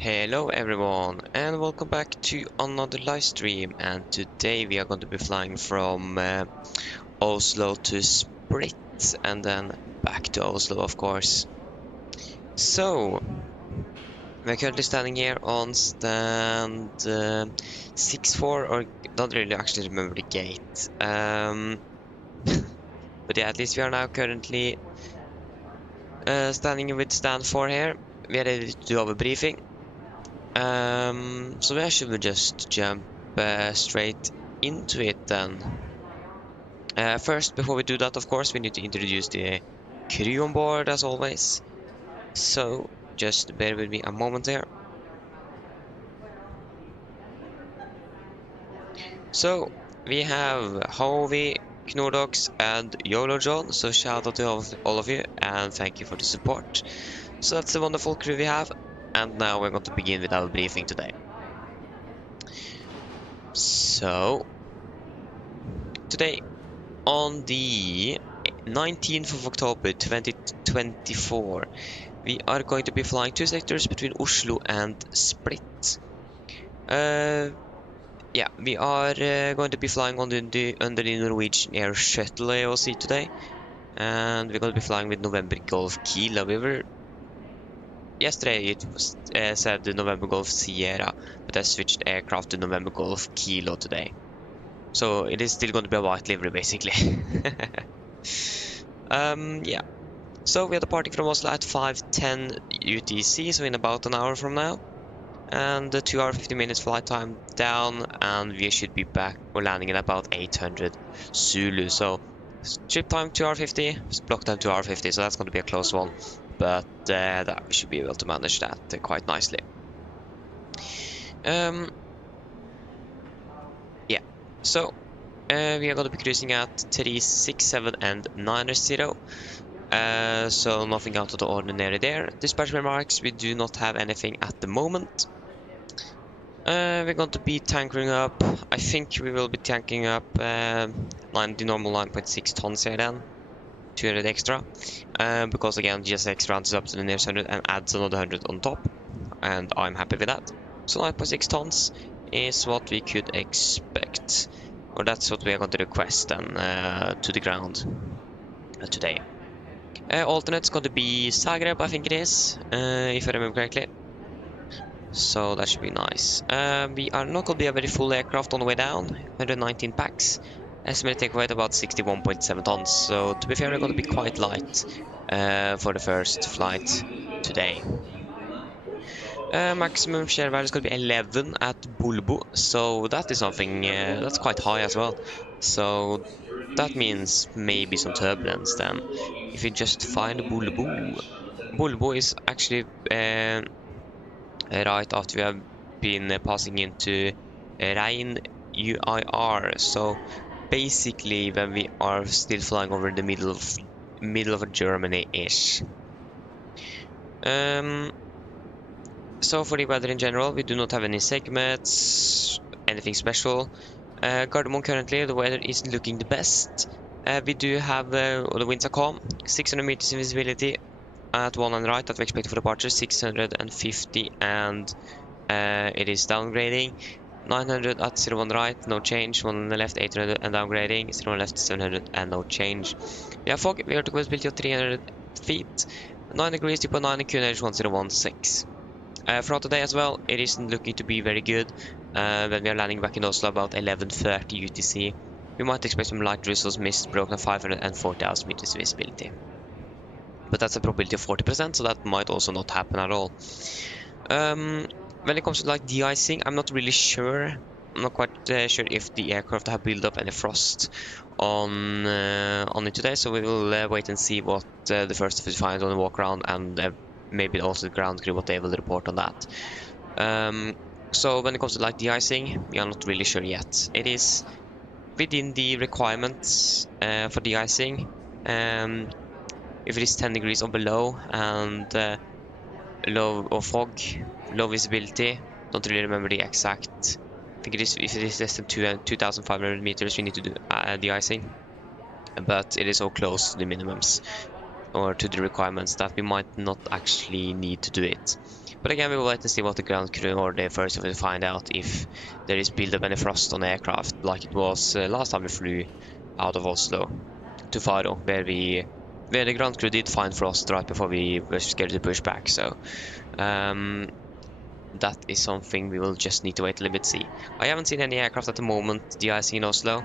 Hello everyone and welcome back to another live stream, and today we are going to be flying from Oslo to Split and then back to Oslo, of course. So we're currently standing here on stand 6-4, or don't really actually remember the gate. But yeah, at least we are now currently standing with stand 4 here. We are ready to do our briefing. So where should we just jump straight into it then? First, before we do that, of course, we need to introduce the crew on board as always. So just bear with me a moment here. So we have Hovey, Knordox, and YOLO John. So shout out to all of you and thank you for the support. So that's the wonderful crew we have. And now we're going to begin with our briefing today. So today, on the 19th of October 2024, we are going to be flying two sectors between Oslo and Split. Yeah, we are going to be flying under the Norwegian Air Shuttle AOC today, and we're going to be flying with November Golf Kilo. Yesterday it was said the November Golf Sierra, but I switched aircraft to November Golf Kilo today. So it is still going to be a white livery, basically. Yeah. So we are departing from Oslo at 5:10 UTC, so in about an hour from now. And the 2 hour 50 minutes flight time down, and we should be back or landing at about 800 Zulu. So trip time 2 hour 50, block time 2 hour 50, so that's going to be a close one. But that we should be able to manage that quite nicely. Yeah. So we are going to be cruising at 367 and 900. So nothing out of the ordinary there. Dispatch remarks, we do not have anything at the moment. We're going to be tankering up. I think we will be tanking up the normal 9.6 tons here then. 200 extra. Because again, GSX rounds up to the nearest 100 and adds another 100 on top. And I'm happy with that. So 9.6 tons is what we could expect. Or that's what we are going to request then to the ground today. Alternate's going to be Zagreb, I think it is, if I remember correctly. So that should be nice. We are not going to be a very full aircraft on the way down. 119 packs. Estimated take weight about 61.7 tons. So to be fair, we're going to be quite light for the first flight today. Maximum share value is going to be 11 at Bulbo, so that is something that's quite high as well. So that means maybe some turbulence then. If you just find Bulbo, Bulbo is actually right after we have been passing into Rhein UIR. So basically when we are still flying over the middle of Germany-ish. So for the weather in general, we do not have any segments, anything special. Gardermoen currently, the weather isn't looking the best. We do have the winds are calm, 600 meters in visibility at 1 and right that we expect for departure, 650, and it is downgrading. 900 at 01 right, no change. 1 on the left, 800 and downgrading. 01 left, 700 and no change. We have fog, vertical visibility of 300 feet. 9 degrees, 2.9 and QNH 1016. For today as well, it isn't looking to be very good. When we are landing back in Oslo about 11:30 UTC, we might expect some light drizzles, mist, broken 540,000 meters visibility. But that's a probability of 40%, so that might also not happen at all. When it comes to like de-icing, I'm not really sure. I'm not quite sure if the aircraft have built up any frost on it today, so we will wait and see what the first of us finds on the walk around, and maybe also the ground crew, what they will report on that. So when it comes to like de-icing, we are not really sure yet. It is within the requirements for de-icing. If it is 10 degrees or below and low or fog, low visibility, don't really remember the exact. I think it is, if it is less than 2,500 meters, we need to do de-icing, but it is so close to the minimums. or to the requirements that we might not actually need to do it. But again, we will wait and see what the ground crew order first to find out if there is build up any frost on the aircraft, like it was last time we flew out of Oslo to Faro, where the ground crew did find frost right before we were scared to push back. So that is something we will just need to wait a little bit to see. I haven't seen any aircraft at the moment de-icing in Oslo,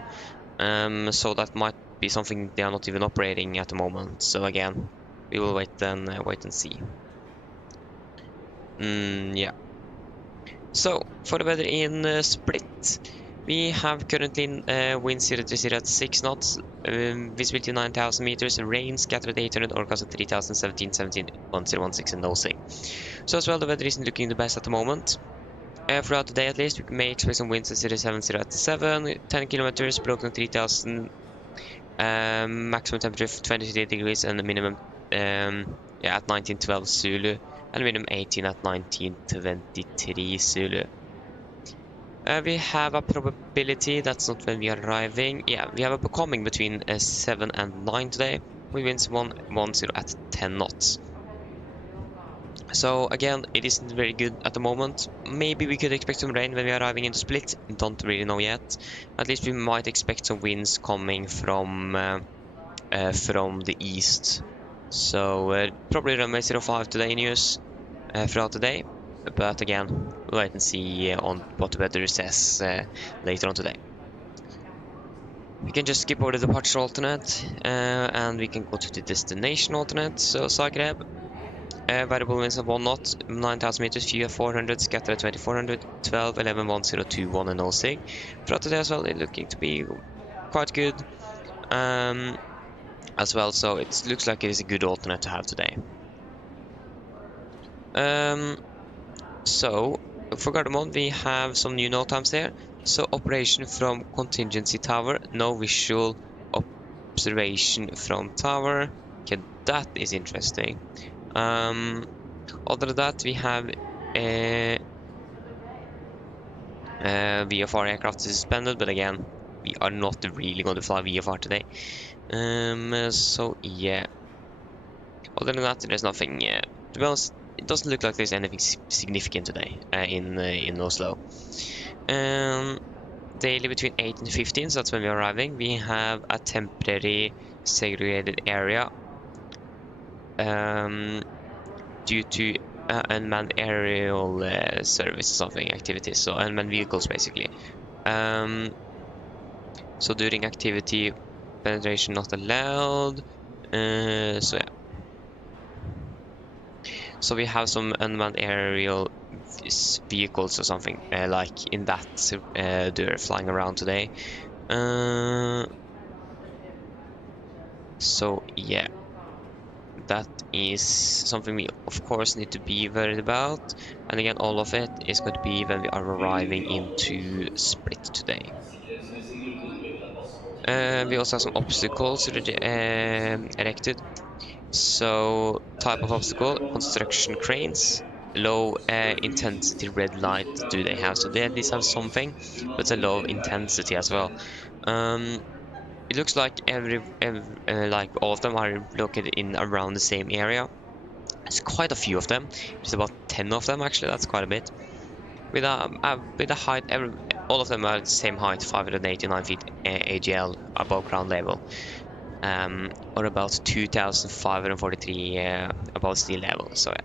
so that might be something they are not even operating at the moment. So again, we will wait and see. Yeah. So for the weather in Split, we have currently wind 030 at 6 knots, visibility 9,000 meters, rain scattered 800, orcast at 3,000, 17, 1016 and nosing. So as well, the weather isn't looking the best at the moment. Throughout the day at least, we may expect some winds at 070 at 7, 10 kilometers, broken 3,000, maximum temperature of 23 degrees and the minimum at 1912 Zulu and minimum 18 at 1923 Zulu. We have a probability, that's not when we are arriving. Yeah, we have a becoming between 7 and 9 today. We winds 110 at 10 knots. So again, it isn't very good at the moment. Maybe we could expect some rain when we are arriving in Split. Don't really know yet. At least we might expect some winds coming from the east. So probably runway 05 today in use throughout the day. But again, we'll wait and see on what the weather says later on today. We can just skip over the departure alternate and we can go to the destination alternate. So Zagreb. Variable winds of 1 knot, 9,000 meters, view at 400, scatter at 2400, 12, 11, 1021 and no sig. Throughout today as well, it's looking to be quite good as well, so it looks like it is a good alternate to have today. So for Gardermoen, we have some new note times there. So operation from contingency tower, no visual observation from tower. Okay, that is interesting. Other than that, we have VFR aircraft is suspended, but again, we are not really going to fly VFR today. So yeah. Other than that, there's nothing. To be honest, it doesn't look like there's anything significant today in Oslo. Daily between 8 and 15, so that's when we're arriving. We have a temporary segregated area. Due to unmanned aerial service or something activities, so unmanned vehicles basically. So during activity, penetration not allowed. So yeah. So we have some unmanned aerial vehicles or something like in that they're flying around today. So yeah. That is something we of course need to be worried about, and again all of it is going to be when we are arriving into Split today. We also have some obstacles erected. So type of obstacle, construction cranes, low intensity red light do they have, so they at least have something, but it's a low intensity as well. It looks like like all of them are located in around the same area. There's quite a few of them. There's about 10 of them actually. That's quite a bit. With a height, all of them are the same height, 589 feet AGL above ground level, or about 2,543 above sea level. So yeah.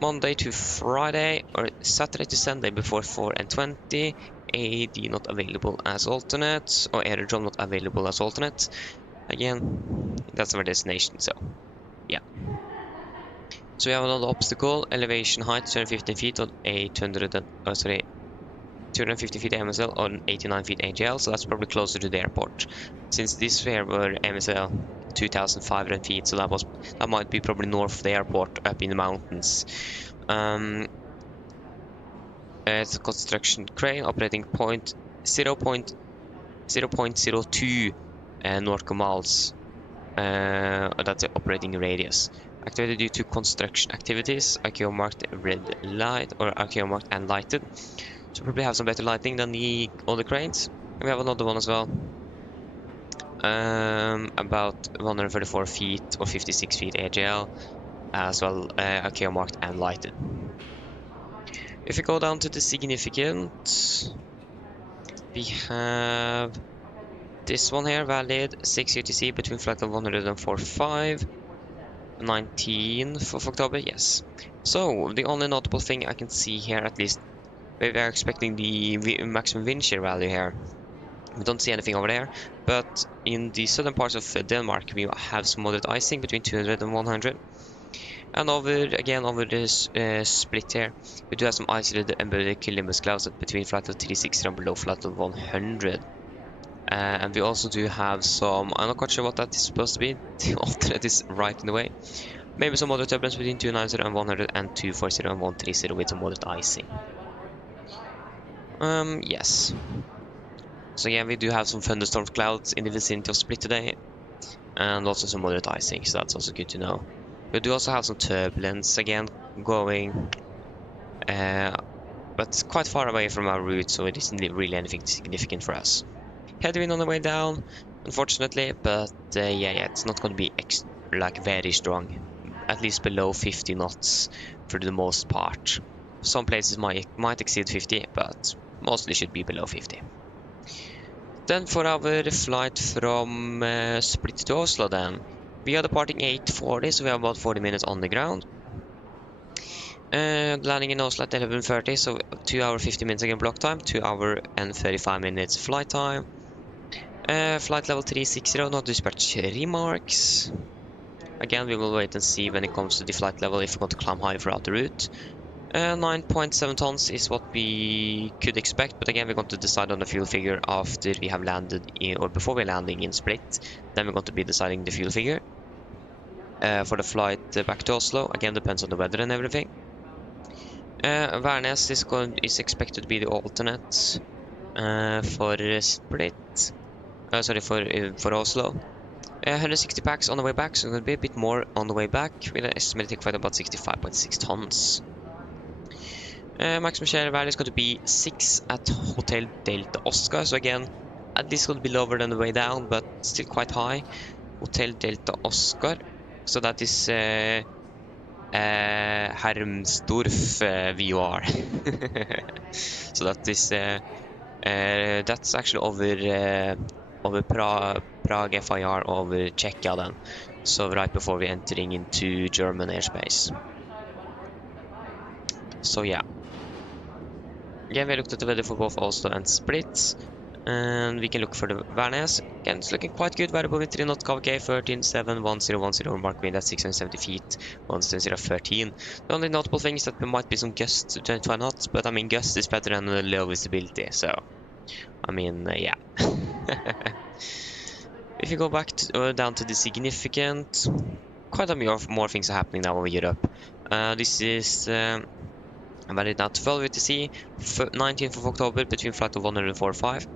Monday to Friday or Saturday to Sunday before 4 and 20. AD not available as alternate, or aerodrome not available as alternate. Again, that's our destination, so yeah. So we have another obstacle, elevation height 215 feet on 250 feet MSL on 89 feet AGL, so that's probably closer to the airport. Since this fair were MSL 2,500 feet, so that might be probably north of the airport, up in the mountains. It's a construction crane operating point 0.02 nautical miles. That's the operating radius. Activated due to construction activities. ICAO marked red light, or ICAO marked and lighted. So probably have some better lighting than the other cranes. And we have another one as well. about 134 feet or 56 feet AGL, as well ICAO marked and lighted. If we go down to the significant, we have this one here, valid 6 UTC between flight level 104.5, 19th of October, yes. So, the only notable thing I can see here, at least, we are expecting the maximum wind shear value here. We don't see anything over there, but in the southern parts of Denmark, we have some moderate icing between 200 and 100. And over this split here, we do have some isolated embedded cumulus clouds between flight level 360 and below flight level 100. And we also do have some, I'm not quite sure what that is supposed to be, the alternate is right in the way. Maybe some moderate turbulence between 290 and 100 and 240 and 130 with some moderate icing. Yes. So yeah, we do have some thunderstorm clouds in the vicinity of Split today, and also some moderate icing, so that's also good to know. We do also have some turbulence again going, but it's quite far away from our route, so it isn't really anything significant for us. Headwind on the way down, unfortunately, but yeah, it's not going to be like very strong, at least below 50 knots for the most part. Some places might exceed 50, but mostly should be below 50. Then for our flight from Split to Oslo then, we are departing 8:40, so we have about 40 minutes on the ground. Landing in Oslo at 11:30, so 2 hours 50 minutes again block time, 2 hours and 35 minutes flight time. Flight level 360, no dispatch remarks. Again, we will wait and see when it comes to the flight level if we want to climb high throughout the route. 9.7 tons is what we could expect, but again, we're going to decide on the fuel figure after we have landed in, or before we're landing in Split. Then we're going to be deciding the fuel figure for the flight back to Oslo. Again, depends on the weather and everything. Værnes is expected to be the alternate for Split. Sorry, for Oslo. 160 packs on the way back, so it's going to be a bit more on the way back with an estimated take flight about 65.6 tons. Maximum share value is going to be 6 at Hotel Delta Oscar, so again, at least going to be lower than the way down, but still quite high. Hotel Delta Oscar, so that is Hermsdorf VOR. So that is that's actually over Prague FIR over Czechia then, so right before we're entering into German airspace. So yeah. Again, we looked at the weather for both Oslo and Split, and we can look for the Værnes. Again, it's looking quite good. Variable wind 3 knots, KVK 13.71010, mark wind at 670 feet, 1.013. The only notable thing is that there might be some gusts to 25 knots, but I mean, gust is better than low visibility, so I mean, yeah. If you go back to, down to the significant, quite a few more things are happening now over Europe. This is valid now 12 UTC, 19th of October between flight of 104.5.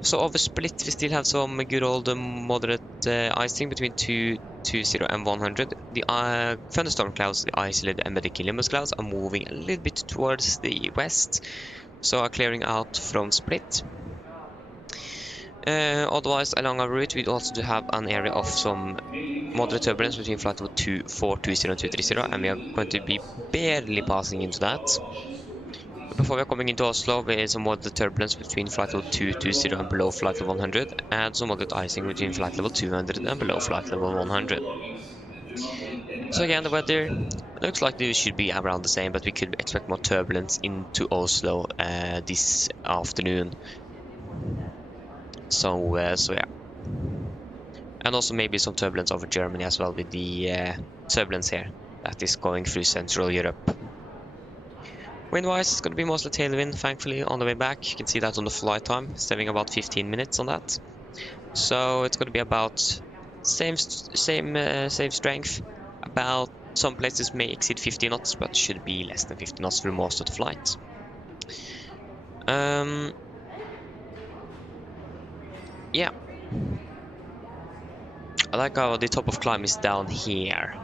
So over Split, we still have some good old moderate icing between 220 and 100. The thunderstorm clouds, the isolated embedded cumulus clouds, are moving a little bit towards the west, so are clearing out from Split. Otherwise, along our route, we also do have an area of some moderate turbulence between flight level 2420 and 230, and we are going to be barely passing into that. But before we are coming into Oslo, there is some moderate turbulence between flight level 220 and below flight level 100, and some moderate icing between flight level 200 and below flight level 100. So again, the weather looks like it should be around the same, but we could expect more turbulence into Oslo this afternoon. So yeah. And also maybe some turbulence over Germany as well with the turbulence here that is going through Central Europe. Wind-wise, it's going to be mostly tailwind, thankfully, on the way back. You can see that on the flight time, saving about 15 minutes on that. So it's going to be about same strength. About some places may exceed 50 knots, but should be less than 50 knots through most of the flight. Yeah. I like how the top of climb is down here.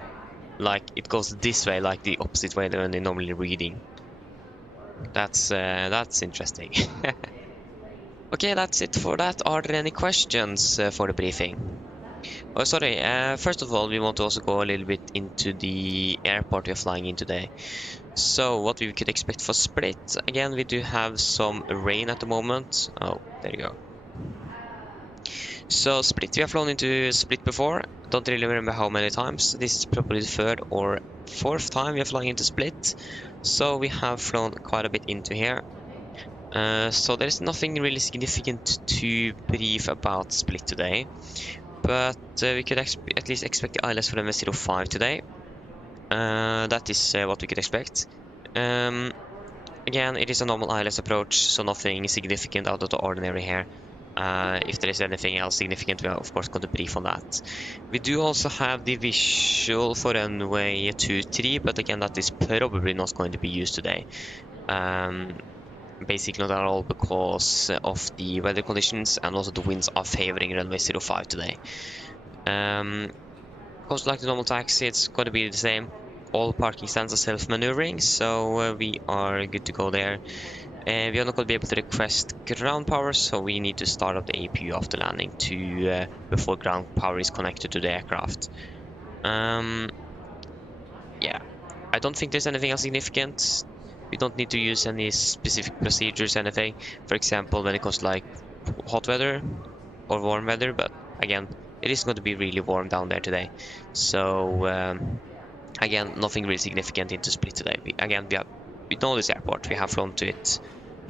Like, it goes this way, like the opposite way than they're normally reading. That's interesting. Okay, that's it for that. Are there any questions for the briefing? Oh, sorry. First of all, we want to also go a little bit into the airport we're flying in today. So, what we could expect for Split. Again, we do have some rain at the moment. Oh, there you go. So, Split. We have flown into Split before. Don't really remember how many times. This is probably the third or fourth time we are flying into Split. So, we have flown quite a bit into here. So there's nothing really significant to brief about Split today, but we could at least expect the ILS for MS-05 today. That is what we could expect. Again, it is a normal ILS approach, so nothing significant out of the ordinary here. If there is anything else significant, we are of course going to brief on that. We do also have the visual for runway 23, but again, that is probably not going to be used today. Basically not at all because of the weather conditions, and also the winds are favoring runway 05 today. Cost like the normal taxi, it's going to be the same. All parking stands are self-maneuvering, so we are good to go there. We are not going to be able to request ground power, so we need to start up the APU after landing before ground power is connected to the aircraft. Yeah, I don't think there's anything else significant. We don't need to use any specific procedures, anything. For example, when it comes to like hot weather or warm weather, but again, it is going to be really warm down there today. So again, nothing really significant into Split today. We know this airport. We have flown to it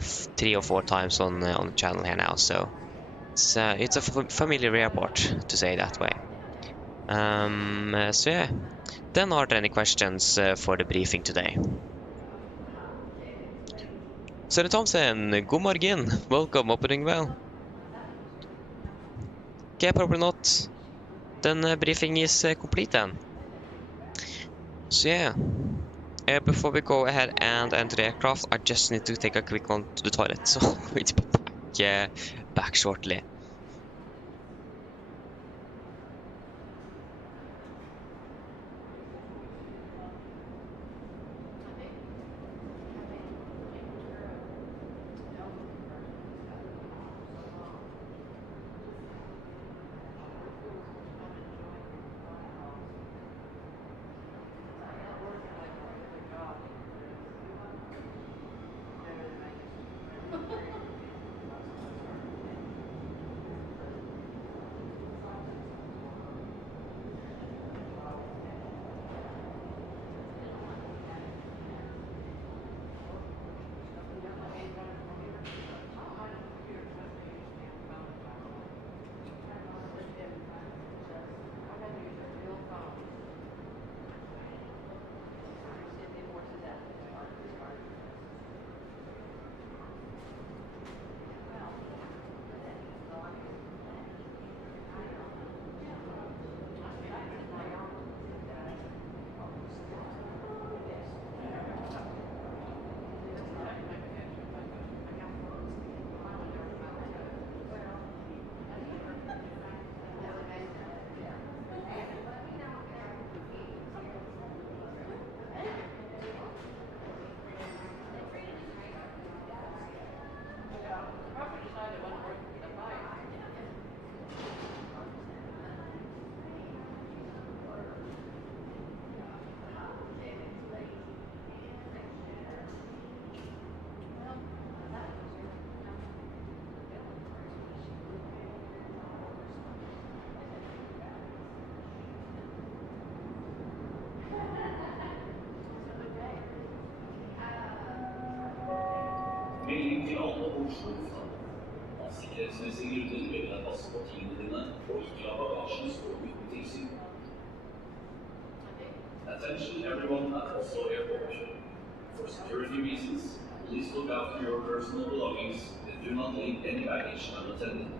3 or 4 times on the channel here now, so it's a familiar airport, to say it that way. So yeah, then are there any questions for the briefing today? Sir Thompson, god morgen. Welcome, hope you're doing well. Okay, probably not. Then briefing is complete then. So yeah, before we go ahead and enter the aircraft, I just need to take a quick one to the toilet. So we'll be back shortly. Melding til alle Oslo lufthavn. Av sikkerhetsmessige grunner ber vi deg passe på tingene dine og ikke la bagasjen stå uten tilsyn. Attention everyone at Oslo Airport. For security reasons, please look after your personal belongings and do not leave any baggage unattended.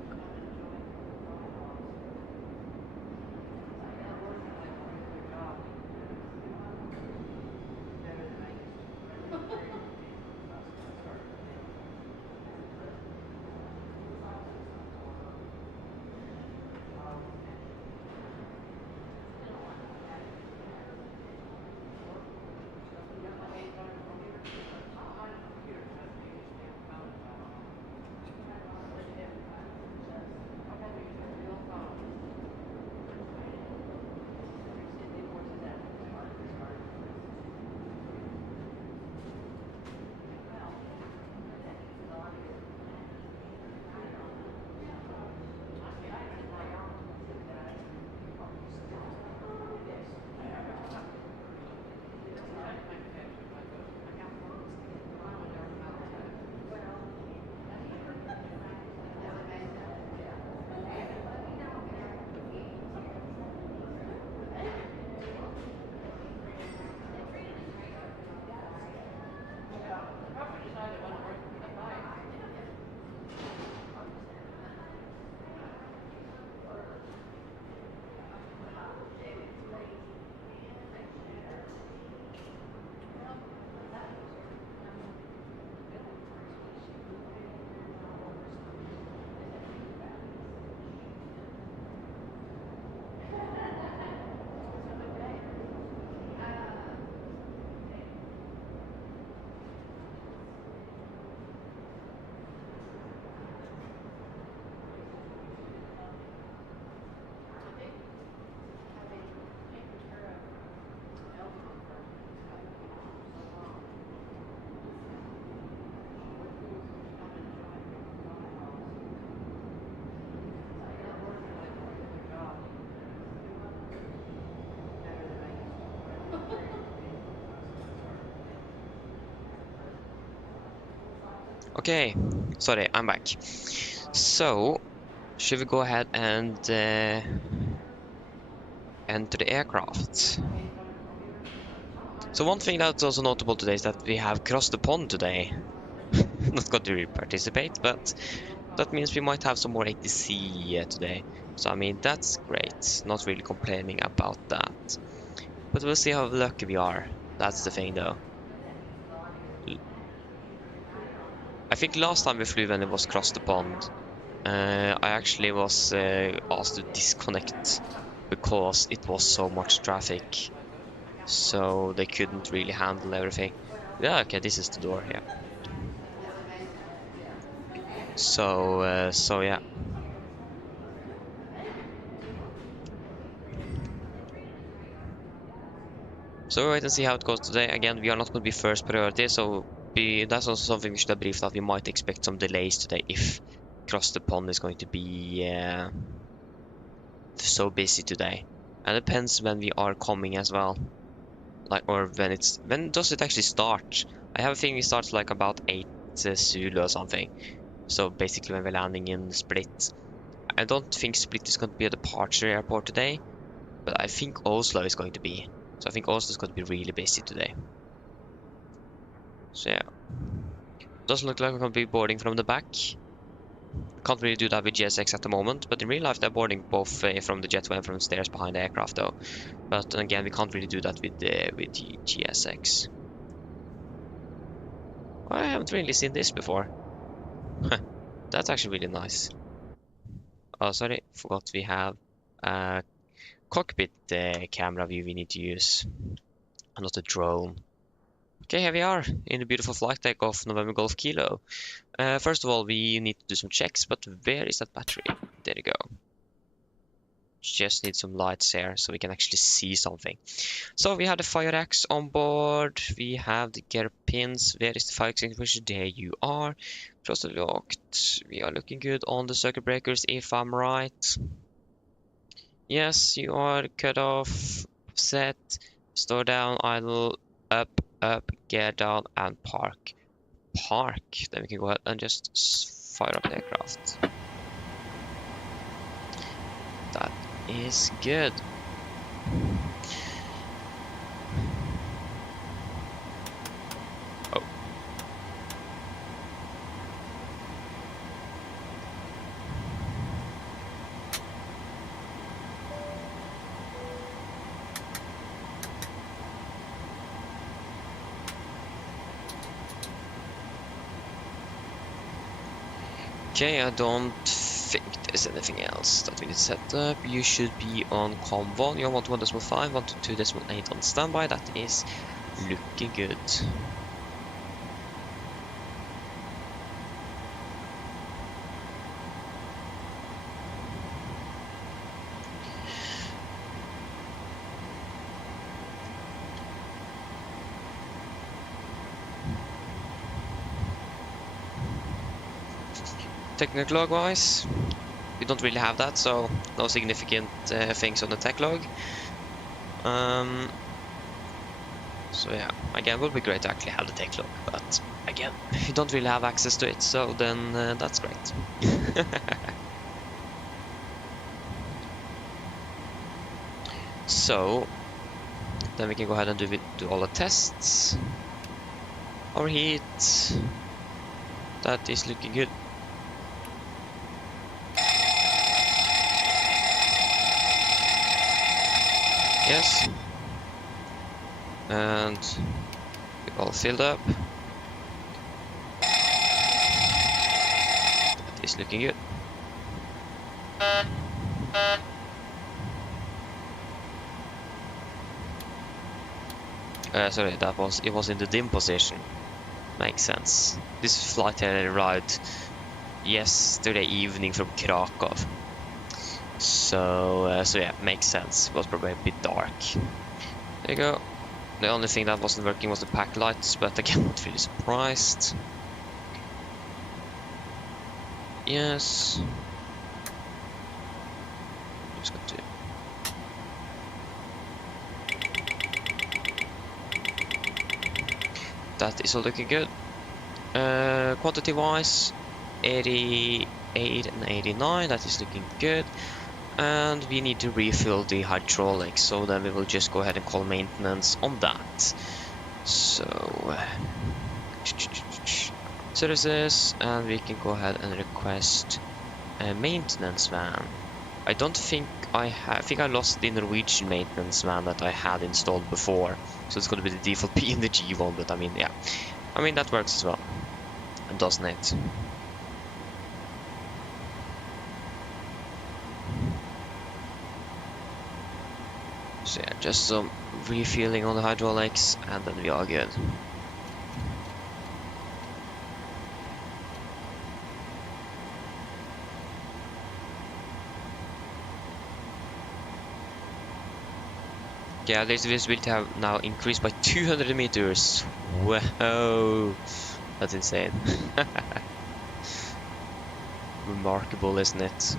Okay, sorry, I'm back. So, should we go ahead and enter the aircraft? So one thing that's also notable today is that we have crossed the pond today. Not going to really participate, but that means we might have some more ATC today. So I mean, that's great. Not really complaining about that. But we'll see how lucky we are. That's the thing though. I think last time we flew when it was across the pond, I actually was asked to disconnect because it was so much traffic. So they couldn't really handle everything. Yeah, okay, this is the door, yeah. So yeah. So we'll wait and see how it goes today. Again, we are not going to be first priority, so that's also something we should have briefed that we might expect some delays today if Cross the Pond is going to be so busy today. And it depends when we are coming as well. Like, or when does it actually start? I have a feeling it starts like about 8 Zulu or something. So basically when we're landing in Split. I don't think Split is going to be a departure airport today, but I think Oslo is going to be. So I think Oslo is going to be really busy today. So yeah. Doesn't look like we're going to be boarding from the back. Can't really do that with GSX at the moment, but in real life they're boarding both from the jetway and from the stairs behind the aircraft though. But again, we can't really do that with GSX. I haven't really seen this before. That's actually really nice. Oh, sorry, forgot we have a cockpit camera view we need to use, and not a drone. Okay, here we are in the beautiful flight deck of November Golf Kilo. First of all, we need to do some checks, but where is that battery? There you go. Just need some lights here so we can actually see something. So we have the fire axe on board. We have the gear pins. Where is the fire extinguisher? There you are. Close the locked. We are looking good on the circuit breakers if I'm right. Yes, you are cut off, set, slow down, idle, up, gear down, and park. Park. Then we can go ahead and just fire up the aircraft. That is good. Oh. Okay, I don't think there's anything else that we need to set up. You should be on COM1. You're 121.5, 122.8 on standby. That is looking good. Technical log wise, we don't really have that, so no significant things on the tech log. So yeah, again, it would be great to actually have the tech log, but again, you don't really have access to it, so then that's great. So then we can go ahead and do all the tests. Overheat. That is looking good. Yes. And we all filled up. That is looking good. Sorry, it was in the dim position. Makes sense. This flight had arrived yesterday evening from Krakow. So yeah, makes sense. It was probably a bit dark. There you go. The only thing that wasn't working was the pack lights, but again, not really surprised. Yes. Just got to. That is all looking good. Quantity wise, 88 and 89, that is looking good. And we need to refill the hydraulics, so then we will just go ahead and call maintenance on that. So services, and we can go ahead and request a maintenance van. I don't think I think I lost the Norwegian maintenance van that I had installed before, so it's going to be the default PMDG one. But I mean, yeah, I mean that works as well, doesn't it? So yeah, just some refilling on the hydraulics, and then we are good. Yeah, this visibility have now increased by 200 meters. Whoa, that's insane. Remarkable, isn't it?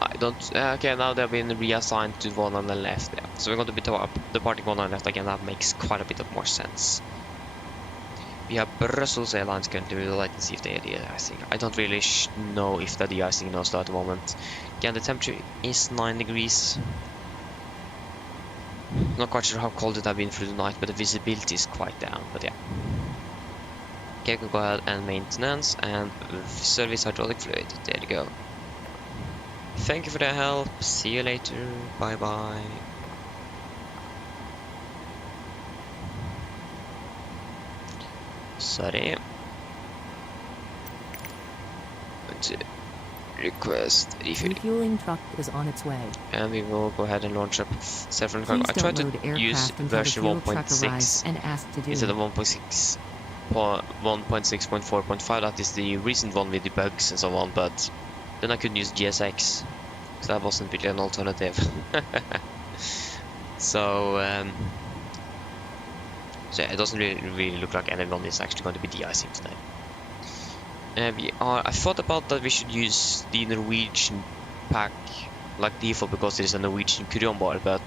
I don't. Okay, now they've been reassigned to one on the left. Yeah. So we're going to be departing one on the left again. That makes quite a bit of more sense. We have Brussels Airlines currently. We would like to see if they are de-icing. I don't really know if they're de-icing in Oslo at the moment. Again, the temperature is 9 degrees. Not quite sure how cold it has been through the night, but the visibility is quite down. But yeah. Okay, we can go ahead and maintenance and service hydraulic fluid. There you go. Thank you for the help. See you later. Bye bye. Sorry. To request refuel. Refueling truck is on its way. And we will go ahead and launch up several cargo. I tried to use version 1.6 instead of 1.6. 1.6.4.5. That is the recent one with the bugs and so on, but then I couldn't use GSX, so that wasn't really an alternative. So yeah, it doesn't really look like anyone is actually going to be de-icing today. I thought about that we should use the Norwegian pack like default because there is a Norwegian crew on board, but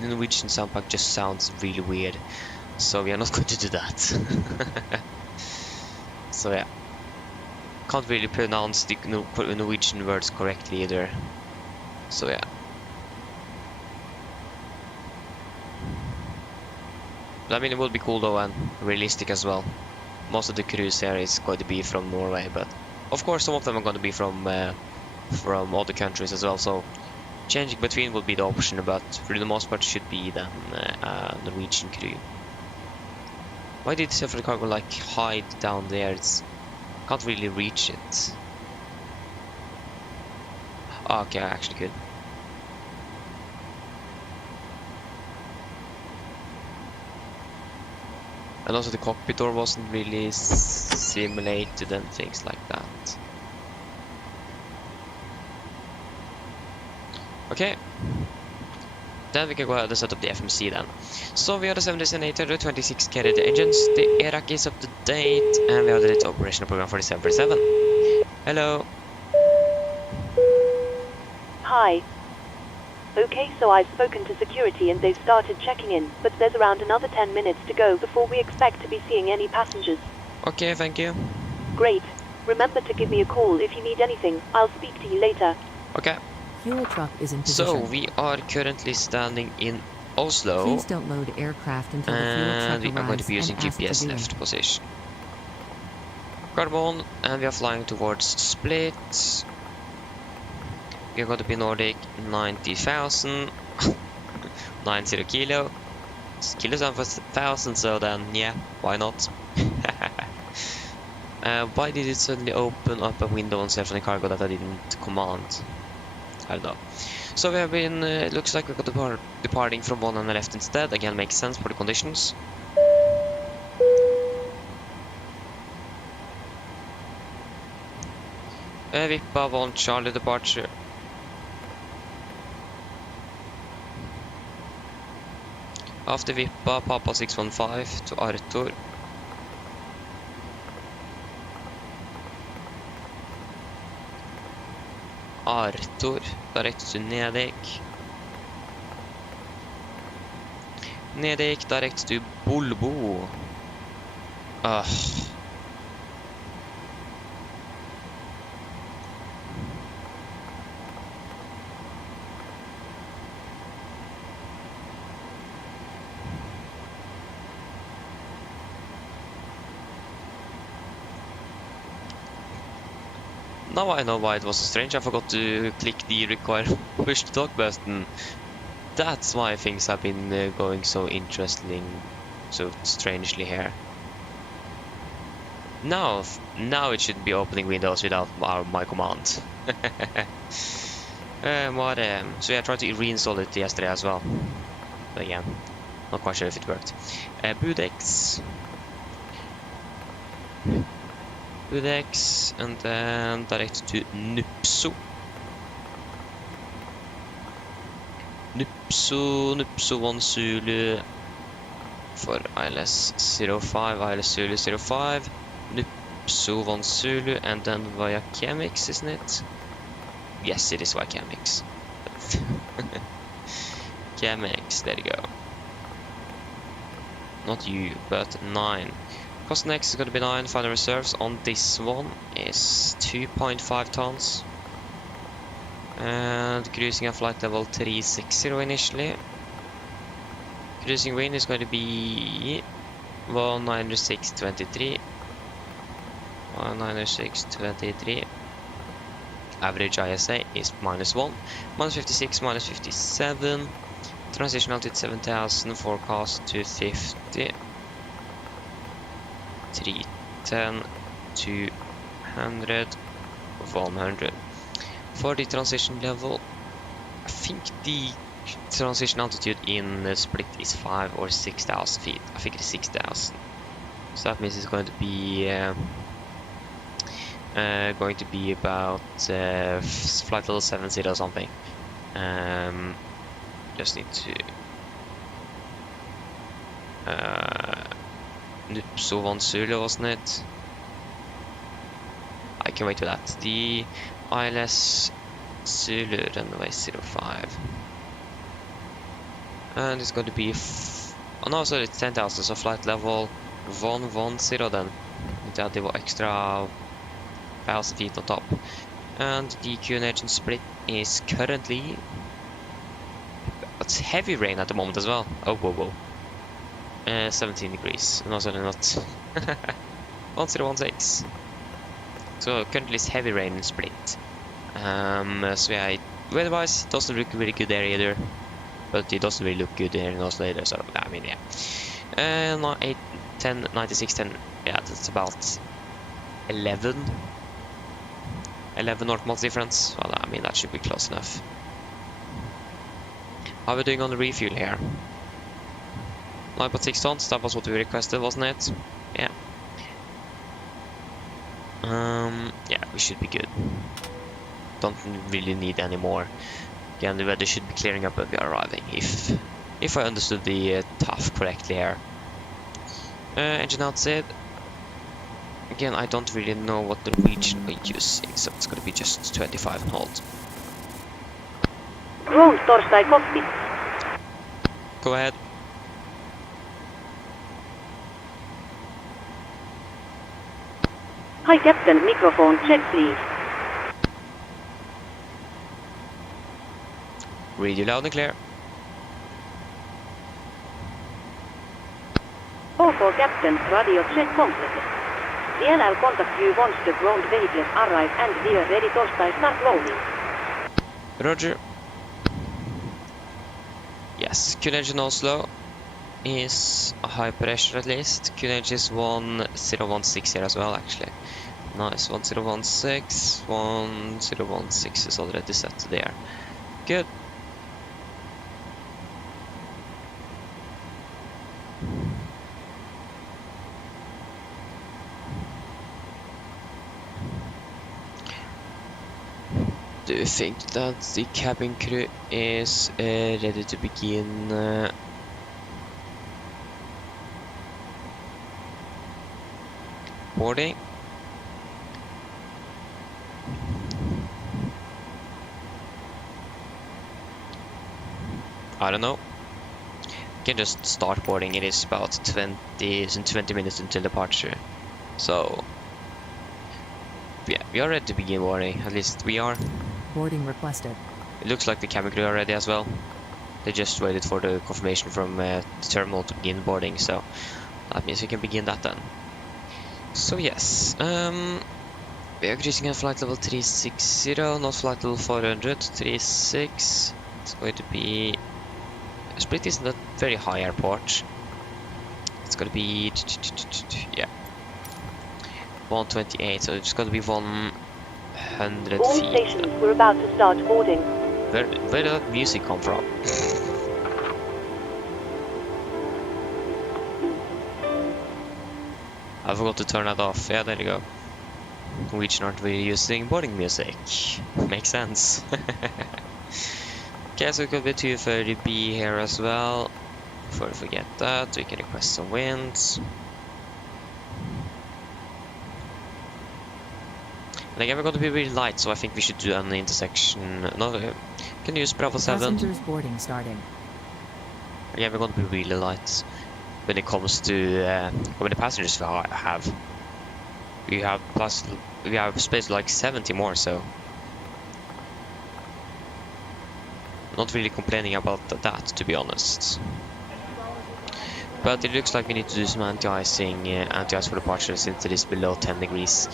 the Norwegian sound pack just sounds really weird. So we are not going to do that. So yeah, can't really pronounce the Norwegian words correctly either. So yeah. But I mean, it will be cool though and realistic as well. Most of the crews here is going to be from Norway, but of course some of them are going to be from other countries as well. So changing between will be the option, but for the most part should be then Norwegian crew. Why did several cargo like hide down there? Can't really reach it. Oh, okay, I actually could. And also the cockpit door wasn't really simulated and things like that. Okay. Then we can go ahead and set up the FMC then. So we are the 7-826 carried engines, the ARAC is up to date, and we have the operational program for the 747. Hello. Hi. Okay, so I've spoken to security and they've started checking in, but there's around another 10 minutes to go before we expect to be seeing any passengers. Okay, thank you. Great. Remember to give me a call if you need anything. I'll speak to you later. Okay. Fuel truck is in position. So we are currently standing in Oslo. Please don't load aircraft until the fuel truck and we are going to be using arrives and GPS ask to do left it. position. Carbon, and we are flying towards Split. We are going to be Nordic 90,000. 90 kilo. Kilos are for 1,000, so then yeah, why not? Why did it suddenly open up a window on self-running cargo that I didn't command? I don't know. So we have been, it looks like we got departing from one on the left instead. Again, makes sense for the conditions. Vippa 1 Charlie departure. After Vippa, Papa 615 to Arthur. Arthur. Direct to Nedek. Nedek, direct to Bulbo. Ugh. Now I know why it was so strange. I forgot to click the require push to talk button. That's why things have been going so interesting, so strangely here. Now it should be opening windows without my command. So yeah, I tried to reinstall it yesterday as well. But yeah, not quite sure if it worked. Budex, and then direct to Nupso. Nupso 1 Zulu for ILS 05, ILS Zulu 05, Nupso 1 Zulu, and then via Chemix, isn't it? Yes, it is via Chemix. Chemix, there you go. Not you, but 9. Cost next is going to be 9. Final reserves on this one is 2.5 tons. And cruising at flight level 360 initially. Cruising wind is going to be 196.23. 196.23. Average ISA is -1. -56, -57. Transition altitude 7000. Forecast 250. 310, 200, 100. For the transition level, I think the transition altitude in the split is 5,000 or 6,000 feet. I think it's 6,000. So that means it's going to be about flight level 70 or something. Just need to Nupso 1 Zulu, wasn't it? I can wait for that. The ILS Zulu runway 05. And it's going to be oh no, sorry, it's 10,000, so flight level 110 then. That the extra 1,000 feet on top. And the QNH split is currently, it's heavy rain at the moment as well. Oh, whoa, whoa. 17 degrees. No, sorry, not 1016. So currently it's heavy rain in split. So yeah, weather-wise it doesn't look really good there either, but it doesn't really look good here in Oslo either. So I mean, yeah. 8, 10, 96, 10. Yeah, that's about 11 North months difference. Well, I mean that should be close enough. How are we doing on the refuel here? 9.6 tons, that was what we requested, wasn't it? Yeah. Yeah, we should be good. Don't really need any more. Again, the weather should be clearing up when we are arriving, if I understood the TAF correctly here. Engine outside. Again, I don't really know what the Norwegian we're using, so it's gonna be just 25 and hold. Ground Torstai Cockpit. Go ahead. Hi Captain, microphone check please. Read you loud and clear. For Captain, radio check completed. DLL contact you once the ground vehicles arrive and we are ready to start loading. Roger. Yes, QNH in Oslo is a high pressure at least. QNH is 1016 here as well, actually. Nice, 1016. 1016 is already set there. Good. Do you think that the cabin crew is ready to begin boarding? I don't know. You can just start boarding. It is about 20 minutes until departure. So, yeah, we are ready to begin boarding. At least we are. Boarding requested. It looks like the cabin crew are ready as well. They just waited for the confirmation from the terminal to begin boarding, so that means we can begin that then. So yes, we are cruising at flight level 360, not flight level 400, 36. It's going to be... Split isn't a very high airport. It's going to be... yeah. 128, so it's going to be 100 All feet. stations, we're about to start boarding. Where did that music come from? I forgot to turn that off. Yeah, there you go. Norwegian aren't really using boarding music. Makes sense. Okay, so it could be 230B here as well. Before we forget that, we can request some winds. And again, we're going to be really light, so I think we should do an intersection. No, can use Bravo 7. Passengers boarding starting. Again, we're going to be really light when it comes to how many passengers we have. We have space like 70 more, so not really complaining about that, to be honest. But it looks like we need to do some anti-ice for departure since it is below 10 degrees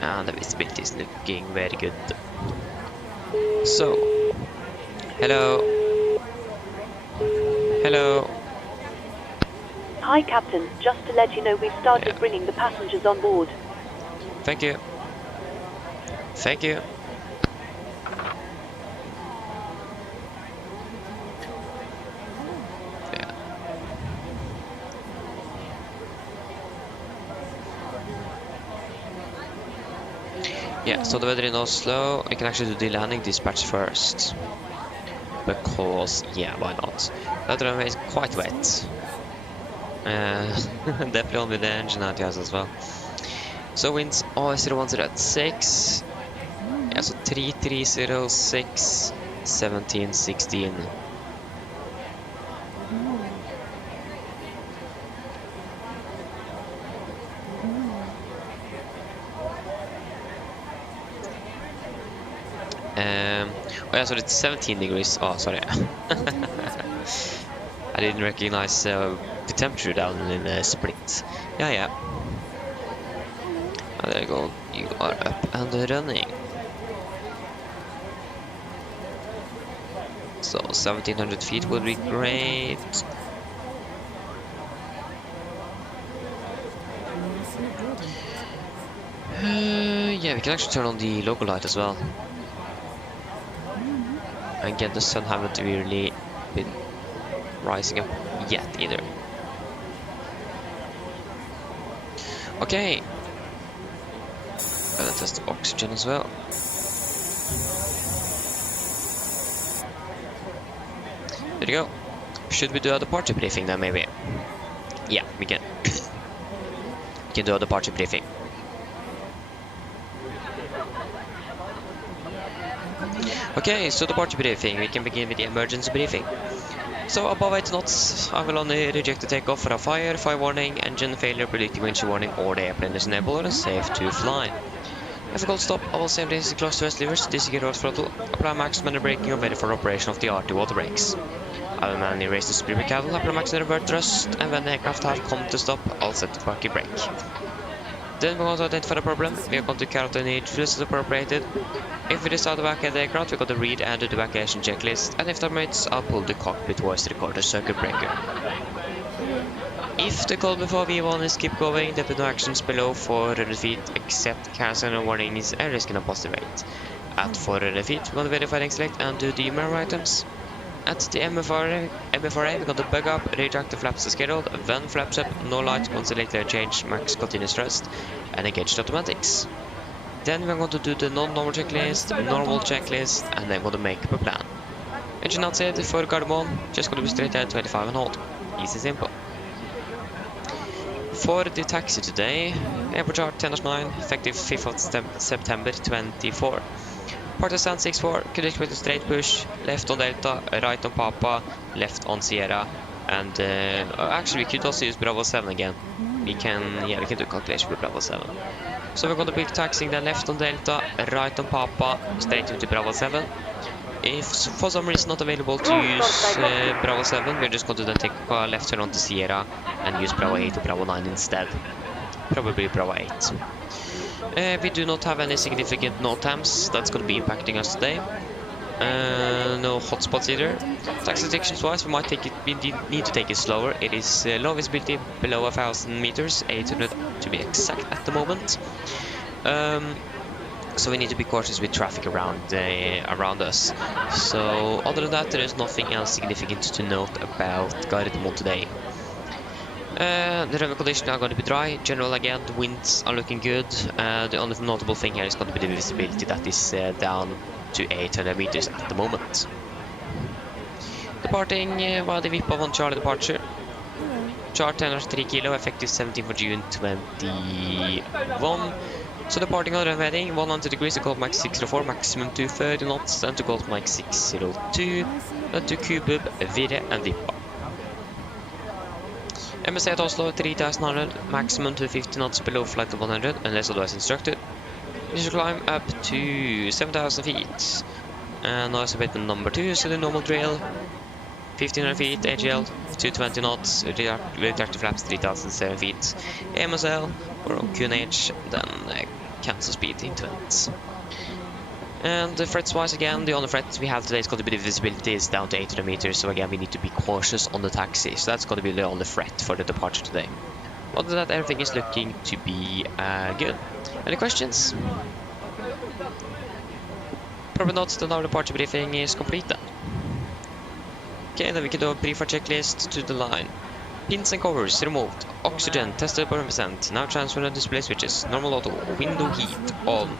and the visibility is looking very good. So, hello. Hello. Hi, Captain. Just to let you know, we've started bringing the passengers on board. Thank you. Thank you. Yeah. Yeah, so the weather in Oslo, we can actually do the landing dispatch first. Because, yeah, why not? The runway is quite wet. Definitely on with the engine out as well. So winds OS01 at 6. Yeah, so 3306, 17, 16. Oh yeah, so it's 17 degrees. Oh, sorry. I didn't recognize the temperature down in the Split. Yeah. Oh, there you go. You are up and running. So 1700 feet would be great. Yeah, we can actually turn on the local light as well. And again, the sun haven't really been rising up yet either. Okay. Let's test the oxygen as well. There you go. Should we do a departure briefing then, maybe? Yeah, we can. We can do a departure briefing. Okay, so departure briefing. We can begin with the emergency briefing. So above 8 knots, I will only reject the takeoff for a fire warning, engine failure, predicting windshield warning, or the airplane is enabled and safe to fly. If a cold stop, I will safely close to rest levers, disengage road throttle, apply maximum braking and wait for operation of the RT water brakes. I will manually raise the speed brake handle, apply maximum revert thrust, and when the aircraft have come to stop, I'll set the parking brake. Then we're going to identify the problem. We are going to carry out any fuels as appropriated. If we decide to evacuate the aircraft, we're going to read and do the evacuation checklist, and if that meets, I'll pull the cockpit voice recorder circuit breaker. If the call before V1 is keep going, there will be no actions below 400 feet except cancel and warnings and risk in a positive rate. At 400 feet, we're going to verify and select and do the mirror items. At the MFRA, we're going to bug up, retract the flaps as scheduled, when flaps up, no light, constellate change, max continuous thrust, and engage the automatics. Then we're going to do the non-normal checklist, normal checklist, and then we're going to make up a plan. Engine outside for Gardermoen, just going to be straight ahead 25 and hold. Easy simple. For the taxi today, airport chart 10-9, effective 5th of September 24. Partisan 6-4, could expect a straight push, left on Delta, right on Papa, left on Sierra, and actually we could also use Bravo 7 again. We can do calculation with Bravo 7. So we're going to be taxiing then left on Delta, right on Papa, straight into Bravo 7. If for some reason not available to use Bravo 7, we're just going to then take a left turn onto Sierra and use Bravo 8 or Bravo 9 instead. Probably Bravo 8. We do not have any significant NOTAMs that's going to be impacting us today. No hotspots either. Taxi detections wise, we need to take it slower. It is low visibility, below 1,000 meters, 800 to be exact at the moment. So we need to be cautious with traffic around us. So other than that, there is nothing else significant to note about Gardermoen today. The runway conditions are going to be dry. General again, the winds are looking good. The only notable thing here is going to be the visibility that is down to 800 meters at the moment. Departing via the VIP of 1 Charlie departure. Chart 10 kilo, effective 17th for June 21. So departing on runway heading 100 degrees to Gulf Max 604, maximum 230 knots, then to Gulf Max 602, then to Kubub, Vire and Vippa. MSA at Oslo 3100, maximum 250 knots below flight of 100, unless otherwise instructed. Initial climb up to 7,000 feet. And now it's a bit number 2, so the normal drill. 1500 feet, AGL, 220 knots, retractor flaps 3007 feet, AMSL, or on QNH, then cancel speed into it. And the frets wise again, the only threat we have today is going to be the visibility is down to 800 meters, so again we need to be cautious on the taxi, so that's going to be the only threat for the departure today. Other than that, everything is looking to be good. Any questions? Probably not, then our departure briefing is complete then. Okay, then we can do a briefer checklist to the line. Pins and covers removed. Oxygen tested by 100%. Now transfer the display switches. Normal auto. Window heat on.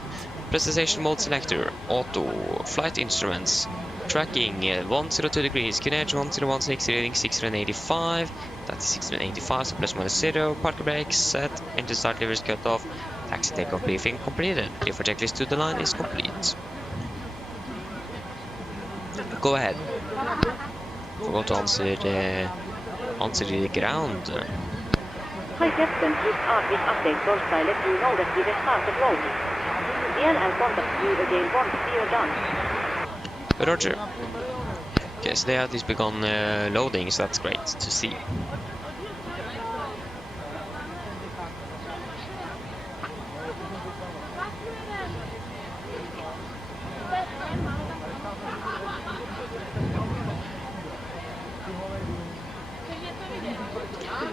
Presentation mode selector. Auto. Flight instruments. Tracking 102 degrees. QNH 1016 reading 685. That's 685, so plus minus 0. Parker brakes set. Engine start levers cut off. Taxi takeoff briefing completed. Briefer checklist to the line is complete. Go ahead. Forgot to answer the ground. Hi Captain, please update both pilot. You know that we have started rolling. I'll contact you again once we are done. Roger. Okay, so they have this begun loading, so that's great to see.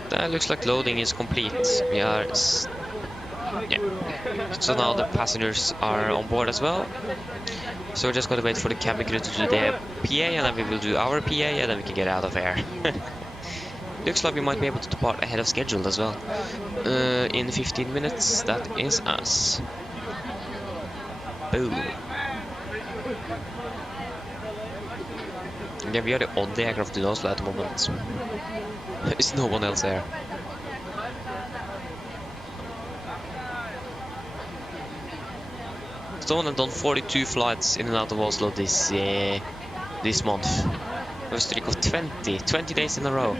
That looks like loading is complete. We are... yeah. So now the passengers are on board as well. So we're just going to wait for the cabin crew to do their PA, and then we will do our PA, and then we can get out of here. Looks like we might be able to depart ahead of schedule as well. In 15 minutes, that is us. Boom. Yeah, we are the only aircraft in Oslo at the moment. There's no one else there. Someone had done 42 flights in and out of Oslo this month. A streak of 20 days in a row.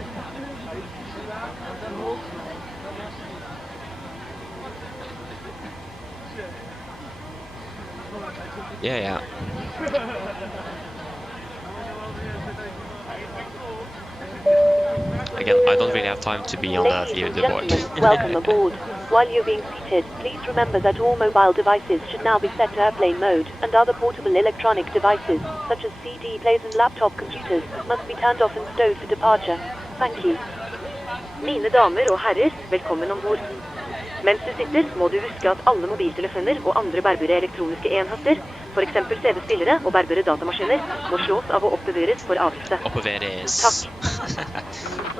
Yeah. Again, I don't really have time to be on that leaderboard. Welcome aboard. While you're being seated, please remember that all mobile devices should now be set to airplane mode, and other portable electronic devices, such as CD players and laptop computers, must be turned off and stowed for departure. Thank you. Mine damer og herrer, velkommen ombord. Mens du sitter, må du huske at alle mobiltelefoner og andre bærbare elektroniske enheter, for eksempel CD-spillere og bærbare datamaskiner, må slås av og oppbevares for avgifte. Oppbevares. Takk.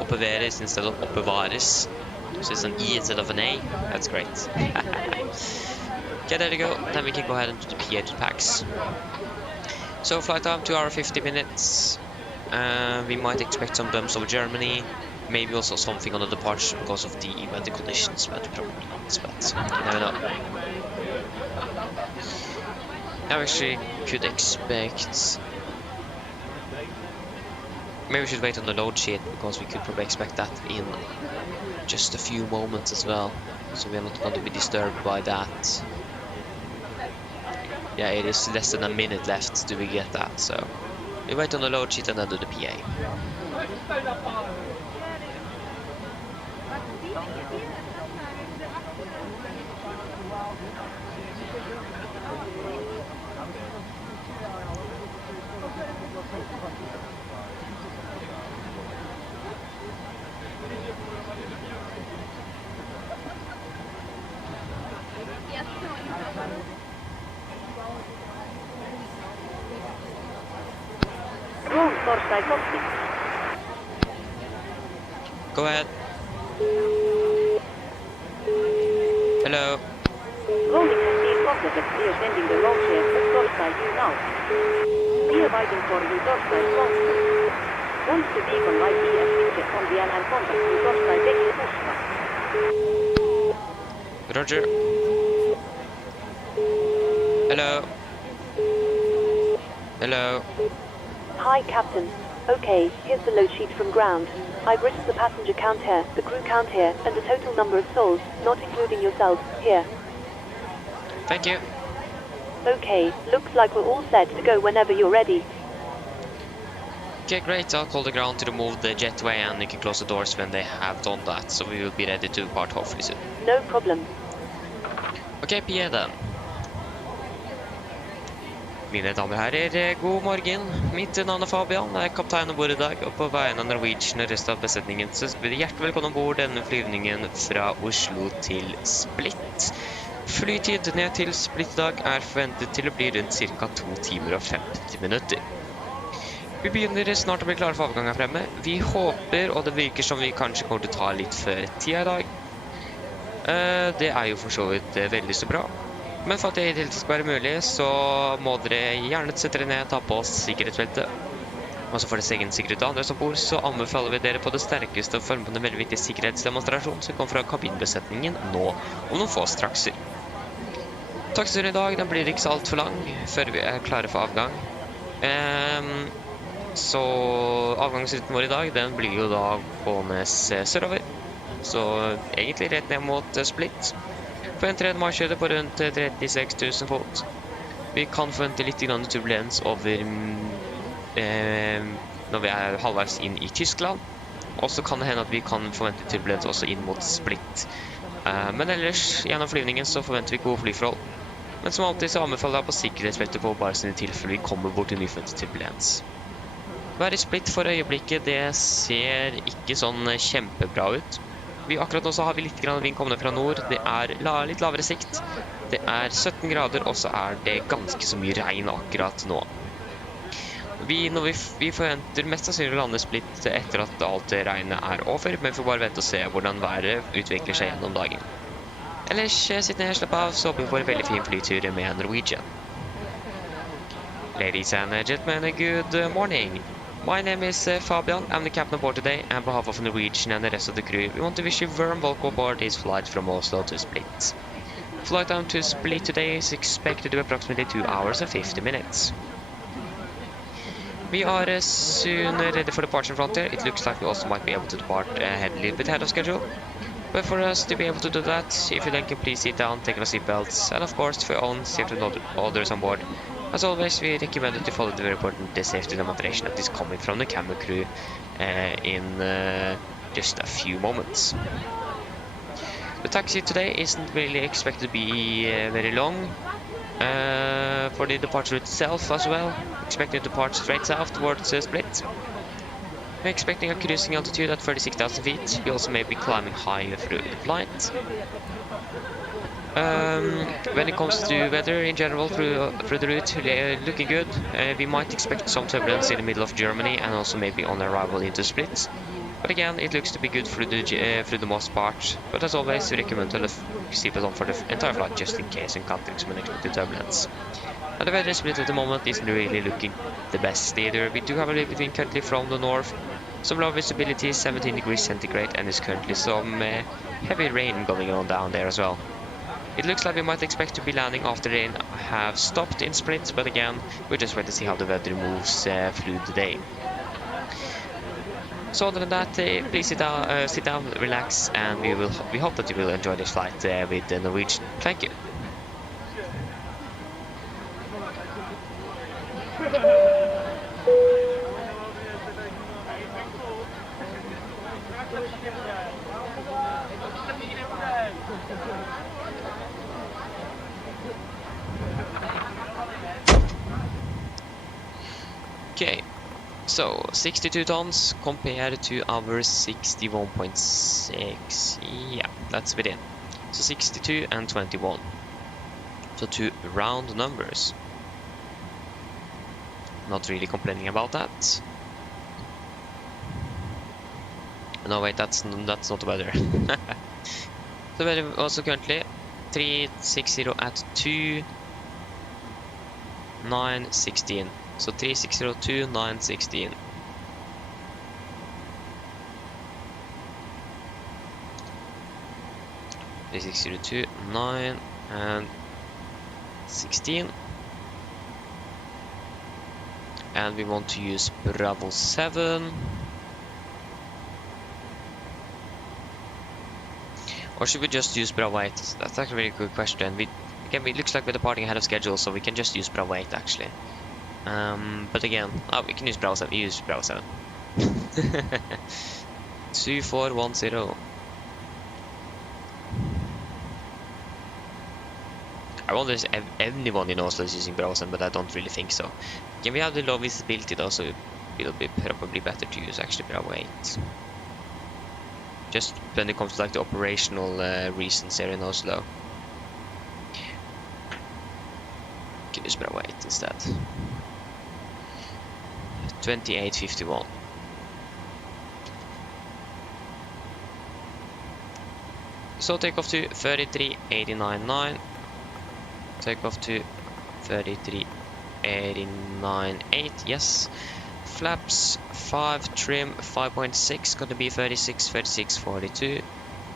Oppbevares instead of oppbevares. So it's an E instead of an A. That's great. Okay, there you go. Then we can go ahead and do the PA to PAX. So flight time 2 hours 50 minutes. We might expect some bumps over Germany. Maybe also something on the departure because of the weather conditions, but probably not. But you never know. I actually could expect... Maybe we should wait on the load sheet, because we could probably expect that in just a few moments as well. So we are not going to be disturbed by that. Yeah, it is less than a minute left till we get that, so we wait on the load sheet and then do the PA. Go ahead. Hello. Rolling has been processed. We are sending the roll share to Torstai you now. We are waiting for you Torstai transfer. Once the beacon light be switched on the and contact you Torstai taking Pushback. Roger. Hello. Hello. Hi, Captain. Okay, here's the load sheet from ground. I've written the passenger count here, the crew count here, and the total number of souls, not including yourselves, here. Thank you. Okay, looks like we're all set to go whenever you're ready. Okay, great. I'll call the ground to remove the jetway and you can close the doors when they have done that, so we will be ready to depart hopefully soon. No problem. Ok, PA then. Mine damer og herrer, god morgen. Mitt navn er Fabian, jeg er kaptein ombord i dag, og på vegne av Norwegian og resten av besetningen så blir det hjertelig velkommen ombord denne flyvningen fra Oslo til Split. Flytid ned til Split i dag er forventet til å bli rundt ca. 2 timer og 50 minutter. Vi begynner snart å bli klare for avgang her fremme. Vi håper, og det virker som vi kanskje kommer til å ta litt før tida i dag. Det er jo for så vidt veldig så bra. Men for at det i tillegg skal være mulig, så må dere gjerne sette dere ned og ta på oss sikkerhetsbeltet. Og så for deres egen sikkerhet og andres ombord, så anbefaler vi dere på det sterkeste å følge på en veldig viktig sikkerhetsdemonstrasjon som kommer fra kabinbesetningen nå om noen få strakser. Taxisturen i dag, den blir ikke så alt for lang før vi er klare for avgang. Så avgangsruten vår i dag, den blir jo da gående sørover. Så egentlig rett ned mot Split. Forventer en marskjøyde på rundt 36 000 fot. Vi kan forvente litt turbulens over når vi er halvveis inn i Tyskland. Og så kan det hende at vi kan forvente turbulens også inn mot Split. Men ellers, gjennom flyvningen så forventer vi gode flyforhold. Men som alltid så anbefaler jeg på sikkerhetsbeltet på bare sine tilfeller vi kommer bort til nyforventet turbulens. Vær i Split for øyeblikket, det ser ikke sånn kjempebra ut. Akkurat nå så har vi litt vind kommende fra nord. Det er litt lavere sikt. Det er 17 grader, og så er det ganske så mye regn akkurat nå. Vi forventer mest sannsynlig å lande Split etter at alt det regnet er over, men vi får bare vente og se hvordan været utvikler seg gjennom dagen. Ellers sitt ned, slapp av, så blir vi på en veldig fin flytur med Norwegian. Ladies and gentlemen, good morning. My name is Fabian. I'm the captain aboard today, and on behalf of Norwegian and the rest of the crew, we want to wish you a warm welcome aboard this flight from Oslo to Split. Flight down to Split today is expected to be approximately 2 hours and 50 minutes. We are soon ready for departure in front here. It looks like we also might be able to depart a little bit ahead of schedule. But for us to be able to do that, if you then can please sit down, take off seatbelts, and of course for your own safety and others on board. As always, we recommend to follow the very important safety demonstration that is coming from the camera crew in just a few moments. The taxi today isn't really expected to be very long. For the departure itself as well, expecting to depart straight south towards Split. We're expecting a cruising altitude at 36,000 feet. We also may be climbing higher through the flight. When it comes to weather in general through the route, looking good. We might expect some turbulence in the middle of Germany and also maybe on arrival into Split. But again, it looks to be good through the most part. But as always, we recommend to keep it on for the entire flight just in case encountering some unexpected turbulence. And the weather in Split at the moment isn't really looking the best either. We do have a little bit of wind currently from the north. Some low visibility, 17 degrees centigrade, and there's currently some heavy rain going on down there as well. It looks like we might expect to be landing after they have stopped in Split, but again, we're just waiting to see how the weather moves through the day. So other than that, please sit down, relax, and we hope that you will enjoy this flight with the Norwegian. Thank you. Okay, so 62 tons compared to our 61.6. Yeah, that's within. So 62 and 21. So two round numbers. Not really complaining about that. No, wait, that's not the weather. The weather also currently 360 at 2, 916. So 3602, 916. Three 602, 9 and 16. And we want to use Bravo 7. Or should we just use Bravo 8? That's actually a really good question. Again, it looks like we're departing ahead of schedule, so we can just use Bravo 8 actually. But again, we can use Bravo 7. Use Bravo 7. 2410. I wonder if anyone in Oslo is using Bravo 7, but I don't really think so. Again, we have the low visibility though, so it'll be probably better to use actually Bravo 8. Just when it comes to like the operational reasons here in Oslo. You can use Bravo 8 instead. 2851. So takeoff to 33.89.9. Takeoff to 33.89.8. Yes. Flaps 5, trim 5.6, gonna be 36, 36, 42.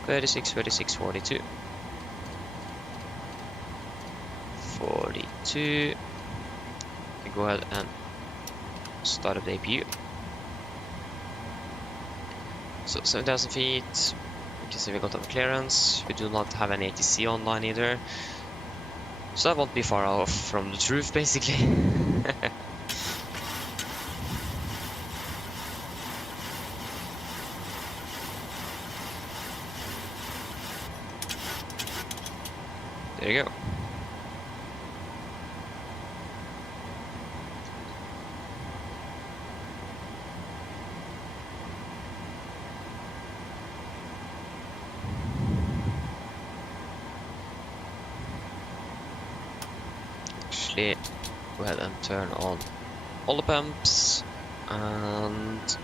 36, 36, 42. 42. Go ahead and start up the APU. So 7,000 feet. You can see we got our clearance. We do not have an ATC online either. So that won't be far off from the truth, basically. There you go. Actually, go ahead and turn on all the pumps, and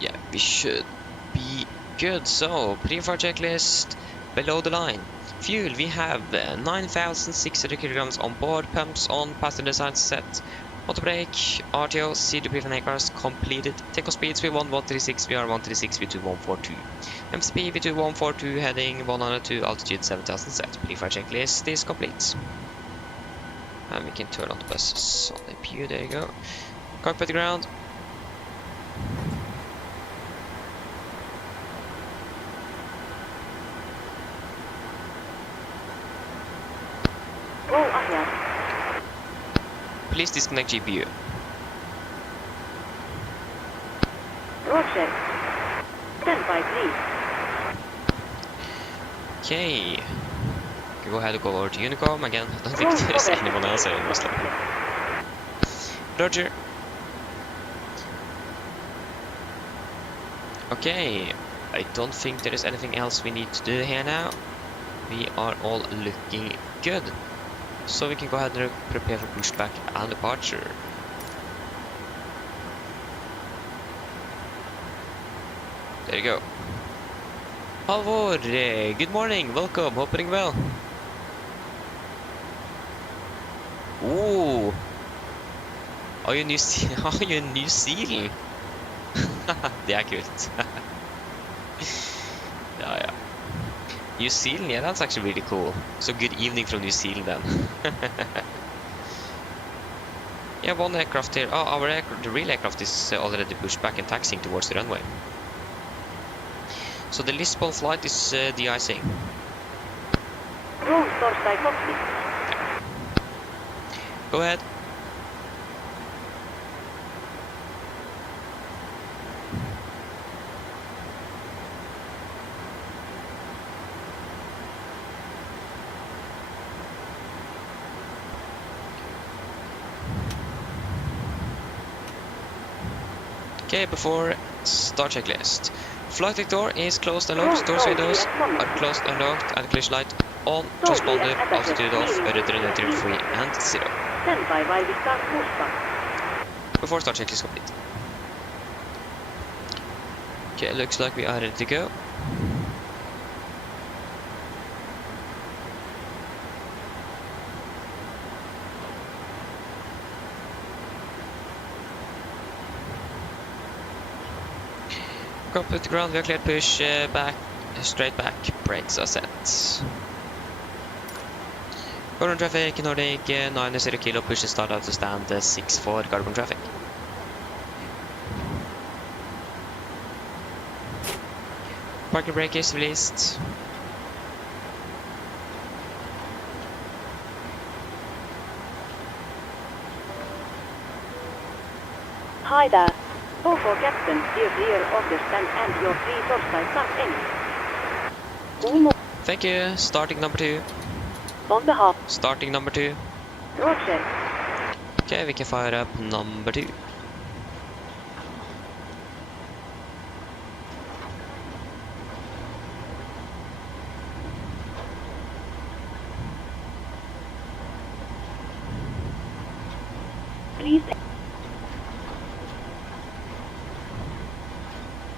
yeah, we should be good. So, pre-flight checklist, below the line. Fuel, we have 9,600 kilograms on board, pumps on, passenger side set, auto brake, RTO, CDP and cars completed. Takeoff speeds V1 136, VR 136, V2 142. MCP V2 142, heading 102, altitude 7,000 set. Pre-flight checklist is complete. And we can turn on the buses on the APU, there you go. Cockpit ground. Roll ahead. Please disconnect GPU. Roger. Stand by, please. Okay. Go ahead and go over to Unicom again. I don't think there's anyone else here in Oslo. Roger. Okay. I don't think there is anything else we need to do here now. We are all looking good. So we can go ahead and prepare for pushback and departure. There you go. Halvor, good morning, welcome, hoping well. Ooh. Are you New Zealand? Det er kult. Det New Zealand, yeah, that's actually really cool. So good evening from New Zealand then. Yeah, one aircraft here. Oh, the real aircraft is already pushed back and taxiing towards the runway. So the Lisbon flight is de-icing. Go ahead. Okay, before start checklist. Flight deck door is closed and locked. Doors windows are closed and locked, and collision light on. Transponder altitude off. Rudder free and 0. Standby while we start pushback. Before start checklist complete. Okay, looks like we are ready to go. Cockpit to ground, we are cleared push back, straight back, brakes are set. Carbon traffic, Nordic 90 kilo, push to start out to stand 64 carbon traffic. Parking brake is released. Hi there. For Captain, steer clear of the stand and your three topside ends. Thank you. Starting number 2. On behalf. Starting number 2. Roger. Okay, we can fire up number 2. Please.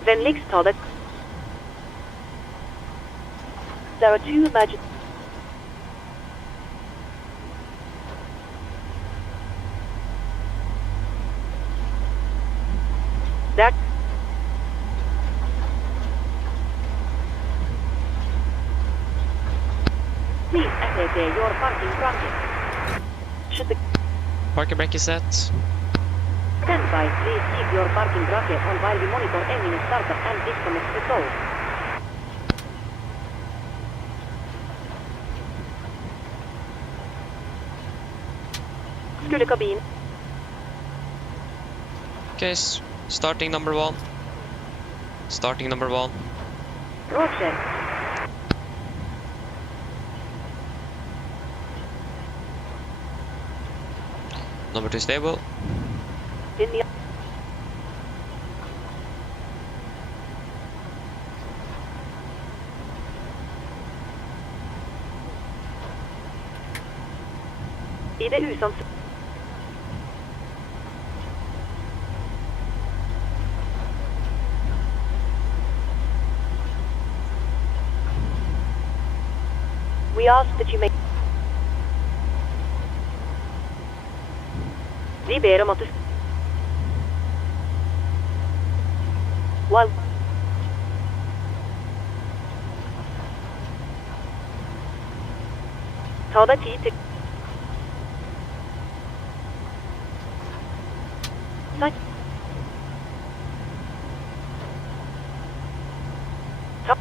Vänligst There are 2 emergency. That. Please activate your parking bracket. Should the Parking brake is set. Stand by, please keep your parking bracket on while we monitor engine startup and disconnect the tow. Skulle kabin. Okay, starting number 1. Starting number 1. Roger. Number 2 stable. In the I det huset. We ask that you make. Vi ber om at du. Wow. Ta deg tid til. Takk. Takk.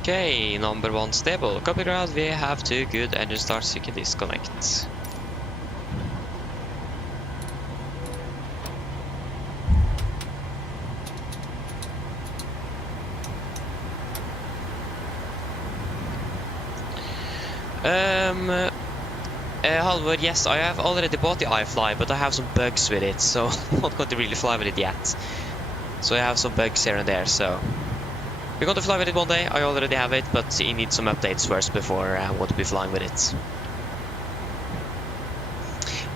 Okay, number 1 stable. Copy ground, we have 2 good engine starts, you can disconnect. Halvor, yes, I have already bought the iFly, but I have some bugs with it, so I'm not going to really fly with it yet. So I have some bugs here and there, so we're going to fly with it one day. I already have it, but it needs some updates first before I want to be flying with it.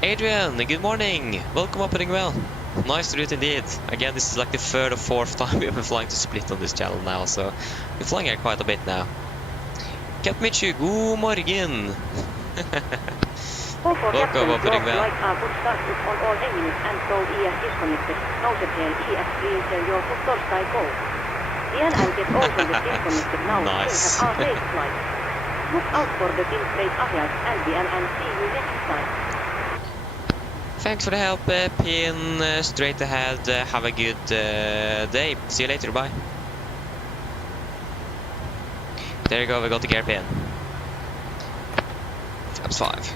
Adrian, good morning. Welcome up, doing well. Nice to do it indeed. Again, this is like the 3rd or 4th time we've been flying to Split on this channel now, so we're flying here quite a bit now. Captain Mitchu, god morgen. Volkov var på din vän. Light are put start with on all engines and so ES disconnected. Nousepel ES re-enter your football sky go. DNL get also the disconnected now. Nice. Have our safe flight. Look out for the pin straight ahead and see you next time. Thanks for the help, Pin. Straight ahead. Have a good day. See you later. Bye. There you go. We got the gear pin. Flaps 5.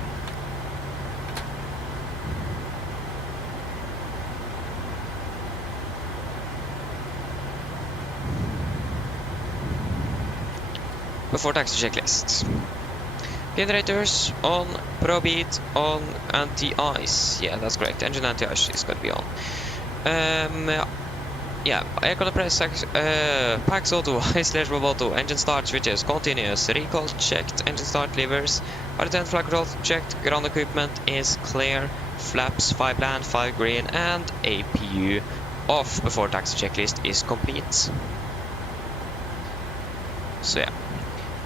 Before taxi checklist. Generators on, ProBeat on, anti-ice. Yeah, that's correct. Engine anti-ice is going to be on. Yeah, air compressor, Pax Auto, slash Roboto, engine start switches, continuous, recall checked, engine start levers, RTN flight control checked, ground equipment is clear, flaps 5 land, 5 green, and APU off before taxi checklist is complete. So yeah.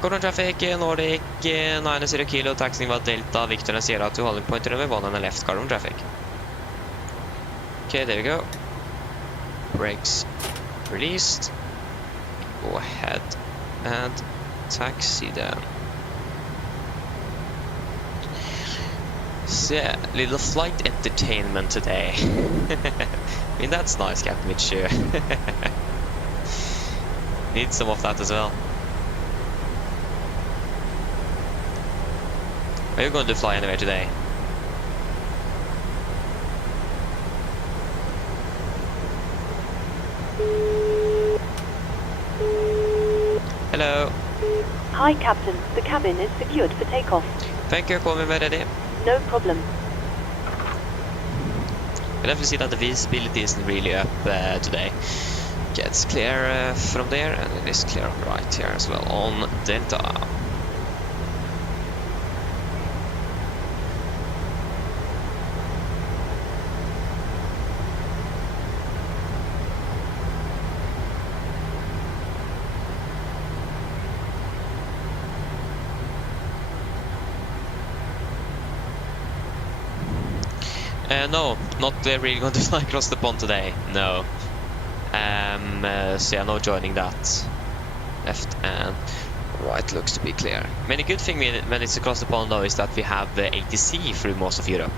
Gordon traffic, Nordic, 90 kilo, taxing var Delta, Victor and Sierra to holding point runway 1 and left Gordon traffic. Okay, there we go. Brakes released. Go ahead and taxi down. So yeah, little flight entertainment today. I mean, that's nice, Captain Mitch. Need some of that as well. Are you going to fly anywhere today? Hello. Hi, Captain. The cabin is secured for takeoff. Thank you, call me when ready. No problem. I definitely see that the visibility isn't really up today. Okay, it's clear from there, and it is clear on the right here as well on Delta. No, not really going to fly across the pond today, no. So yeah, no joining that. Left and right looks to be clear. I mean, a good thing when it's across the pond though is that we have the ATC through most of Europe.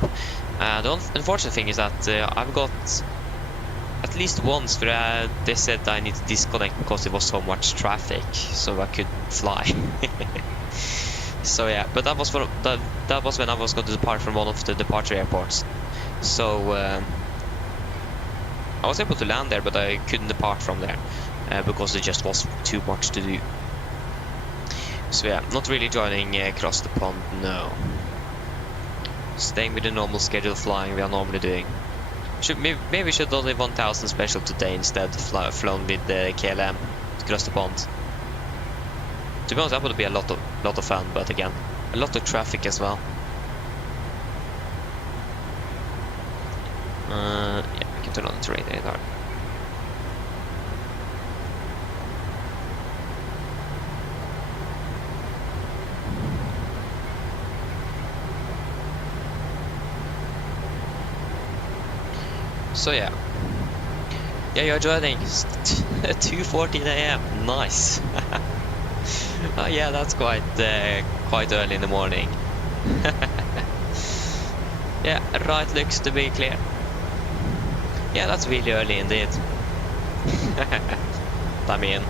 The unfortunate thing is that I've got at least once where they said I need to disconnect because there was so much traffic, so I couldn't fly. So yeah, but that was when I was going to depart from one of the departure airports. So I was able to land there, but I couldn't depart from there because there just was too much to do. So yeah, not really joining across the pond, no. Staying with the normal schedule flying we are normally doing. Maybe we should only 1000 special today instead, flown with the KLM across the pond. To be honest, that would be a lot of fun, but again, a lot of traffic as well. Yeah, we can turn on the terrain radar. So yeah, you're joining 2:14 AM. Nice. Oh yeah, that's quite early in the morning. Yeah, right looks to be clear. Yeah, that's really early indeed. I mean,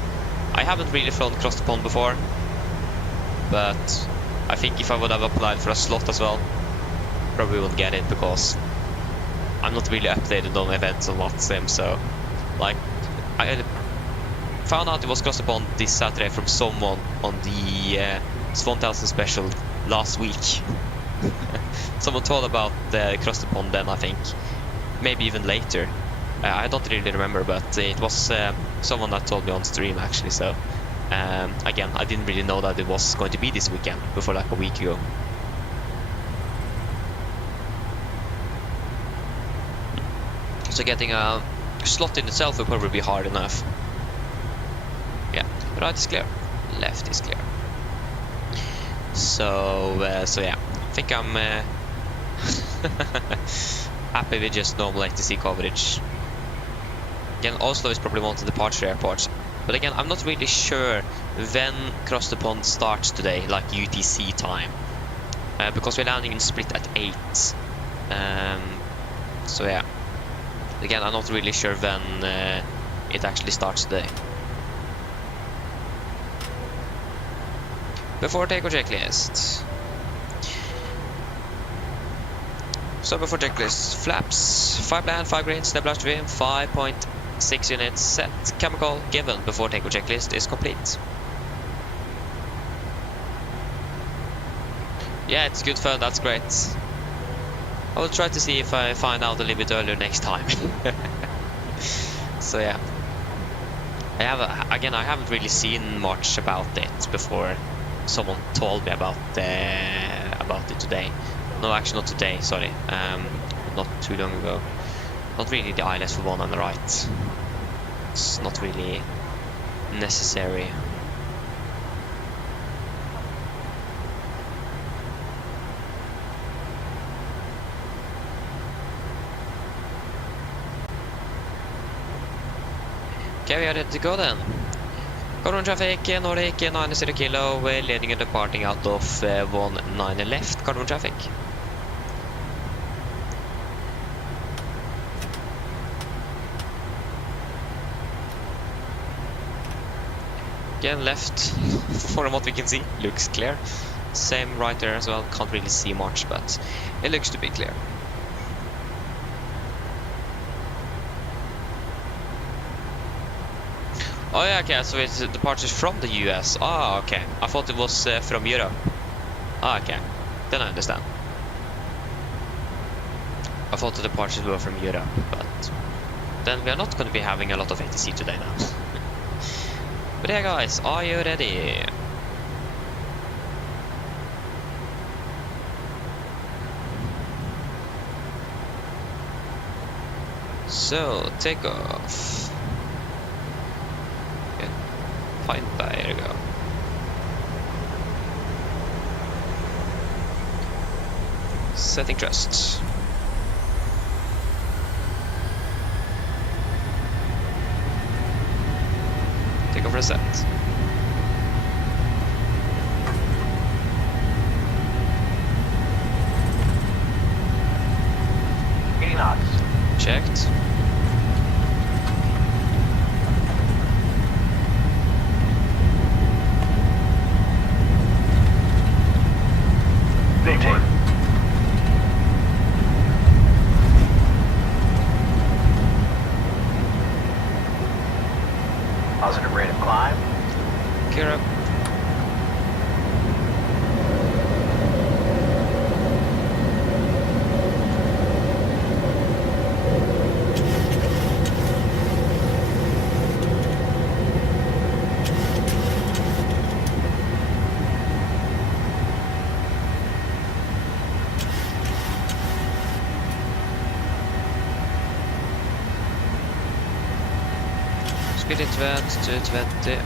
I haven't really flown across the pond before, but I think if I would have applied for a slot as well, probably wouldn't get it because I'm not really updated on events on WhatsApp. So, like, I found out it was across the pond this Saturday from someone on the Swan 1000 special last week. Someone told about the across the pond then, I think. Maybe even later. I don't really remember, but it was someone that told me on stream actually. So again, I didn't really know that it was going to be this weekend before like a week ago. So getting a slot in itself will probably be hard enough. Yeah, right is clear, left is clear. So yeah, I think I'm Happy with just normal ATC coverage. Again, Oslo is probably one of the departure airports. But again, I'm not really sure when Cross the Pond starts today, like UTC time. Because we're landing in Split at 8. So yeah. Again, I'm not really sure when it actually starts today. Before takeoff checklist. So before checklist, flaps, 5 land, 5 green, stabilized trim, 5.6 units set. Chemical given before takeoff checklist is complete. Yeah, it's good fun, that's great. I will try to see if I find out a little bit earlier next time. So yeah. I haven't really seen much about it before someone told me about it today. No, actually not today, sorry. Not too long ago. Not really the ILS for one on the right. It's not really necessary. Okay, we are ready to go then. Gardermoen traffic, Nordic 90 kilo, leading and departing out of 19 left, Gardermoen traffic. Again, left, from what we can see, looks clear. Same right there as well, can't really see much, but it looks to be clear. Oh yeah, okay, so it's departures from the US. Ah, okay. I thought it was from Europe. Ah, okay. Then I understand. I thought the departures were from Europe, but then we are not going to be having a lot of ATC today now. But yeah, guys, are you ready? So, take off. Fine, there you go. Setting thrust. Take off reset. Getting knots. Checked. Big one. Positive rate of climb. Gear up. Speed it vent to 20.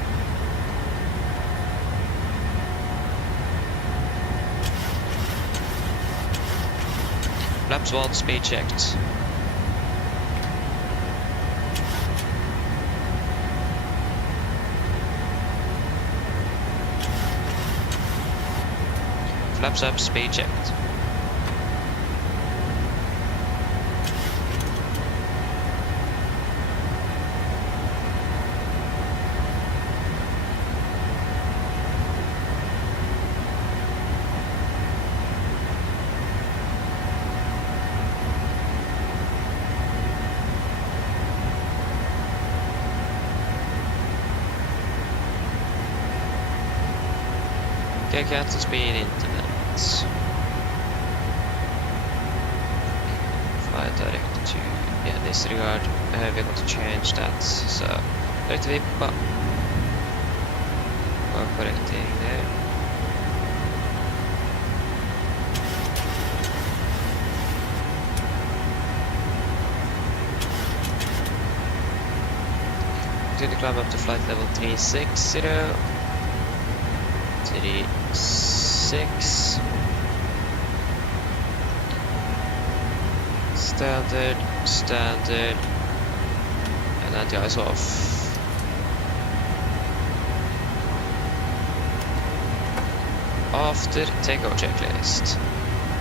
Flaps 1, speed checked. Flaps up, speed checked. Okay, cancel speed internet. Fly direct to, yeah, disregard. We're going to change that. So, direct to vippa. Or correcting there. Continue to climb up to flight level 360. 36. standard, standard, and anti-ice off. After takeoff checklist.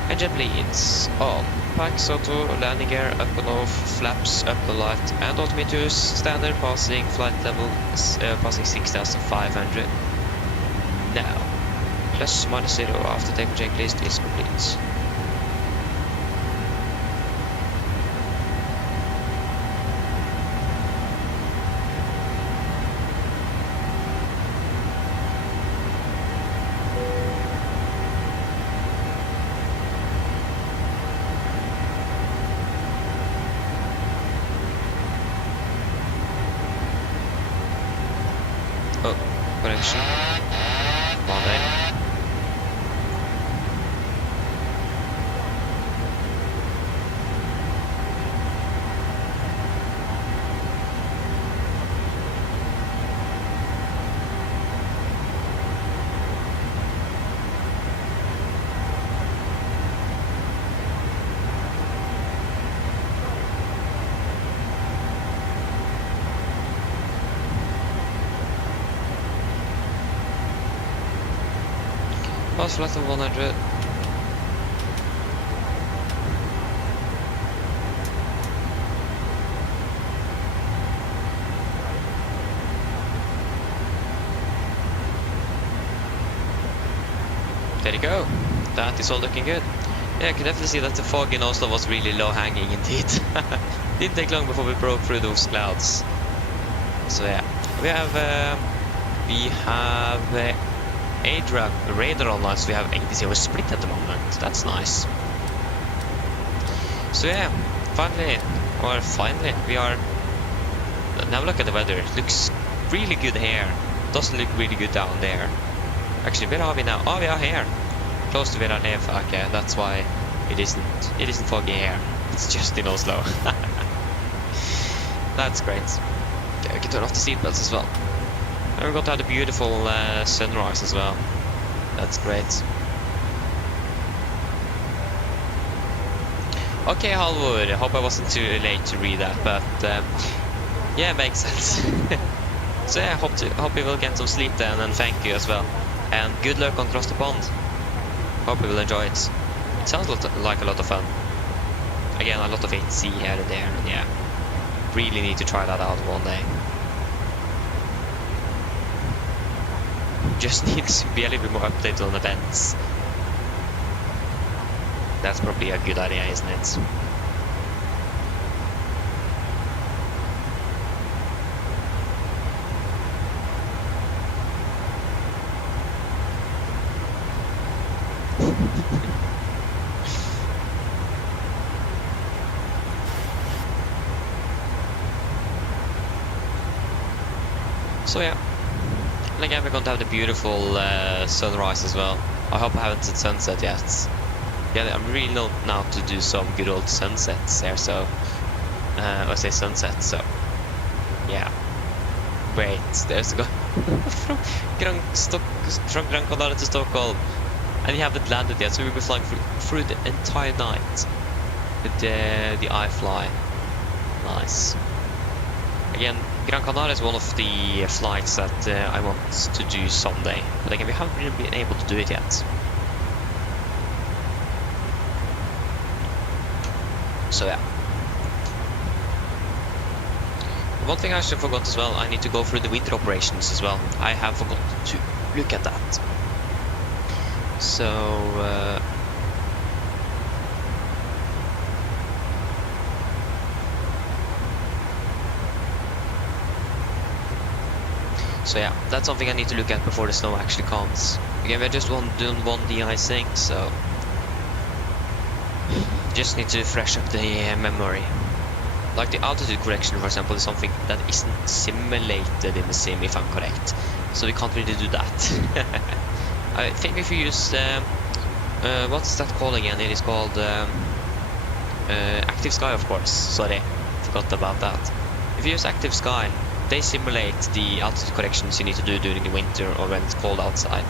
Engine bleeds on. Packs auto, landing gear up and off, flaps up and light, and altimeters standard passing flight level passing 6,500. Now, ±0 after takeoff checklist is complete. Oh, correction. One day. Pass flight of 100. There you go. That is all looking good. Yeah, I can definitely see that the fog in Oslo was really low hanging indeed. Didn't take long before we broke through those clouds. So yeah, we have AMD Radeon RX. We have 80 split at the moment. That's nice. So yeah, finally, we are. Now look at the weather. It looks really good here. Doesn't look really good down there. Actually, where are we now? Oh, we are here, close to where I live. Okay, that's why it isn't foggy here. It's just in Oslo. That's great. Okay, we can turn off the seatbelts as well. And we're going to have the beautiful sunrise as well. That's great. Okay, Halvor, I hope I wasn't too late to read that, but yeah, it makes sense. So yeah, hope you will get some sleep then, and thank you as well. And good luck on Cross the Pond. Hope you will enjoy it. It sounds like a lot of fun. Again, a lot of AC here and there, and yeah, really need to try that out one day. Just needs to be a little bit more updated on events. That's probably a good idea, isn't it? So yeah. And again, we're going to have the beautiful sunrise as well. I hope I haven't seen sunset yet. Yeah, I'm really not now to do some good old sunsets here, so I say sunset, so yeah. Wait, there's the guy from Gran Canaria to Stockholm, and you haven't landed yet, so we'll be flying through the entire night with the iFly. Nice. Again, Gran Canaria is one of the flights that I want to do someday, but again, we haven't really been able to do it yet. So yeah. One thing I actually forgot as well, I need to go through the winter operations as well. I have forgotten to look at that. So so yeah, that's something I need to look at before the snow actually comes. Again, we're just doing one de-icing, so just need to fresh up the memory. Like the altitude correction, for example, is something that isn't simulated in the sim, if I'm correct. So we can't really do that. I think if you use what's that called again? It is called Active Sky, of course. Sorry, forgot about that. If you use Active Sky, they simulate the altitude corrections you need to do during the winter or when it's cold outside.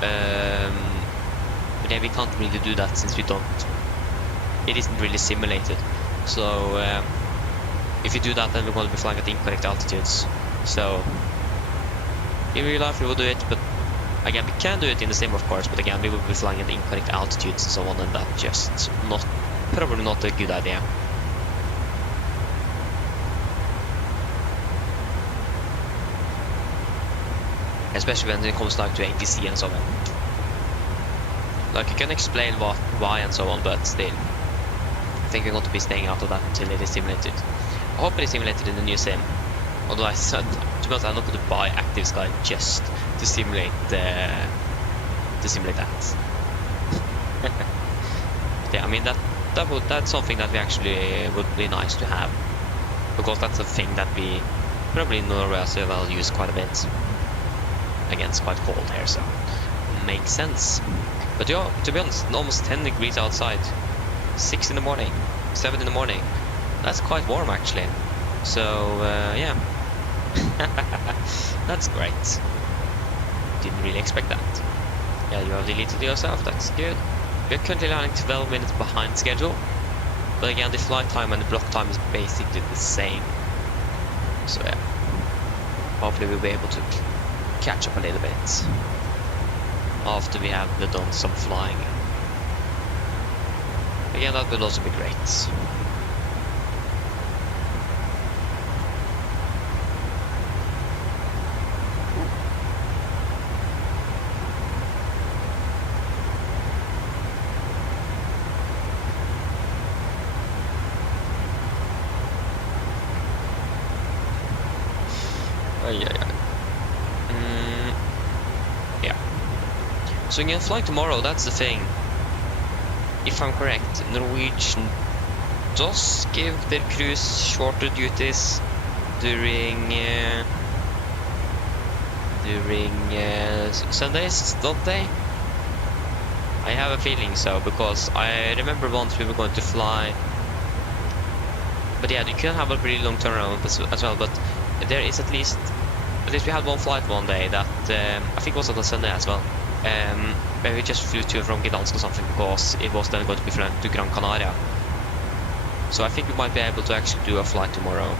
But yeah, we can't really do that since we don't it isn't really simulated. So if you do that, then we're going to be flying at incorrect altitudes. So in real life we will do it, but again we can do it in the sim of course, but again we will be flying at incorrect altitudes and so on, and that's just probably not a good idea. Especially when it comes like to ATC and so on. Like you can explain why and so on, but still I think we're going to be staying out of that until it is simulated. I hope it is simulated in the new sim. Although I said, to be honest, I'm not going to buy Active Sky just to simulate that. Yeah, I mean that's something that we actually would be nice to have, because that's a thing that we probably in Norway as well use quite a bit. Again, it's quite cold here, so makes sense. But yeah, to be honest, almost 10 degrees outside. 6 in the morning, 7 in the morning. That's quite warm actually. So yeah, that's great. Didn't really expect that. Yeah, you have deleted yourself, that's good. We're currently landing 12 minutes behind schedule. But again, the flight time and the block time is basically the same. So yeah, hopefully we'll be able to catch up a little bit after we have done some flying. Again, that would also be great. So again, flying tomorrow, that's the thing. If I'm correct, Norwegian does give their crews shorter duties during Sundays, don't they? I have a feeling so, because I remember once we were going to fly. But yeah, you can have a pretty long turnaround as well, but there is at least we had one flight one day that I think was on a Sunday as well. Where we just flew to and from Gdansk or something, because it was then going to be flown to Gran Canaria. So I think we might be able to actually do a flight tomorrow.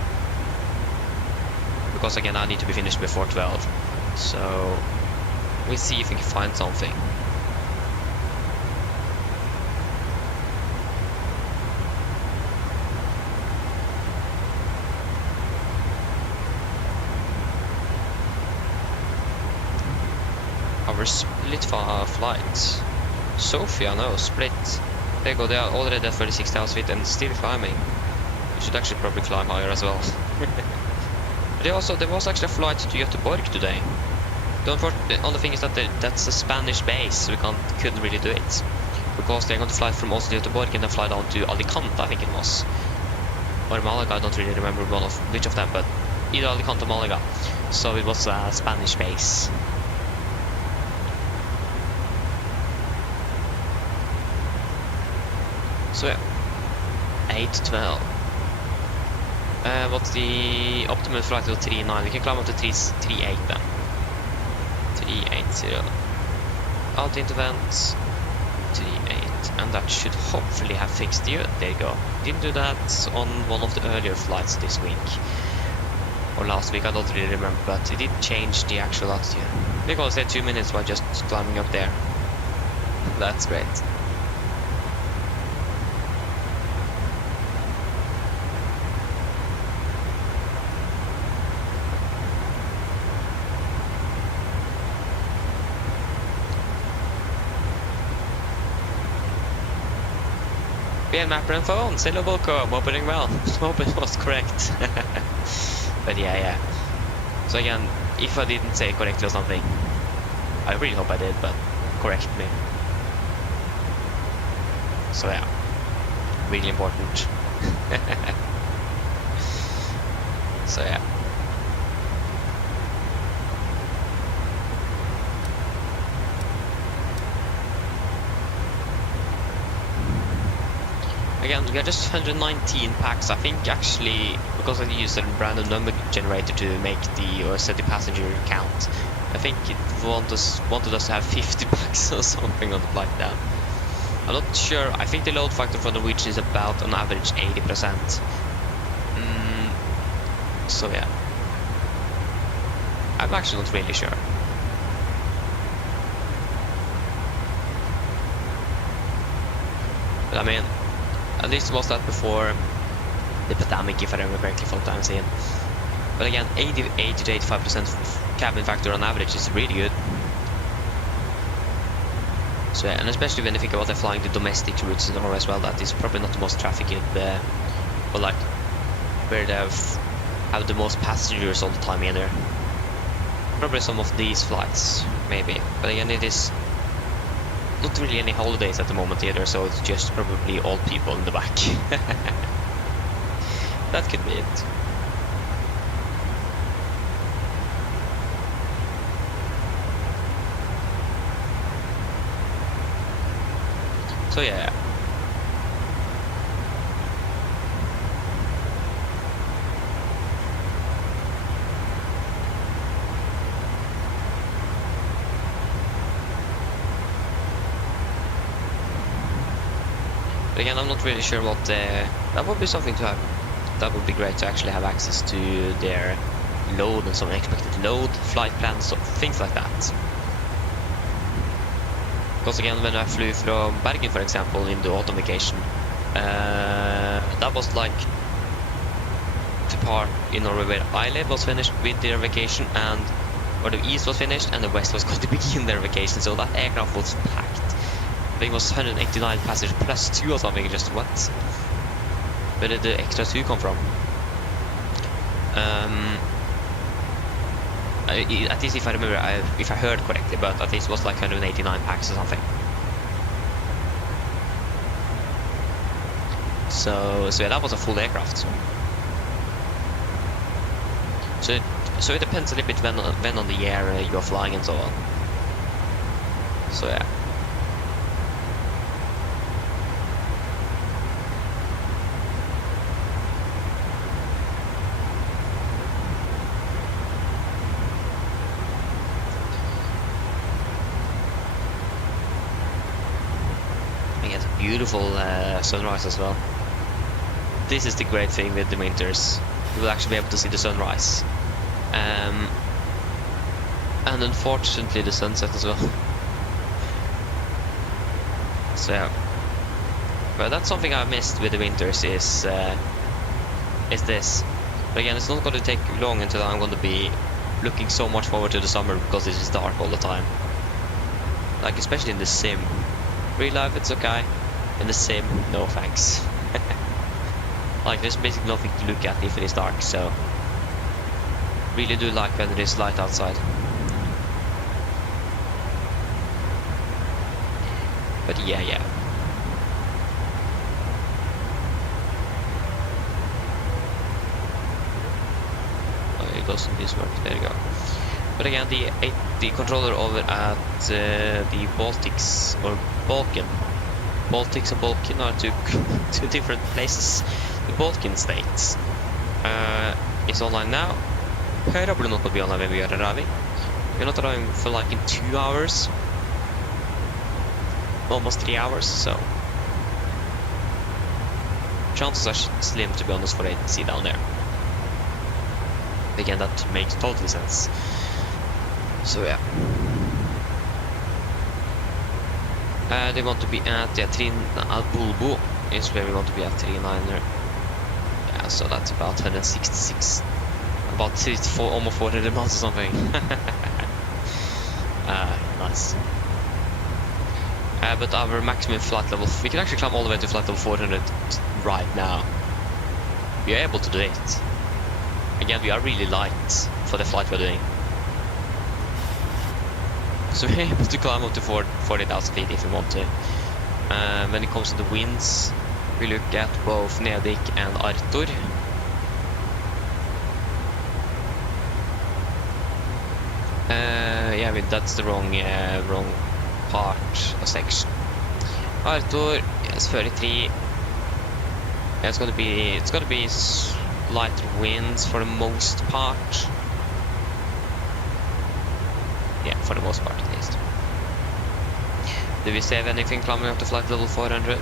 Because again, I need to be finished before 12. So we'll see if we can find something. Our split flight. Sofia, no, split. There you go, they are already at 36,000 feet and still climbing. We should actually probably climb higher as well. But there was actually a flight to Göteborg today. The only thing is that that's a Spanish base, so we couldn't really do it. Because they're going to fly from Oslo to Göteborg and then fly down to Alicante, I think it was. Or Malaga, I don't really remember which of them, but either Alicante or Malaga. So it was a Spanish base. So yeah, 8:12. What's the optimum flight to 3.9? We can climb up to 3.8 then. 3.80. Alt intervent 3.8, and that should hopefully have fixed you. There you go. Didn't do that on one of the earlier flights this week or last week. I don't really remember, but it did change the actual altitude. Because I said 2 minutes while just climbing up there. That's great. BN Mapper and Phone, hello, welcome, opening well. Hope it was correct. But yeah. So again, if I didn't say it correctly or something, I really hope I did, but correct me. So yeah, really important. So yeah. Again, we are just 119 packs. I think actually, because I used a random number generator to make or set the passenger count, I think it wanted us to have 50 packs or something on the flight down. I'm not sure. I think the load factor for Norwegian is about on average 80%. So yeah, I'm actually not really sure. But I mean, at least it was that before the pandemic, if I remember correctly, from time seen. But again, 80 to 85% cabin factor on average is really good. So yeah, and especially when you think about the flying the domestic routes in Norway as well, that is probably not the most trafficked, but like where they have the most passengers all the time either. Probably some of these flights, maybe. But again, it is not really any holidays at the moment either, so it's just probably old people in the back. That could be it. So yeah. But again, I'm not really sure what that would be something to have. That would be great to actually have access to their load and some expected load, flight plans, so things like that. Because again, when I flew from Bergen, for example, in the autumn vacation, that was like the part in Norway where I live was finished with their vacation, and where the east was finished and the west was going to begin their vacation, so that aircraft was packed. I think it was 189 passengers plus 2 or something, just what? Where did the extra 2 come from? At least if I remember, if I heard correctly, but at least it was like 189 packs or something. So yeah, that was a full aircraft. So it depends a little bit when on the year you're flying and so on. So yeah. Beautiful sunrise as well. This is the great thing with the winters. You will actually be able to see the sunrise. And unfortunately the sunset as well. So yeah. But that's something I missed with the winters is this. But again, it's not going to take long until I'm going to be looking so much forward to the summer because it is dark all the time. Like especially in the sim. Real life it's okay. In the sim, no thanks. Like there's basically nothing to look at if it is dark, so really do like when it is light outside. But yeah. Oh, it goes in this work, there you go. But again, the controller over at the Baltics, or Baltics and Balkan are two different places. The Balkan states is online now. Høyre burde not be online when we are arriving. We're not arriving for like in 2 hours. Almost 3 hours, so chances are slim, to be honest, for latency down there. Again, that makes total sense. So yeah. They want to be at Bulbo is where we want to be at 39er. Yeah, so that's about 166, about 34, almost 400 miles or something. Nice. But our maximum flight level, we can actually climb all the way to flight level 400 right now. We are able to do it. Again, we are really light for the flight we're doing. So we're able to climb up to 40,000 feet if we want to. When it comes to the winds, we look at both Nedik and Arthur. Yeah, I mean, that's the wrong part or section. Arthur, yes, 33. Yeah, it's gonna be lighter winds for the most part. Yeah, for the most part at least. Do we save anything climbing up to flight level 400?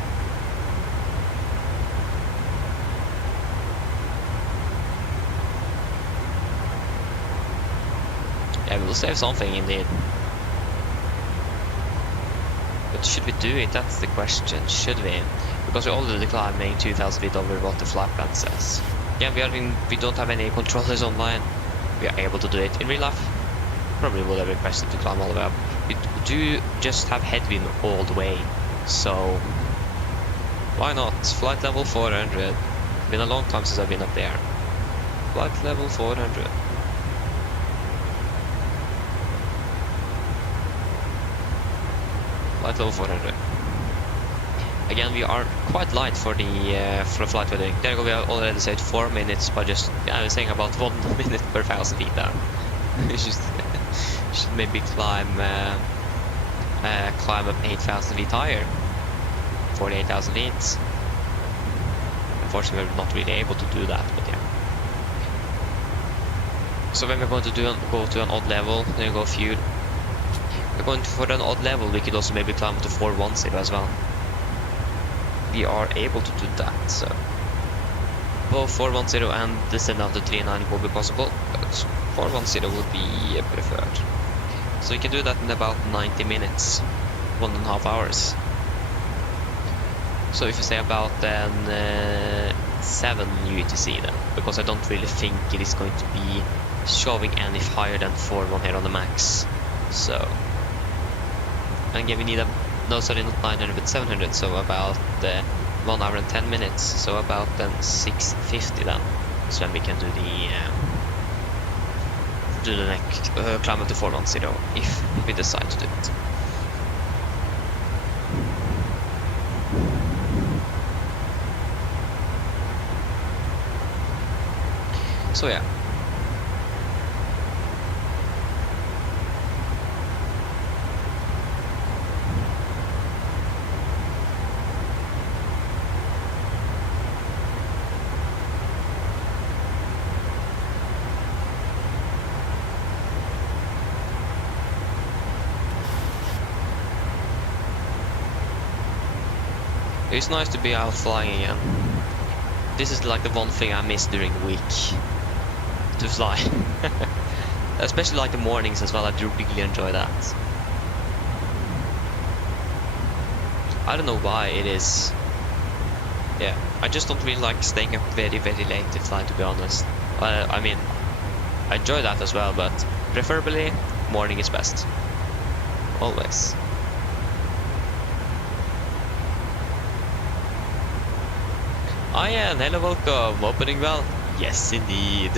Yeah, we'll save something indeed. But should we do it? That's the question. Should we? Because we're already climbing 2,000 feet over what the flight plan says. Yeah, we don't have any controllers online. We are able to do it in real life. Probably would have requested to climb all the way up. We do just have headwind all the way, so why not? Flight level 400. Been a long time since I've been up there. Flight level 400. Flight level 400. Again, we are quite light for the flight we're doing. There you go, we have already saved 4 minutes by just, I was saying about 1 minute per 1,000 feet down. We should maybe climb up 8,000 feet higher. 48,000 feet. Unfortunately, we're not really able to do that, but yeah. So when we're going to go to an odd level, then go fuel. We're going for an odd level, we could also maybe climb to 410 as well. We are able to do that, so both 410 and descend down to 39 will be possible, but 410 would be preferred. So you can do that in about 90 minutes, 1.5 hours. So if you say about then 7 UTC then, because I don't really think it is going to be showing any higher than 4.1 here on the max. So, and again we need a, no sorry not 900 but 700, so about 1 hour and 10 minutes, so about then 650 then. So then we can do the next climb up to 410 if we decide to do it. So yeah. It's nice to be out flying again. This is like the one thing I miss during the week. To fly. Especially like the mornings as well, I do really enjoy that. I don't know why it is. Yeah, I just don't really like staying up very late to fly, to be honest. I mean, I enjoy that as well, but preferably morning is best. Always. Ian, hello, welcome. Opening well? Yes, indeed.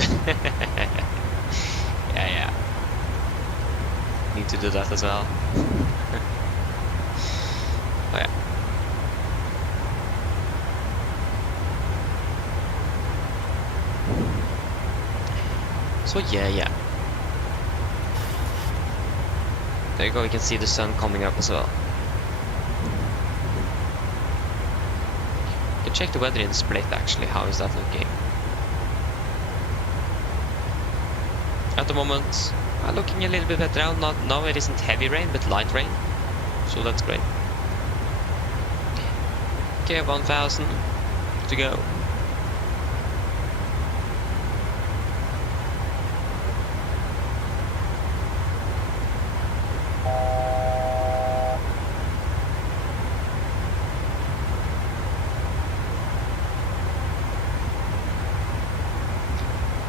yeah. Need to do that as well. Oh yeah. So yeah. There you go, we can see the sun coming up as well. You can check the weather in Split actually, how is that looking? At the moment, looking a little bit better now. Now it isn't heavy rain, but light rain. So that's great. Okay, 1,000 to go.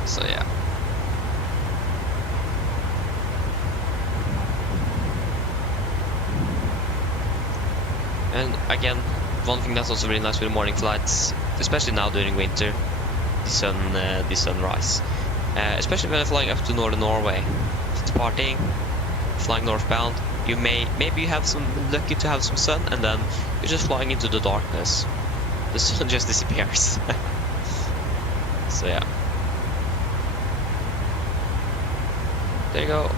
So yeah. And again, one thing that's also really nice with the morning flights, especially now during winter, the sunrise. Especially when I'm flying up to northern Norway, departing, flying northbound, maybe you have some lucky to have some sun, and then you're just flying into the darkness. The sun just disappears. So yeah. There you go.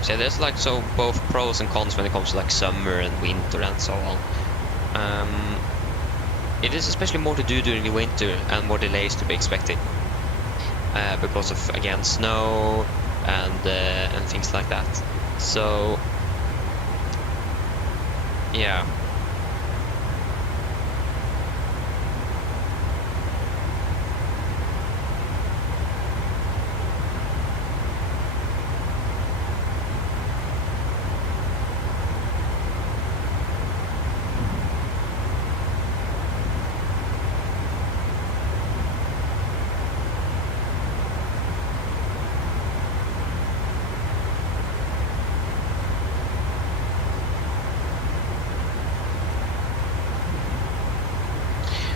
So there's like both pros and cons when it comes to like summer and winter and so on. It is especially more to do during the winter and more delays to be expected because of again snow, and things like that. So yeah.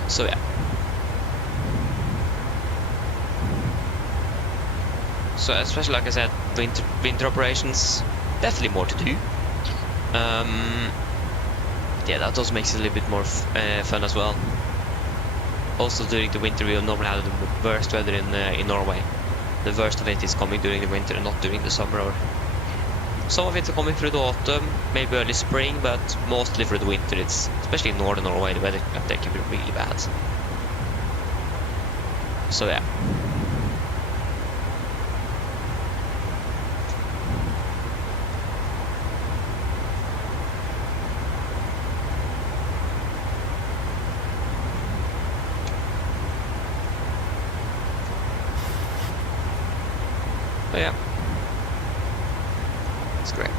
So yeah. So especially like I said, winter operations, definitely more to do. Yeah, that also makes it a little bit more fun as well. Also during the winter we will normally have the worst weather in Norway. The worst of it is coming during the winter and not during the summer. Or some of it is coming through the autumn, maybe early spring, but mostly through the winter. It's especially in northern Norway, the weather up there can be really bad. So yeah. Oh yeah, it's great.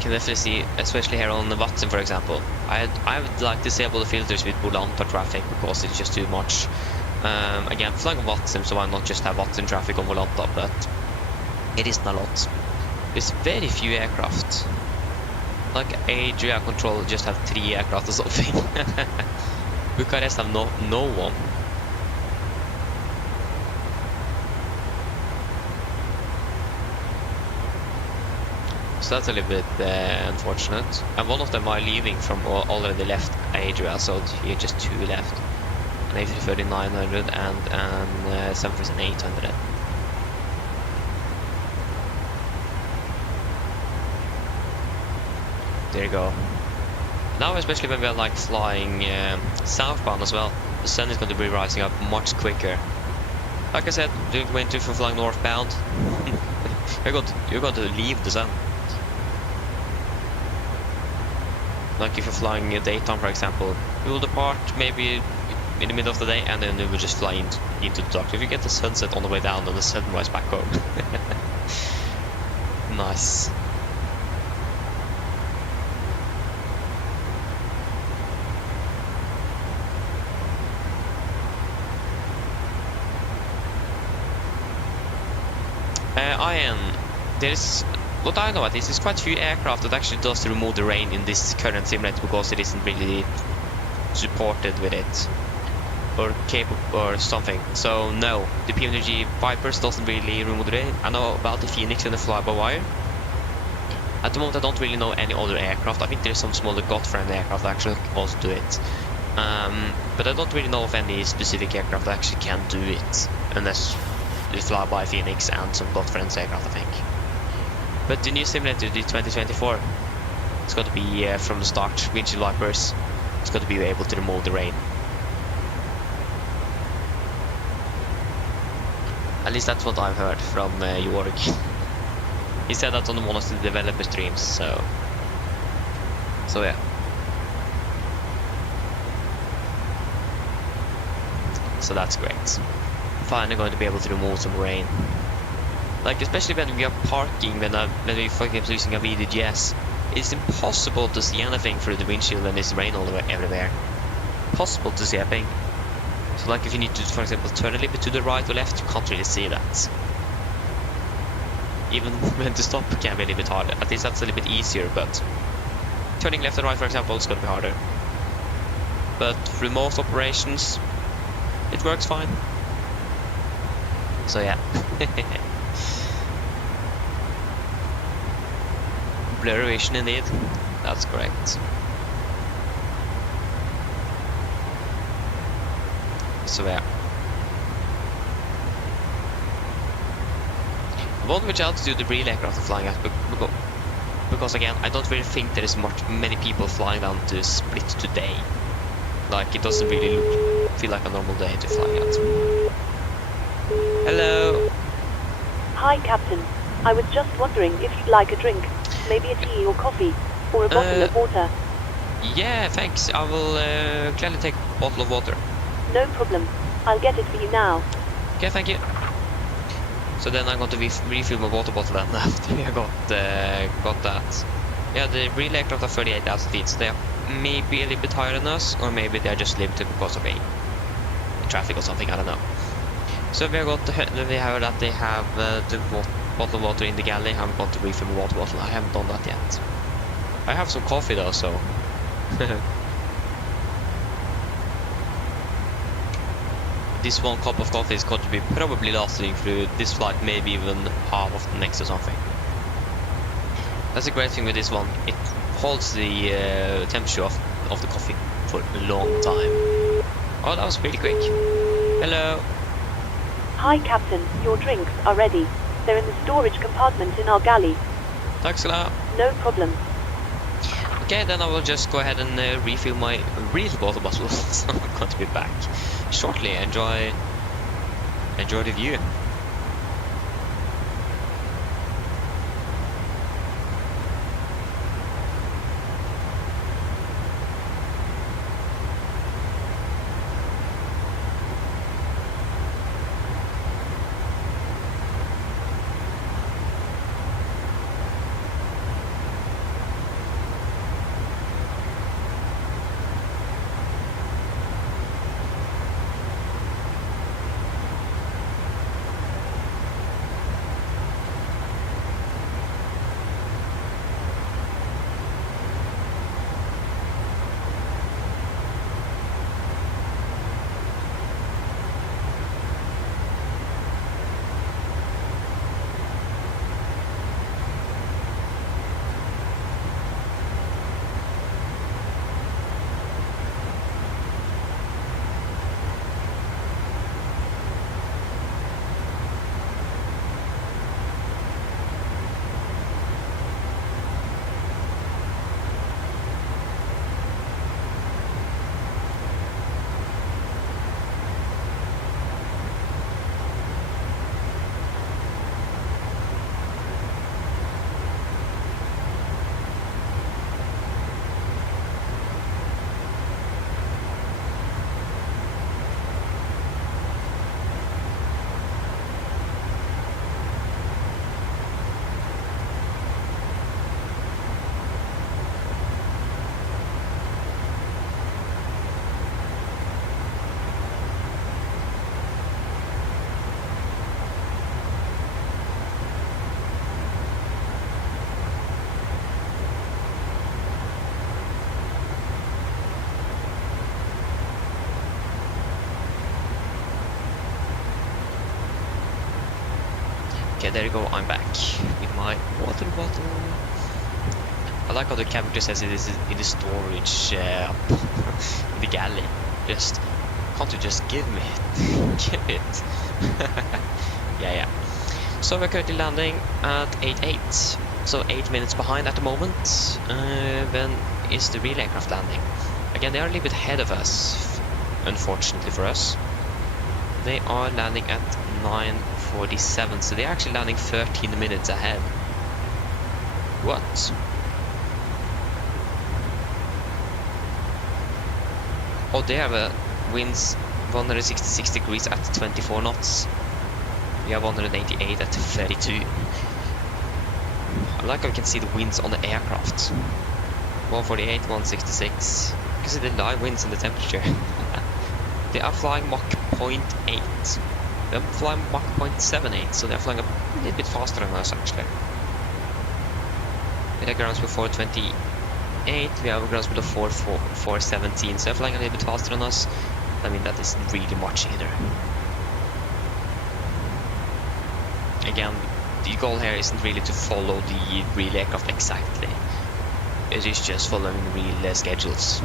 Can definitely see, especially here on the Watson, for example. I would like to disable the filters with Volanta traffic because it's just too much. Again, flying Watson, so why not just have Watson traffic on Volanta? But it isn't a lot. There's very few aircraft. Like Adria Control just have 3 aircraft or something. Bucharest have no one. So that's a little bit unfortunate. And one of them are leaving from already left Adria, so here just 2 left. An A330-900 and 737-800. There you go. Now, especially when we are like flying southbound as well, the sun is going to be rising up much quicker. Like I said, during the winter, if you're flying northbound, you're going to leave the sun. Like if you're flying daytime, for example, you will depart maybe in the middle of the day, and then you will just fly into the dark. If you get the sunset on the way down, then the sunrise back home. Nice. There's, what I know at least, there's quite a few aircraft that actually does remove the rain in this current simulator because it isn't really supported with it or capable or something. So no, the PMDG Vipers doesn't really remove the rain. I know about the Phoenix and the fly-by-wire. At the moment I don't really know any other aircraft. I think there's some smaller God-friendly aircraft that actually also do it. But I don't really know of any specific aircraft that actually can do it, unless the fly-by Phoenix and some God-friendly aircraft, I think. But the new simulator, the 2024, it's got to be from the start, windshield wipers. It's got to be able to remove the rain. At least that's what I've heard from Jorg. He said that on one of the developer streams, so yeah. So that's great. Finally going to be able to remove some rain. Like especially when we are parking, when we for example using a VDGS, it's impossible to see anything through the windshield when there's rain all the way everywhere. Impossible to see a thing. So like if you need to, for example, turn a little bit to the right or left, you can't really see that. Even when to stop can be a little bit harder. At least that's a little bit easier, but turning left and right, for example, is going to be harder. But remote operations, it works fine. So yeah. Blurry vision indeed. That's great. So yeah. I wonder which altitude the real aircraft are flying at, because again, I don't really think there is many people flying down to Split today. Like, it doesn't really feel like a normal day to fly out. Hello. Hi, Captain. I was just wondering if you'd like a drink, maybe a tea or coffee, or a bottle of water. Yeah, thanks. I will gladly take a bottle of water. No problem. I'll get it for you now. Okay, thank you. So then I'm going to refill my water bottle then after I got that. Yeah, the real aircraft are 38,000 feet, so they are maybe a little bit higher than us, or maybe they are just limited because of traffic or something, I don't know. So we have that they have the bottle of water in the galley. I'm going to refill my water bottle. I haven't done that yet. I have some coffee though, so... This one cup of coffee is going to be probably lasting through this flight, maybe even half of the next or something. That's a great thing with this one. It holds the temperature of the coffee for a long time. Oh, that was pretty quick. Hello. Hi, Captain. Your drinks are ready. They're in the storage compartment in our galley. Thanks a lot. No problem. Okay, then I will just go ahead and refill my real water bottle. So I'm going to be back shortly. Enjoy the view. Okay, there you go, I'm back with my water bottle. I like how the cabin just says it is in the storage in the galley. Just, can't you just give me it? Give it. Yeah. So we're currently landing at 8:08, so 8 minutes behind at the moment. When is the real aircraft landing? Again, they are a little bit ahead of us, unfortunately for us. They are landing at 9:47, so they're actually landing 13 minutes ahead. What? Oh, they have winds 166 degrees at 24 knots. We have 188 at 32. I like how you can see the winds on the aircraft. 148, 166. You can see the live winds and the temperature. They are flying Mach 0.8. They're flying Mach 0.78, so they're flying a little bit faster than us actually. We have ground speed of 428, we have a ground speed of 417, so they're flying a little bit faster than us. I mean, that isn't really much either. Again, the goal here isn't really to follow the real aircraft exactly. It is just following real schedules.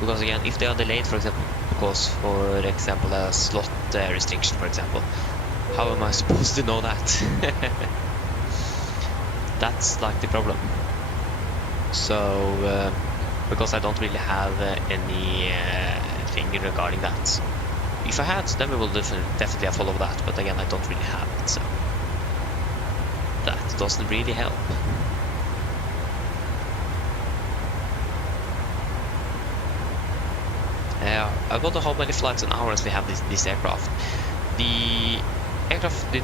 Because again, if they are delayed, for example, because for example a slot restriction, for example, how am I supposed to know that? That's like the problem. So because I don't really have any thing regarding that. If I had, then we will definitely follow that, but again, I don't really have it, so that doesn't really help. I wonder how many flights and hours we have this aircraft. The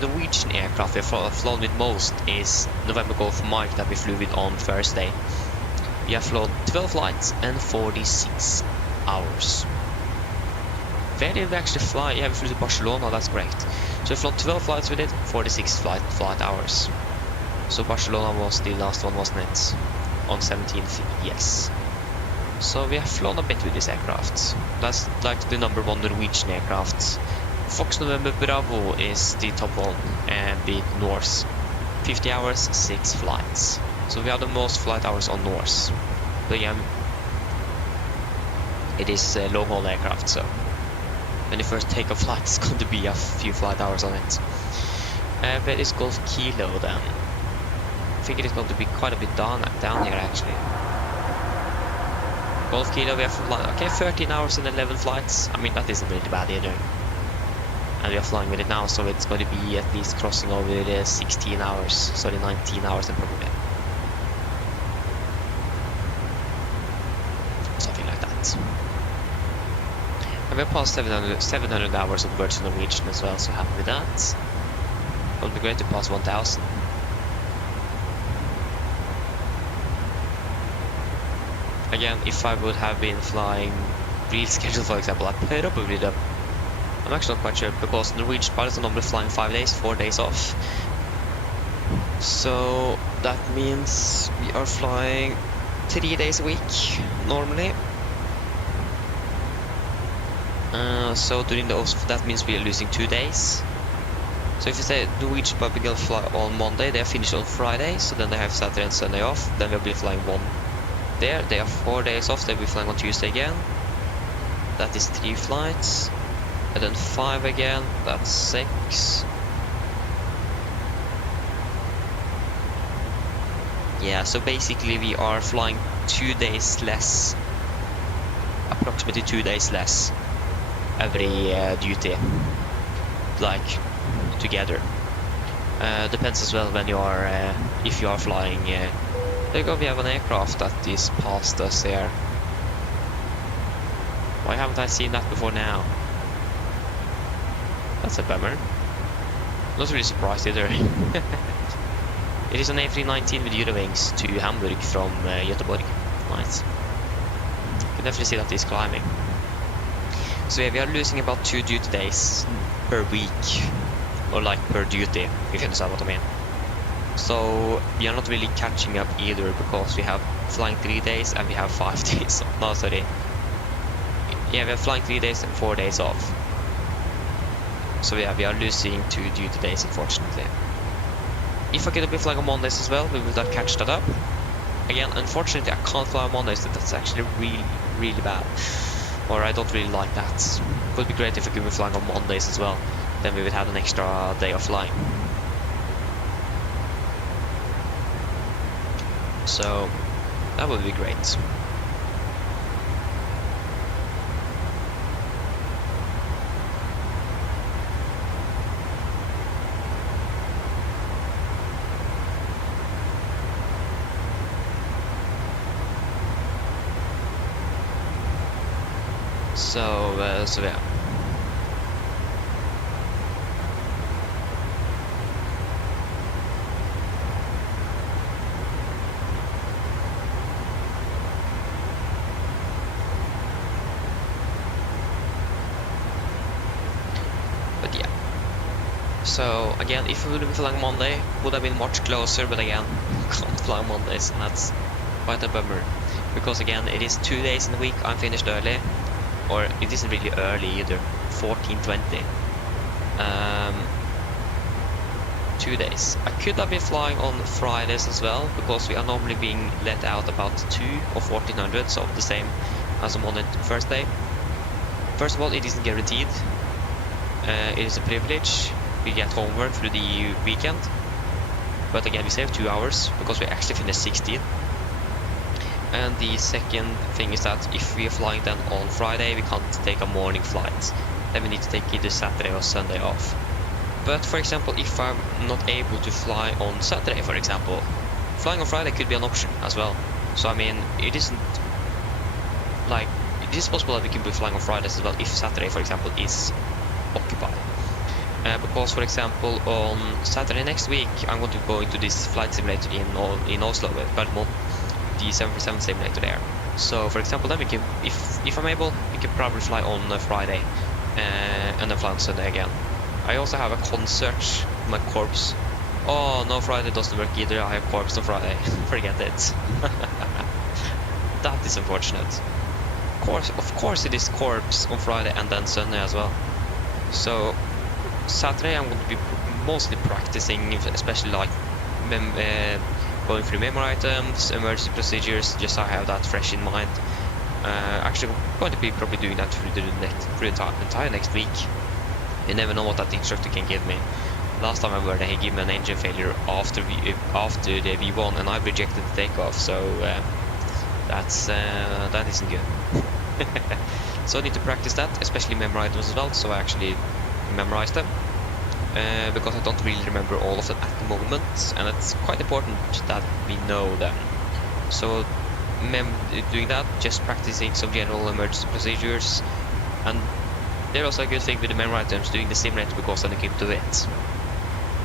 Norwegian aircraft we've flown with most is November Golf Mike that we flew with on Thursday. We have flown 12 flights and 46 hours. Where did we actually fly? Yeah, we flew to Barcelona, that's great. So we've flown 12 flights with it, 46 flight hours. So Barcelona was the last one, wasn't it? On 17th, yes. So we have flown a bit with this aircraft. That's like the #1 Norwegian aircraft. Fox November Bravo is the top one, and with Norse. 50 hours, 6 flights. So we have the most flight hours on Norse. But again, it is a long-haul aircraft, so when the first takeoff flight is going to be a few flight hours on it. Where is Golf Kilo then? I think it is going to be quite a bit down here actually. Golf Kilo, we have flying, okay, 13 hours and 11 flights. I mean, that isn't really bad either. And we are flying with it now, so it's going to be at least crossing over the 16 hours, sorry, 19 hours then probably. Something like that. And we're past 700 hours of Virgin Norwegian as well, so happy with that. It would be great to pass 1000. Again, if I would have been flying real schedule, for example, I probably would have. I'm actually not quite sure, because Norwegian pilots are normally flying 5 days, 4 days off. So that means we are flying 3 days a week normally. So during the off, that means we are losing 2 days. So if you say Norwegian public will fly on Monday, they are finished on Friday, so then they have Saturday and Sunday off. Then we'll be flying 1 there. They have 4 days off. They'll be flying on Tuesday again. That is 3 flights. And then 5 again. That's 6. Yeah, so basically we are flying 2 days less. Approximately 2 days less every duty. Like together. Depends as well when you are, if you are flying. There you go, we have an aircraft that is past us here. Why haven't I seen that before now? That's a bummer. Not really surprised either. It is an A319 with Eurowings to Hamburg from Göteborg. Nice. You can definitely see that he's climbing. So yeah, we are losing about 2 duty days per week. Or like per duty, if you understand what I mean. So we are not really catching up either, because we have flying 3 days and we have 5 days. No, sorry. Yeah, we are flying 3 days and 4 days off. So yeah, we are losing 2 duty days, unfortunately. If I could be flying on Mondays as well, we will not catch that up. Again, unfortunately, I can't fly on Mondays. That's actually really, really bad. Or I don't really like that. It would be great if I could be flying on Mondays as well. Then we would have an extra day of flying. So that would be great. So yeah. But yeah. So again, if we would have been flying Monday, would have been much closer. But again, can't fly on Mondays, and that's quite a bummer. Because again, it is 2 days in the week. I'm finished early. Or it isn't really early either, 14:20. 2 days. I could have been flying on Fridays as well, because we are normally being let out about 2 or 1400, so the same as on Monday first day. First of all, it isn't guaranteed. It is a privilege. We get homework through the weekend. But again, we save 2 hours, because we actually finished 16. And the second thing is that if we are flying then on Friday, we can't take a morning flight. Then we need to take either Saturday or Sunday off. But for example, if I'm not able to fly on Saturday, for example, flying on Friday could be an option as well. So I mean, it isn't like, it is possible that we can be flying on Fridays as well if Saturday, for example, is occupied. Because for example, on Saturday next week, I'm going to go into this flight simulator in Oslo with Gardermoen, the 747 simulator there. So for example, then we can, if I'm able, we can probably fly on Friday and then fly on Sunday again. I also have a concert with my corps. Oh no, Friday doesn't work either. I have corps on Friday. Forget it. That is unfortunate. Of course it is corps on Friday and then Sunday as well. So Saturday I'm going to be mostly practicing, especially like going through memory items, emergency procedures, just so I have that fresh in mind. Actually, I'm going to be probably doing that through the entire next week. You never know what that instructor can give me. Last time I were there, he gave me an engine failure after the V1, and I rejected the takeoff. So that isn't good. So I need to practice that, especially memory items as well. So I actually memorize them because I don't really remember all of them at the moment, and it's quite important that we know them. So doing that, just practicing some general emergency procedures, and they're also a good thing with the memory items doing the simulator because then you can do it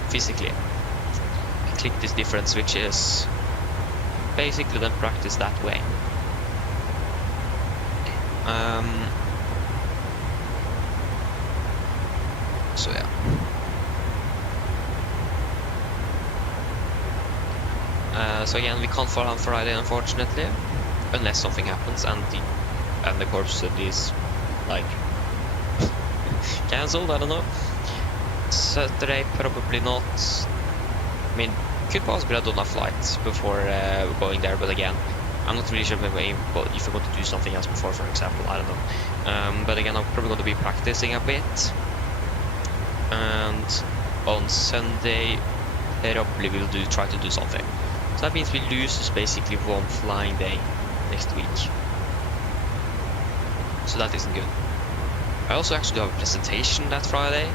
physically. You click these different switches, basically then practice that way. So yeah. So again, we can't fly on Friday unfortunately, unless something happens and the corps is like cancelled. I don't know. Saturday probably not. I mean, could possibly have done a flight before going there, but again, I'm not really sure if I'm going to do something else before, for example. I don't know. But again, I'm probably going to be practicing a bit. And on Sunday, probably we'll try to do something. So that means we lose basically one flying day next week. So that isn't good. I also actually have a presentation that Friday,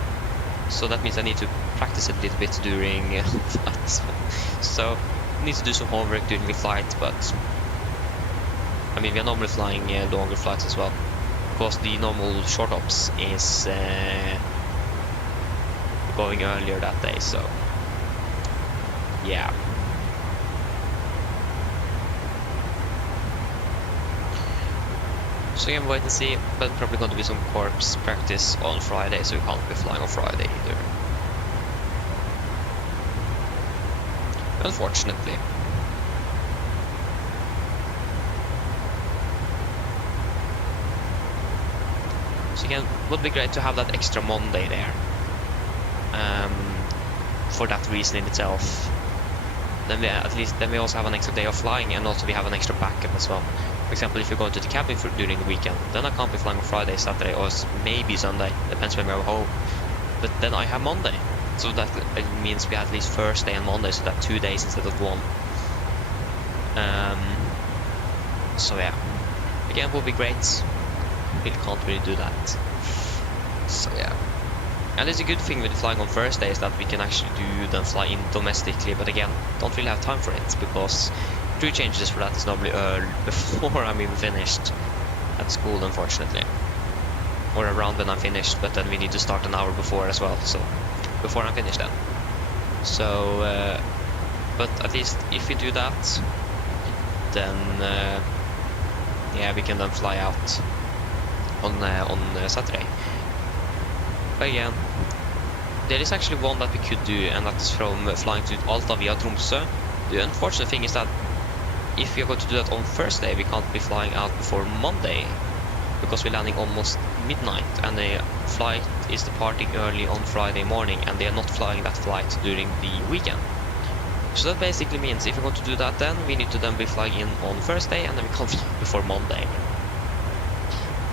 so that means I need to practice a little bit during flights. So I need to do some homework during the flight, but I mean, we are normally flying longer flights as well, because the normal short ops is going earlier that day, so yeah. So again, wait and see, but probably going to be some corps practice on Friday, so we can't be flying on Friday either. Unfortunately. So again, would be great to have that extra Monday there. For that reason in itself. Then we also have an extra day of flying, and also we have an extra backup as well. For example, if you're going to the cabin during the weekend, then I can't be flying on Friday, Saturday, or maybe Sunday, depends when we're home. But then I have Monday, so that means we have at least Thursday and Monday, so that's 2 days instead of 1. So yeah, again, would be great. We can't really do that. So yeah. And it's a good thing with flying on Thursday is that we can actually fly in domestically, but again, don't really have time for it because crew changes for that is normally before I'm even finished at school, unfortunately, or around when I'm finished, but then we need to start an hour before as well, so before I'm finished then. So but at least if we do that, then yeah, we can then fly out on Saturday. But again, there is actually one that we could do, and that is from flying to Alta via Tromsø. The unfortunate thing is that if we are going to do that on Thursday, we can't be flying out before Monday, because we're landing almost midnight, and the flight is departing early on Friday morning, and they are not flying that flight during the weekend. So that basically means if we're going to do that, then we need to then be flying in on Thursday, and then we can't fly before Monday.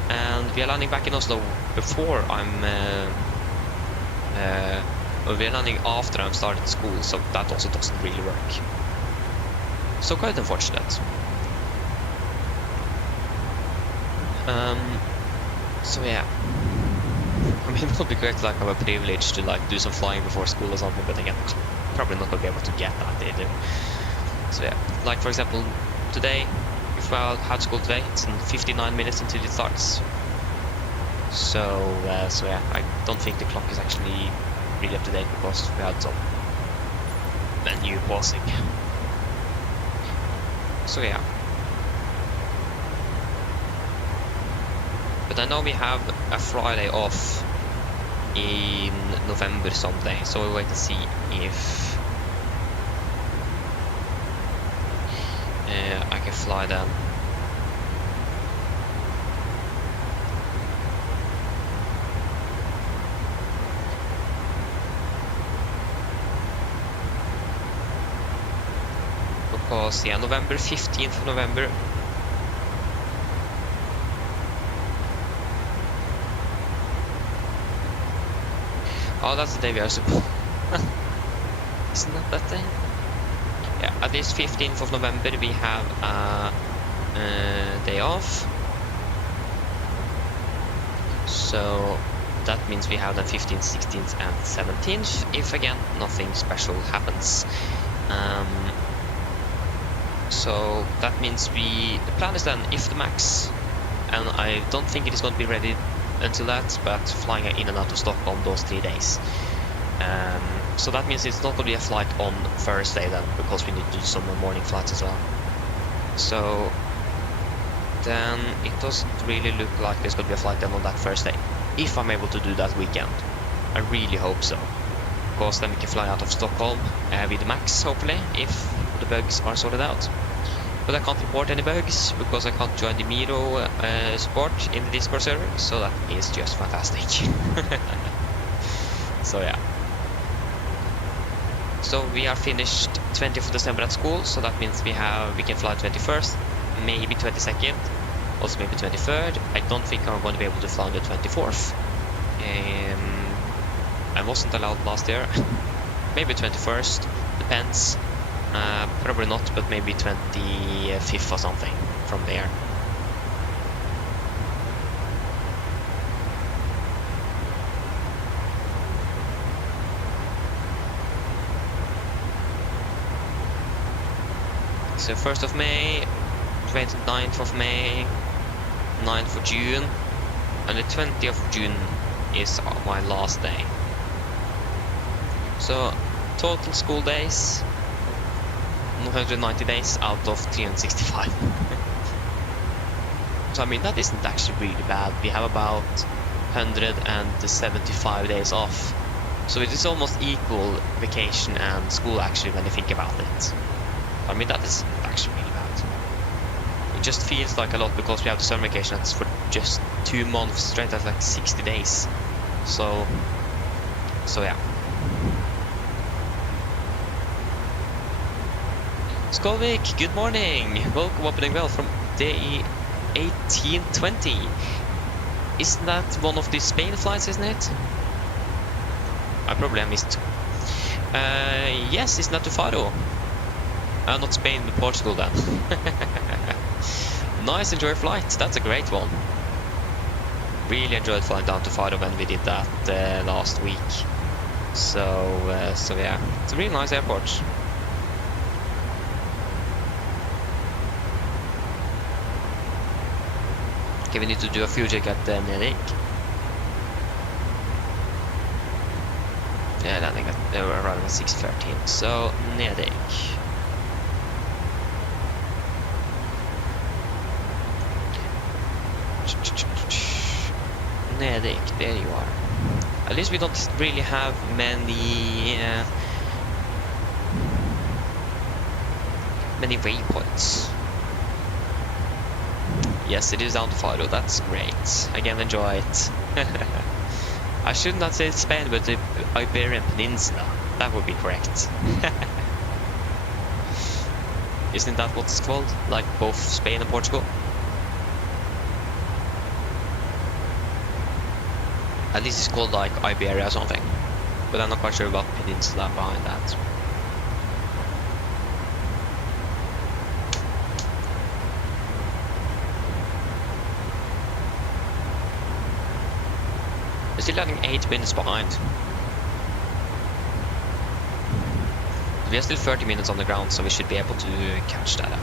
And we are landing back in Oslo before we're landing after I'm started school, so that also doesn't really work. So quite unfortunate. So yeah, I mean, it would be great to like have a privilege to like do some flying before school or something, but again, probably not gonna be able to get that either. So yeah, like for example, today, if I had school today, it's in 59 minutes until it starts. So yeah, I don't think the clock is actually really up to date because we had some menu pausing. So yeah. But I know we have a Friday off in November someday, so we'll wait to see if I can fly then. Because yeah, November 15th of November. Oh, that's the day we are supposed. Isn't that day? Yeah, at least 15th of November we have a day off. So that means we have the 15th, 16th, and 17th. If again nothing special happens. So that means the plan is then if the max, and I don't think it is going to be ready until that, but flying in and out of Stockholm those 3 days. So that means it's not going to be a flight on Thursday then, because we need to do some morning flights as well. So then it doesn't really look like there's going to be a flight then on that Thursday, if I'm able to do that weekend. I really hope so, because then we can fly out of Stockholm with the max, hopefully, if the bugs are sorted out. But I can't report any bugs because I can't join the Miro support in the Discord server, so that is just fantastic. So yeah. So we are finished 20th of December at school, so that means we can fly 21st, maybe 22nd, also maybe 23rd. I don't think I'm going to be able to fly on the 24th. I wasn't allowed last year. Maybe 21st, depends. Probably not, but maybe 25th or something from there. So 1st of May, 29th of May, 9th of June, and the 20th of June is my last day. So total school days, 190 days out of 365. So I mean, that isn't actually really bad. We have about 175 days off. So it is almost equal vacation and school actually when you think about it. I mean, that is actually really bad. It just feels like a lot because we have the summer vacation that's for just 2 months straight, that's like 60 days. So yeah. Skolvik, good morning. Welcome, opening well from day 1820. Isn't that one of the Spain flights, isn't it? I probably missed. Yes, isn't that to Faro? Not Spain, but Portugal then. Nice, enjoy your flight. That's a great one. Really enjoyed flying down to Faro when we did that last week. So yeah, it's a really nice airport. Okay, we need to do a fuel check at Nedik. Yeah, landing at arriving at 6:13. So Nedik. Nedik, there you are. At least we don't really have many waypoints. Yes, it is down to Faro, that's great. Again, enjoy it. I should not say Spain, but the Iberian Peninsula. That would be correct. Isn't that what it's called? Like both Spain and Portugal? At least it's called like Iberia or something. But I'm not quite sure about Peninsula behind that. We're still lagging 8 minutes behind. We are still 30 minutes on the ground, so we should be able to catch that up.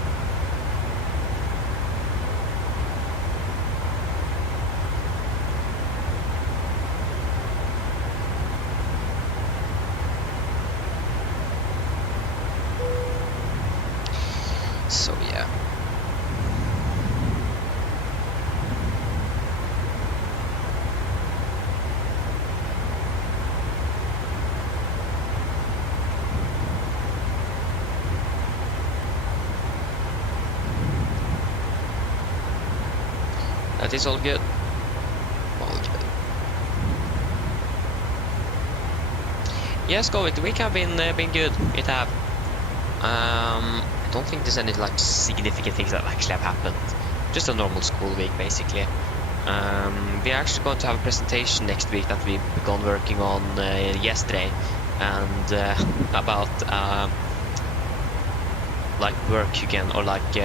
So yeah. That is all good. All good. Yes, COVID. The week have been good. It have. I don't think there's any like significant things that actually have happened. Just a normal school week, basically. We're actually going to have a presentation next week that we've begun working on yesterday, and about like work again, or like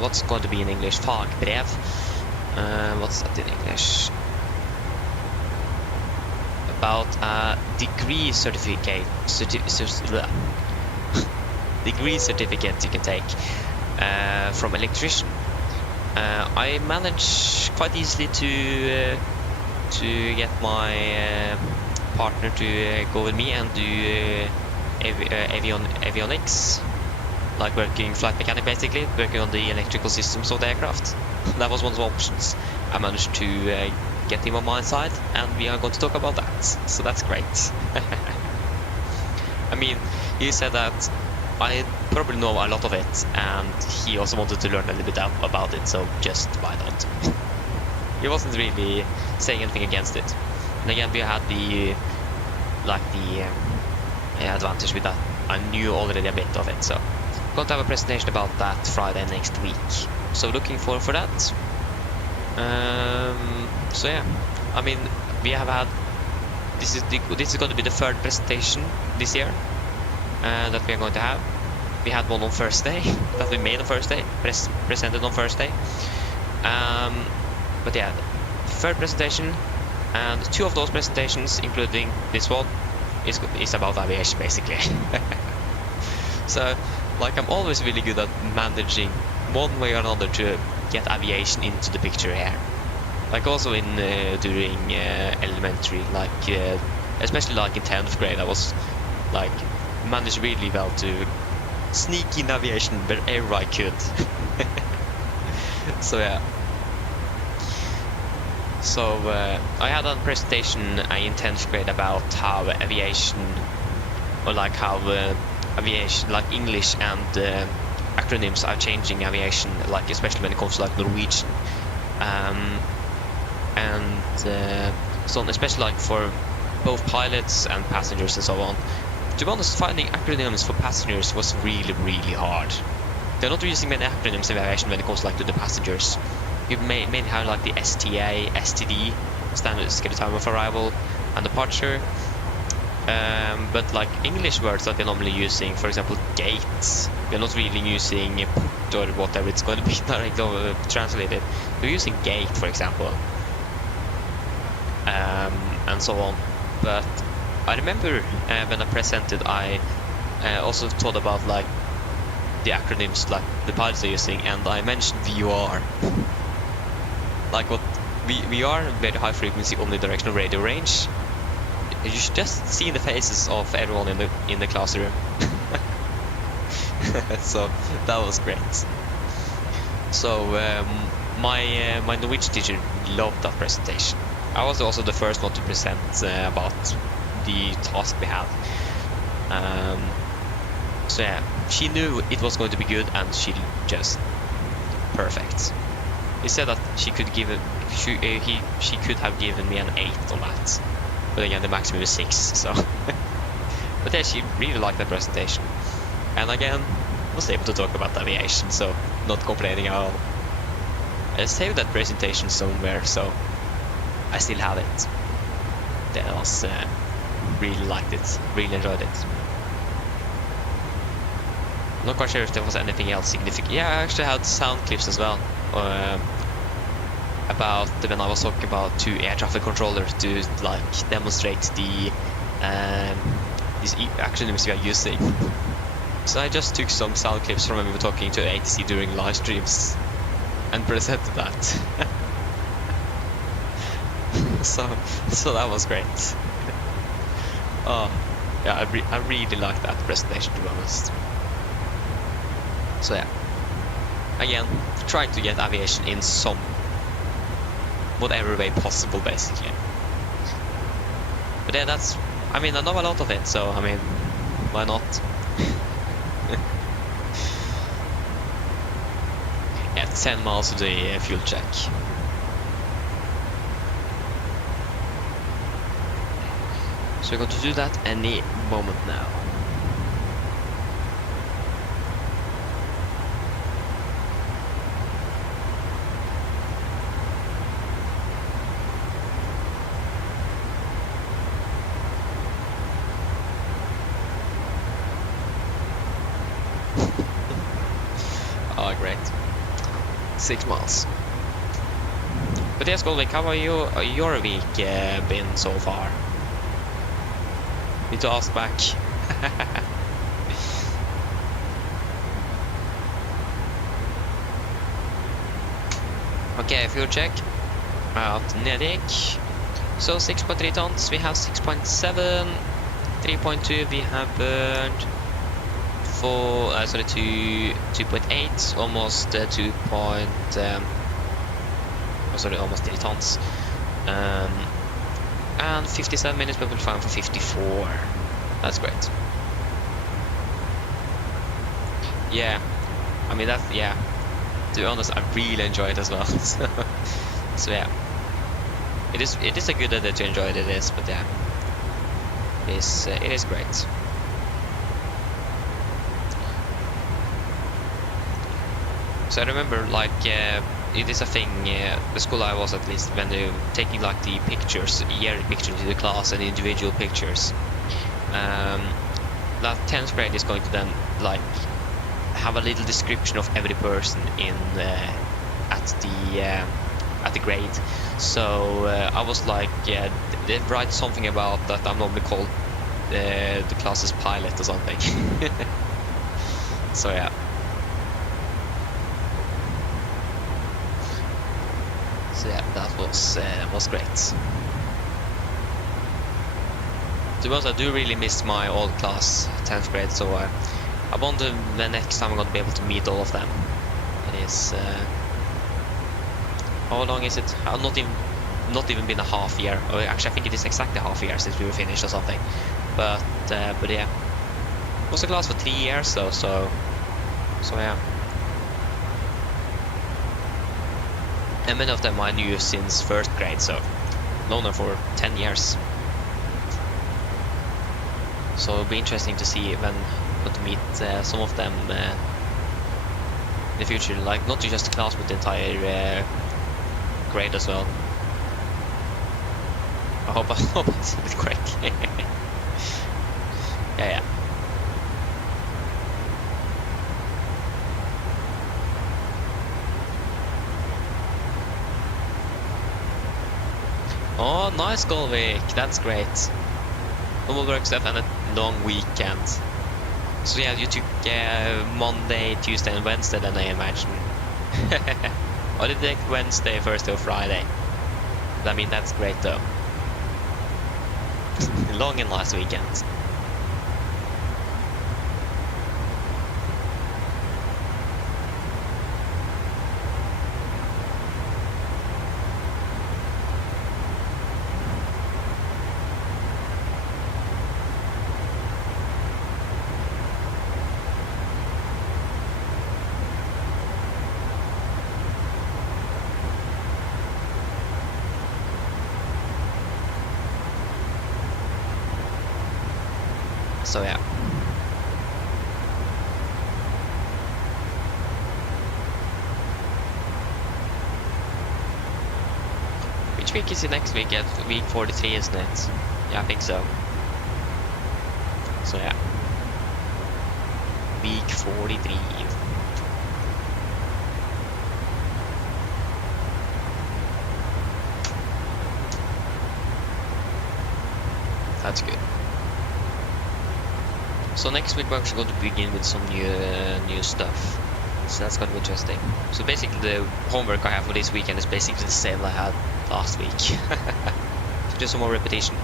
what's going to be in English? Fagbrev. What's that in English? About degree certificate. Degree certificate you can take from electrician. I managed quite easily to get my partner to go with me and do avionics, like working flight mechanic, basically working on the electrical systems of the aircraft. That was one of the options. I managed to get him on my side, and we are going to talk about that, so that's great. I mean, he said that I probably know a lot of it, and he also wanted to learn a little bit about it, so just why not? He wasn't really saying anything against it. And again, we had the advantage with that. I knew already a bit of it, so I'm going to have a presentation about that Friday next week. So looking forward for that. So yeah, I mean, we have had this is going to be the third presentation this year that we are going to have. We had one on Thursday that we made on Thursday, presented on Thursday. But yeah, third presentation, and 2 of those presentations, including this one, is about aviation, basically. So, like, I'm always really good at managing one way or another to get aviation into the picture here. Like also in during elementary, like especially like in 10th grade, I was like managed really well to sneak in aviation wherever I could. So yeah. So I had a presentation in 10th grade about how aviation, or like how aviation, like English and acronyms are changing aviation, like especially when it comes to like Norwegian, so especially like for both pilots and passengers and so on. To be honest, finding acronyms for passengers was really hard. They're not using many acronyms in aviation when it comes like to the passengers. You mainly have like the STA, STD, standard scheduled time of arrival and departure. But like English words that they're normally using, for example, gates, they're not really using port or whatever it's going to be directly translated. They're using gate, for example, and so on. But I remember when I presented, I also thought about like the acronyms like the pilots are using, and I mentioned VOR. Like what VR, very high frequency omnidirectional radio range. You should just see the faces of everyone in the classroom. So that was great. So my Norwegian teacher loved that presentation. I was also the first one to present about the task we had. So yeah, she knew it was going to be good, and she just perfect. He said that she could give it, she could have given me an 8 on that, but again the maximum is 6. So, but yeah, she really liked that presentation, and again was able to talk about aviation, so not complaining at all. I saved that presentation somewhere, so I still have it. That was really liked it, really enjoyed it. Not quite sure if there was anything else significant. Yeah, I actually had sound clips as well. about when I was talking about two air traffic controllers to like demonstrate the these acronyms we are using. So I just took some sound clips from when we were talking to ATC during live streams and presented that. so that was great. Oh yeah, I really liked that presentation, to be honest. So yeah, again, trying to get aviation in some whatever way possible, basically. But yeah, I mean, I know a lot of it, so I mean, why not? Yeah, 10 miles to the fuel check. So we're going to do that any moment now. Oh, great. 6 miles. But yes, Goldwick, how are your week been so far? Need to ask back. Okay, fuel check at Nedik. So 6.3 tons, we have 6.7, 3.2 we have burned. 2.8, almost almost 3 tons. And 57 minutes, but we'll find for 54. That's great. Yeah, I mean that. Yeah, to be honest, I really enjoy it as well. So yeah, it is a good idea to enjoy it. But yeah, it is great. So I remember, like, it is a thing, the school I was at least, when they're taking like the pictures, yearly pictures to the class and individual pictures. That 10th grade is going to then like have a little description of every person in at the grade. So I was like, yeah, they write something about that I'm normally called the class's pilot or something. So yeah. So yeah, that was great. To be honest, I do really miss my old class, 10th grade, so I wonder the next time I'm gonna be able to meet all of them. It is how long is it? Not even been a half year. Or actually, I think it is exactly half a year since we were finished or something. But yeah, it was a class for 3 years though, so yeah. And many of them I knew since 1st grade, so known them for 10 years. So it'll be interesting to see when to meet some of them in the future, like not just the class but the entire grade as well. I hope I said it correctly. Yeah. Oh, nice Goldwick, that's great. Normal work stuff and a long weekend. So yeah, you took Monday, Tuesday and Wednesday then, I imagine. Or did you take Wednesday, Thursday or Friday? I mean, that's great though. Long and nice weekend. So yeah. Which week is it next week? Yeah, week 43, isn't it? Yeah, I think so. So yeah. Week 43. That's good. So next week we're actually going to begin with some new stuff. So that's going to be interesting. So basically the homework I have for this weekend is basically the same I had last week. Just some more repetition.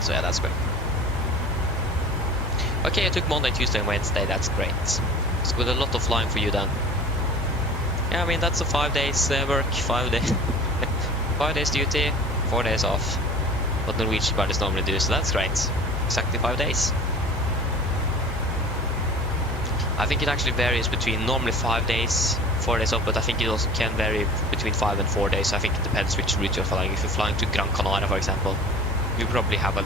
So yeah, that's great. Okay, I took Monday, Tuesday and Wednesday, that's great. So with a lot of flying for you then. Yeah, I mean that's a 5 days work, 5 days 5 days duty, 4 days off. What Norwegian pilots normally do, so that's great. Exactly 5 days. I think it actually varies between normally 5 days, 4 days off, but I think it also can vary between 5 and 4 days. I think it depends which route you're flying. If you're flying to Gran Canaria, for example, you probably have a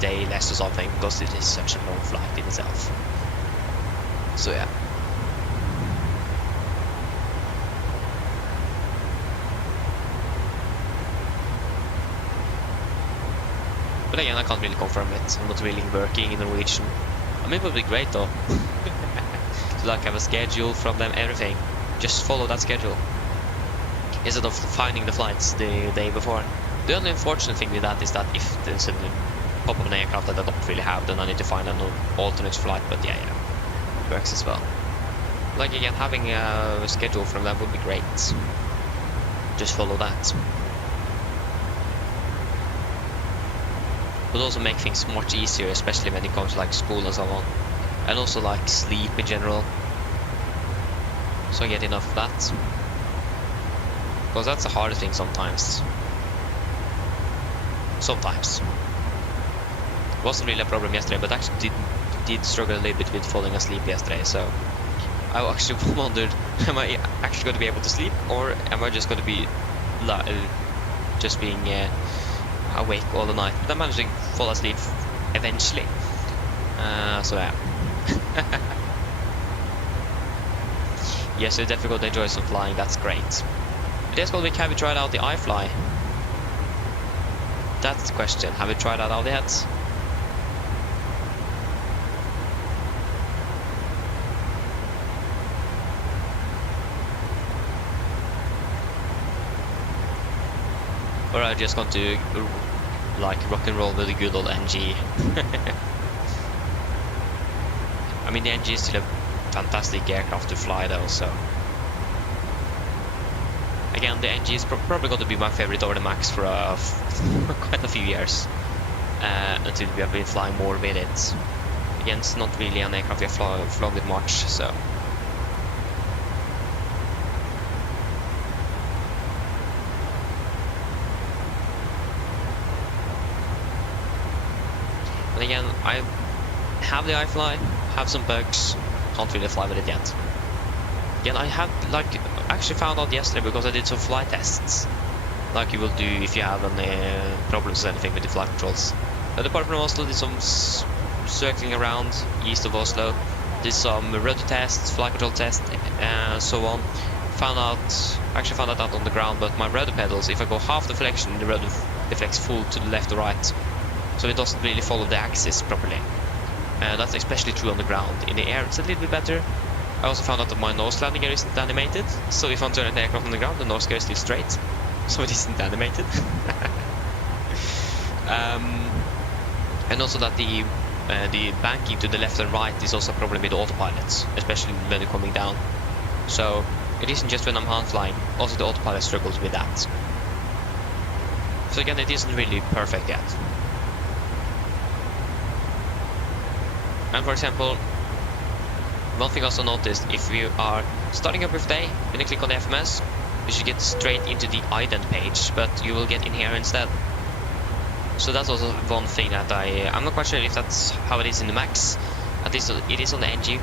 day less or something because it is such a long flight in itself. So yeah. But again, I can't really confirm it. I'm not really working in Norwegian. I mean, it would be great though. To like have a schedule from them, everything. Just follow that schedule. Instead of finding the flights the day before. The only unfortunate thing with that is that if there's a pop of an aircraft that I don't really have, then I need to find an alternate flight. But yeah, it works as well. Like again, having a schedule from them would be great. Just follow that. Would also make things much easier, especially when it comes to like school and so on, and also like sleep in general. So I get enough of that, because that's the hardest thing sometimes. Sometimes wasn't really a problem yesterday, but actually did struggle a little bit with falling asleep yesterday. So I actually wondered, am I actually going to be able to sleep, or am I just going to be just being awake all the night? But I managed to fall asleep eventually. So yeah. Yes, it's definitely going to enjoy some flying. That's great. Today's going to be, have you tried out the iFly? That's the question. Have you tried out all yet? Or are you just going to like rock and roll with the good old NG? I mean, the NG is still a fantastic aircraft to fly though, so again, the NG is probably going to be my favorite over the Max for quite a few years, until we have been flying more with it. Again, it's not really an aircraft we have flown with much, so but again, I have the iFly, have some bugs, can't really fly with it yet. Again, I have actually found out yesterday because I did some flight tests, like you will do if you have any problems or anything with the flight controls. The department from Oslo did some circling around east of Oslo, did some rudder tests, flight control tests, so on. Actually found out on the ground, but my rudder pedals, if I go half deflection, the rudder deflects full to the left or right, so it doesn't really follow the axis properly. That's especially true on the ground. In the air it's a little bit better. I also found out that my nose landing gear isn't animated, so if I'm turning the aircraft on the ground, the nose gear is still straight, so it isn't animated. And also that the banking to the left and right is also a problem with the autopilots, especially when they're coming down. So it isn't just when I'm hand flying, also the autopilot struggles with that. So again, it isn't really perfect yet. And for example, one thing I also noticed, if you are starting up with day, when you click on the FMS, you should get straight into the ident page, but you will get in here instead. So that's also one thing that I'm not quite sure if that's how it is in the Max. At least it is on the NG.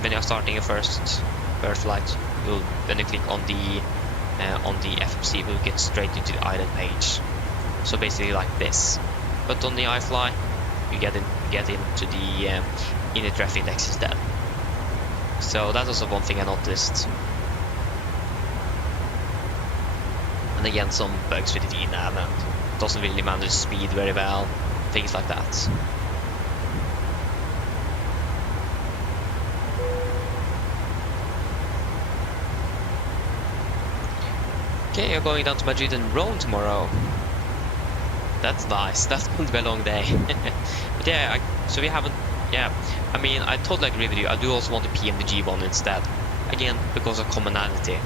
When you're starting your first flight, when you click on the FMC, you will get straight into the ident page. So basically like this. But on the iFly, you get into the inner traffic index instead. So that's also one thing I noticed. And again, some bugs with the DNAV, and doesn't really manage speed very well, things like that. Okay, you're going down to Madrid and Rome tomorrow. That's nice. That's going to be a long day. But yeah, so we haven't... Yeah, I mean, I totally agree with you. I do also want the PMDG one instead. Again, because of commonality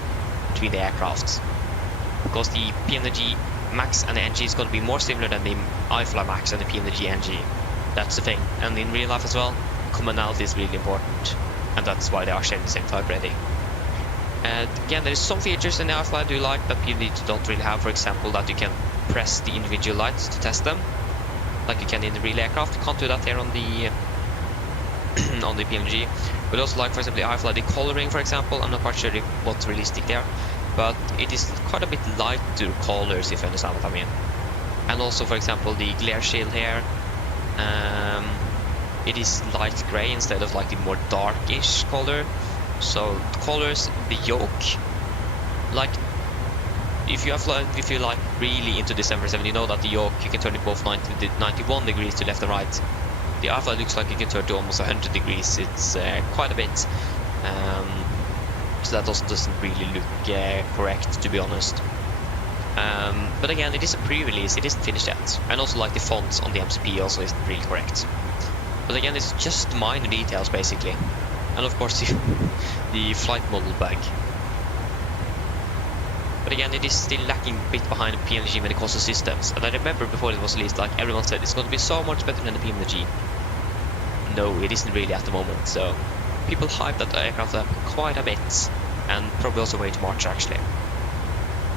between the aircrafts. Because the PMDG Max and the NG is going to be more similar than the iFly Max and the PMDG NG. That's the thing. And in real life as well, commonality is really important. And that's why they are sharing the same type ready. Again, there is some features in the iFly I do like that PMDG don't really have. For example, that you can press the individual lights to test them, like you can in the real aircraft. You can't do that here on the on the PMDG. But also, like for example, the iFly, the coloring, for example, I'm not quite sure what's realistic there, but it is quite a bit lighter colors, if you understand what I mean. And also, for example, the glare shield here, it is light gray instead of like the more darkish color. So the colors, the yoke, like if you like really into the 747, you know that the yoke you can turn it both 91 degrees to left and right. The iFly looks like you can turn to almost 100 degrees. It's quite a bit. So that also doesn't really look correct, to be honest. But again, it is a pre-release, it isn't finished yet. And also like the fonts on the MCP also isn't really correct. But again, it's just minor details basically. And of course the flight model bag. But again, it is still lacking a bit behind the PMDG when it comes to systems. And I remember before it was released, like everyone said it's going to be so much better than the PMDG. No, it isn't really at the moment. So people hype that aircraft up quite a bit, and probably also way too much actually.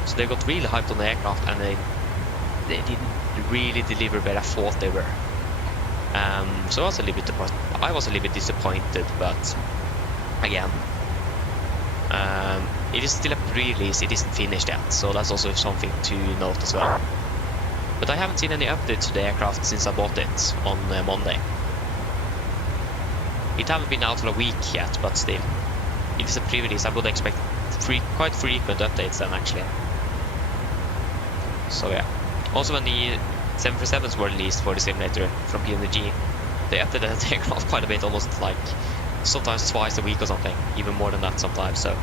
So they got really hyped on the aircraft, and they didn't really deliver where I thought they were. So I was a little bit disappointed, but again, it is still a pre-release, it isn't finished yet, so that's also something to note as well. But I haven't seen any updates to the aircraft since I bought it on Monday. It haven't been out for a week yet, but still, it is a pre-release. I would expect quite frequent updates then actually. So yeah. Also, when the 747s were released for the simulator from PMDG, they updated the aircraft quite a bit, almost like sometimes twice a week or something, even more than that sometimes. So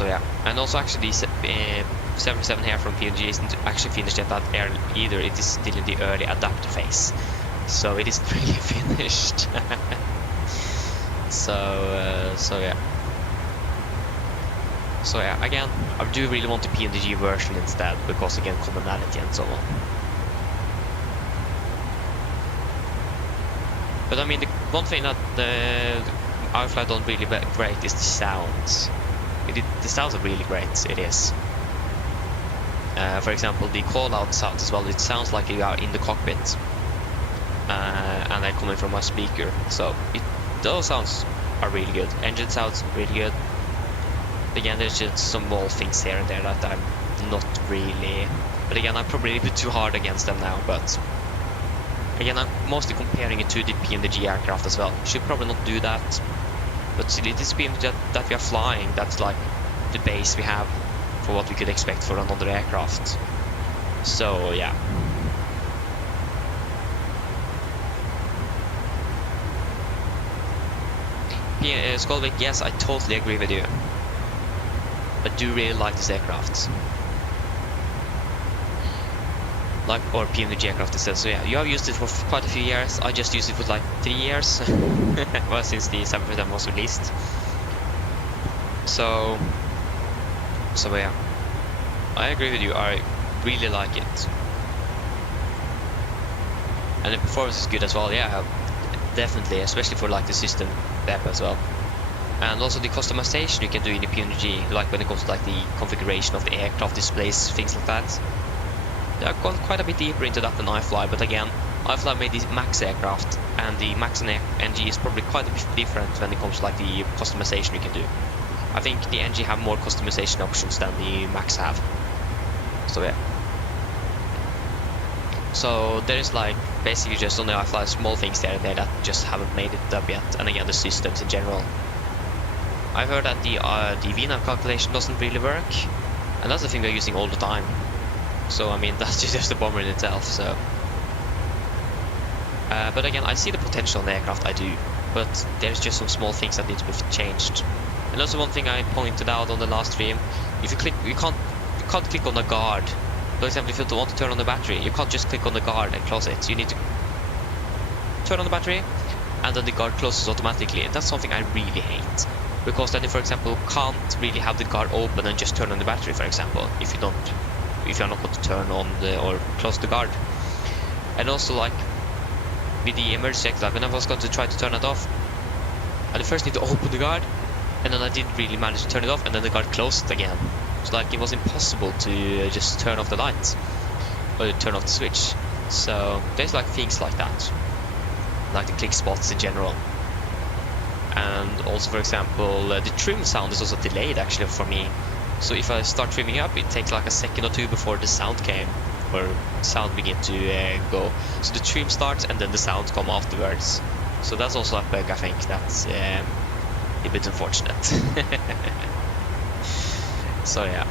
yeah. And also actually the 747 here from PMDG isn't actually finished yet that early either. It is still in the early adapter phase, so it isn't really finished. So yeah. So yeah, again, I do really want the PMDG version instead, because again, commonality and so on. But I mean, the one thing that the iFly don't really great is the sounds. The sounds are really great, it is. For example, the call-out sounds as well, it sounds like you are in the cockpit. And they're coming from a speaker, so those sounds are really good. Engine sounds really good. Again, there's just some small things here and there that I'm not really... But again, I'm probably a bit too hard against them now, but... Again, I'm mostly comparing it to the PMDG aircraft as well. Should probably not do that. But still, it is PMDG that we are flying, that's like the base we have for what we could expect for another aircraft. So, yeah. Skolvik, yes, I totally agree with you. I do really like this aircraft. Like, or PMDG aircraft instead. So yeah, you have used it for quite a few years. I just used it for like 3 years. Well, since the 747 was released. So yeah, I agree with you. I really like it, and the performance is good as well. Yeah, definitely, especially for like the system app as well. And also the customization you can do in the PMDG, like when it comes to like the configuration of the aircraft displays, things like that. They are gone quite a bit deeper into that than iFly, but again, iFly made this Max aircraft, and the Max and NG is probably quite a bit different when it comes to like the customization you can do. I think the NG have more customization options than the Max have. So yeah. So there is like basically just on the iFly small things here and there that just haven't made it up yet, and again the systems in general. I've heard that the VNAV calculation doesn't really work, and that's the thing we're using all the time. So I mean, that's just a bummer in itself. So, but again, I see the potential in the aircraft, I do, but there's just some small things that need to be changed. And also one thing I pointed out on the last stream: if you click, you can't click on the guard For example, if you want to turn on the battery, you can't just click on the guard and close it. You need to turn on the battery, and then the guard closes automatically. That's something I really hate, because then you, for example, can't really have the guard open and just turn on the battery, for example, if you're not going to turn on or close the guard. And also, like with the emergency exit, when I was going to try to turn it off, I first need to open the guard, and then I didn't really manage to turn it off, and then the guard closed again. So like it was impossible to just turn off the lights or turn off the switch. So there's like things like that, like the click spots in general. And also, for example, the trim sound is also delayed actually for me. So if I start trimming up, it takes like a second or two before the sound came, or sound begin to go. So the trim starts and then the sound come afterwards. So that's also a bug, I think. That's a bit unfortunate. So yeah.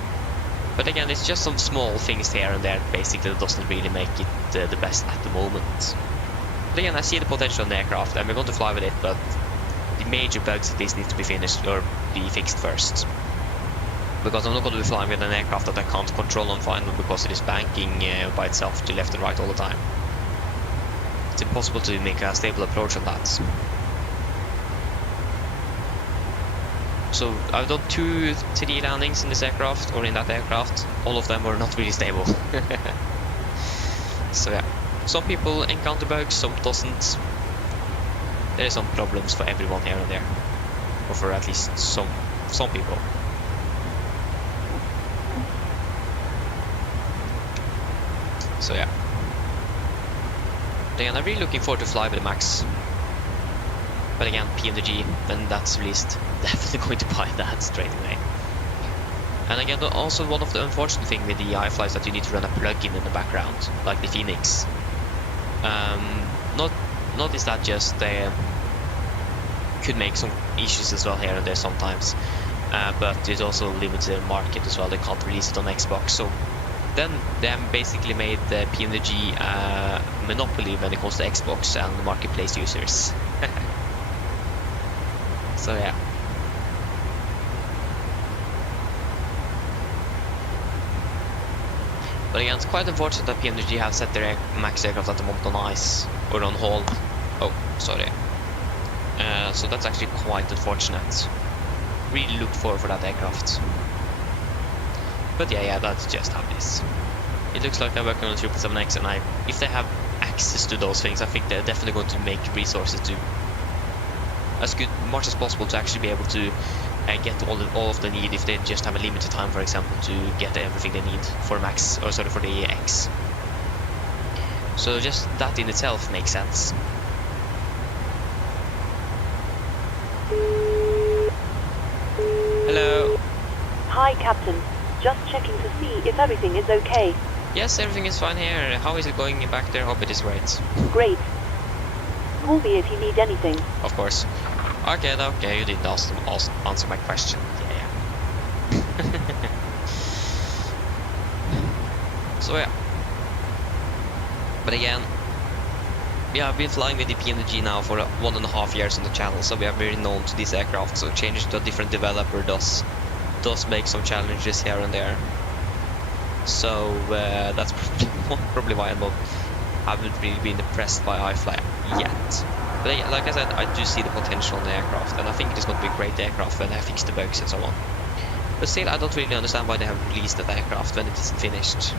But again, it's just some small things here and there basically that doesn't really make it the best at the moment. But again, I see the potential in the aircraft and we're going to fly with it, but the major bugs at least need to be finished or be fixed first. Because I'm not going to be flying with an aircraft that I can't control on final because it is banking by itself to left and right all the time. It's impossible to make a stable approach on that. So I've done 2 3D landings in this aircraft, or in that aircraft. All of them were not really stable. So yeah, some people encounter bugs, some doesn't. There are some problems for everyone here and there, or for at least some people. So yeah. Again, I'm really looking forward to fly with the Max. But again, PMDG, when that's released, definitely going to buy that straight away. And again, also one of the unfortunate things with the iFly is that you need to run a plugin in the background, like the Phoenix. Not is that just could make some issues as well here and there sometimes, but it also limits the market as well. They can't release it on Xbox, so then they basically made the PMDG monopoly when it comes to Xbox and the marketplace users. So yeah. But again, it's quite unfortunate that PMDG have set their Max aircraft at the moment on ice, or on hold. Oh, sorry. So that's actually quite unfortunate. Really looked forward for that aircraft. But yeah, that's just how it is. It looks like they're working on 777X, and if they have access to those things, I think they're definitely going to make resources to as much as possible to actually be able to get all of the need if they just have a limited time, for example, to get everything they need for Max, or sorry, for the X. So just that in itself makes sense. Hello. Hi, Captain. Just checking to see if everything is okay. Yes, everything is fine here. How is it going back there? Hope it is great. Great. Call me if you need anything. Of course. Okay, you didn't answer my question. Yeah. So yeah. But again, we have been flying with the PMDG now for 1.5 years on the channel, so we are very known to this aircraft. So changing to a different developer does make some challenges here and there. So that's probably why I haven't really been impressed by iFly yet. But like I said, I do see the potential in the aircraft, and I think it is going to be a great aircraft when they fix the bugs and so on. But still, I don't really understand why they have released that aircraft when it isn't finished.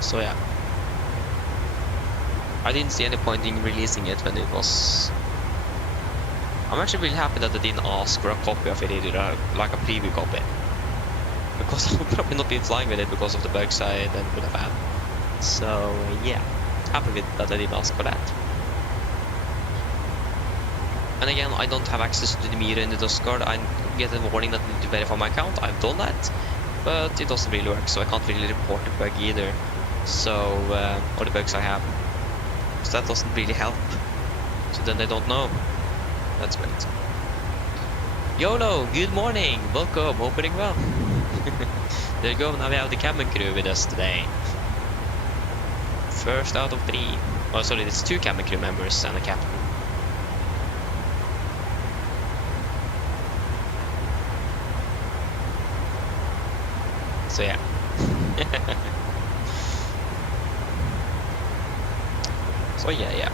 So yeah, I didn't see any point in releasing it when it was. I'm actually really happy that they didn't ask for a copy of it either, like a preview copy, because I would probably not be flying with it because of the bugs I then would have had. So yeah, happy with that I didn't ask for that. And again, I don't have access to the meter in the dust guard. I get a warning that I need to verify my account. I've done that, but it doesn't really work, so I can't really report the bug either. So, or the bugs I have. So that doesn't really help. So then they don't know. That's great. YOLO, good morning, welcome, hope you're doing well. There you go, now we have the cabin crew with us today. First out of 3. Oh, sorry, it's 2 cabin crew members and a captain. So yeah. So yeah.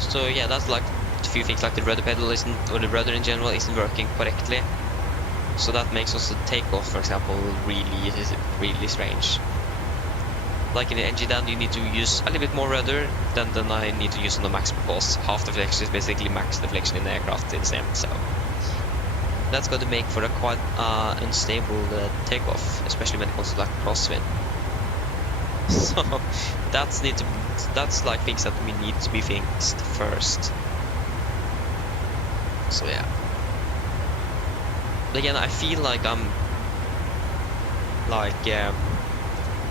So yeah, that's like a few things, like the rudder pedal isn't, or the rudder in general isn't working correctly. So that makes also the takeoff, for example, really strange. Like in the engine down, you need to use a little bit more rudder than I need to use on the max, because half the deflection is basically max deflection in the aircraft in the same. So that's going to make for a quite unstable takeoff, especially when it comes to like crosswind. So that's like things that we need to be fixed first. So yeah. But again, I feel like I'm like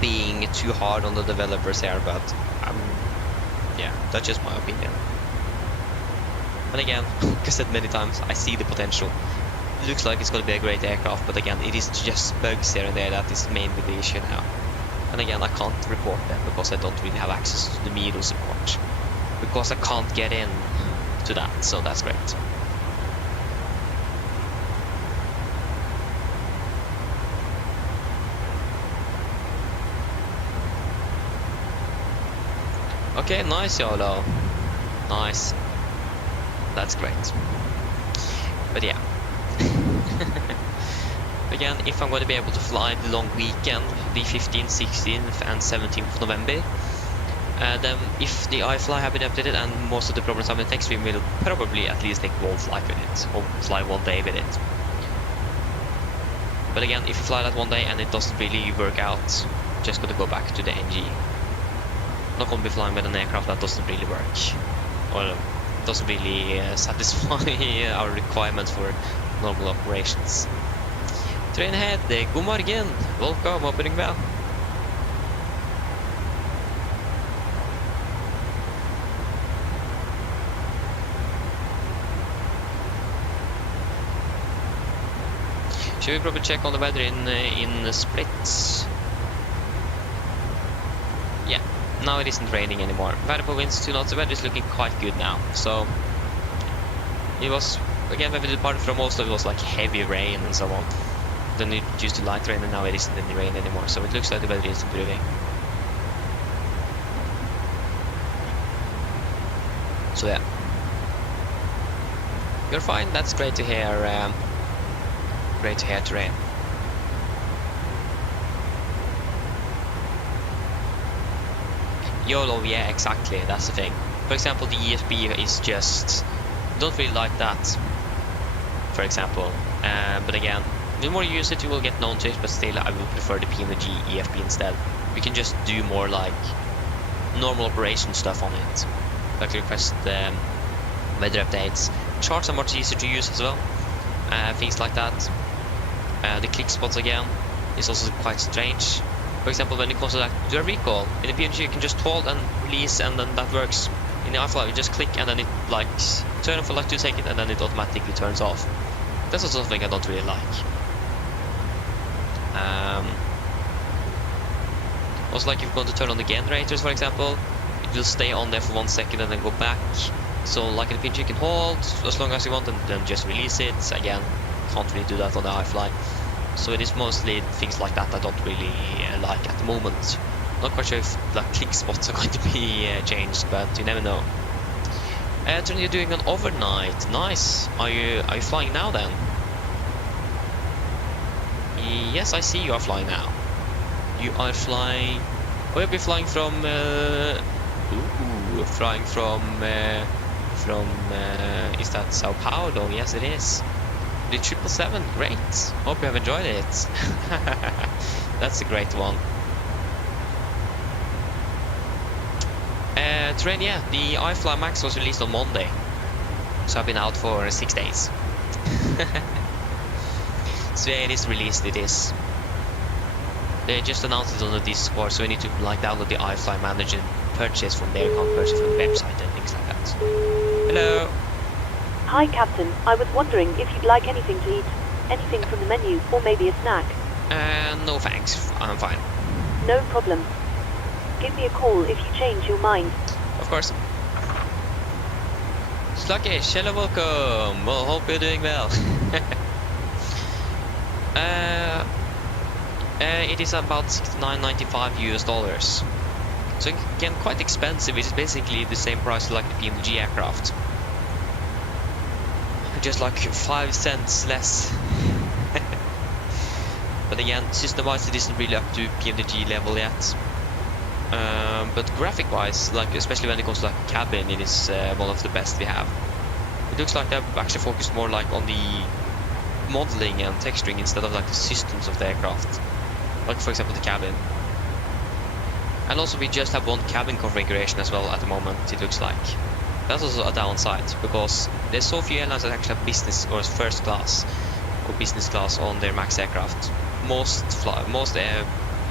being too hard on the developers here, but yeah, that's just my opinion. And again, like I said many times, I see the potential. It looks like it's going to be a great aircraft, but again, it is just bugs here and there that is mainly the issue now. And again, I can't report them because I don't really have access to the middle support, because I can't get in to that, so that's great. Okay, nice, YOLO. Nice. That's great. But yeah. Again, if I'm going to be able to fly the long weekend, the 15th, 16th and 17th of November, then if the iFly have been updated and most of the problems have been fixed, we will probably at least take one flight with it, or fly one day with it. But again, if you fly that one day and it doesn't really work out, just going to go back to the NG. Not going to be flying with an aircraft that doesn't really work, or doesn't really satisfy our requirements for normal operations. Train ahead, god morgen, welcome, opening bell. Should we probably check on the weather in Split? Yeah, now it isn't raining anymore. Variable winds 2 knots, the weather is looking quite good now. So it was, again, when we departed from Oslo, it was like heavy rain and so on. Then it used to light rain and now it isn't any rain anymore, so it looks like the weather is improving. So yeah. You're fine, that's great to hear, Terrain. YOLO, yeah, exactly, that's the thing. For example, the EFB is just, don't really like that, for example. But again, the more you use it, you will get known to it, but still I will prefer the PMDG EFB instead. We can just do more like normal operation stuff on it, like request weather updates. Charts are much easier to use as well, things like that. The click spots again is also quite strange. For example, when it comes to like do a recall in the PMDG, you can just hold and release, and then that works. In the iFly, you just click and then it like turns on for like 2 seconds, and then it automatically turns off. That's also something I don't really like. Also, like if you're going to turn on the generators, for example, it will stay on there for 1 second and then go back. So like in the PMDG, you can hold as long as you want and then just release it. Again, can't really do that on the iFly. So it is mostly things like that I don't really like at the moment. Not quite sure if the click spots are going to be changed, but you never know. Turn, you're doing an overnight. Nice. Are you flying now then? Yes, I see you are flying now. You are flying. Oh, you'll be flying from. Flying from. Is that Sao Paulo? Yes, it is. The 777. Great. Hope you have enjoyed it. That's a great one. Train, yeah. The iFly Max was released on Monday, so I've been out for 6 days. So yeah, it is released. It is. They just announced it on the Discord, so we need to like download the iFly Manager and purchase from there. You can't purchase from the website and things like that. Hello. Hi, Captain. I was wondering if you'd like anything to eat, anything from the menu, or maybe a snack. No thanks. I'm fine. No problem. Give me a call if you change your mind. Of course. Sluggish, hello, welcome. Well, hope you're doing well. It is about $69.95 US. So again, quite expensive. It is basically the same price like the PMDG aircraft. Just like 5 cents less. But again, system-wise it isn't really up to PMDG level yet. But graphic-wise, like especially when it comes to like cabin, it is one of the best we have. It looks like they've actually focused more like on the modeling and texturing instead of like the systems of the aircraft. Like for example the cabin. And also we just have one cabin configuration as well at the moment, it looks like. That's also a downside, because there's so few airlines that actually have business or first class or business class on their MAX aircraft. Most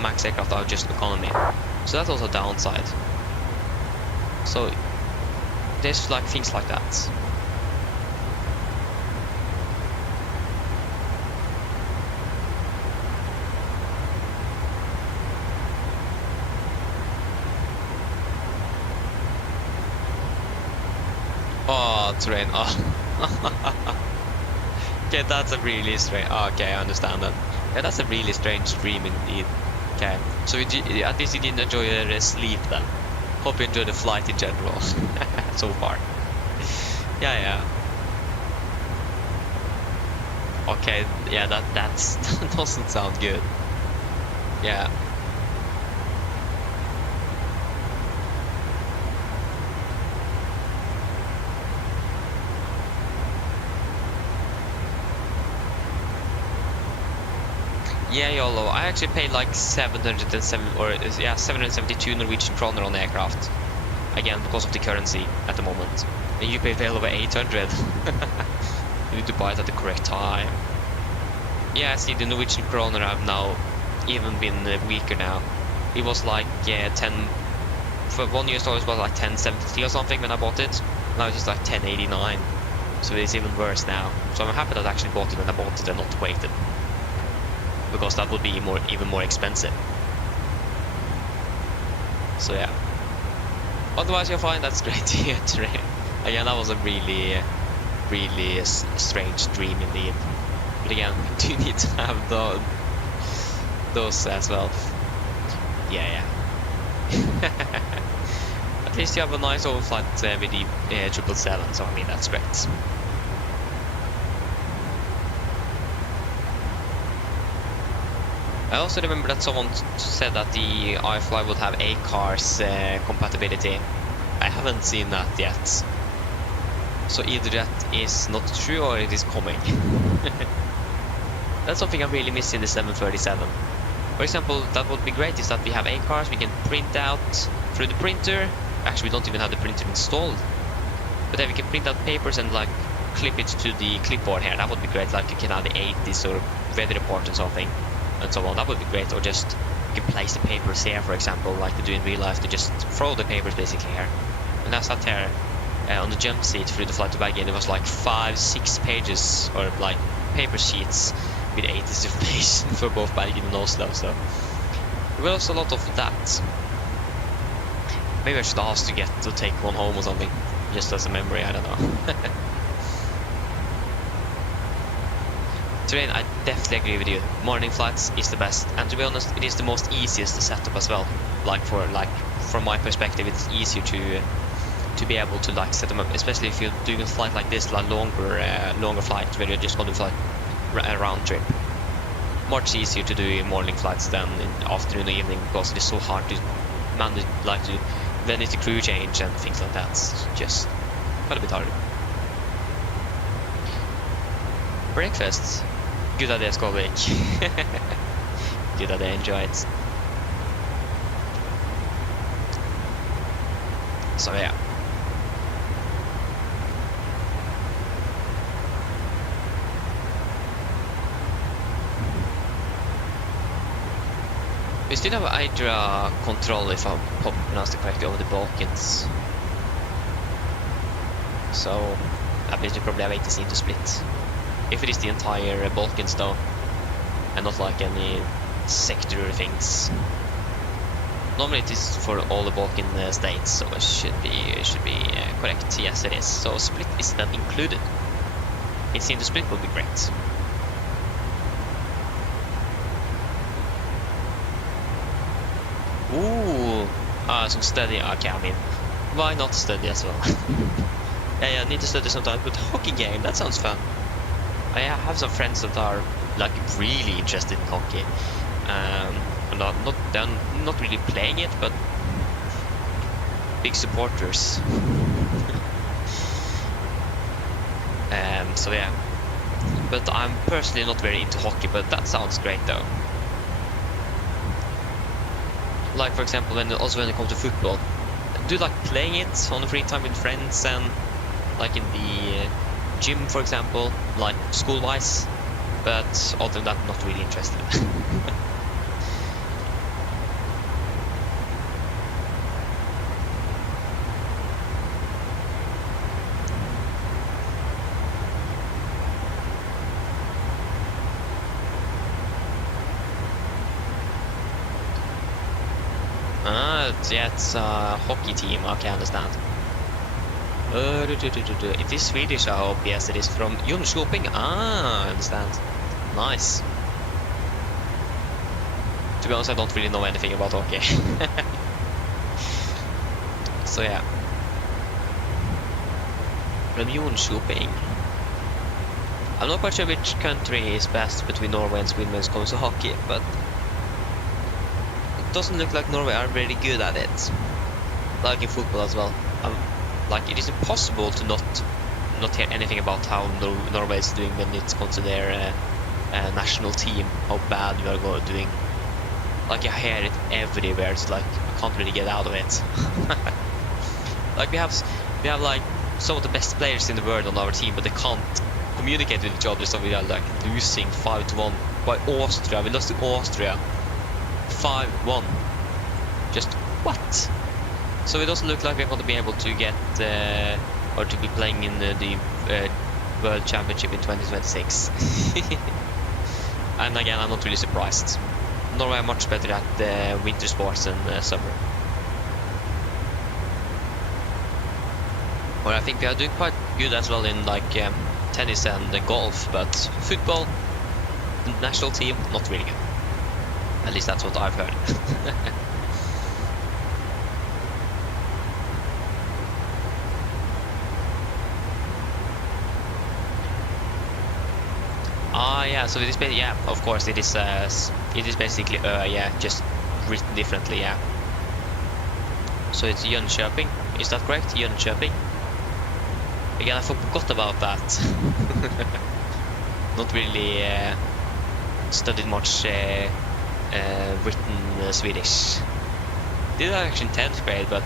MAX aircraft are just economy. So that's also a downside. So there's like things like that. Oh, terrain. Oh. Okay, that's a really strange. Oh, okay, I understand that. Yeah, that's a really strange dream indeed. Okay, so at least you didn't enjoy your sleep then. Hope you enjoyed the flight in general so far. Yeah. Okay, yeah, that doesn't sound good. Yeah. Yeah, YOLO. I actually paid like 772 Norwegian kroner on the aircraft. Again, because of the currency at the moment. And you paid well over 800. You need to buy it at the correct time. Yeah, see, the Norwegian kroner have now even been weaker now. It was like 10 for $1 US was like 10.70 or something when I bought it. Now it's just like 10.89. So it's even worse now. So I'm happy that I actually bought it when I bought it and not waited. Because that would be even more expensive. So yeah. Otherwise you're fine, that's great to hear. Again, that was a really strange dream indeed. But again, we do need to have those as well. Yeah. At least you have a nice overflight with the 777, so I mean that's great. I also remember that someone said that the iFly would have A-Cars compatibility. I haven't seen that yet. So either that is not true or it is coming. That's something I really miss in the 737. For example, that would be great is that we have A-Cars, we can print out through the printer. Actually, we don't even have the printer installed. But then we can print out papers and like clip it to the clipboard here. That would be great, like you can have the 80s or weather report or something. And so on, that would be great. Or just you can place the papers here, for example, like they do in real life. To just throw the papers basically here. And I sat here on the jump seat through the flight to Bergen. It was like 5-6 pages or like paper sheets with 80s information for both Bergen and Oslo. So there was a lot of that. Maybe I should ask to take one home or something, just as a memory. I don't know. Terrain, I definitely agree with you. Morning flights is the best, and to be honest, it is the most easiest to set up as well. From my perspective, it's easier to be able to like set them up, especially if you're doing a flight like this, like longer flight where you're just going to fly a round trip. Much easier to do in morning flights than in afternoon or evening, because it is so hard to manage, when it's a crew change and things like that. It's just quite a bit harder. Breakfast. Good idea, Skolvik. Good idea, enjoy it. So yeah. We still have Hydra control, if I pronounced it correctly, over the Balkans. So that means we probably have ATC to split. If it is the entire Balkans though, and not like any sector things. Normally it is for all the Balkan states, so it should be correct. Yes, it is. So split is then included. It's in the split will be great. Ooh, some study. Okay, I mean, why not study as well? Yeah, I need to study sometimes. But hockey game, that sounds fun. I have some friends that are like really interested in hockey. Not really playing it, but big supporters. So yeah, but I'm personally not very into hockey, but that sounds great though. Like for example, when it comes to football, I do like playing it on the free time with friends and like in the gym, for example, like school-wise. But other than that, not really interested. Yeah, it's a hockey team. Okay, I understand. It is Swedish, I hope. Yes, it is from Jönköping. Ah, I understand. Nice. To be honest, I don't really know anything about hockey. So yeah. From Jönköping. I'm not quite sure which country is best between Norway and Sweden when it comes to hockey, but doesn't look like Norway are very good at it, like in football as well. Like it is impossible to not hear anything about how Norway is doing when it comes to their national team, how bad we are doing. Like I hear it everywhere. It's like I can't really get out of it. Like we have like some of the best players in the world on our team, but they can't communicate with each other, so we are like losing 5-1 by Austria. We lost to Austria 5-1. Just what? So it doesn't look like we're going to be able to get or to be playing in the World Championship in 2026. And again, I'm not really surprised. Norway are much better at winter sports than summer. Well, I think we are doing quite good as well in like tennis and golf, but football, national team, not really good. At least that's what I've heard. Yeah. So it is basically, yeah. Of course, it is basically yeah, just written differently, yeah. So it's Jönköping. Is that correct? Jönköping. Again, I forgot about that. Not really studied much written Swedish. Did I actually in 10th grade, but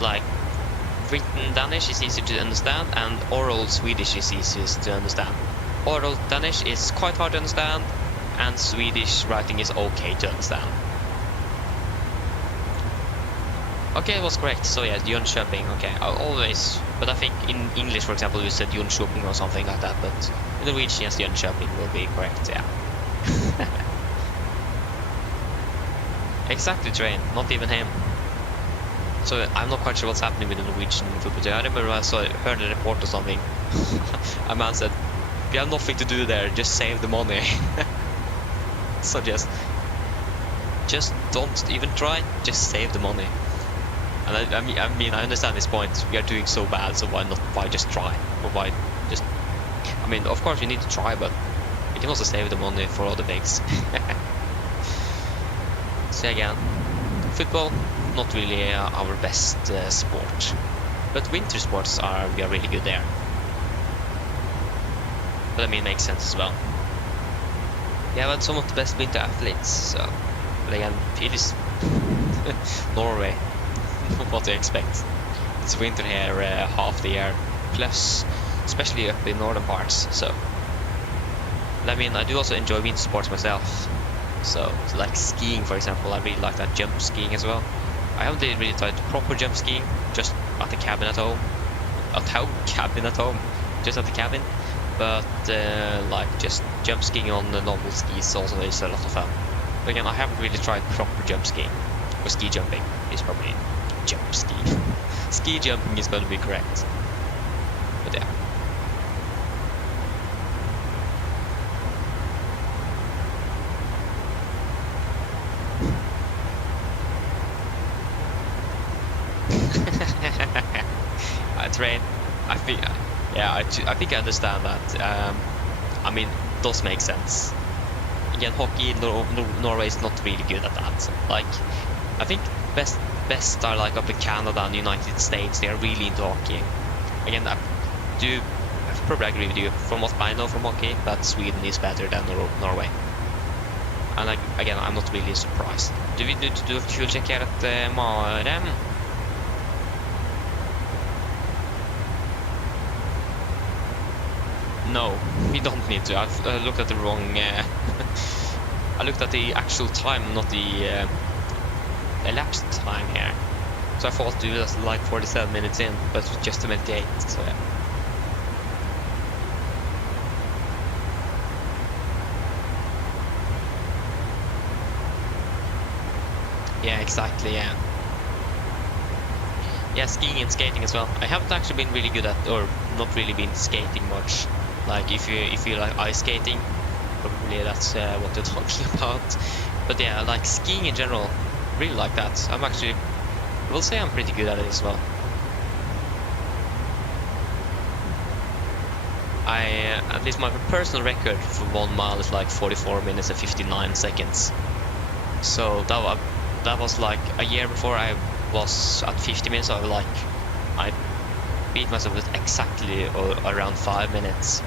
like written Danish is easier to understand and oral Swedish is easiest to understand. Oral Danish is quite hard to understand and Swedish writing is okay to understand. Okay, it was correct. So yeah, Jönköping. Okay, but I think in English, for example, you said Jönköping or something like that, but in Norwegian, yes, Jönköping will be correct, yeah. Exactly, Train, not even him. So I'm not quite sure what's happening with the Norwegian football team. I remember I heard a report or something. A man said, "We have nothing to do there, just save the money." So just don't even try, just save the money. And I mean, I understand this point. We are doing so bad, so why just try? Or why just... I mean, of course you need to try, but you can also save the money for other things. So again, football, not really our best sport. But winter sports we are really good there. But I mean, it makes sense as well. We have had some of the best winter athletes, so... But again, it is Norway. What to expect. It's winter here half the year, plus especially up in northern parts. So, but I mean, I do also enjoy winter sports myself. So like skiing, for example, I really like that jump skiing as well. I haven't really tried proper jump skiing, just at the cabin at home. Just at the cabin. But like just jump skiing on the normal skis also is a lot of fun. But again, I haven't really tried proper jump skiing. Or ski jumping is probably jump ski. Ski jumping is going to be correct. But yeah. Train. I think, yeah, I think I understand that. I mean, it does make sense. Again, hockey, Norway is not really good at that. Like, I think best are like up in Canada and United States. They are really into hockey. Again, I probably agree with you. From what I know from hockey, that Sweden is better than Norway. And again, I'm not really surprised. Do we need to do a fuel check here at Marem? No, we don't need to. I've looked at the wrong... I looked at the actual time, not the elapsed time here. So I thought it was like 47 minutes in, but it was just 28, so yeah. Yeah, exactly, yeah. Yeah, skiing and skating as well. I haven't actually been really good at, or not really been skating much. Like if you like ice skating, probably that's what you're talking about. But yeah, like skiing in general, really like that. I will say I'm pretty good at it as well. At least my personal record for 1 mile is like 44 minutes and 59 seconds. So that was like a year before I was at 50 minutes. So I beat myself with exactly around 5 minutes.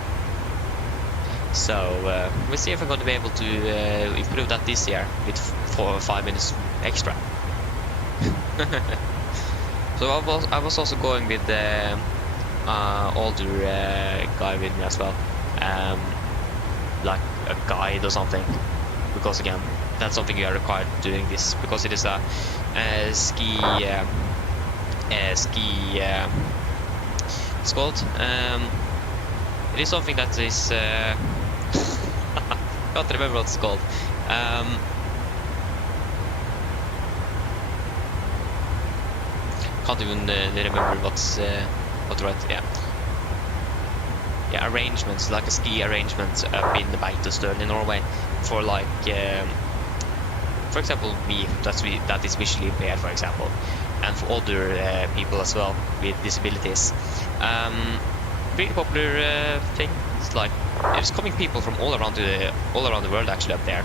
So we'll see if I'm going to be able to improve that this year with 4 or 5 minutes extra. So I was also going with the older guy with me as well, like a guide or something, because again that's something you are required doing this, because it is a ski it's called it is something that is can't remember what it's called. Can't even remember what's right. Yeah, arrangements, like a ski arrangement up in the Beitostølen in Norway for like for example me, that is visually impaired, for example, and for other people as well with disabilities. Really popular thing. It's like there's coming people from all around the world actually up there.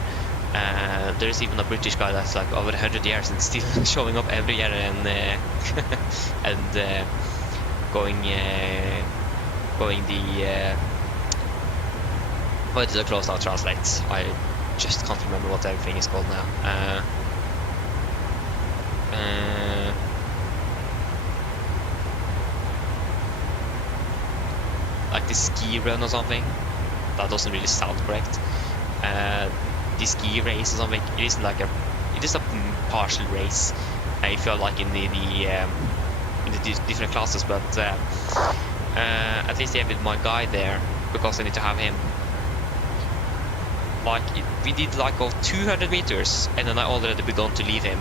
There's even a British guy that's like over 100 years and still showing up every year and going the what is the close now translates. I just can't remember what everything is called now. Like the ski run or something. That doesn't really sound correct. The ski race or something. It is a partial race if you're like in the different classes, but at least I have with my guy there, because I need to have him. Like we did like of 200 meters, and then I already begun to leave him.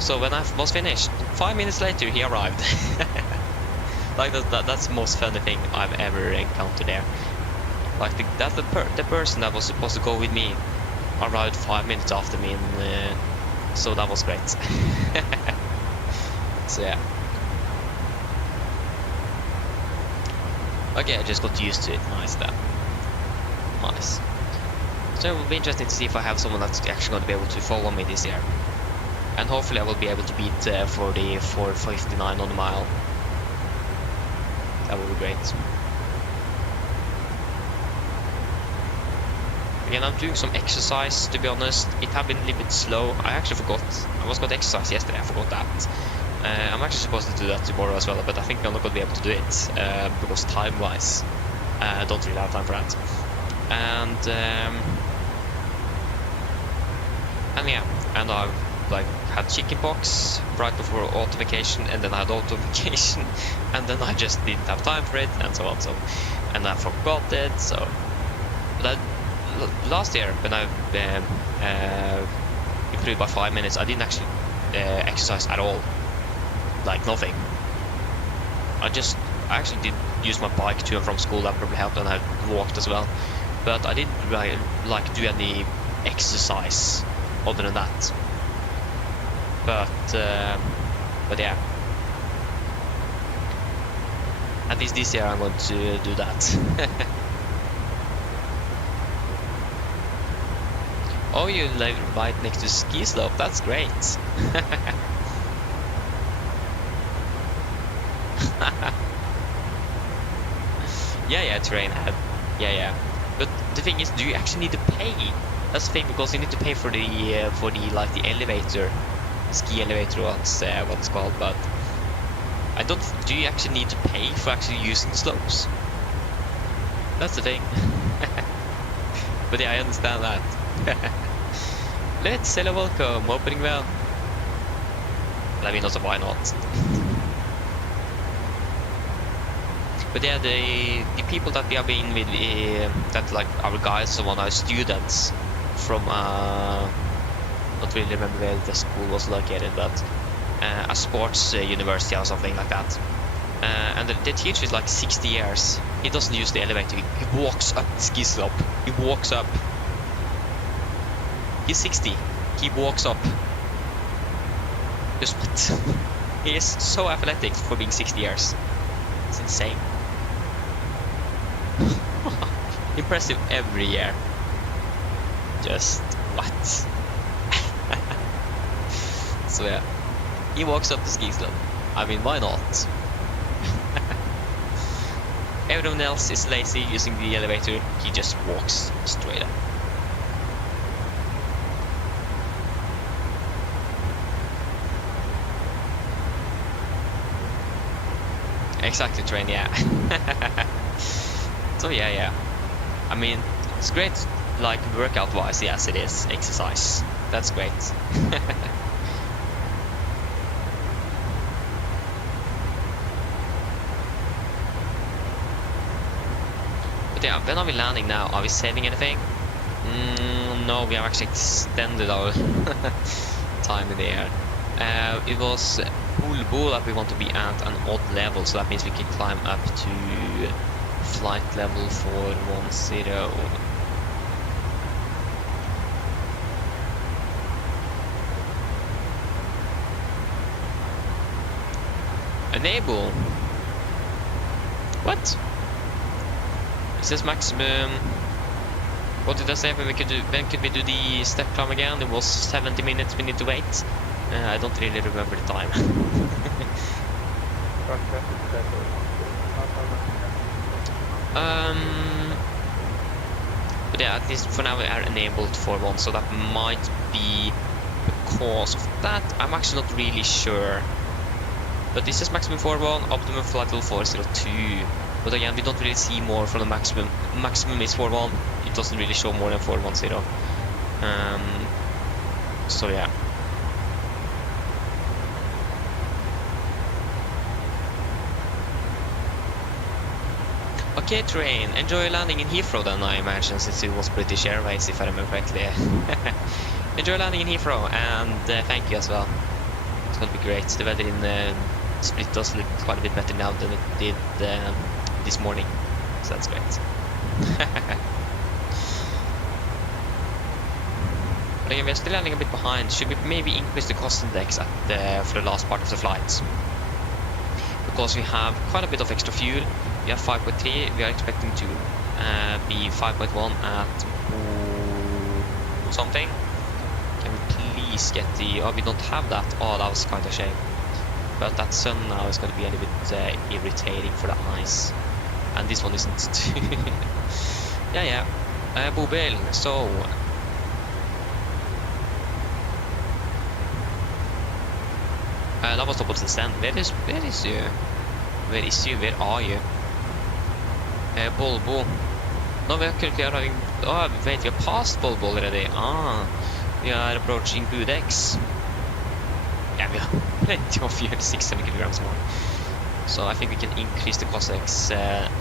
So when I was finished, 5 minutes later he arrived. Like that's the most funny thing I've ever encountered there. Like the person that was supposed to go with me arrived 5 minutes after me, and so that was great. So yeah. Okay, I just got used to it. Nice then. Nice. So it will be interesting to see if I have someone that's actually going to be able to follow me this year. And hopefully I will be able to beat for the 4:59 on the mile. That would be great. Again, I'm doing some exercise, to be honest. It have been a little bit slow. I actually forgot. I was going to exercise yesterday, I forgot that. I'm actually supposed to do that tomorrow as well, but I think I'm not going to be able to do it because time-wise, I don't really have time for that. And yeah, and I've like had chickenpox right before auto vacation, and then I had auto vacation, and then I just didn't have time for it, and so on. So, and I forgot it. So, but last year when I improved by 5 minutes, I didn't actually exercise at all, like nothing. I actually did use my bike to and from school. That probably helped, and I walked as well. But I didn't really, like do any exercise other than that. But yeah. At least this year I'm going to do that. Oh, you live right next to ski slope. That's great. yeah, terrain ad. Yeah. But the thing is, do you actually need to pay? That's the thing, because you need to pay for the like the elevator, ski elevator, what it's called. But I don't. Do you actually need to pay for actually using slopes? That's the thing. But yeah, I understand that. Let's hello, welcome, opening well. I mean, also why not? But yeah, the people that we have been with, that like our guys, so one are students from not really remember where the school was located, but a sports university or something like that. And the teacher is like 60 years. He doesn't use the elevator. He walks up the ski slope. He walks up. He's 60. He walks up. Just what? He is so athletic for being 60 years. It's insane. Impressive every year. Just what? So yeah, he walks up the ski slope. I mean, why not? Everyone else is lazy using the elevator. He just walks straight up. Exactly, train, yeah. So yeah. I mean, it's great, like workout-wise. Yes, it is exercise. That's great. But yeah, when are we landing now? Are we saving anything? No, we have actually extended our time in the air. It was Bulbo that we want to be at an odd level, so that means we can climb up to flight level 410. Enable. What? It says maximum. What did I say when we could do? When could we do the step climb again? It was 70 minutes we need to wait. I don't really remember the time. But yeah, at least for now we are enabled for one, so that might be because of that. I'm actually not really sure. But this is maximum 4.1, optimum flight level 402. But again, we don't really see more from the maximum. Maximum is 4.1. It doesn't really show more than 410. So yeah. Okay, train. Enjoy landing in Heathrow then, I imagine, since it was British Airways, if I remember correctly. Enjoy landing in Heathrow, and thank you as well. It's gonna be great. The weather in Split does look quite a bit better now than it did this morning, so that's great. But again, we're still landing a bit behind. Should we maybe increase the cost index for the last part of the flight? Because we have quite a bit of extra fuel. We have 5.3. We are expecting to be 5.1 at something. Can we please get the... Oh, we don't have that. Oh, that was quite a shame. But that sun now is going to be a little bit irritating for the eyes. And this one isn't too. Yeah. Bobil, so... That was towards the stand. Where is you? Where is you? Where are you? Bolbo. No, we are currently arriving... Oh, wait, we are past Bolbo already. Ah, we are approaching Budex. Yeah, we have plenty of fuel, 600 kilograms more. So I think we can increase the Cossacks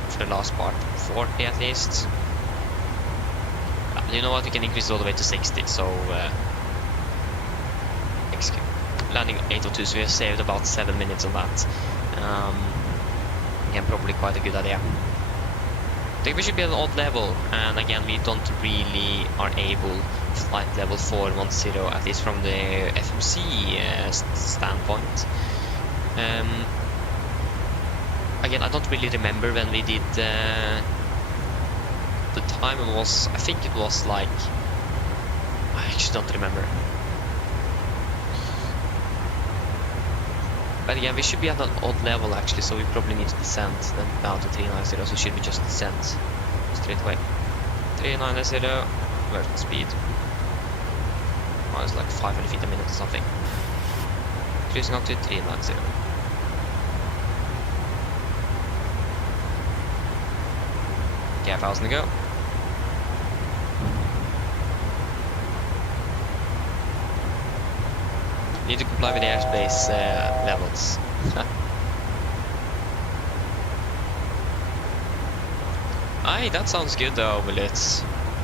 for the last part, 40 at least. You know what, we can increase it all the way to 60, so... Excuse me. landing 802, so we have saved about 7 minutes on that. Again, probably quite a good idea. I think we should be at an odd level, and again, we don't really are able flight level 410, at least from the FMC standpoint. Again, I don't really remember when we did the time was, I think it was like, I actually don't remember. But again, we should be at an odd level actually, so we probably need to descend then down to 390, so should we just descend straight away. 390, vertical speed. Oh, it's like 500 feet a minute or something. Cruising up to 390. Okay, 1,000 to go. Need to comply with the airspace levels. Aye, that sounds good though, will it?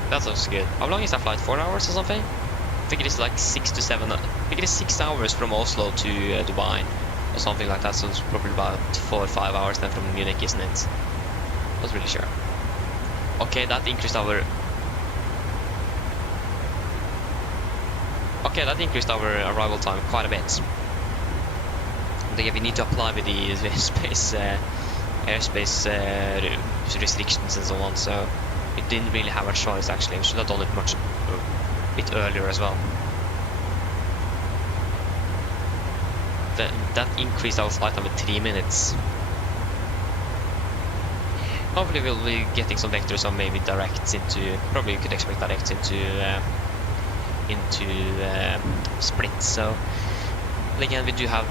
That sounds good. How long is that flight? 4 hours or something? I think it is like 6 to 7. I think it is 6 hours from Oslo to Dubai or something like that. So it's probably about 4 or 5 hours then from Munich, isn't it? Not really sure. Okay, that increased our. Okay, that increased our arrival time quite a bit. Again, we need to apply with the airspace restrictions and so on, so we didn't really have a choice actually. We should have done it a bit earlier as well. That increased our flight time with 3 minutes. Hopefully we'll be getting some vectors or maybe directs into, probably you could expect directs into Split. So again, we do have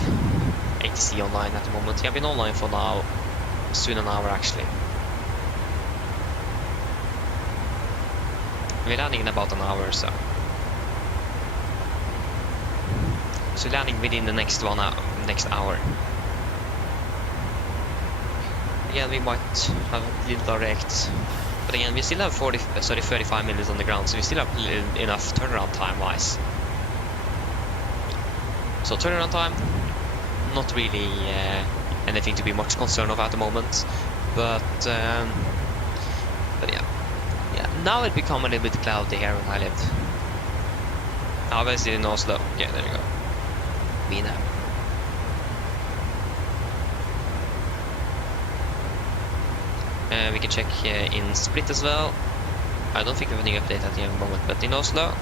ATC online at the moment. We have been online for now soon an hour actually. We're landing in about an hour or so. So landing within the next hour. Again, we might have a little direct, but again, we still have 35 minutes on the ground, so we still have enough turnaround time wise. So turnaround time, not really anything to be much concerned of at the moment, but yeah. Now it become a little bit cloudy here when I lived. Obviously in Oslo. Yeah, there you go. We know. We can check in Split as well. I don't think we have any update at the moment, but in Oslo,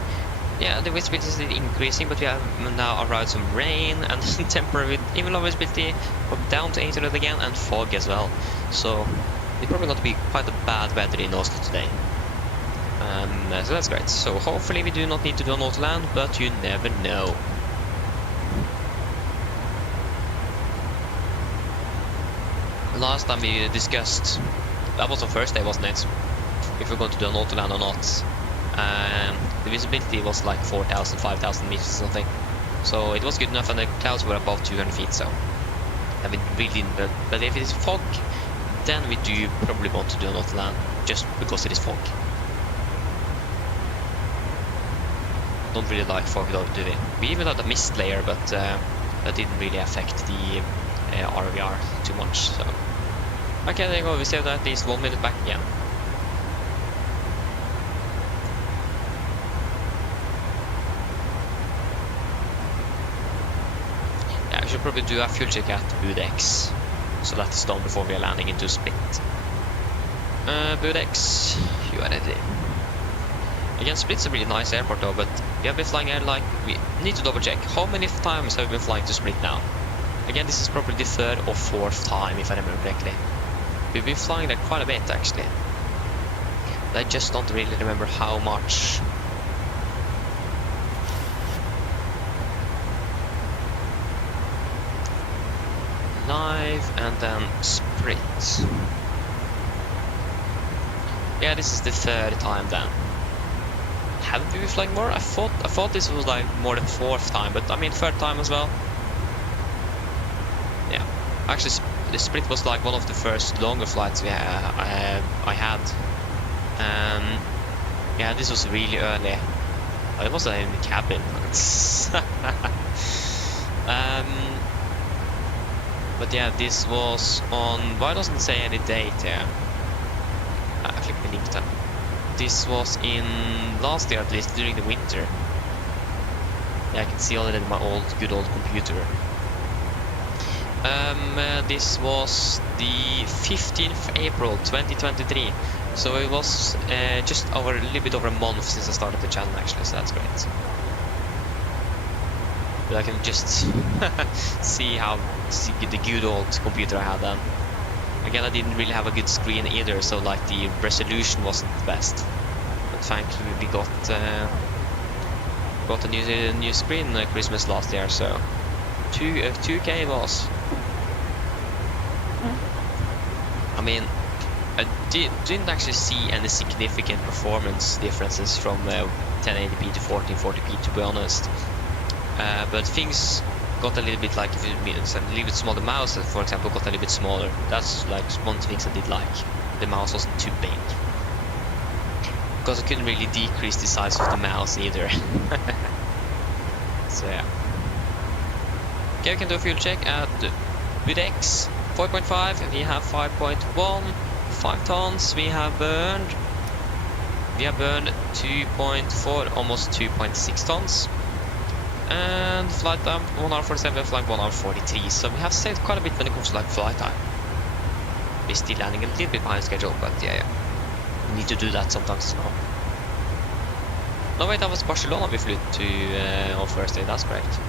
yeah, the wind speed is increasing, but we have now arrived some rain and temporary, even low visibility, down to 800 again, and fog as well. So it's probably going to be quite a bad weather in Oslo today. So that's great. So hopefully we do not need to do an auto land, but you never know. Last time we discussed, that was on first day, wasn't it? If we're going to do an auto land or not. The visibility was like 4,000, 5,000 meters or something. So it was good enough, and the clouds were above 200 feet. So I mean, really, but if it is fog, then we do probably want to do an auto land just because it is fog. Don't really like fog though, do we? We even had a mist layer, but that didn't really affect the RVR too much. So okay, there you go. We saved at least 1 minute back again. Yeah, we should probably do a fuel check at Budex, so that is done before we are landing into Split. Budex, you are ready. Again, Split's a really nice airport though, but we have been flying here like, we need to double check. How many times have we been flying to Split now? Again, this is probably the 3rd or 4th time, if I remember correctly. We've been flying there quite a bit actually. But I just don't really remember how much. Live and then Split. Yeah, this is the 3rd time then. Haven't we been flying more? I thought this was like more than 4th time, but I mean 3rd time as well. Yeah, actually the Split was like one of the first longer flights I had. Yeah, this was really early. It was in the cabin. But yeah, this was on. Why doesn't it say any date here? I clicked the link then. This was in last year, at least during the winter. Yeah, I can see already my good old computer. This was the 15th of April 2023. So it was just over a little bit over a month since I started the channel actually, so that's great. But I can just see the good old computer I had then. Again, I didn't really have a good screen either, so like the resolution wasn't the best. But thankfully we got a new screen Christmas last year, so 2K it was. I mean, I didn't actually see any significant performance differences from 1080p to 1440p, to be honest. But things got a little bit, like if you mean a little bit smaller, mouse for example got a little bit smaller. That's like one of the things I did like. The mouse wasn't too big, because I couldn't really decrease the size of the mouse either. So yeah. Okay, we can do a fuel check at Budex 4.5, and we have 5.1, 5 tons. We have burned 2.4, almost 2.6 tons. And flight time 1 hour 47, flying 1 hour 43. So we have saved quite a bit when it comes to like flight time. We're still landing a little bit behind schedule, but yeah. We need to do that sometimes now. No wait, that was Barcelona we flew to on Thursday, that's correct.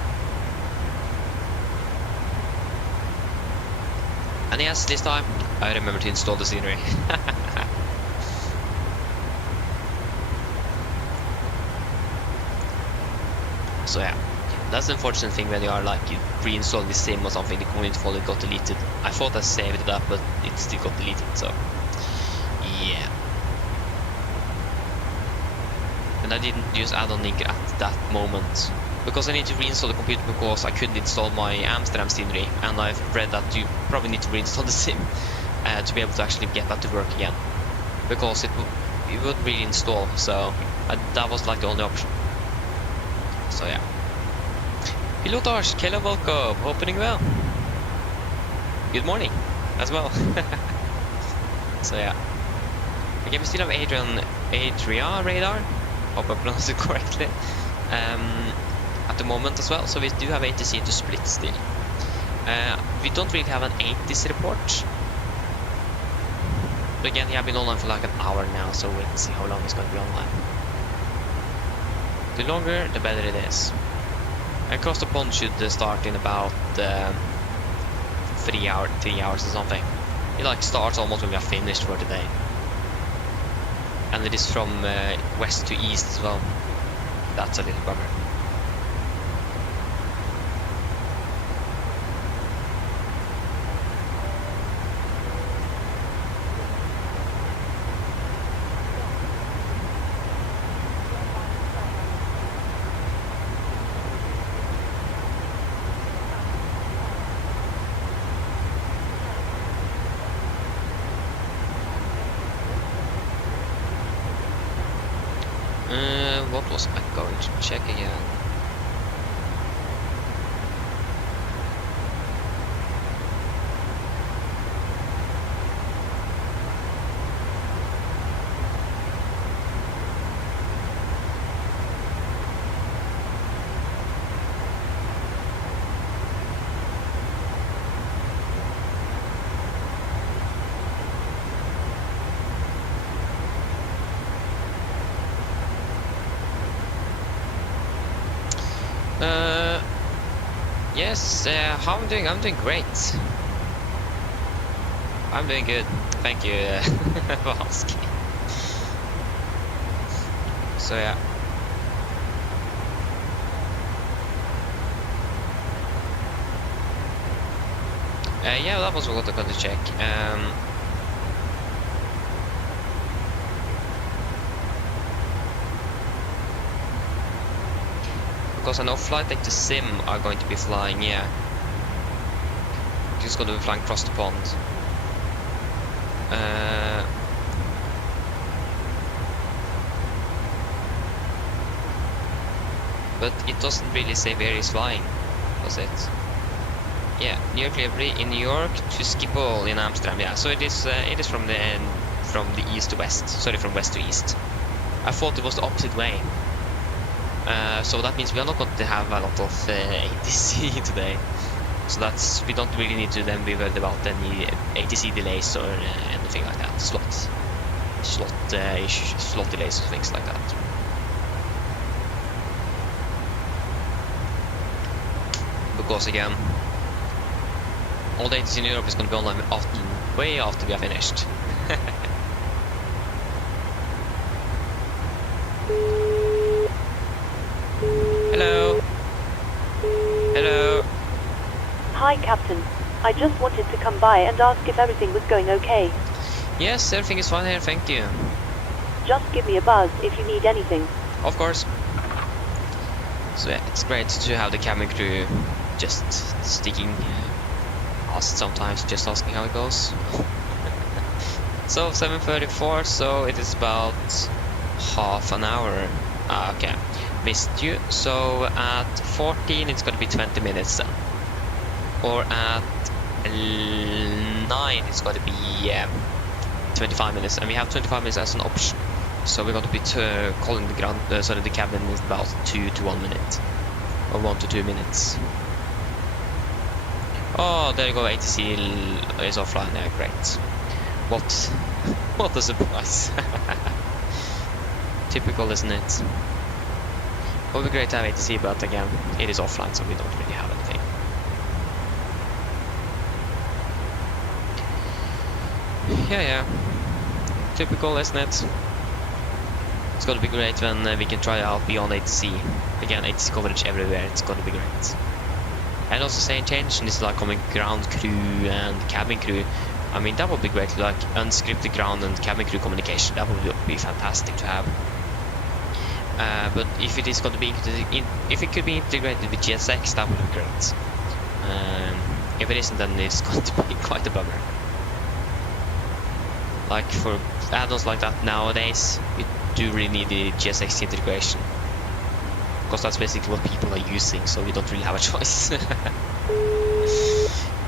And yes, this time I remember to install the scenery. So yeah, that's the unfortunate thing when you are like you reinstall the sim or something, the community folder got deleted. I thought I saved it up, but it still got deleted, so yeah. And I didn't use add-on link at that moment, because I need to reinstall the computer because I couldn't install my Amsterdam scenery, and I've read that you probably need to reinstall the sim to be able to actually get that to work again, because it wouldn't really install, so that was like the only option. So yeah. Pilotage, Kela welcome, opening well. Good morning as well. So yeah. Okay, we still have Adrian Radar, hope I pronounced it correctly, at the moment as well, so we do have ATC to split still. We don't really have an 80s report. But again, he has been online for like an hour now, so we can see how long he's going to be online. The longer, the better it is. Across the pond should start in about 3 hours or something. It like starts almost when we are finished for today. And it is from west to east as well. That's a little bummer. What was I going to check again? Yes, how I'm doing? I'm doing great. I'm doing good. Thank you for asking. So yeah. Yeah, that was what I got to check. Because I know flight deck to sim are going to be flying, yeah. Just going to be flying across the pond. But it doesn't really say where he's flying. was it? Yeah, New York Livery in New York to Schiphol in Amsterdam. Yeah, so it is from the east to west. Sorry, from west to east. I thought it was the opposite way. So that means we are not going to have a lot of ATC today. So we don't really need to then be worried about any ATC delays or anything like that. Slot delays or things like that. Because again, all the ATC in Europe is going to be online way after we are finished. Hello. Hello. Hi, Captain. I just wanted to come by and ask if everything was going okay. Yes, everything is fine here, thank you. Just give me a buzz if you need anything. Of course. So yeah, it's great to have the cabin crew just sticking us sometimes, just asking how it goes. So 7:34, so it is about half an hour. Okay, missed you. So at 14 it's gonna be 20 minutes then. Or at 9 it's gonna be 25 minutes, and we have 25 minutes as an option. So we're going to be calling the the cabin in about 2 to 1 minute, or 1 to 2 minutes. Oh, there you go. ATC is offline. Yeah, great. What a surprise! Typical, isn't it? It would be great to have ATC, but again, it is offline, so we don't really have anything. Yeah. Typical, isn't it? It's gonna be great when we can try out beyond ATC. Again, ATC coverage everywhere, it's gonna be great. And also saying change in this like coming ground crew and cabin crew. I mean, that would be great, like unscripted ground and cabin crew communication. That would be fantastic to have. But if it is going to be if it could be integrated with GSX, that would be great. If it isn't, then it's going to be quite a bummer. Like for add-ons like that nowadays, you do really need the GSX integration, because that's basically what people are using, so we don't really have a choice.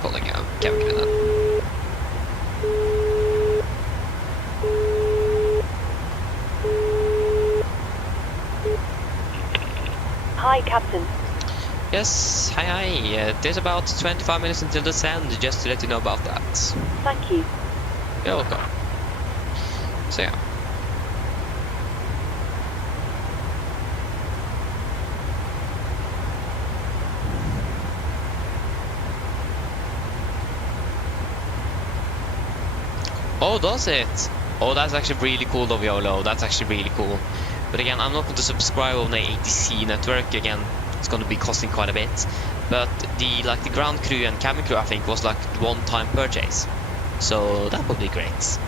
Calling out cabin crew then. Hi, Captain. Yes, hi. There's about 25 minutes until the send, just to let you know about that. Thank you. You're welcome. So yeah. Oh, does it? Oh, that's actually really cool of YOLO. That's actually really cool. But again, I'm not going to subscribe on the ATC network. Again, it's going to be costing quite a bit. But the ground crew and cabin crew, I think, was like one-time purchase. So that would be great.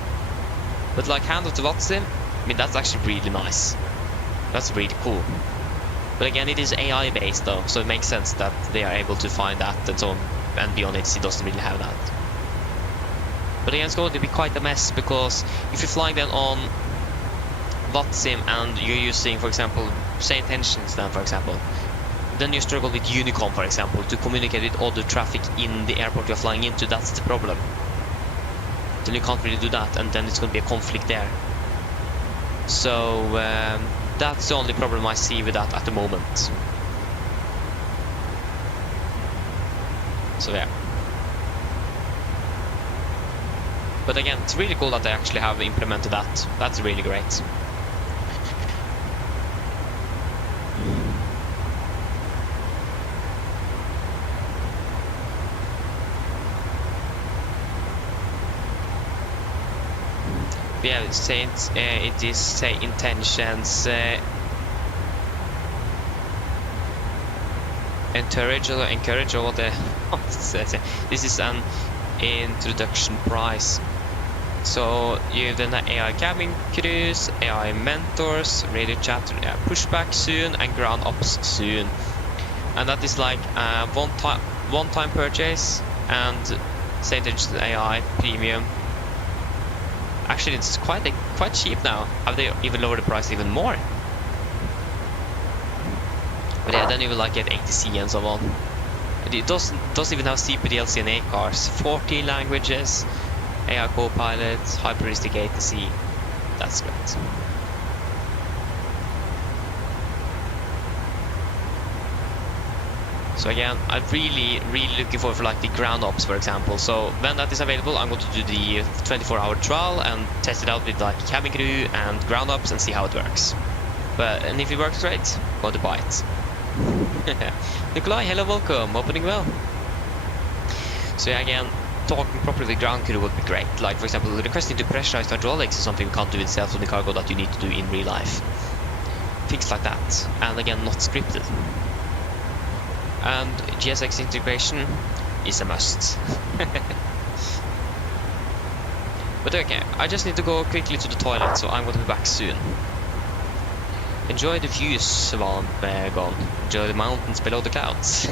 But like hand of the Watsim, I mean, that's actually really nice. That's really cool. But again, it is AI based though, so it makes sense that they are able to find that and so on, and beyond ATC doesn't really have that. But again, it's going to be quite a mess, because if you're flying then on Watsim and you're using, for example, say intentions then, for example, then you struggle with Unicom, for example, to communicate with other traffic in the airport you're flying into. That's the problem. Then you can't really do that, and then it's going to be a conflict there. So that's the only problem I see with that at the moment. So yeah. But again, it's really cool that they actually have implemented that. That's really great. Yeah, it is say intentions encourage or what the this is an introduction price. So you then have AI cabin crews, AI mentors, radio chat, pushback soon, and ground ops soon. And that is like one-time purchase, and say there's AI premium. Actually, it's quite cheap now. Have they even lowered the price even more? But yeah, then you will like get ATC and so on. It doesn't even have CPDLC and A cars. 14 languages, AI co-pilot, hyper-realistic ATC. That's great. So again, I'm really looking forward for like the ground ops, for example. So when that is available, I'm going to do the 24-hour trial and test it out with like cabin crew and ground ops and see how it works. And if it works great, I'm going to buy it. Nikolai, hello, welcome, opening well. So yeah, again, talking properly with ground crew would be great. Like for example, requesting to pressurize hydraulics is something you can't do with self-loading cargo that you need to do in real life. Things like that, and again, not scripted. And GSX integration is a must. But okay, I just need to go quickly to the toilet, so I'm going to be back soon. Enjoy the views, Svanbegon. Enjoy the mountains below the clouds.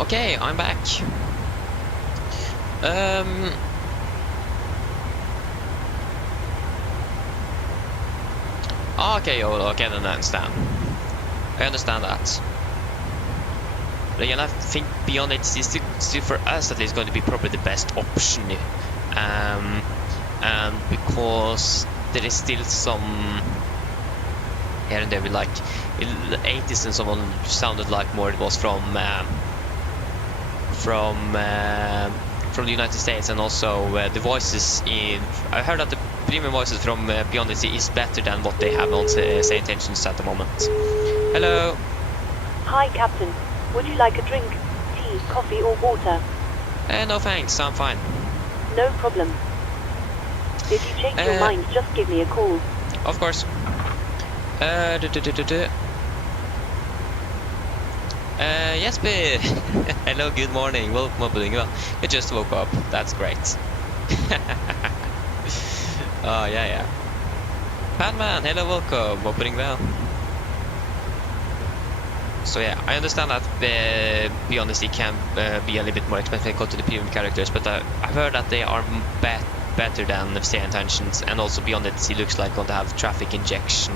Okay, I'm back. Okay, okay, then I understand. I understand that. But again, I think beyond it is still for us at least going to be probably the best option. And because there is still some here and there with like in the 80s and someone sounded like more it was from the United States, and also the voices in. I heard that the premium voices from Beyond the Sea is better than what they have on Say Intentions at the moment. Hello. Hi, Captain. Would you like a drink, tea, coffee, or water? No thanks, I'm fine. No problem. If you change your mind, just give me a call. Of course. Yes, babe. Hello, good morning. Welcome up, doing well. You just woke up. That's great. Oh, yeah. Panman, hello, welcome. Opening well. So yeah, I understand that Beyond the Sea can be a little bit more expensive when it comes to the premium characters, but I've heard that they are better than Say Intentions, and also Beyond the Sea looks like going to have traffic injection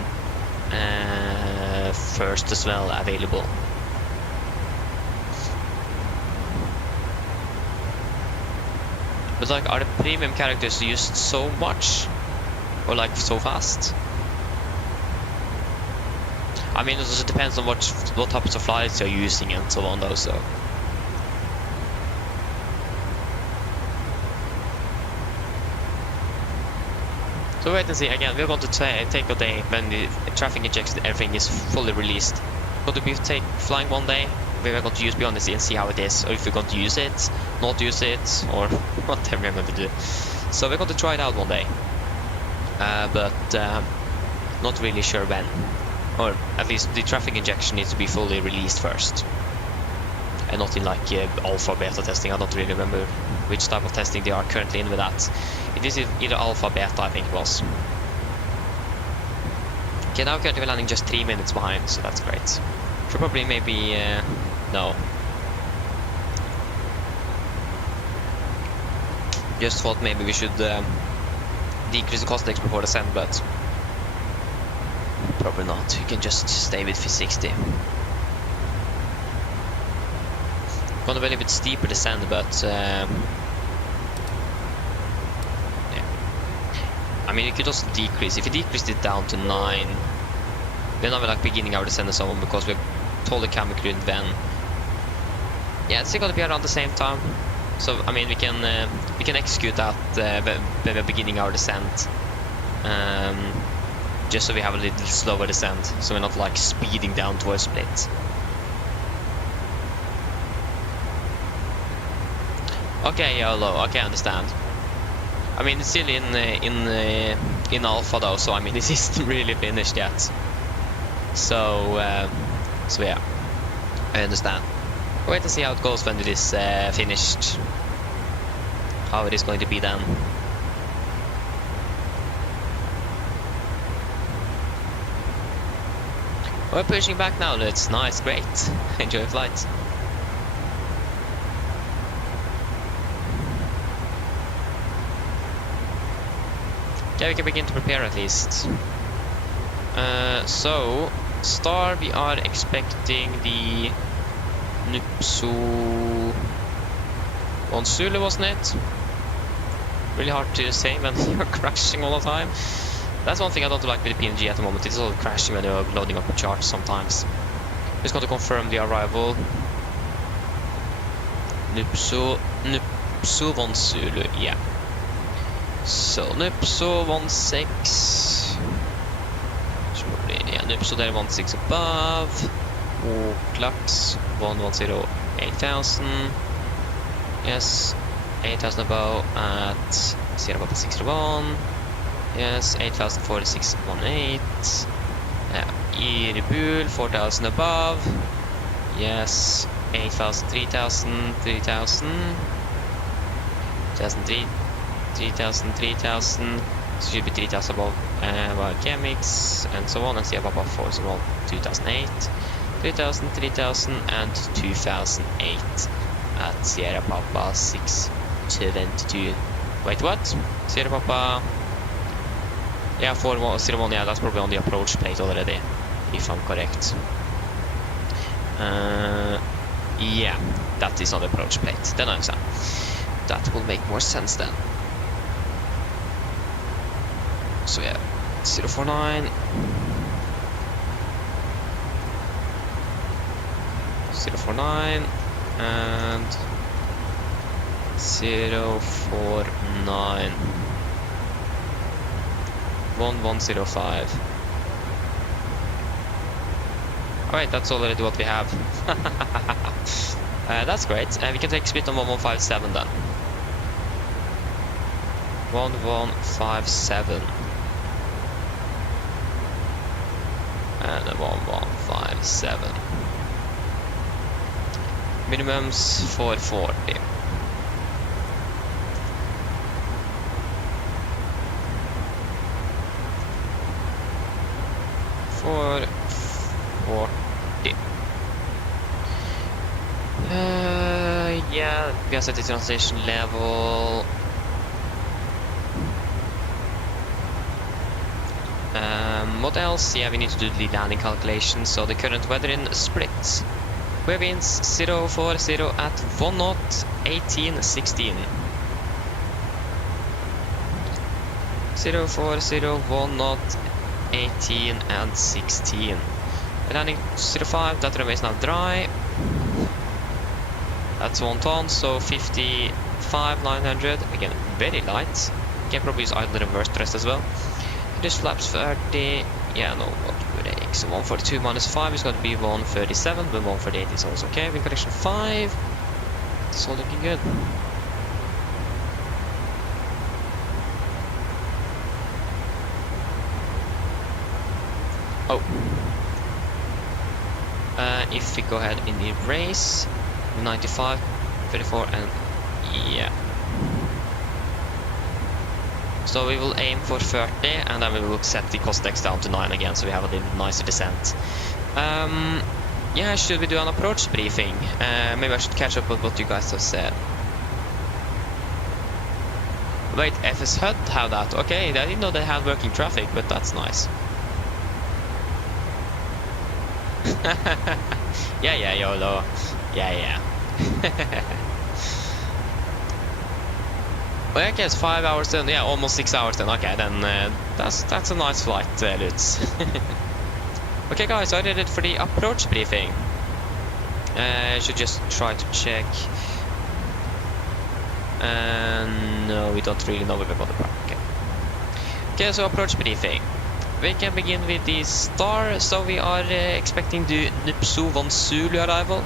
first as well available. But like, are the premium characters used so much? Or like so fast? I mean, it also depends on what types of flights you're using and so on, though. So wait and see. Again, we're going to take a day when the traffic injection, everything is fully released. We're going to be flying one day. We're going to use beyond the sea and see how it is, or if we're going to use it, not use it, or whatever we're going to do. So we're going to try it out one day, but not really sure when. Or at least the traffic injection needs to be fully released first, and not in like alpha beta testing. I don't really remember which type of testing they are currently in with that. It is either alpha beta, I think it was. Okay, now currently we're landing just 3 minutes behind, so that's great. Should probably maybe no. Just thought maybe we should decrease the cost index before the descent, but probably not. You can just stay with 60. Gonna be a little bit steeper descent, but yeah. I mean, you could also decrease. If you decreased it down to 9, we're not like beginning our descent or so on, because we've told the camera crew then. Yeah, it's still gonna be around the same time. So I mean, we can execute that when we're beginning our descent. Just so we have a little slower descent, so we're not like speeding down towards split. Okay, YOLO. Okay, I understand. I mean, it's still in alpha though, so I mean, this isn't really finished yet. So yeah, I understand. Wait to see how it goes when it is finished. How it is going to be then. We're pushing back now. That's nice, great. Enjoy the flight. Okay, we can begin to prepare at least. So, star, we are expecting the Nupso 1 Zulu, wasn't it? Really hard to say when you're crashing all the time. That's one thing I don't like with the PMDG at the moment. It's all crashing when you're loading up a chart sometimes. Just got to confirm the arrival. Nupso 1 Zulu, yeah. So Nupso 16. Yeah, Nupso there 16 above. Clocks 110 8000. Yes, 8000 above at 0.61. Yes, 804618. Irbul 4000 above. Yes, 8000 3000 3000. 2003 3000 3000. So should be 3000 above chemics and so on, and see above 4 so well 2008. 3000, 3000 and 2008 at Sierra Papa 622. Wait, what? Sierra Papa. Yeah, 401, yeah, that's probably on the approach plate already, if I'm correct. Yeah, that is on the approach plate. Then I understand. That will make more sense then. So yeah, 049. 049 and 049 1105. Alright, that's already what we have. That's great. We can take speed on 1157 then. 1157 and 1157. Minimums 440. Yeah, we have set the translation level. What else? Yeah, we need to do the landing calculation. So the current weather in Split. Where winds 040 at 1 knot 1816. 040 1 knot 18 and 16. Landing 05, that runway is now dry. That's 1 ton, so 55,900. Again, very light. Can probably use idle reverse thrust as well. This flaps 30. Yeah, no, what break? So 142 minus 5 is going to be 137, but 148 is also okay. Wind correction 5. It's all looking good. Oh. If we go ahead in the race, 95, 34, and yeah. So we will aim for 30, and then we will set the cost X down to 9 again, so we have a little nicer descent. Yeah, should we do an approach briefing? Maybe I should catch up with what you guys have said. Wait, FS HUD have that? Okay, I didn't know they had working traffic, but that's nice. yeah, YOLO. Yeah. Well, I guess 5 hours then, yeah, almost 6 hours then. Okay, then that's a nice flight, Lutz. Okay, guys, I did it for the approach briefing. I should just try to check. No, we don't really know about the part. Okay, so approach briefing. We can begin with the star. So we are expecting the Nupsu 1 Zulu arrival.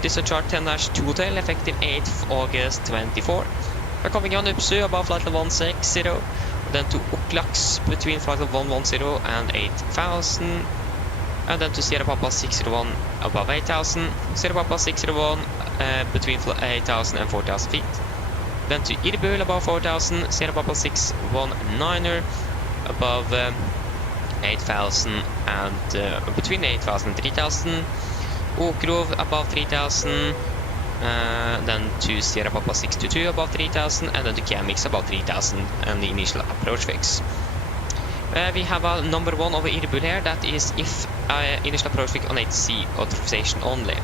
This is chart 10-2 hotel, effective 8th August 24. We're coming on Nupsu above flight level 160, then to Oklax between flight level 110 and 8000, and then to Sierra Papa 601 above 8000, Sierra Papa 601 between 8000 and 4000 feet. Then to Irbul above 4000, Sierra Papa 619er above 8000 and between 8000 and 3000, Okrov above 3000, then to Sierra Papa 622 above 3000, and then to Kemix above 3000, and the initial approach fix. We have a number 1 over Irbul here, that is if initial approach fix on HC authorization only.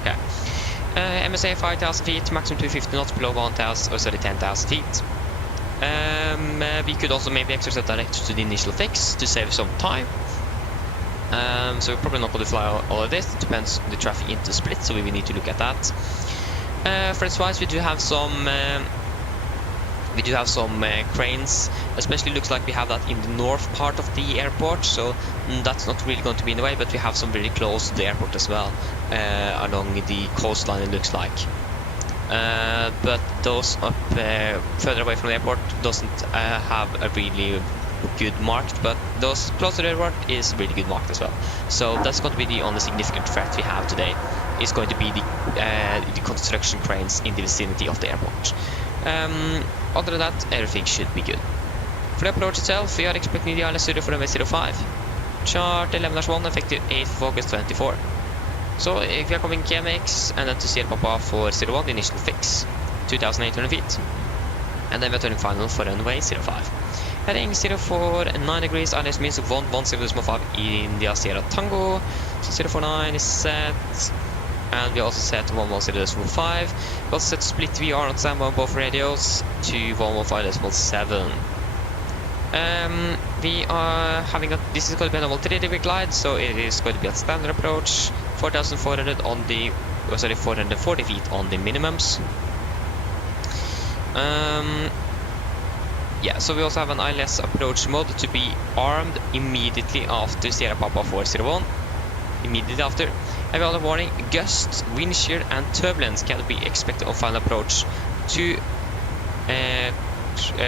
Okay. MSA 5000 feet, maximum 250 knots below 10,000 feet. We could also maybe exercise direct to the initial fix to save some time. So we're probably not going to fly all of this. It depends on the traffic into split, so we will need to look at that. Friends-wise, we do have some cranes. Especially looks like we have that in the north part of the airport, so that's not really going to be in the way. But we have some really close to the airport as well, along the coastline. It looks like. But those up further away from the airport doesn't have a really good marked, but those close to the airport is really good marked as well. So that's going to be the only significant threat we have today. Is going to be the construction cranes in the vicinity of the airport. Other than that, everything should be good. For the approach itself, we are expecting the ILS 0 for runway 05. Chart 11-1, effective 8th August 24. So if we are coming KMX and then to Sierra Papa for 01, the initial fix, 2,800 feet. And then we're turning final for runway 05. Heading 049 degrees, ILS means 110.5 India Sierra Tango. So 049 is set. And we also set 110.5. We also set split VR on standby on both radios to 115.7. We are having this is going to be a normal 3-degree glide, so it is going to be a standard approach. 4,400 on the, 440 feet on the minimums. Yeah, so we also have an ILS approach mode to be armed immediately after Sierra Papa 401. Immediately after. Heavy other warning, gusts, wind shear and turbulence can be expected on final approach to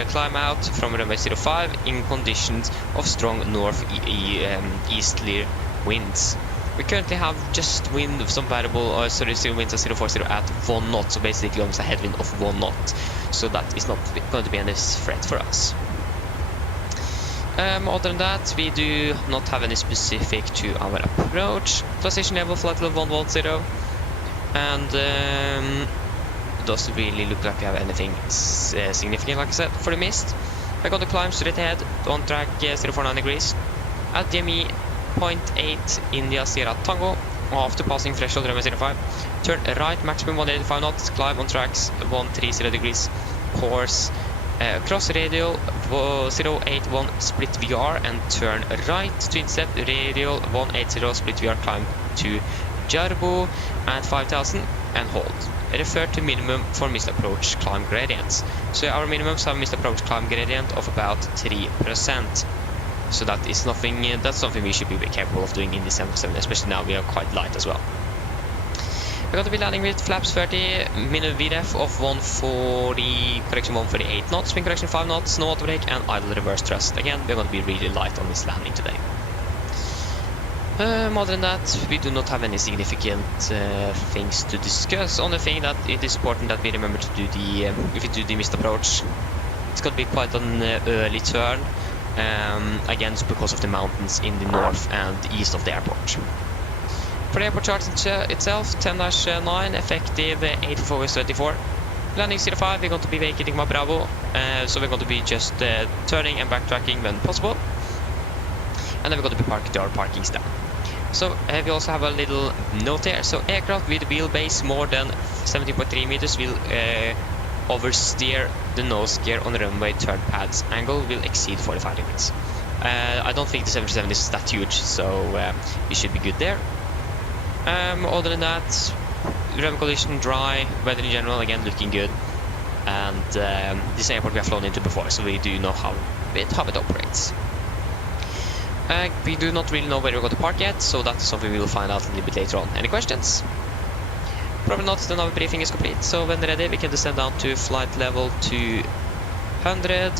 climb out from runway 05 in conditions of strong northeasterly winds. We currently have just wind of some variable, zero winds at 040 at 1 knot, so basically almost a headwind of 1 knot. So that is not going to be any threat for us. Other than that, we do not have any specific to our approach. Transition level flight level 110, and doesn't really look like we have anything significant, like I said, for the mist. We're going to climb straight ahead on track 049 degrees at DME 0.8 India Sierra Tango after passing threshold runway 05. Turn right, maximum 185 knots, climb on tracks 130 degrees, course Cross radial 081 split VR and turn right to intercept radial 180 split VR, climb to Jarbo at 5000 and hold. Refer to minimum for missed approach climb gradients. So our minimums have missed approach climb gradient of about 3%. So that is nothing. That's something we should be capable of doing in the 747, especially now we are quite light as well. We're going to be landing with flaps 30, minimum VDEF of 140, correction 148 knots, spin correction 5 knots, no auto brake, and idle reverse thrust. Again, we're going to be really light on this landing today. Other than that, we do not have any significant things to discuss. Only thing that it is important that we remember to do the, if we do the missed approach, it's going to be quite an early turn. Again, it's because of the mountains in the north and east of the airport. For the airport chart itself, 10-9, effective 8 August 24. Landing 05, we're going to be vacating my Bravo, so we're going to be just turning and backtracking when possible. And then we're going to be parking our parking stand. So we also have a little note here. So aircraft with wheelbase more than 17.3 meters will oversteer the nose gear on the runway turn pads angle will exceed 45 degrees. I don't think the 737 is that huge, so we should be good there. Other than that, runway condition dry, weather in general again looking good, and this airport we have flown into before, so we do know how it operates. We do not really know where we're going to park yet, so that's something we will find out a little bit later on. Any questions? Probably not. The nav briefing is complete, so when ready we can descend down to flight level 200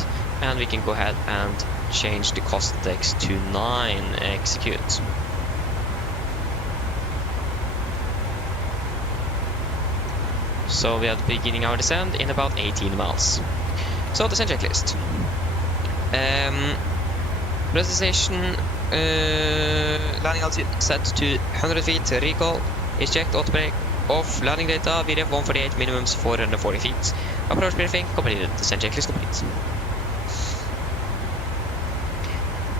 and we can go ahead and change the cost index to 9. Execute. So we are beginning our descent in about 18 miles. So descent checklist. Presentation, landing altitude set to 100 feet, recall is checked, auto brake off, landing data, VDF 148, minimums 440 feet. Approach briefing completed, descent checklist complete.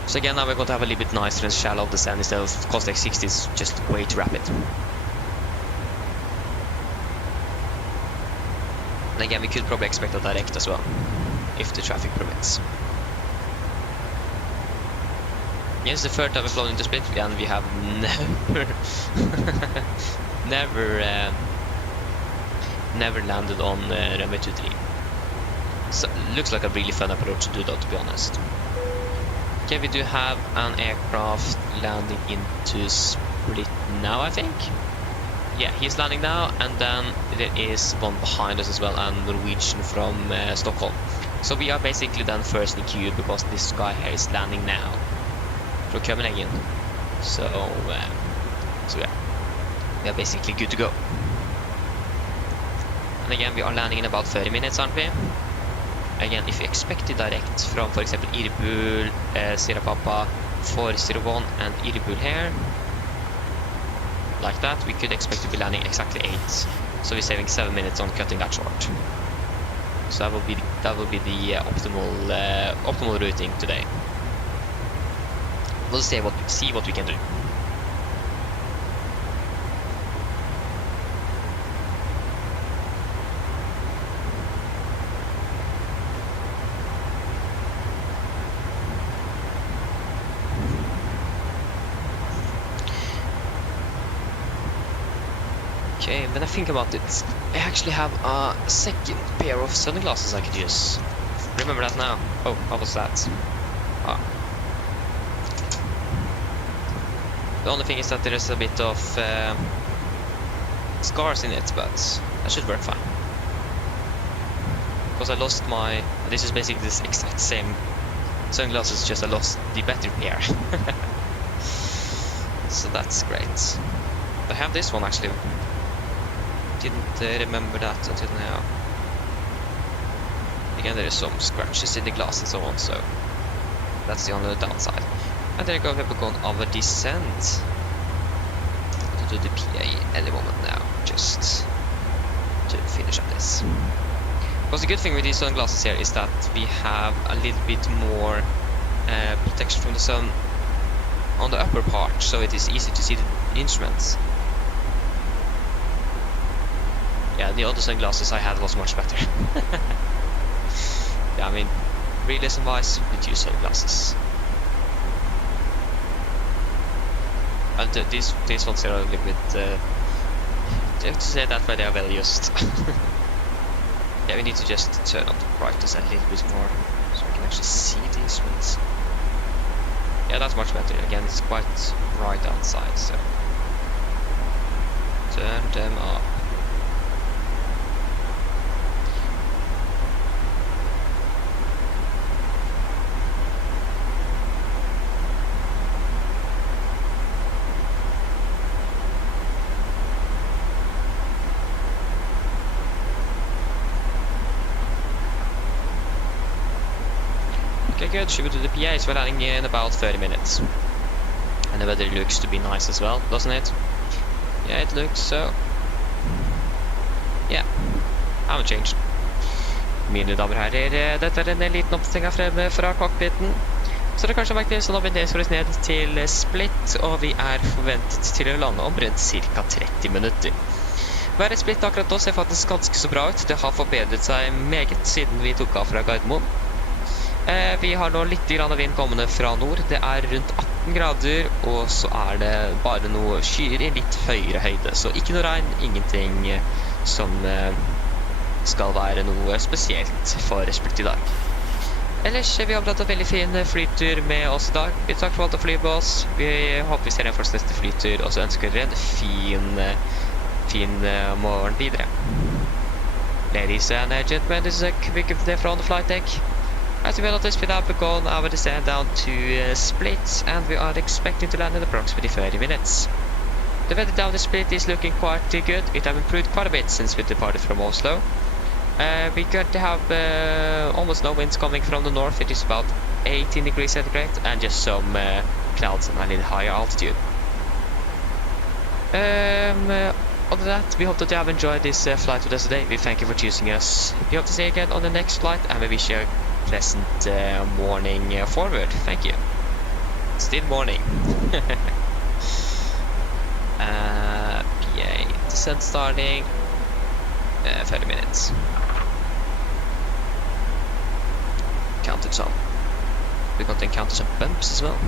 So again, now we're going to have a little bit nicer and shallow descent instead of cost like 60 is just way too rapid. And again, we could probably expect a direct as well, if the traffic permits. Yes, the third time we've flown into split, and we have never landed on runway 23. So looks like a really fun approach to do that, to be honest. Okay, we do have an aircraft landing into split now, I think. Yeah, he's landing now, and then there is one behind us as well, and Norwegian from Stockholm. So we are basically then first in queue because this guy here is landing now from Copenhagen. So yeah, we are basically good to go. And again, we are landing in about 30 minutes, aren't we? Again, if you expect it direct from, for example, Irbul, Sierra Papa 401 and Irbul here, like that, we could expect to be landing exactly 8. So we're saving 7 minutes on cutting that short. So that will be the optimal routing today. We'll see what we can do. Okay, when I think about it, I actually have a second pair of sunglasses I could use. Remember that now. Oh, what was that? Ah. The only thing is that there is a bit of scars in it, but that should work fine. Because I lost my... This is basically this exact same sunglasses, just I lost the better pair. So that's great. I have this one actually. Didn't remember that until now. Again, there is some scratches in the glass and so on, so that's the only downside. And there you go, we have gone over descent to do the PA any moment now, just to finish up this. Because the good thing with these sunglasses here is that we have a little bit more protection from the sun on the upper part, so it is easy to see the instruments. Yeah, the other sunglasses I had was much better. yeah, I mean, realism-wise, we do sunglasses. And these ones are a little bit, to say that way, they are well used. Yeah, we need to just turn up the brightness a little bit more, so I can actually see these ones. Yeah, that's much better. Again, it's quite bright outside, so turn them up. Okay, good. Should we do the PA? So we're landing in about 30 minutes. And the weather looks to be nice as well, doesn't it? Yeah, it looks so. Yeah, haven't changed. Mine damer og herrer, dette er en liten oppstilling her fremme fra cockpiten. Så det kanskje merket, så nå beveger vi oss ned til Split, og vi er forventet til å lande om rundt ca. 30 minutter. Været i Split akkurat nå ser faktisk ganske så bra ut. Det har forbedret seg meget siden vi tok av fra Gardermoen. Vi har nå litt vind kommende fra nord. Det er rundt 18 grader, og så er det bare noe skyer i litt høyere høyde. Så ikke noe regn, ingenting som skal være noe spesielt for Split i dag. Ellers, vi har hatt en veldig fin flytur med oss i dag. Vi takker for alt å fly med oss. Vi håper vi ser en for neste flytur, og så ønsker dere en fin morgen videre. Ladies and gentlemen, this is a quick update from the flight deck. As we noticed, we have gone over the stand down to Split, and we are expecting to land in approximately 30 minutes. The weather down the Split is looking quite good. It has improved quite a bit since we departed from Oslo. We currently have almost no winds coming from the north. It is about 18 degrees centigrade and just some clouds on a little higher altitude. Other than that, we hope that you have enjoyed this flight with us today. We thank you for choosing us. We hope to see you again on the next flight, and we wish you a pleasant morning forward. Thank you. Still morning. PA descent starting 30 minutes. Counted some. We're going to encounter some bumps as well.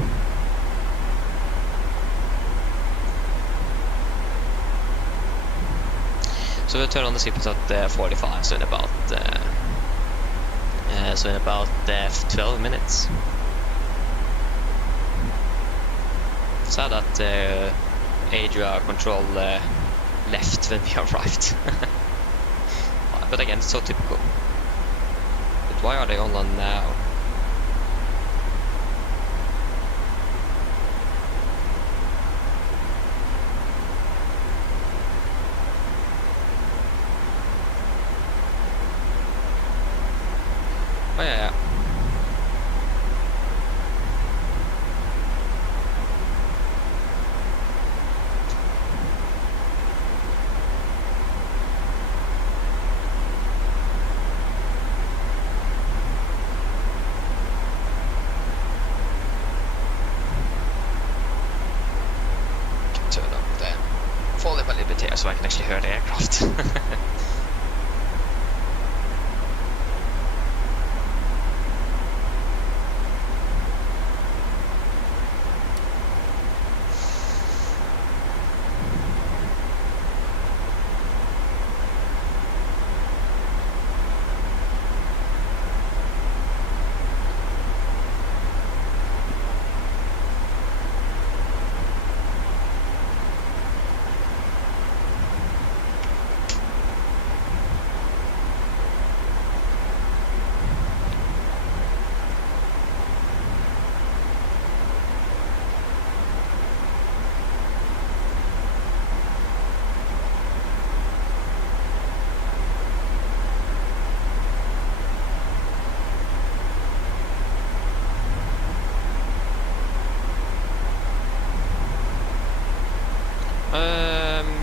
So we'll turn on the seatbelt at 45, so in about 12 minutes. Sad that Adria control left when we arrived. But again, it's so typical. But why are they all on now? Oh yeah. Turn up the volume a little bit here so I can actually hear the aircraft.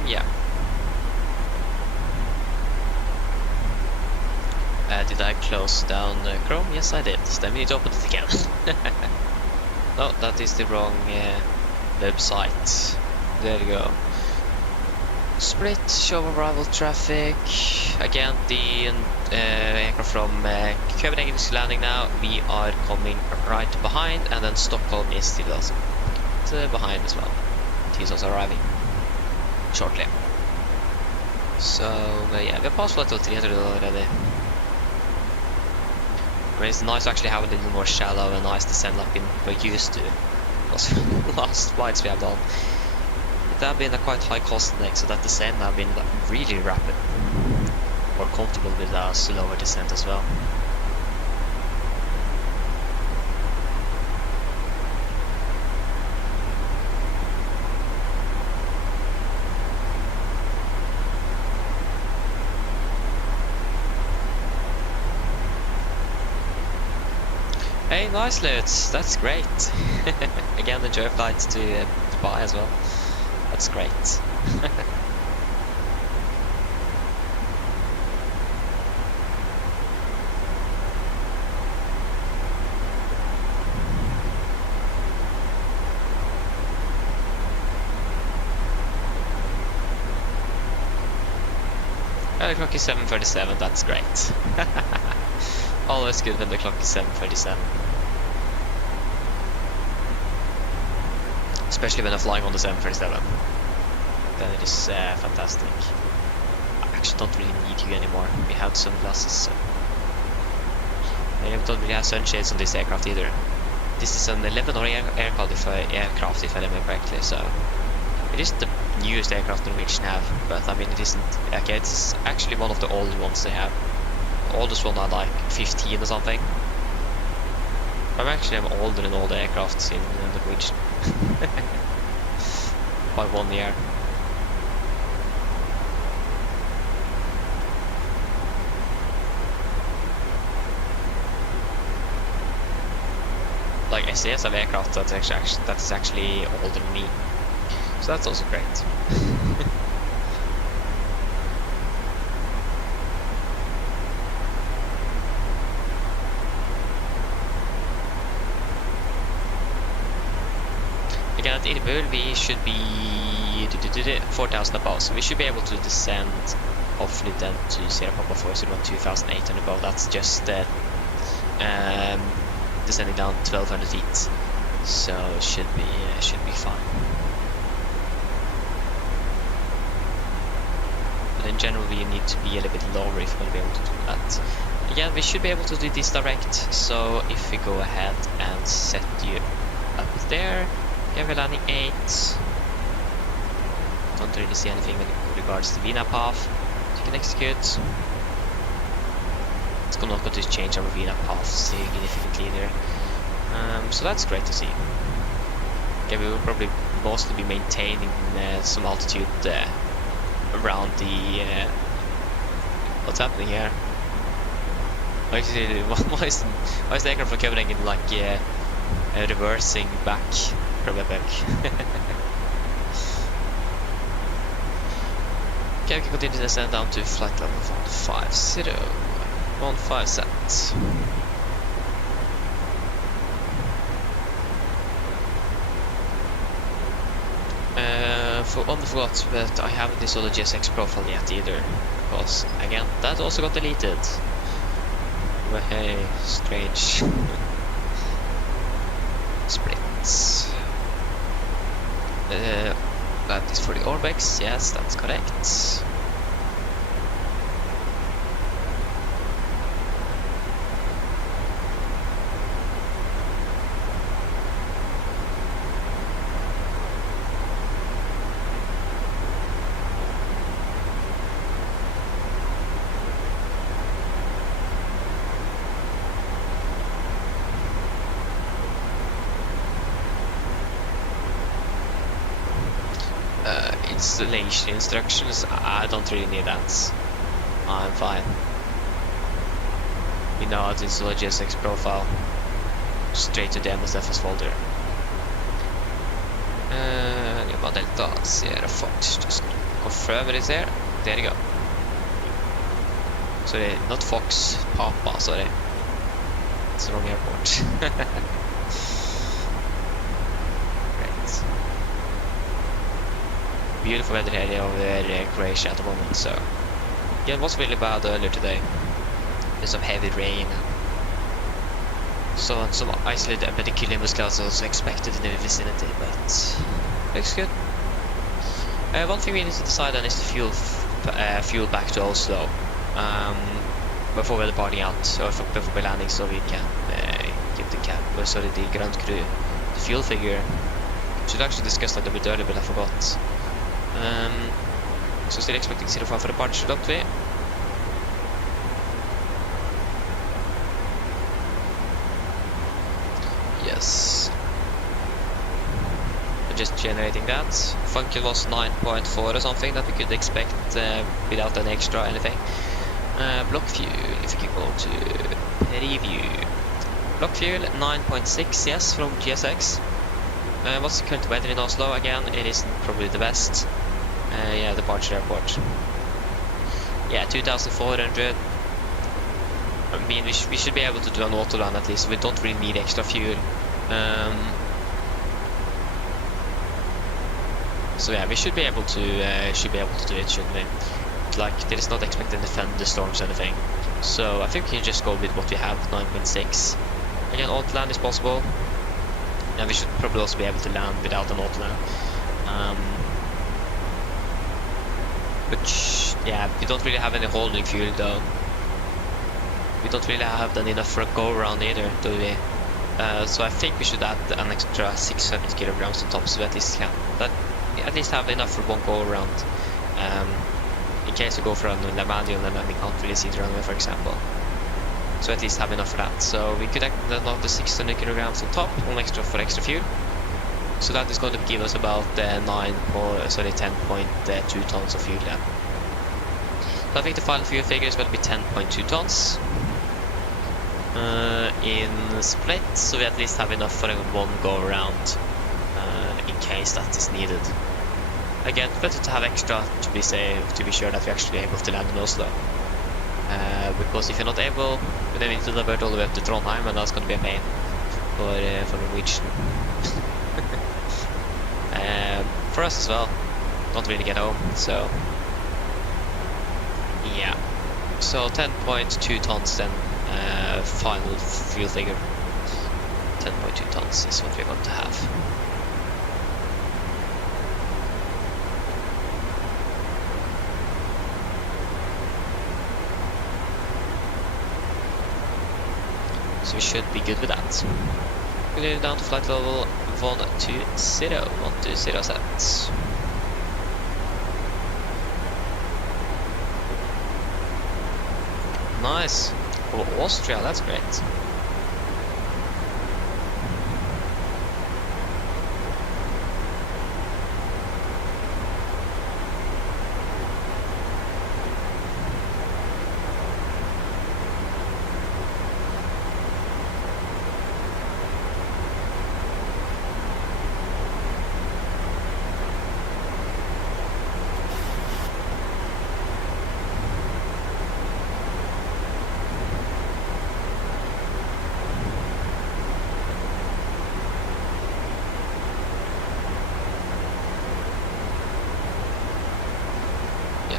Yeah. Did I close down Chrome? Yes, I did. Then we need to open it again. No, that is the wrong website. There you go. Split, show arrival traffic. Again, the aircraft from Copenhagen is landing now. We are coming right behind, and then Stockholm is still also behind as well. He's also arriving shortly. So yeah, we're past flight level 300 already. I mean, it's nice to actually have a little more shallow and nice descent like we're used to. Because last flights we have done, it have been a quite high cost index, so that descent have been like, really rapid. More comfortable with a slower descent as well. Hey, nice Lutz, that's great. Again, enjoy flights to Dubai as well. That's great. The clock is 7:37, that's great. Always good when the clock is 7:37. Especially when I'm flying on the 737. Then it is fantastic. I actually don't really need you anymore. We have sunglasses, so. I don't really have sunshades on this aircraft either. This is an 11 aircraft if I remember correctly, so. It is the newest aircraft Norwegian have, but I mean it isn't. Okay, it's actually one of the old ones they have. The oldest one are like 15 or something. I'm actually older than all the aircrafts in Norwegian. By 1 year. Like SAS have aircraft that's actually older than me. So that's also great. Again, at Irbul we should be 4,000 above, so we should be able to descend hopefully then to 0.4, so about 2,800 above. That's just descending down 1,200 feet, so it should be fine. In general, we need to be a little bit lower if we're going to be able to do that. Again, we should be able to do this direct, so if we go ahead and set you up there, yeah, we're landing 8. Don't really see anything with regards to VNAV path. So you can execute. It's not going to change our VNAV path significantly there. So that's great to see. Okay, we will probably mostly be maintaining some altitude around the what's happening here? Why is the aircraft from Copenhagen like reversing back from Quebec? Okay, we can continue to descend down to flight level 150. 15 set. On the forgot, but I haven't installed the GSX profile yet either, because again that also got deleted. Hey, strange. Splits. That is for the Orbex, yes, that's correct. Installation instructions, I don't really need that. I'm fine. We know how to install a GSX profile straight to the MSFS folder. Lima Delta, Sierra Fox, just confirm it is there. There you go. Sorry, not Fox, Papa, sorry. It's the wrong airport. beautiful weather here over Croatia at the moment. So yeah, it was really bad earlier today. There's some heavy rain. So some isolated pediculamus clouds also expected in the vicinity, but looks good. One thing we need to decide on is to fuel back to Oslo before we're departing out, or before we're landing, so we can give the cab, or sorry, the ground crew the fuel figure. Should actually discuss that a bit earlier, but I forgot. So still expecting 05 for departure, don't we? Yes. Just generating that. Function was 9.4 or something that we could expect without an extra anything. Block fuel, if we can go to preview. Block fuel 9.6, yes, from GSX. What's the current weather in Oslo? Again, it isn't probably the best. Yeah, departure airport. Yeah, 2,400. I mean, we should be able to do an auto land at least. We don't really need extra fuel. So yeah, we should be able to do it, shouldn't we? Like, there is not expected any thunderstorms or anything. So I think we can just go with what we have, 9.6. Again, auto land is possible. And we should probably also be able to land without an auto land. But yeah, we don't really have any holding fuel though. We don't really have enough for a go around either, do we? So I think we should add an extra 600 kilograms on top, so we at least can have enough for one go around. In case we go for a manual and then we can't really see the runway, for example. So at least have enough for that. So we could add another 600 kilograms on top, on extra for extra fuel. So that is going to give us about 10.2 tons of fuel then. So I think the final fuel figure is going to be 10.2 tons in split, so we at least have enough for one go around in case that is needed. Again, better to have extra to be safe, to be sure that we're actually able to land in Oslo. Because if you're not able, then we need to divert all the way up to Trondheim, and that's going to be a pain for Norwegian. For us as well, don't really get home, so yeah. So 10.2 tons then, final fuel figure. 10.2 tons is what we're going to have. So we should be good with that. We're going down to flight level 120 set. Nice. Oh, Austria, that's great.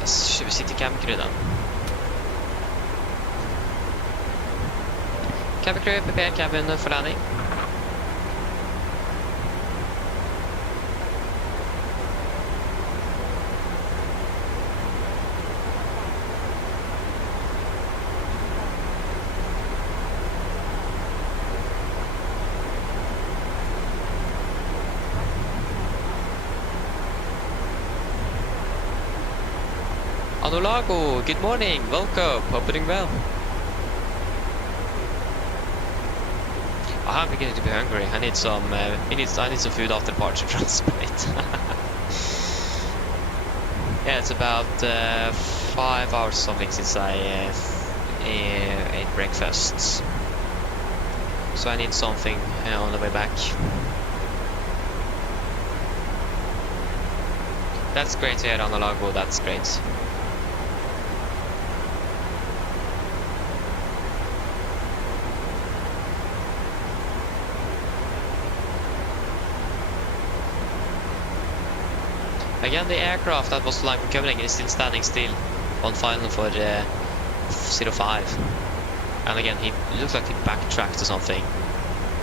Should vi sitte i cabin then? Cabin crew, prepare cabin for landing. Anolago, good morning, welcome, hope you're doing well. I'm beginning to be hungry. I need some food after departure from Split. Yeah, it's about 5 hours or something since I ate breakfast. So I need something on the way back. That's great to hear, Anolago, that's great. Again, the aircraft that was flying from Copenhagen is still standing still on final for 05. And again, he looks like he backtracked or something.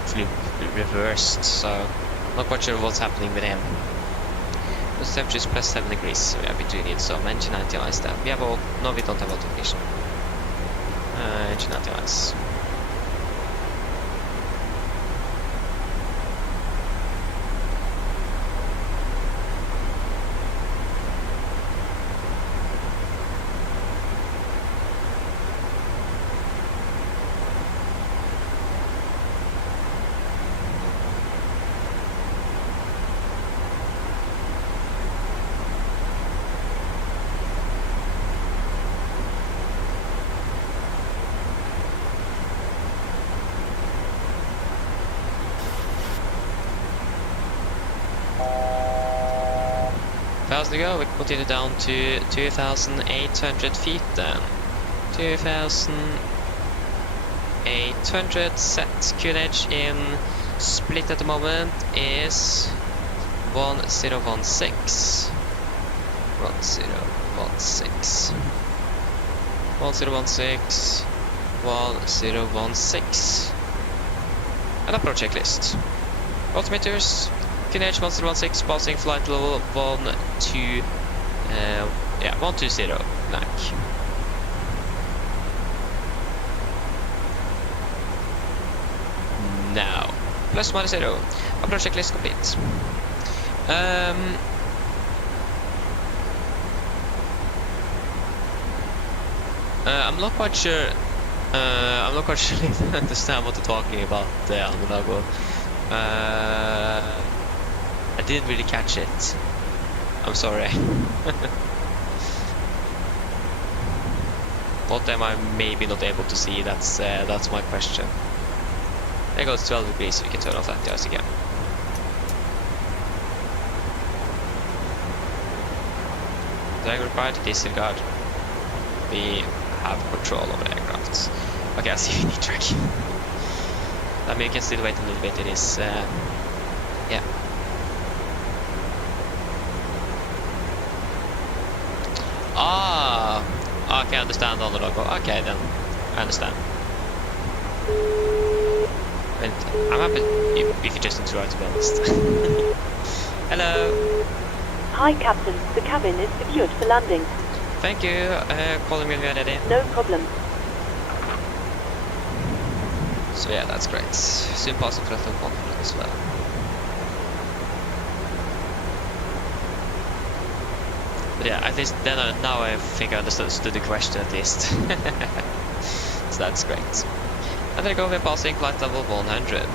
Flew reversed, so not quite sure what's happening with him. The temperature is plus 7 degrees, so yeah, we do need some engine anti-ice there. We have all... No, we don't have auto ignition. Engine anti-ice. Fast to go, we continue down to 2,800 feet then. 2,800 set. QNH in split at the moment is 1016. 1016. 1016. 1016. And approach checklist. Altimeters. QNH 1016 passing flight level 120 blank. Now plus minus 0. Approach checklist complete. I'm not quite sure. I'm not quite sure if I understand what they're talking about there on the logo. I didn't really catch it. I'm sorry. What am I maybe not able to see? That's my question. There goes 12 degrees, so we can turn off that ice again. Drag required to disregard. We have control over the aircraft. Okay, I see we need track. I mean, you can still wait a little bit. It is, yeah. Ah, okay, I understand on the logo. Okay, then I understand. And I'm happy if you just interact, to be honest. Hello. Hi, Captain. The cabin is secured for landing. Thank you. Calling me when you're ready. No problem. So yeah, that's great. Soon passing throttle confident as well. But yeah, at least then now I think I understood the question at least. So that's great. And there you go, we're passing flight level 100.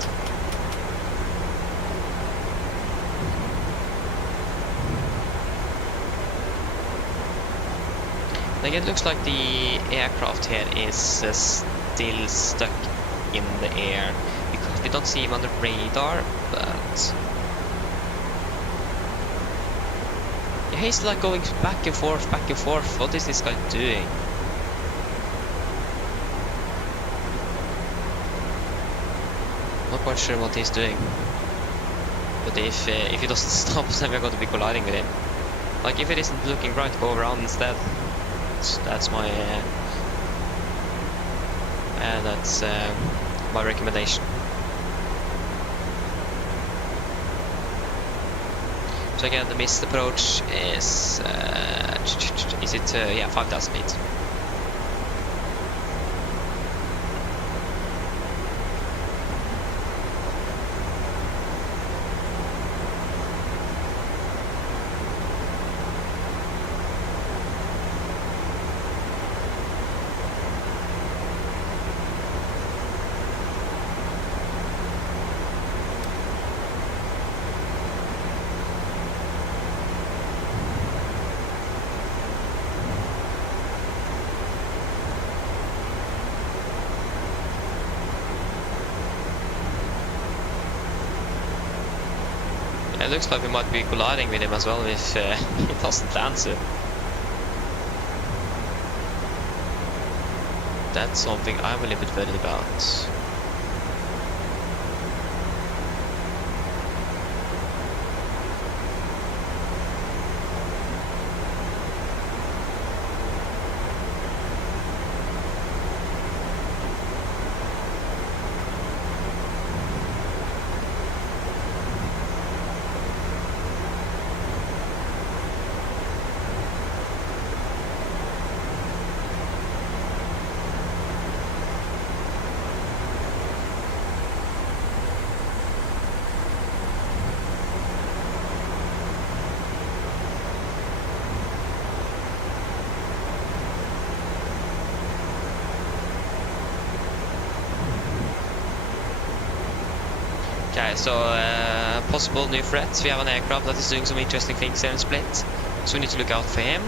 Like it looks like the aircraft here is still stuck in the air because we don't see him on the radar, but yeah, he's like going back and forth. What is this guy doing? Not quite sure what he's doing, but if he doesn't stop, then we're going to be colliding with him. Like if it isn't looking right, go around instead. That's my my recommendation. So again, the missed approach is it yeah, 5,000 feet. It looks like we might be colliding with him as well if he doesn't answer. That's something I'm a little bit worried about. Okay, so possible new threats. We have an aircraft that is doing some interesting things here in Split, so we need to look out for him.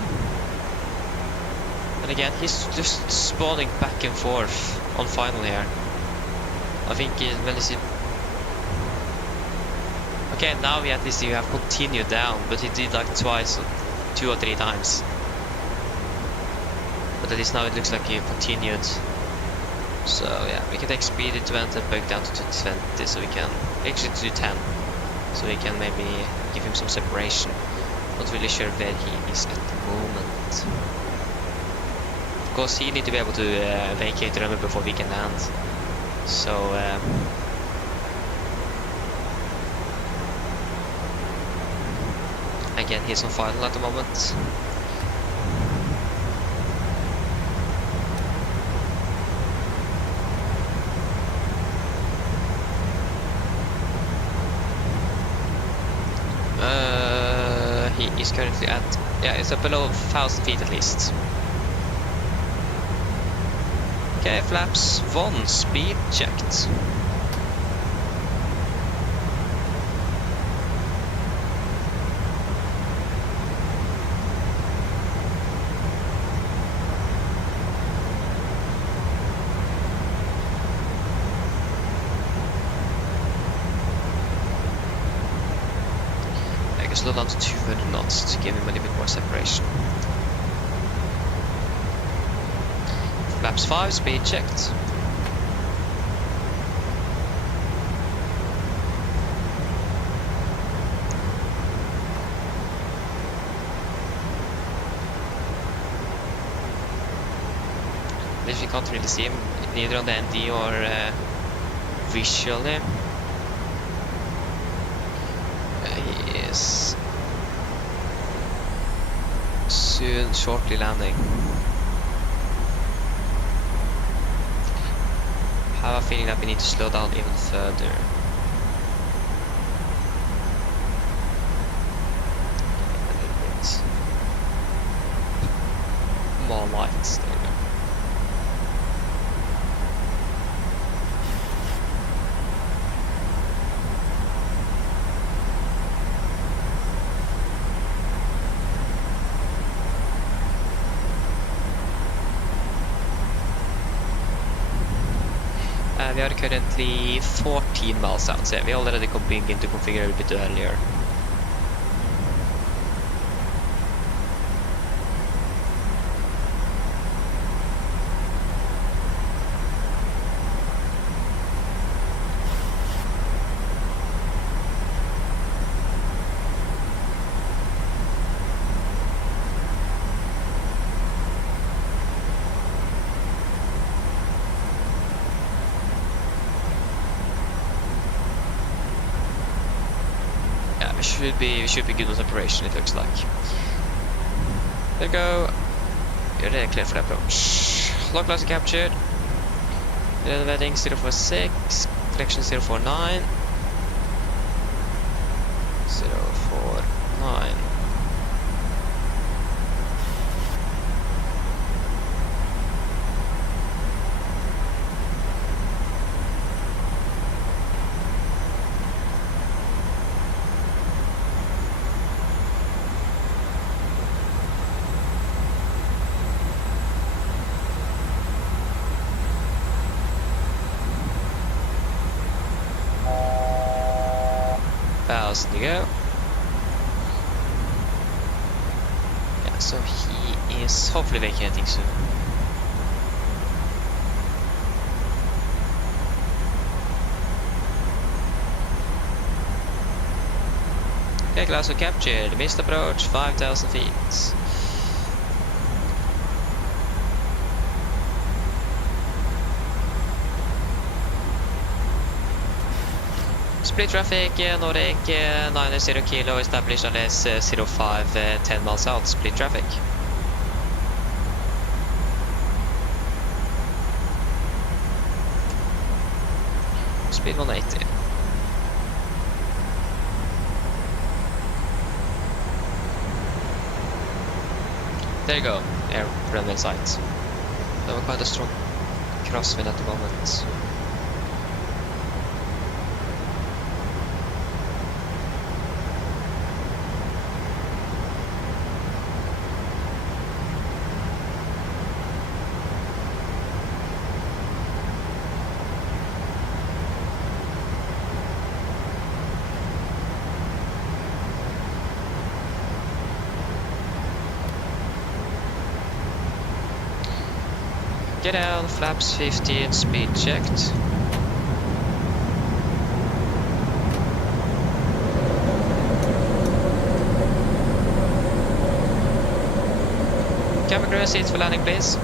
And again, he's just spawning back and forth on final here. I think when you see... Okay, now we at least you have continued down, but he did like twice, 2 or 3 times. But at least now it looks like he continued. So yeah, we can take speed to 20 and bug down to 20, so we can actually do 10. So we can maybe give him some separation. Not really sure where he is at the moment. Of course, he needs to be able to vacate the runway before we can land. So again, he's on final at the moment. He is currently at, yeah, it's up below 1,000 feet at least. Okay, flaps 1, speed checked. Slow down to 200 knots to give him a little bit more separation. Flaps 5, speed checked. If you can't really see him, neither on the ND or visually. He is soon, shortly landing. I have a feeling that we need to slow down even further. A little bit more lights. There we go. We are currently 14 miles out, so we already begin to configure a bit earlier. We should be good on separation, it looks like. There we go. You're there, clear for the approach. Lock lights captured. Elevating 046. Collection 049. 049. To go. Yeah, so he is hopefully vacating soon. Okay, Glasgow captured. Missed approach, 5,000 feet. Split traffic, Nordic 90 kilo, established unless 05, 10 miles out, split traffic. Speed 180. There you go, air runway sight. That was quite a strong crosswind at the moment. Get down, flaps 15, speed checked. Cabin crew, seats for landing, please.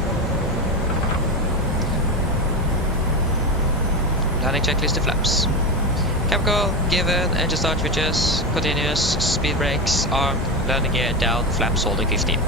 Landing checklist to flaps. Cabin call, given, engine start switches, continuous, speed brakes, armed, landing gear down, flaps holding 15.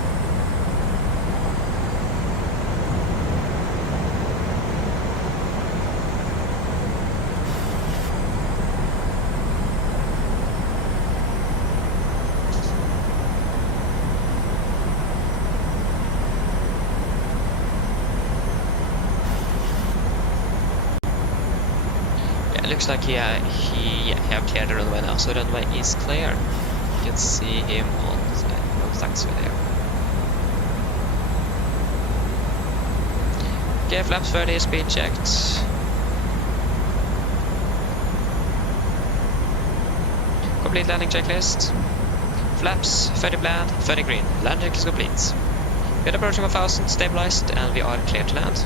Looks like he have cleared the runway now, so the runway is clear. You can see him on the side. Oh, thanks for there. Okay, flaps 30, speed checked. Complete landing checklist. Flaps 30 bland, 30 green. Landing checklist complete. We are approaching 1000, stabilized, and we are clear to land.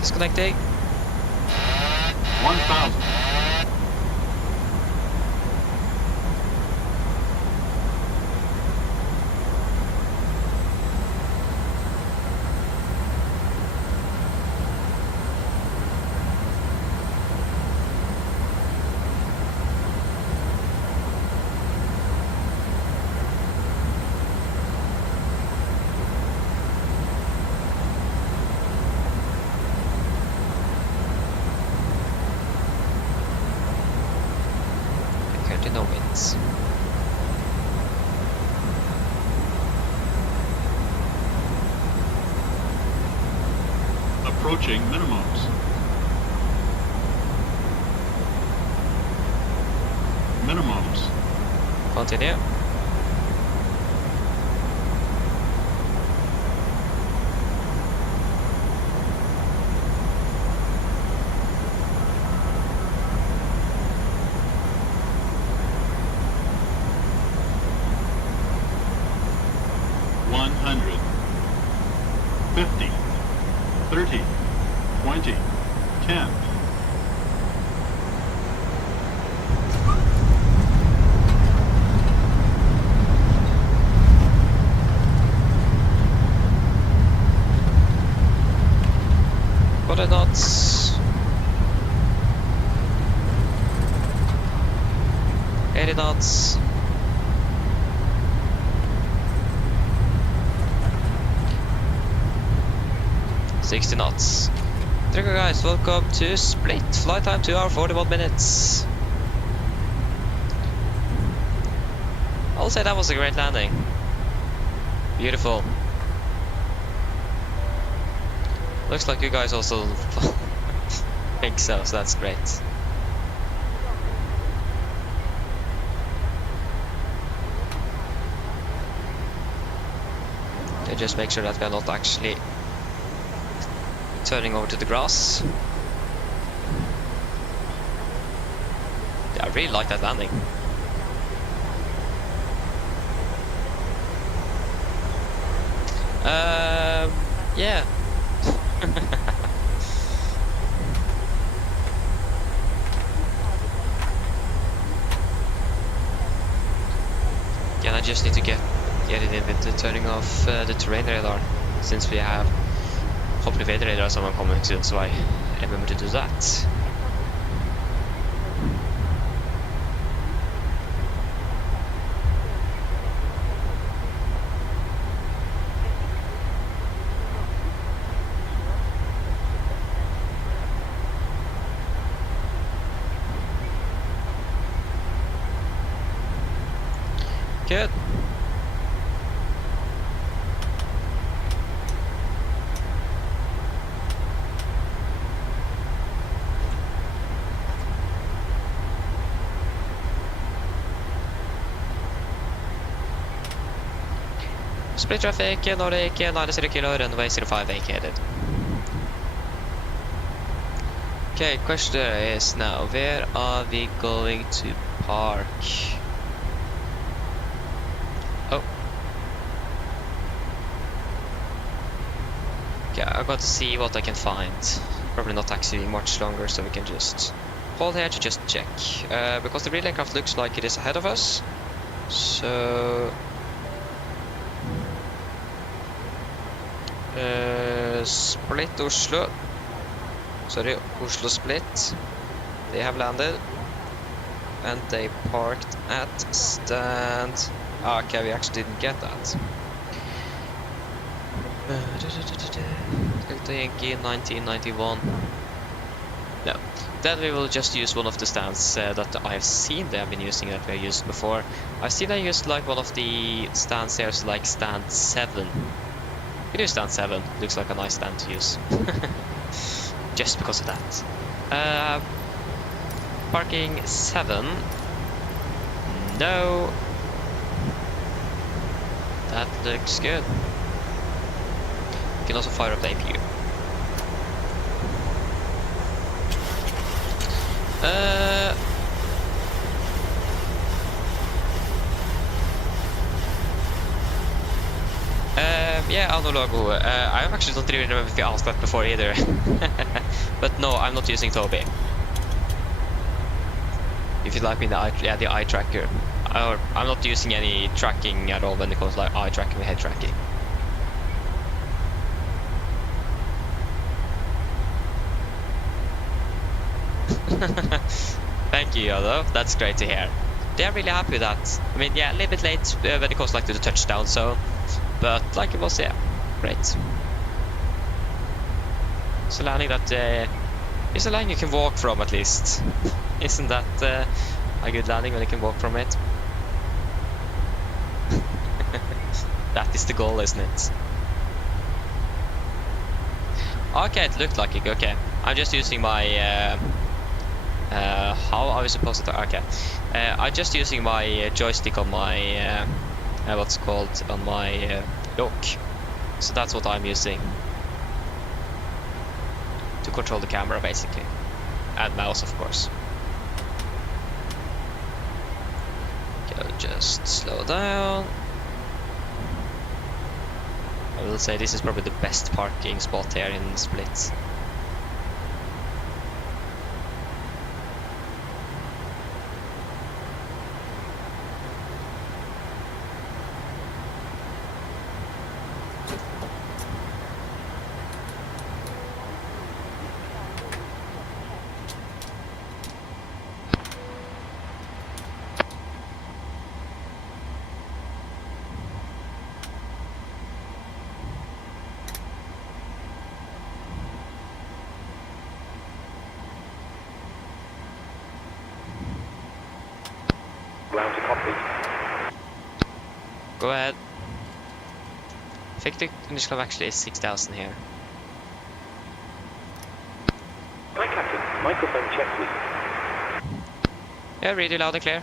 Disconnecting. 1000. No winds. Approaching minimums. Minimums. Continue. $100, 50, 30, 20, 10. What are knots? 80 knots. 60 knots. There you go, guys, welcome to Split. Flight time 2 hours 41 minutes. I'll say that was a great landing. Beautiful. Looks like you guys also think so, so that's great. Okay, just make sure that we are not actually turning over to the grass. Yeah, I really like that landing. Yeah. Yeah, I just need to get it in with the turning off the terrain radar, since we have hopefully weather radar someone coming soon, so I remember to do that. Good. Split traffic, Nordic, 90 kilo, runway 05 vacated. Okay, question is now, where are we going to park? Oh. Okay, I got to see what I can find. Probably not actually much longer, so we can just hold here to just check. Because the real aircraft looks like it is ahead of us. So... Split Oslo. Sorry, Oslo Split. They have landed. And they parked at stand... Okay, we actually didn't get that. Delta Yankee 1991. No. Then we will just use one of the stands that I've seen they have been using that we have used before. I've seen I used like one of the stands here, so like stand 7. We do stand 7. Looks like a nice stand to use. Just because of that. Parking 7. No. That looks good. You can also fire up the APU. Yeah, Analogo. I actually don't really remember if you asked that before either. But no, I'm not using Toby. If you like me, the eye tracker. I'm not using any tracking at all when it comes to like eye tracking and head tracking. Thank you, Yodo. That's great to hear. They're really happy with that. I mean, yeah, a little bit late when it comes like to the touchdown, so, but like it was, yeah, great. It's a landing that it's a landing you can walk from at least. Isn't that a good landing when you can walk from it? That is the goal, isn't it? Okay, it looked like it. Okay, I'm just using my. How are we supposed to? Okay, I'm just using my joystick on my what's it called on my dock. So that's what I'm using to control the camera, basically, and mouse, of course. Okay, I'll just slow down. I will say this is probably the best parking spot here in Split. Ground to Cockpit. Go ahead. I think the initial club actually is 6,000 here. Hi, Captain. Microphone check, please. Yeah, really loud and clear.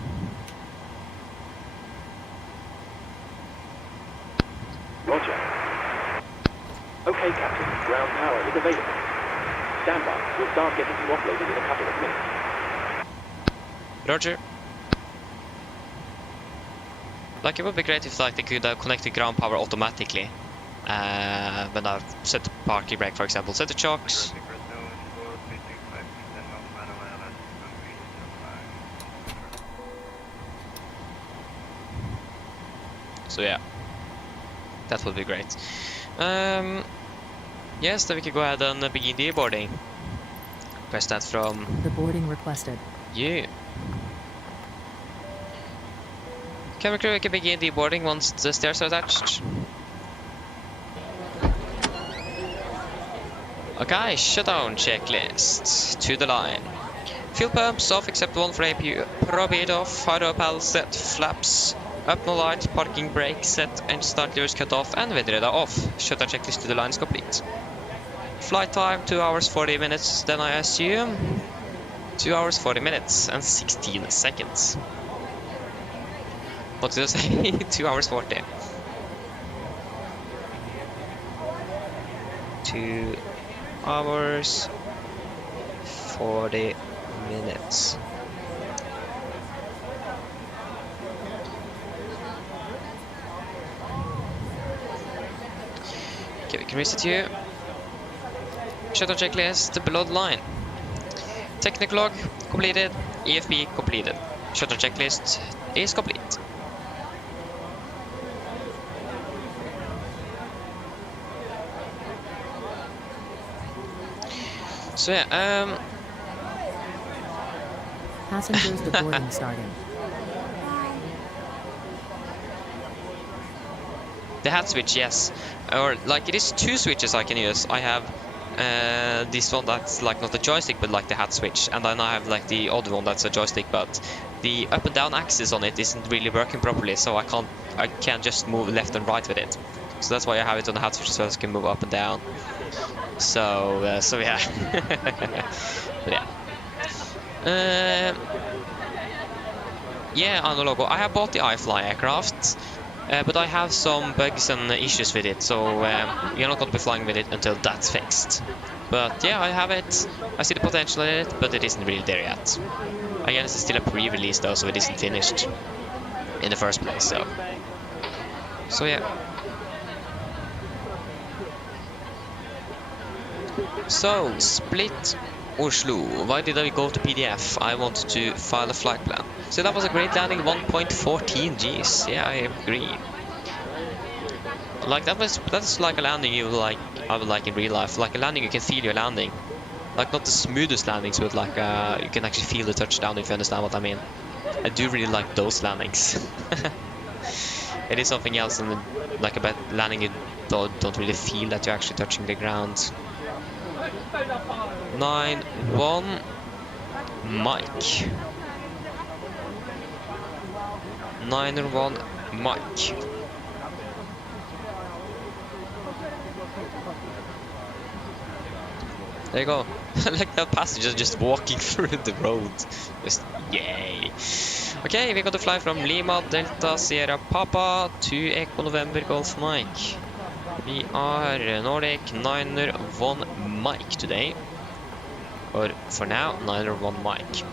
Roger. Okay, Captain. Ground power is available. Stand by. We'll start getting you offloaded in a couple of minutes. Roger. Like, it would be great if like they could connect the ground power automatically. When I set the parking brake, for example, set the chocks. So yeah, that would be great. Yes, then we can go ahead and begin the boarding. Press that from The boarding requested. you. Camera crew can begin the boarding once the stairs are attached. Okay, shutdown checklist. To the line. Fuel pumps off except one for APU. Probe off. Hydro panel set. Flaps. Up no light. Parking brake set. And start levers cut off. And weather radar off. Shutdown checklist to the line is complete. Flight time 2 hours 40 minutes. Then I assume 2 hours 40 minutes and 16 seconds. What did I say? 2 hours 40. 2 hours 40 minutes. Okay, we can reset you. Shutdown checklist below the line. Technical log completed. EFP completed. Shutdown checklist is complete. So yeah, Passengers deboarding starting. the hat switch, yes. Or like it is 2 switches I can use. I have this one that's like not a joystick but like the hat switch, and then I have like the other one that's a joystick, but the up and down axis on it isn't really working properly, so I can't just move left and right with it. So that's why I have it on the hat switch, so I can move up and down. So yeah. So yeah. Yeah, on the logo. I have bought the iFly aircraft, but I have some bugs and issues with it, so you're not going to be flying with it until that's fixed. But yeah, I have it. I see the potential in it, but it isn't really there yet. Again, it's still a pre-release though, so it isn't finished in the first place. So yeah. So, Split Oslo. Why did I go to PDF? I wanted to file a flight plan. So that was a great landing, 1.14 Gs. Yeah, I agree. Like that's like a landing I would like in real life. Like a landing you can feel you're landing. Like not the smoothest landings, but like you can actually feel the touchdown, if you understand what I mean. I do really like those landings. It is something else than like a landing you don't really feel that you're actually touching the ground. 9-1 Mike. 9-1 Mike. There you go. Like that passenger just walking through the road. Just yay. Okay, we got to fly from Lima Delta Sierra Papa to Echo November Golf Mike. We are Nordic 9-1 Mike today. Or for now, 9-1 Mike.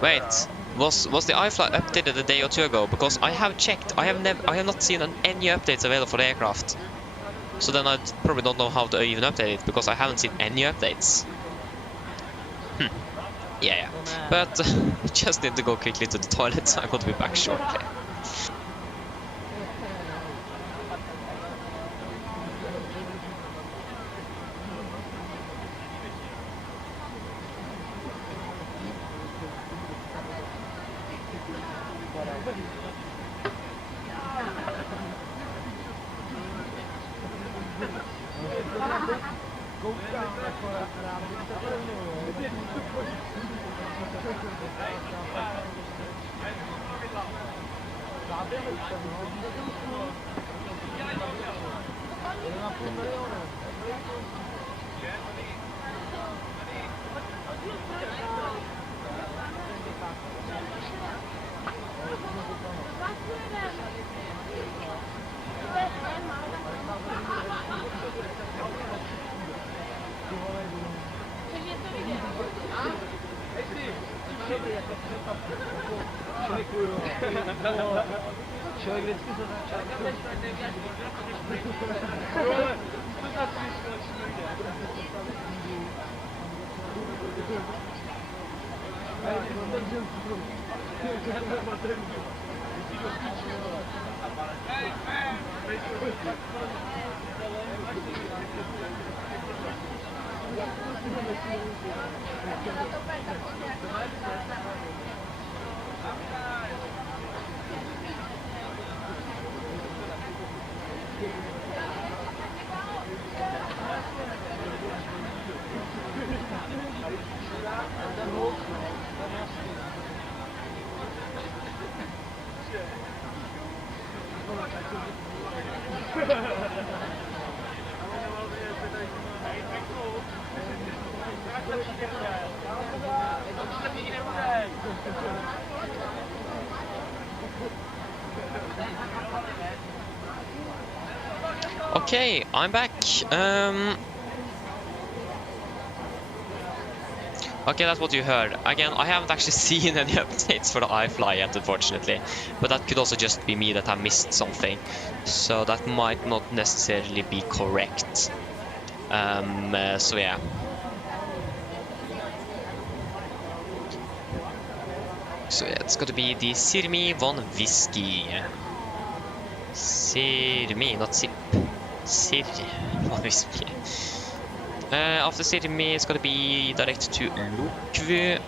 Wait, was the iFly updated a day or 2 ago? Because I have checked, I have not seen any updates available for the aircraft. So then I probably don't know how to even update it, because I haven't seen any updates. Yeah. But just need to go quickly to the toilet, so I'm going to be back shortly. Okay, I'm back. Okay, that's what you heard. Again, I haven't actually seen any updates for the iFly yet, unfortunately. But that could also just be me that I missed something. So that might not necessarily be correct. So yeah. So yeah, it's gonna be the Sirmi von Whiskey. Sirmi, not Sip. Sirmi von Whiskey. After Sirmi, it's gonna be direct to Lukvu.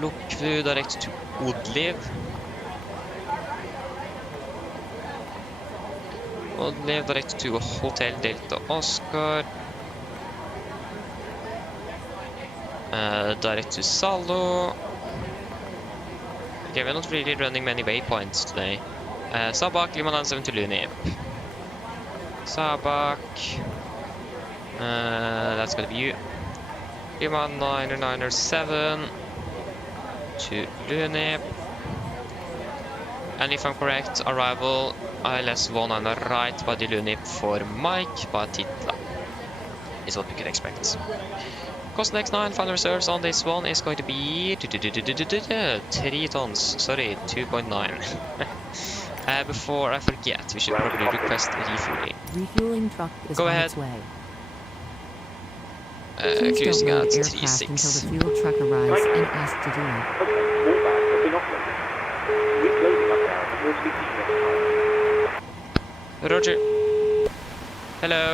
Lukvu direct to Odliv. Odliv direct to Hotel Delta Oscar. Direct to Salo. Okay, we're not really running many waypoints today. Sabak, Lima 97 to Lunib. Sabak. That's gonna be you. Lima 997 to Lunib. And if I'm correct, arrival ILS1 on the right by the Lunib for Mike by Titla. Is what we can expect. Cost next 9 final reserves on this one is going to be 3 tons. Sorry, 2.9. Before I forget, we should probably request refueling. Refueling truck is Go on ahead. its way. Cruising Please don't at load aircraft until 36. the fuel truck arrives and asked to do it. Okay, all bags have been offloaded. Reclosing up now, and we'll speak to you next time. Roger. Hello.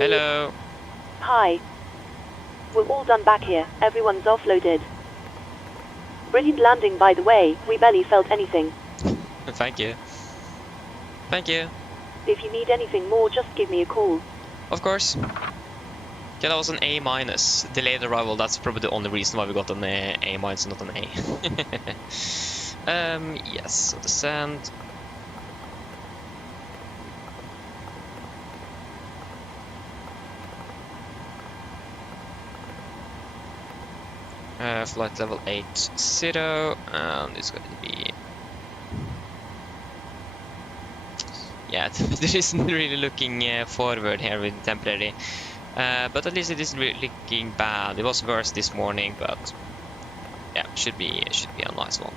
Hello. Hi. We're all done back here. Everyone's offloaded. Brilliant landing, by the way. We barely felt anything. Thank you. Thank you. If you need anything more, just give me a call. Of course. Yeah, that was an A-. Delayed arrival, that's probably the only reason why we got an A-, not an A. Yes, so descend. Flight level 80, and it's going to be... Yeah, there isn't really looking forward here with temporary, but at least it isn't really looking bad. It was worse this morning, but yeah, should be a nice one.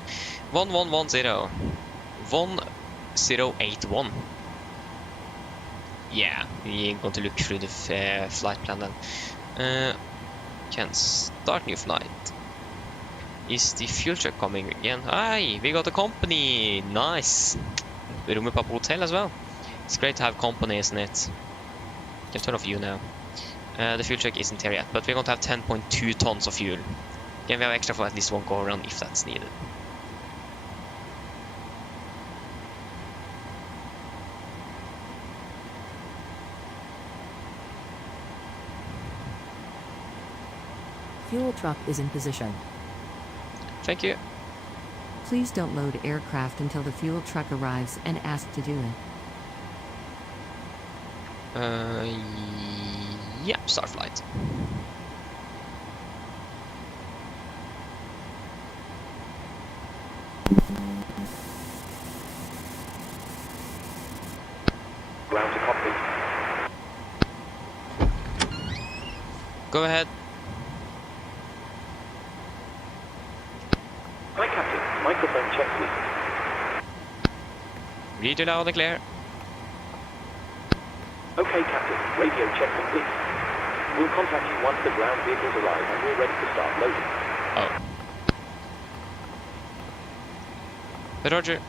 1110, 1081. Yeah, we're going to look through the flight plan then. Can start new flight. Is the fuel truck coming again? Aye, we got a company. Nice. Room up hotel as well. It's great to have company, isn't it? Can turn off you now. The fuel truck isn't here yet, but we're going to have 10.2 tons of fuel. Again, we have extra for at least one go around if that's needed. Fuel truck is in position. Thank you. Please don't load aircraft until the fuel truck arrives and asked to do it. Yeah, start flight. Ground to Cockpit. Go ahead. Hi, Captain. Microphone check, please. Read you loud and clear. Okay, Captain. Radio check complete. We'll contact you once the ground vehicles arrive and we're ready to start loading. Oh. Roger.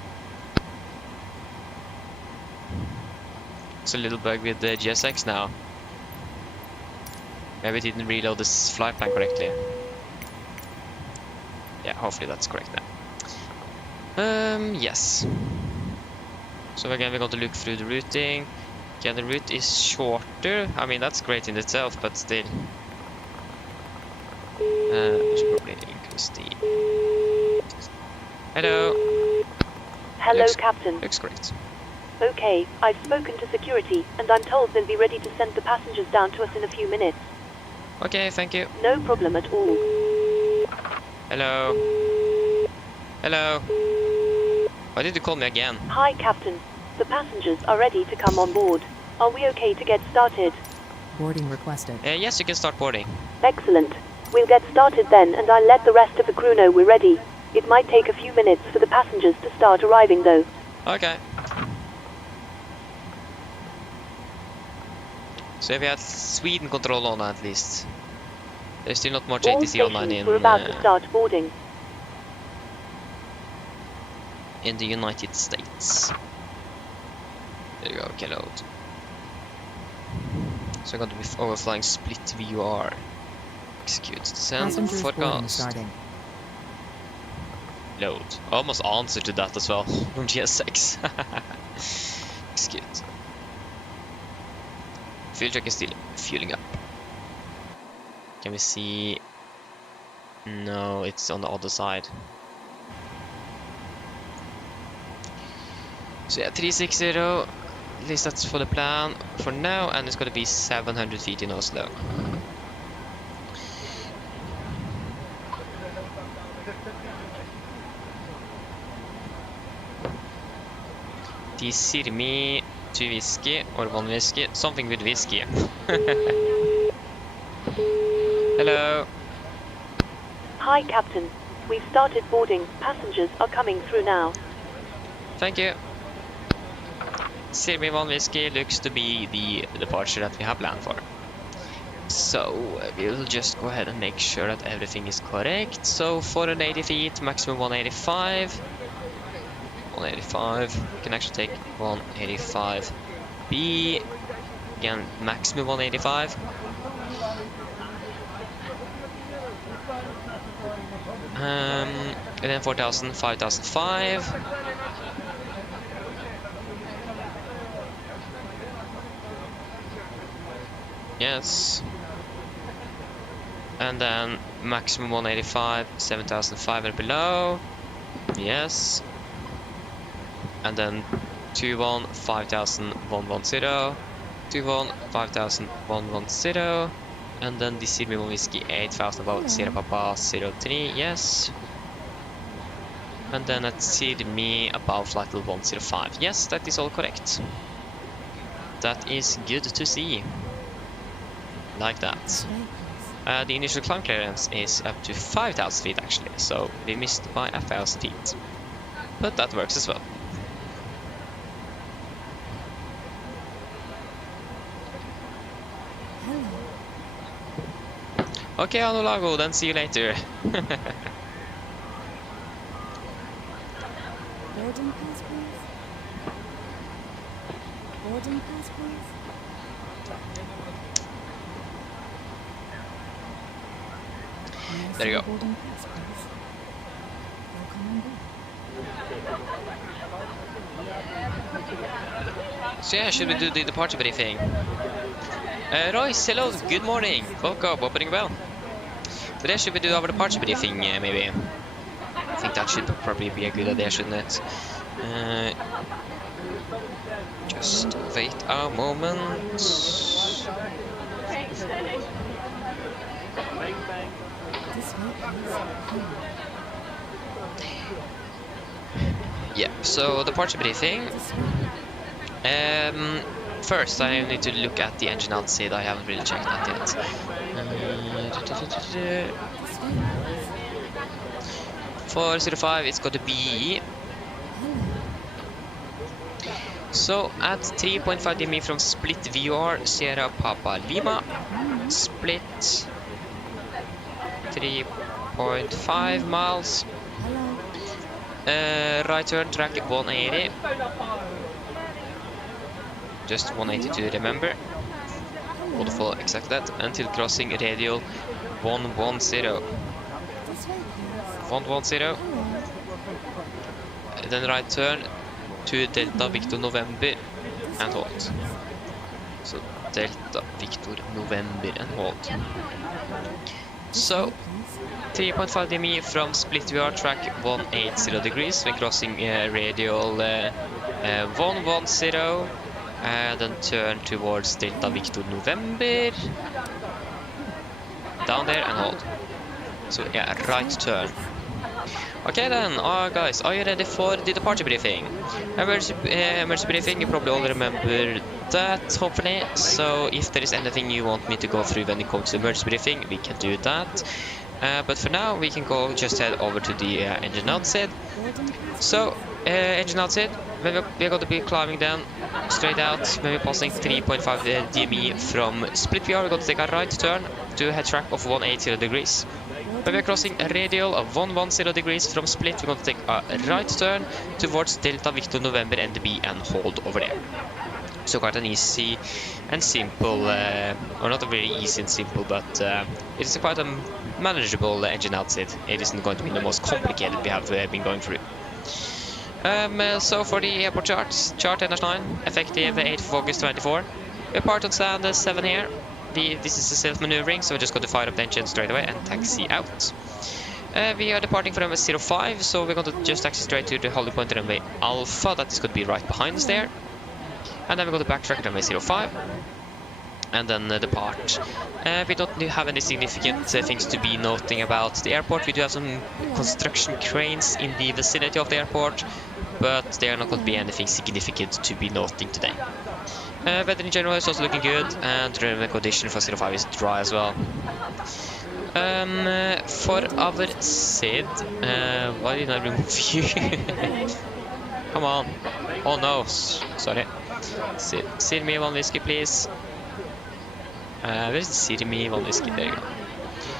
It's a little bug with the GSX now. Maybe it didn't reload this flight plan correctly. Yeah, hopefully that's correct now. Yes. So again, we're going to look through the routing. Yeah, the route is shorter. I mean, that's great in itself, but still. We should probably increase the... Hello. Hello, Captain. Looks great. Okay, I've spoken to security, and I'm told they'll be ready to send the passengers down to us in a few minutes. Okay, thank you. No problem at all. Hello. Hello. Why did you call me again? Hi, Captain. The passengers are ready to come on board. Are we okay to get started? Boarding requested. Yes, you can start boarding. Excellent. We'll get started then, and I'll let the rest of the crew know we're ready. It might take a few minutes for the passengers to start arriving, though. Okay. So we have Sweden control on at least. There's still not much All ATC online stations, we're about to start boarding. in the United States. There you go, okay, load. So I'm going to be overflying split VUR. Execute, descend, Passengers boarding forecast. starting. Load. I almost answered to that as well from GS6. Execute. Fuel check is still fueling up. Can we see? No, it's on the other side. So yeah, 360. At least that's for the plan for now, and it's gonna be 700 feet in Oslo. De sier me to whiskey or one whiskey, something with whiskey. Hello. Hi, Captain. We've started boarding. Passengers are coming through now. Thank you. Sirmi one whiskey looks to be the departure that we have planned for. So we'll just go ahead and make sure that everything is correct. So 480 feet, maximum 185. 185. We can actually take 185B. Again, maximum 185. And then 4,000, 5,005. Yes. And then maximum 185, 7,500 below. Yes. And then 21, 5,110. 21, 5,110. And then the Sydney whiskey 8,000 above Sierra Papa 03. Yes. And then at Sydney above flight level 105. Yes, that is all correct. That is good to see. Like that. The initial climb clearance is up to 5,000 feet actually, so we missed by 1,000 feet. But that works as well. Okay, Anulago, then see you later. Boarding pass, please. Boarding pass, please. There you go. Boarding pass, please. Welcome on board. So yeah, should we do the departure briefing? Royce, hello, good morning. Welcome, opening bell. Today should we do our departure briefing, maybe? I think that should probably be a good idea, shouldn't it? Just wait a moment. Yeah, so departure briefing. First, I need to look at the engine outside. I haven't really checked that yet. 405, it's got to be. So at 3.5 dm from Split VR, Sierra Papa Lima. Split 3.5 miles. Right turn track 180. Just 180 to remember. Hold follow exact that until crossing radial 110. 110. Then right turn to Delta Victor November and hold. So Delta Victor November and hold. So 3.5 dm from Split VR track 180 degrees when crossing radial 110. Then turn towards Delta Victor November. Down there and hold. So yeah, right turn. Okay then, guys, are you ready for the departure briefing? Emergency briefing, you probably all remember that, hopefully. So if there is anything you want me to go through when it comes to emergency briefing, we can do that. But for now, we can just head over to the engine outside. So, engine outside, we're going to be climbing down straight out. Maybe passing 3.5 DME from split VR, we're going to take a right turn to a head track of 180 degrees. When we are crossing a radial of 110 degrees from split, we're going to take a right turn towards Delta Victor November NDB and hold over there. So quite an easy and simple, or not a very easy and simple, but it is quite a manageable engine outside. It isn't going to be the most complicated we have been going through. So for the airport chart NH9, effective 8th of August 24. We're parked on stand 7 here. This is a self-maneuvering, so we're just going to fire up the engine straight away and taxi out. We are departing from runway 05, so we're going to just taxi straight to the holding point runway Alpha. That is going to be right behind us there. And then we're going to backtrack runway 05 and then depart. We don't have any significant things to be noting about the airport. We do have some construction cranes in the vicinity of the airport, but they are not going to be anything significant to be noting today. Weather in general is also looking good, and the runway condition for 05 is dry as well. For our SID, why didn't I remove you? Come on. Oh no, sorry. SID me 1 whiskey, please. Where's the SID me 1 whiskey? There you go.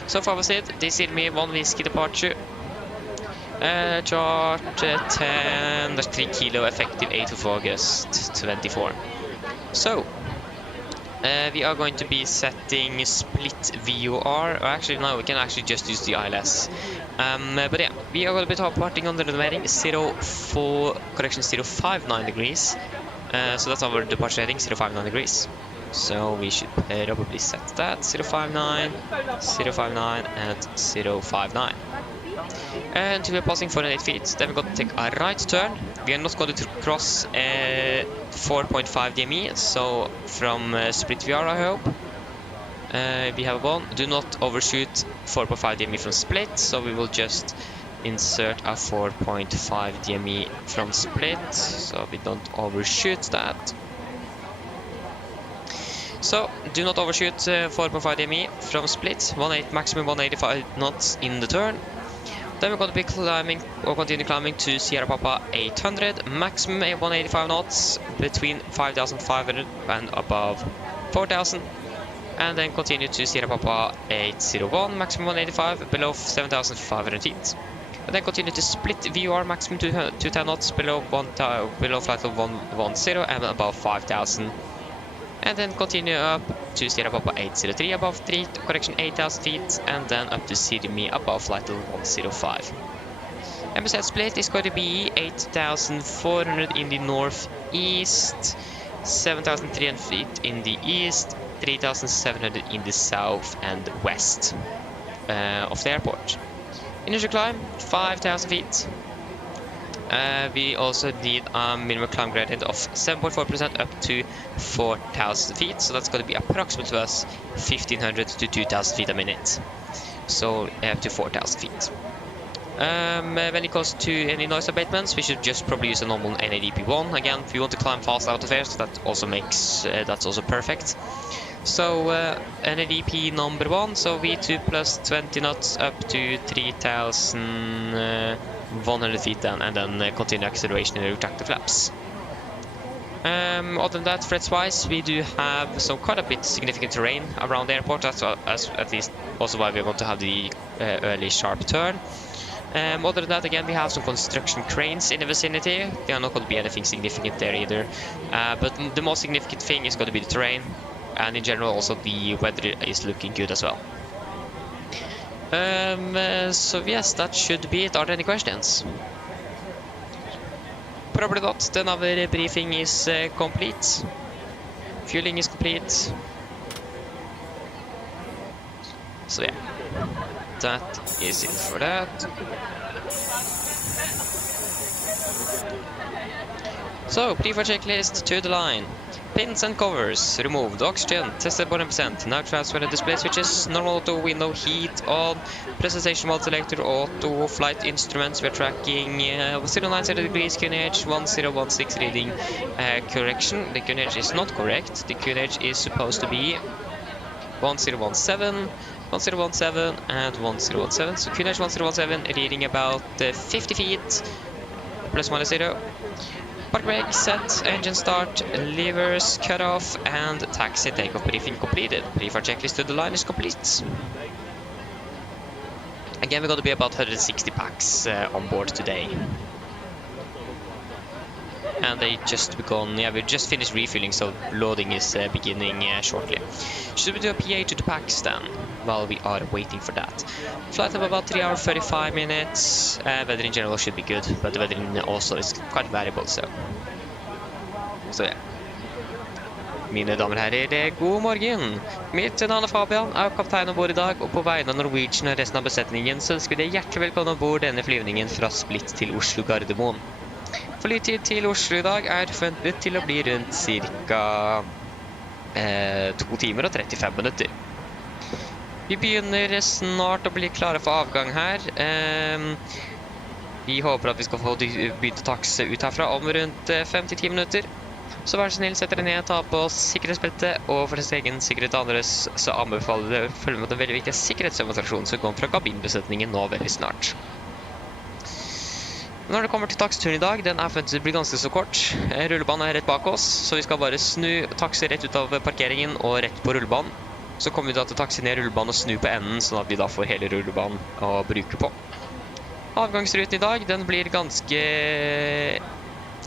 So for our SID, the SID me 1 whiskey departure. Chart 10, that's 3 kilo, effective 8th of August 24. So, we are going to be setting split VOR, or actually no, we can actually just use the ILS. But yeah, we are going to be departing on the heading 059 degrees. So that's our departure heading, 059 degrees. So we should probably set that, 059, 059 and 059. And we are passing 408 feet, then we're going to take a right turn. We are not going to cross 4.5 DME, so from split VR I hope. We have one, do not overshoot 4.5 DME from split, so we will just insert a 4.5 DME from split, so we don't overshoot that. So, do not overshoot 4.5 DME from split, maximum 185 knots in the turn. Then we're going to be climbing, or continue climbing to Sierra Papa 800, maximum 185 knots between 5,500 and above 4,000. And then continue to Sierra Papa 801, maximum 185, below 7,500 feet. And then continue to split VOR, maximum 210 knots, below flight level 110 and above 5,000. And then continue up to Sierra Papa 803 above 8,000 feet, and then up to Sirmi above flight level 105. MSF split is going to be 8,400 in the northeast, 7,300 feet in the east, 3,700 in the south and west of the airport. Initial climb 5,000 feet. We also need a minimum climb gradient of 7.4% up to 4,000 feet, so that's going to be approximately to us 1,500 to 2,000 feet a minute, so up to 4,000 feet. When it comes to any noise abatements, we should just probably use a normal NADP1. Again, if you want to climb fast out of air, so that also makes that's also perfect. So NADP number 1, so V2 plus 20 knots up to 3,100 feet then, and then continue acceleration in the retractor flaps. Other than that, threats wise, we do have some quite a bit significant terrain around the airport. That's at least also why we want to have the early sharp turn. Other than that, again, we have some construction cranes in the vicinity. They are not going to be anything significant there either. But the most significant thing is going to be the terrain. And in general, also the weather is looking good as well. So yes, that should be it. Are there any questions? Probably not. Then our briefing is complete. Fueling is complete. So yeah, that is it for that. So, pre-flight checklist to the line. Pins and covers removed. Oxygen tested 100%. Now transfer the display switches. Normal auto, window heat on. Presentation mode selector, auto, flight instruments. We're tracking 090 degrees QNH, 1016 reading. Correction, the QNH is not correct. The QNH is supposed to be 1017, 1017 and 1017. So QNH 1017 reading about 50 feet, plus minus 0. Park brake, set, engine start, levers, cut off, and taxi takeoff briefing completed. Pre-flight checklist to the line is complete. Again, we're going to be about 160 packs on board today. And they just begun, yeah, we just finished refilling, so loading is beginning shortly. Should we do a PA to the packs then, while we are waiting for that? Flight of about 3 hours, 35 minutes. Weather in general should be good, but the weather in Oslo is quite variable, so yeah. Mine damer og herrer, god morgen! Mitt navn er Fabian, jeg er kaptein ombord i dag, og på vegne av Norwegian og resten av besetningen så ønsker vi deg hjertelig velkommen ombord denne flyvningen fra Split til Oslo Gardermoen. Flytid til Oslo i dag er forventet til å bli rundt ca. 2 timer og 35 minutter. Vi begynner snart å bli klare for avgang her. Vi håper at vi skal få begynt å takse ut herfra om rundt 5-10 minutter. Så vær så snill, sett dere ned, ta på sikkerhetsbeltet, og for deres egen sikkerhet og andres så anbefaler dere å følge med den veldig viktige sikkerhetsdemonstrasjonen som kommer fra kabinbesetningen nå veldig snart. Når det kommer til taksturen i dag, den er forventet å bli ganske så kort. Rullebanen er rett bak oss, så vi skal bare snu takse rett ut av parkeringen og rett på rullebanen. Så kommer vi da til å takse ned rullebanen og snu på enden, sånn at vi da får hele rullebanen å bruke på. Avgangsruten i dag, den blir ganske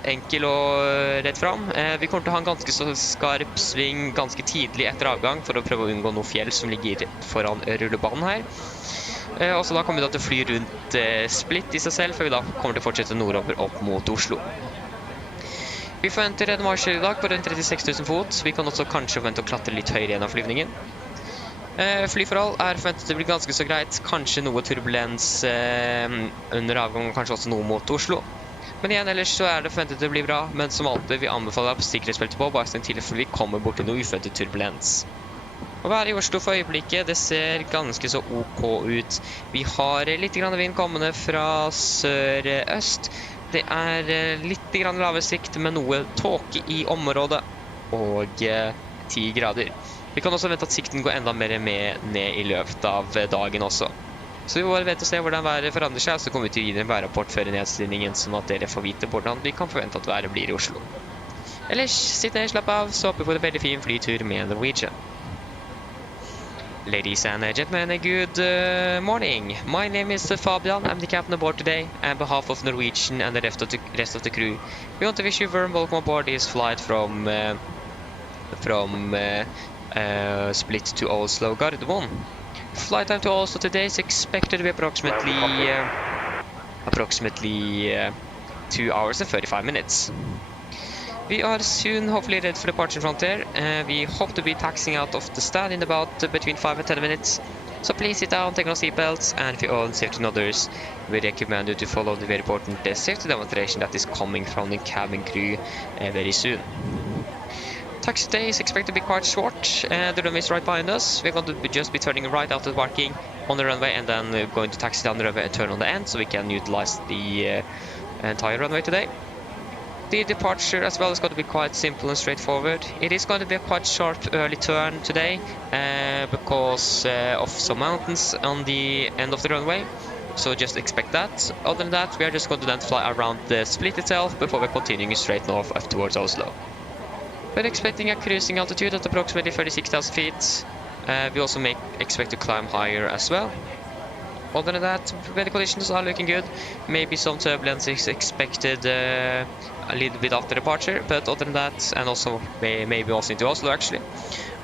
enkel og rett fram. Vi kommer til å ha en ganske så skarp sving ganske tidlig etter avgang, for å prøve å unngå noe fjell som ligger foran rullebanen her. Og så da kommer vi da til å fly rundt Split i seg selv, før vi da kommer til å fortsette nordover opp mot Oslo. Vi forventer en marsjer i dag på rundt 36 000 fot. Vi kan også kanskje forvente å klatre litt høyere gjennom flyvningen. Flyforhold er forventet til å bli ganske så greit. Kanskje noe turbulens under avgang, og kanskje også noe mot Oslo. Men igjen, ellers så er det forventet til å bli bra, men som alltid vi anbefaler deg på sikkerhetsbeltet på, bare sånn til for vi kommer bort til noe uforventet turbulens. Å være i Oslo for øyeblikket, det ser ganske så ok ut. Vi har litt grann vind kommende fra sør-øst. Det er litt grann lavere sikt, med noe tåke i området, og 10 grader. Vi kan også vente at sikten går enda mer ned i løpet av dagen også. Så vi må bare vente og se hvordan været forandrer seg, så kommer vi til å gi en værrapport før nedstigningen, sånn at dere får vite hvordan vi kan forvente at været blir i Oslo. Ellers, sitt ned, slapp av, så håper vi får en veldig fin flytur med Norwegian. Ladies and gentlemen, good morning. My name is Fabian. I'm the captain aboard today. On behalf of Norwegian and the rest of the crew, we want to wish you a warm welcome aboard this flight from Split to Oslo Gardermoen. Flight time to Oslo today is expected to be approximately 2 hours and 35 minutes. We are soon hopefully ready for departure from there. We hope to be taxiing out of the stand in about between 5 and 10 minutes. So please sit down, take on seatbelts, and if you own safety and others, we recommend you to follow the very important safety demonstration that is coming from the cabin crew very soon. Taxi day is expected to be quite short. The runway is right behind us. We're going to just be turning right out of the parking on the runway, and then going to taxi down the runway and turn on the end, so we can utilize the entire runway today. The departure as well is going to be quite simple and straightforward. It is going to be a quite sharp early turn today because of some mountains on the end of the runway. So just expect that. Other than that, we are just going to then fly around the Split itself before we're continuing straight north up towards Oslo. We're expecting a cruising altitude at approximately 36,000 feet. We also expect to climb higher as well. Other than that, weather conditions are looking good. Maybe some turbulence is expected a little bit after departure, but other than that, and also maybe also into Oslo actually.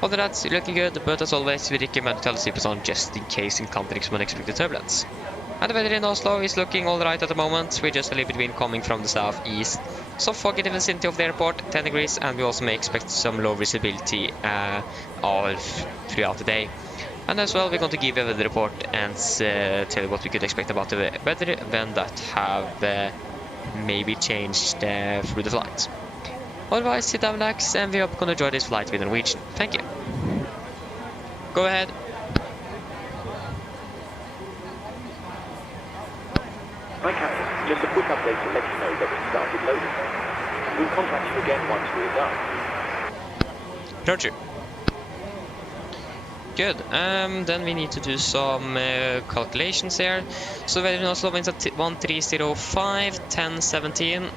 Other than that, it's looking good, but as always, we recommend to tell the seatbelts on just in case encountering some unexpected turbulence. And the weather in Oslo is looking alright at the moment. We're just a little bit wind coming from the southeast. Some fog in the vicinity of the airport, 10 degrees, and we also may expect some low visibility all throughout the day. And as well, we're going to give you a weather report and tell you what we could expect about the weather when that have maybe changed through the flight. Otherwise, sit down, relax, and we hope you can enjoy this flight with Norwegian. Thank you. Go ahead. Hi Captain, just a quick update to let you know that we've started loading. We'll contact you again once we're done. Roger. Good. Then we need to do some calculations here. So we're in Oslo winds at 1305, 1017.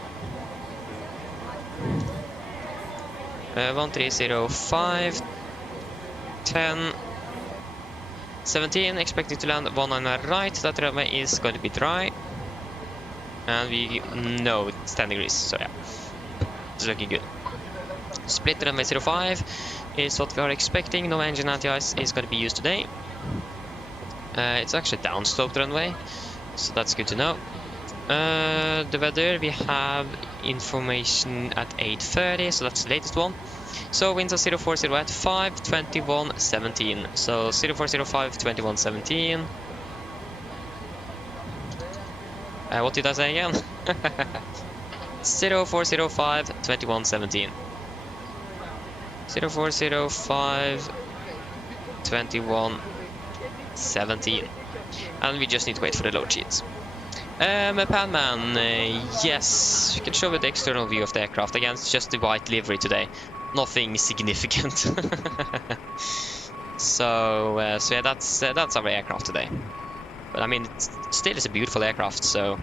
1305, 1017. Expecting to land 19 right. That runway is going to be dry. And we know it's 10 degrees, so yeah. It's looking good. Split runway 05 is what we are expecting. No engine anti-ice is going to be used today. It's actually downsloped runway, so that's good to know. The weather, we have information at 8:30, so that's the latest one. So winds are 040 at 5, 21, 17. So 0405, 21, 17. What did I say again? 0405, 21, 17. 0405, 21, 17. And we just need to wait for the load sheets. Panman, yes, you can show me the external view of the aircraft. Again, it's just the white livery today. Nothing significant. So yeah, that's our aircraft today. But I mean, it still is a beautiful aircraft, so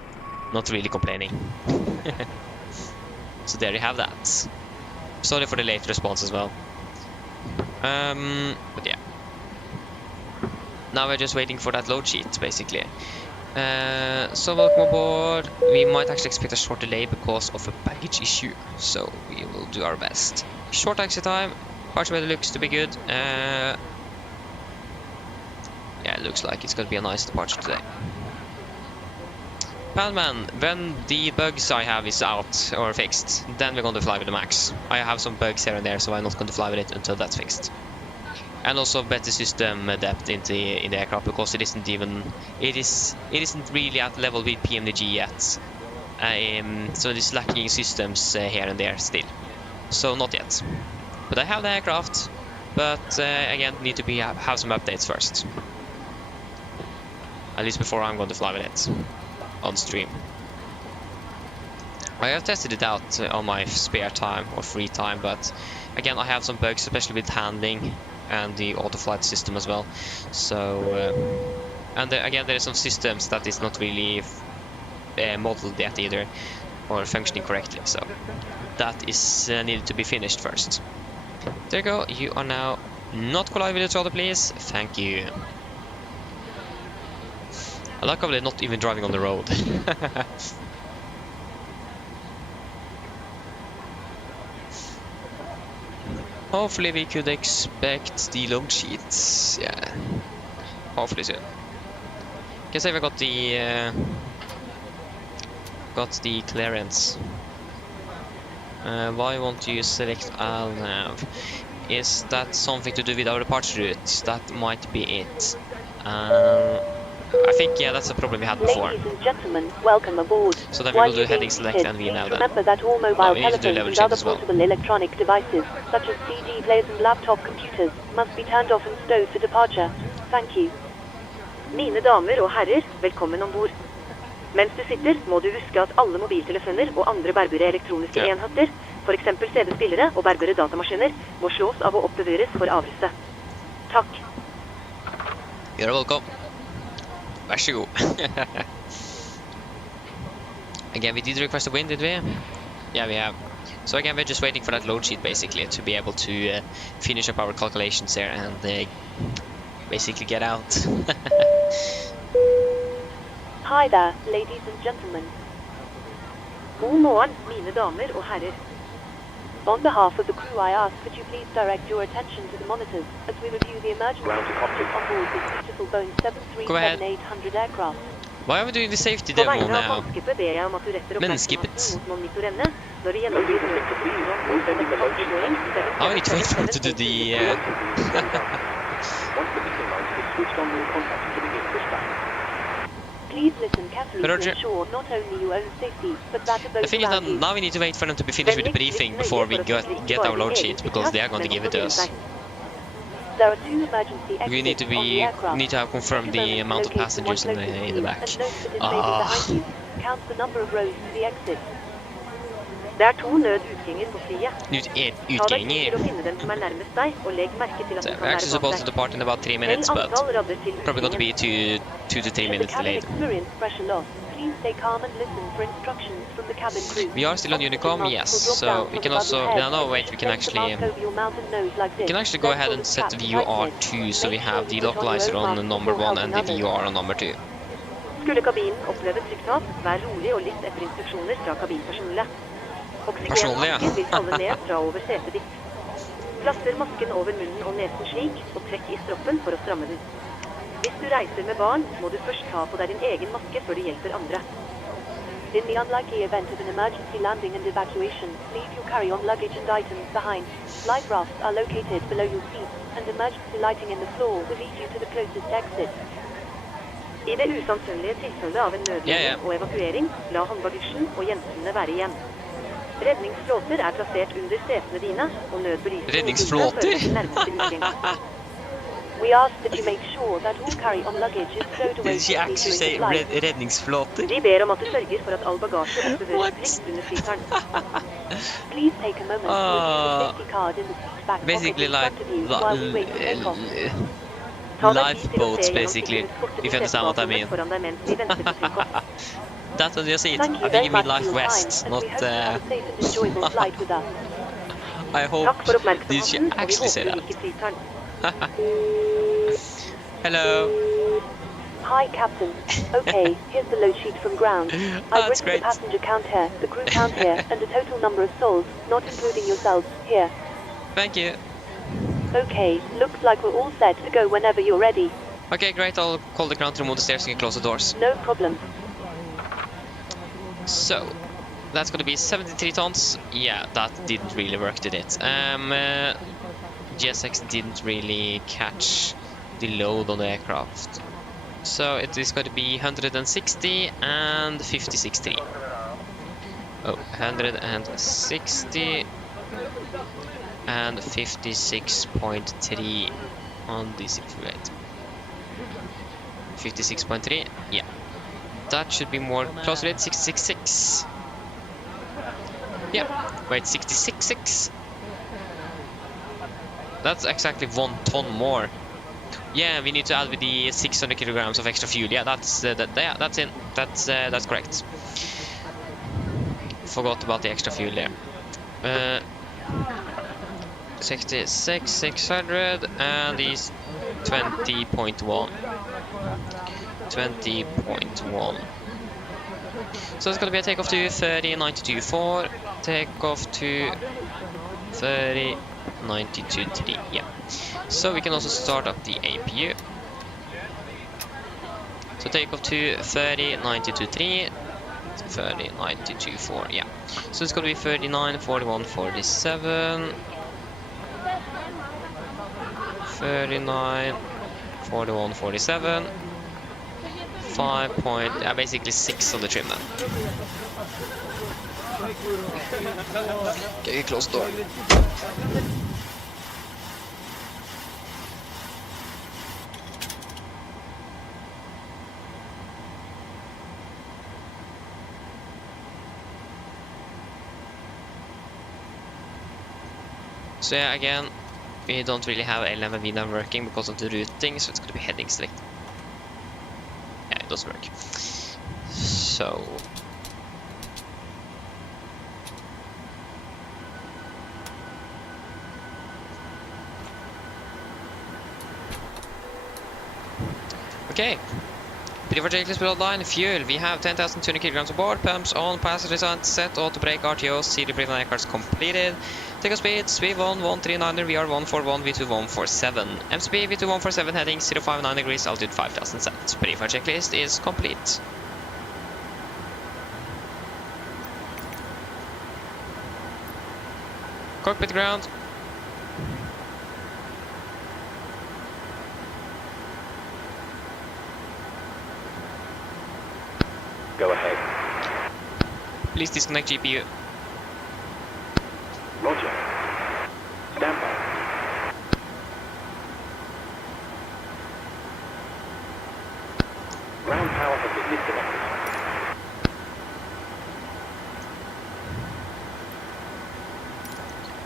not really complaining. So there you have that. Sorry for the late response as well. But yeah. Now we're just waiting for that load sheet, basically. So welcome aboard. We might actually expect a short delay because of a baggage issue, so we will do our best. Short taxi time. Departure weather looks to be good. Yeah, it looks like it's going to be a nice departure today. Palman, when the bugs I have is out or fixed, then we're going to fly with the MAX. I have some bugs here and there, so I'm not going to fly with it until that's fixed. And also better system depth in the aircraft, because it isn't really at level with PMDG yet. So it's lacking systems here and there still. So not yet. But I have the aircraft, but again need to have some updates first. At least before I'm going to fly with it on stream. I have tested it out on my spare time or free time, but again I have some bugs, especially with handling and the auto-flight system as well. So again there are some systems that is not really modeled yet either, or functioning correctly, so that is needed to be finished first. There you go. You are now not collide with each other, please. Thank you. I like how they're not even driving on the road. Hopefully we could expect the load sheets. Yeah, hopefully soon. Can say we got the clearance. Why won't you select ALNAV? Is that something to do with our departure route? That might be it. I think, yeah, that's a problem we had before. Ladies and gentlemen, welcome aboard. So then we will do heading select and we now then. Remember that all mobile we need to do telephones level and other change as well. portable electronic devices, such as CD players and laptop computers, must be turned off and stowed for departure. Thank you. Mine damer og herrer, velkommen ombord. Mens du sitter, må du huske at alle mobiltelefoner og andre bærbare elektroniske enheter, for eksempel CD-spillere og bærbare datamaskiner, må slås av og oppbevares for avreste. Takk. You're welcome. Vær så god. Again, we did request a win, did we? Yeah, we have. So again, we're just waiting for that load sheet basically to be able to finish up our calculations there and basically get out. Hi there, ladies and gentlemen. God morgen, mine damer og herrer. On behalf of the crew, I ask that you please direct your attention to the monitors as we review the emergency procedures on board this beautiful Boeing 737-800 aircraft. Why are we doing the safety demo now? Menneskepet. I need to wait for him to do the... Once the meeting lines is switched on, we'll contact you to begin pushback. Please listen carefully carefully Roger. to ensure not only your own safety, but that of The those thing is that around you. now we need to wait for them to be finished with the briefing before we get our load sheet, because they are going to give it to us. There are 2 emergency exits We need to on the aircraft. need to have confirmed the amount of passengers in the back. And note the display behind you. Count the number of rows to the exit. Det er 2 nødutganger på flyet. Ta deg tid til å Utganger. finne den som er nærmest deg, og legg merke til at So den we're kan actually være supposed bak to deg. depart in about 3 Tell minutes, but antall radder til probably going to be utgangen. 2 to 3 Should the minutes cabin delayed. experience pressure loss, please stay calm and listen for instructions from the cabin crew. We are still on Unicom, yes. So we can also, no wait, we can actually go ahead and set VR2, so we have the localizer on number 1 and the VR on number 2. Skulle kabinen oppleve trykktap, vær rolig og lytt etter instruksjoner fra kabinpersonellet. Oksygenmasken vil falle ned fra over setet ditt. Plasser masken over munnen og nesen slik, og trekk i stroppen for å stramme den. Hvis du reiser med barn, må du først ta på deg din egen maske før du hjelper andre. In the unlikely event of an emergency landing and evacuation, leave your carry-on luggage and items behind. Life rafts are located below your seats, and emergency lighting in the floor will lead you to the closest exit. I det usannsynlige tilfellet av en nødlanding og evakuering, la håndbagasjen og jentene være igjen. Redningsflåter er plassert under setene dine, og nødbelysning Redningsflåter? We ask that you make sure that all carry-on luggage is stowed away Did she actually say redningsflåter? Vi ber om at du sørger for at all bagasje oppbevares trygt under flyteren. Please take a moment to review the safety card in the seat back pocket Basically in like front of you while we wait for takeoff. lifeboats, basically, if you understand what I mean. That's what you see. I think you mean life vests, not I hope did she actually say that? Hello. Hi, Captain. Okay, here's the load sheet from ground. I've written the passenger count here, the crew count here, and the total number of souls, not including yourselves, here. Thank you. Okay, looks like we're all set to go whenever you're ready. Okay, great. I'll call the ground to remove the stairs and close the doors. No problem. So, that's going to be 73 tons. Yeah, that didn't really work, did it? GSX didn't really catch the load on the aircraft. So it is going to be 160 and 56.3. Oh, 160 and 56.3 on this flight. 56.3, yeah. That should be more closer to it. 66.6. Yeah, wait, 66.6. That's exactly 1 ton more. Yeah, we need to add with the 600 kilograms of extra fuel. Yeah, that's that's in. That's correct. Forgot about the extra fuel there. 66, 600, and these 20.1. 20.1. So it's gonna be a takeoff to 30.92.4, takeoff to 30.92.3. Yeah. So we can also start up the APU. So takeoff to 30.92.3, 30.92.4. Yeah. So it's gonna be 39, 41, 47. 39, 41, 47. 5 point, basically 6 on the trim then. Okay, close the door. So yeah, again, we don't really have LM and VNAV working because of the routing, so it's going to be heading select. Yeah, it does work. So okay. Pre-for checklist bloodline, fuel. We have 10,200 kilograms aboard, pumps on, passengers on, set, auto brake, RTOs, CD brake and aircards completed. Takeoff speeds, V1 139er, VR 141, V2 147. MSP V2 147 heading 059 degrees, altitude 5000 set. Pre-for checklist is complete. Cockpit ground. Go ahead. Please disconnect GPU. Roger. Stand by. Ground power has been disconnected.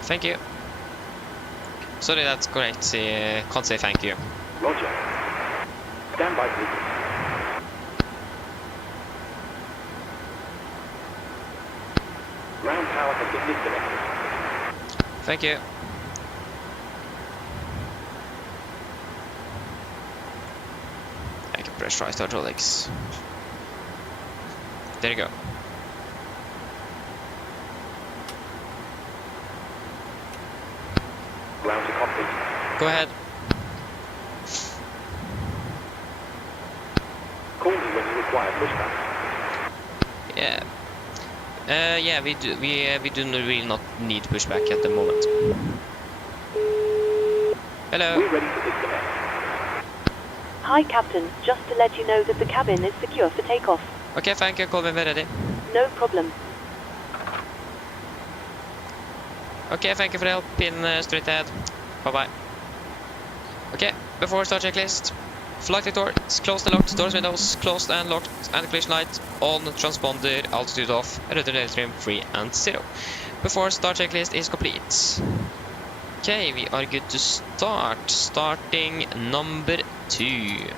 Thank you. Sorry, that's correct. Can't say thank you. Roger. Stand by, please. Ground power has been disconnected. Thank you. I can pressurize the hydraulics. There you go. Ground to cockpit. Go ahead. Call me when you require pushback. Yeah. Yeah, we do really not need pushback at the moment. Hello. We're ready to disconnect. Hi, Captain. Just to let you know that the cabin is secure for takeoff. Okay, thank you. Call when we're ready. No problem. Okay, thank you for the help. Pin straight ahead. Bye-bye. Okay, before start checklist. Flight doors, closed and locked, doors, windows, closed and locked, and collision light on, transponder, altitude off, rudder airstream 3 and 0. Before start checklist is complete. Okay, we are good to start. Starting number 2.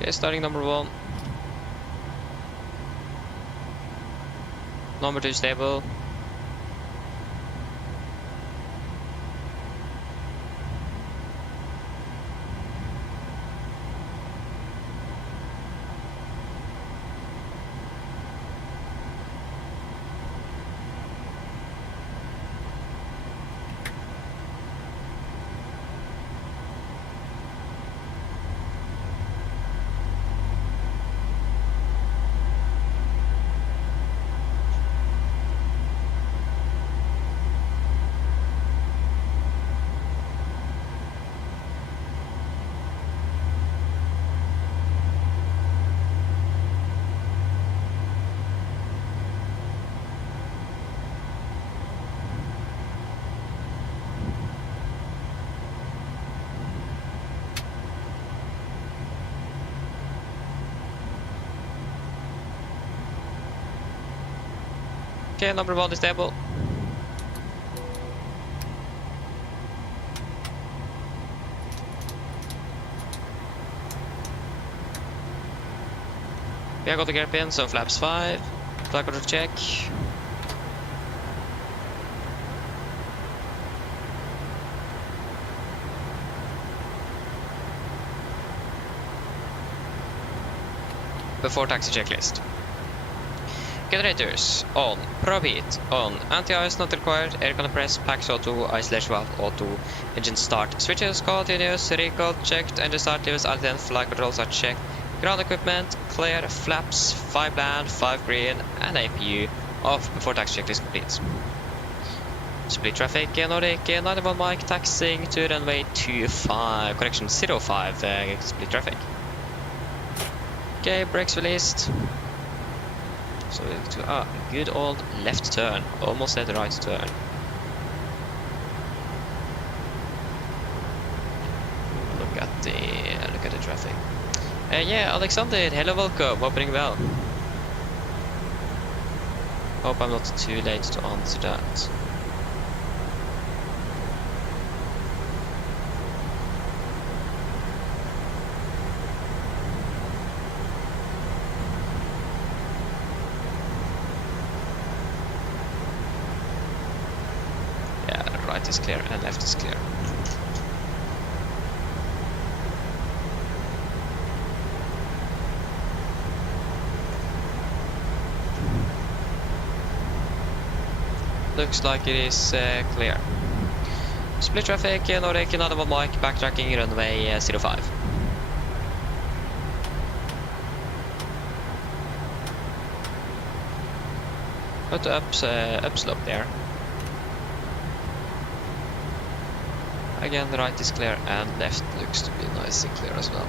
Okay, starting number 1. Number 2 stable. Okay, number 1 is stable. Yeah, I got the gear pin, so flaps 5. Flight control check. Before taxi checklist. Generators on, probe heat on, anti-ice not required, air compress, packs auto, isolation valve auto, engine start, switches continuous, recall checked, engine start levels are then, flight controls are checked, ground equipment clear, flaps 5 bland, 5 green, and APU off before taxi checklist complete. Split traffic, Nordic 91 mic, taxiing to runway 25, correction 05, split traffic. Okay, brakes released. So to a good old left turn, almost at the right turn. Look at the traffic. Yeah, Alexander, hello, welcome, opening well. Hope I'm not too late to answer that. Yeah, right is clear and left is clear. Looks like it is clear. Split traffic, Nordic, another one mic, backtracking, runway 05. Got the upslope there. Again, the right is clear and left looks to be nice and clear as well.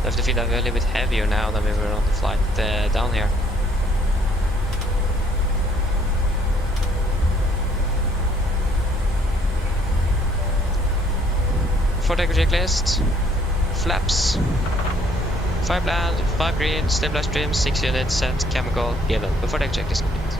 I have to feel that we're a little bit heavier now than we were on the flight down here. For the checklist, flaps, 5 land, 5 green, stabilized trim, 6 units, set, chemical, given. Before the checklist complete.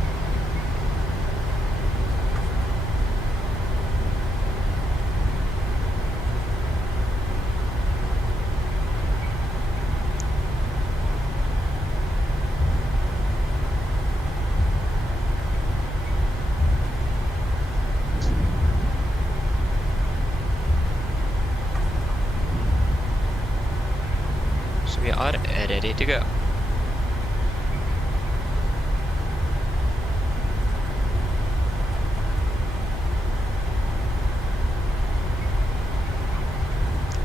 We are ready to go.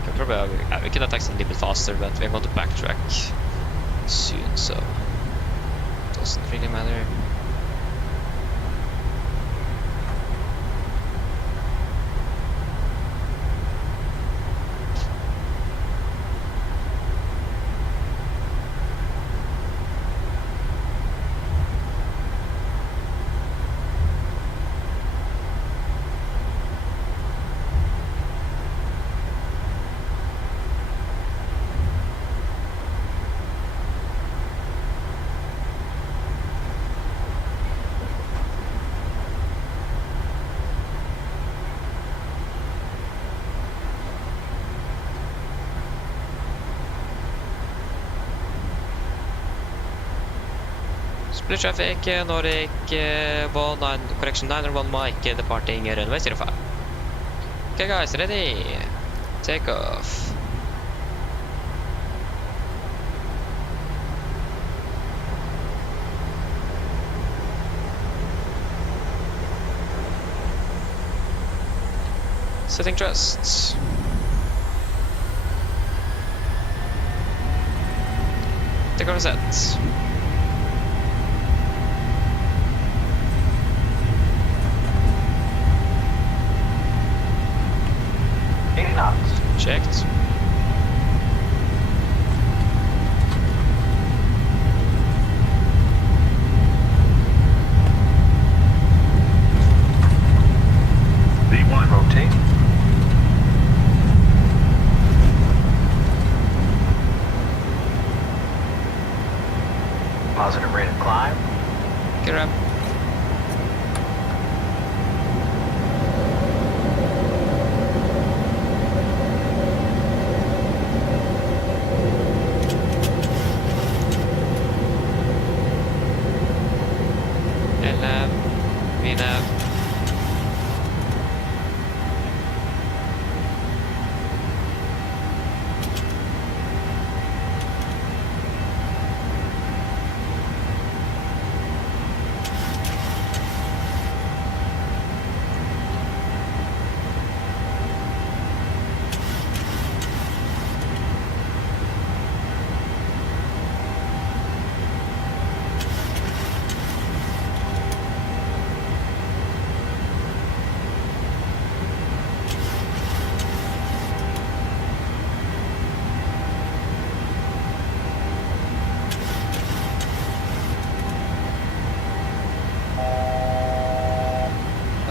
We could have taken a little bit faster, but we're going to backtrack soon, so it doesn't really matter. Split traffic, Nordic, 901 mic, departing runway 05. Okay guys, ready? Take off. Setting thrust. Take off set. Checked. V1 rotate. Positive rate of climb. Get up.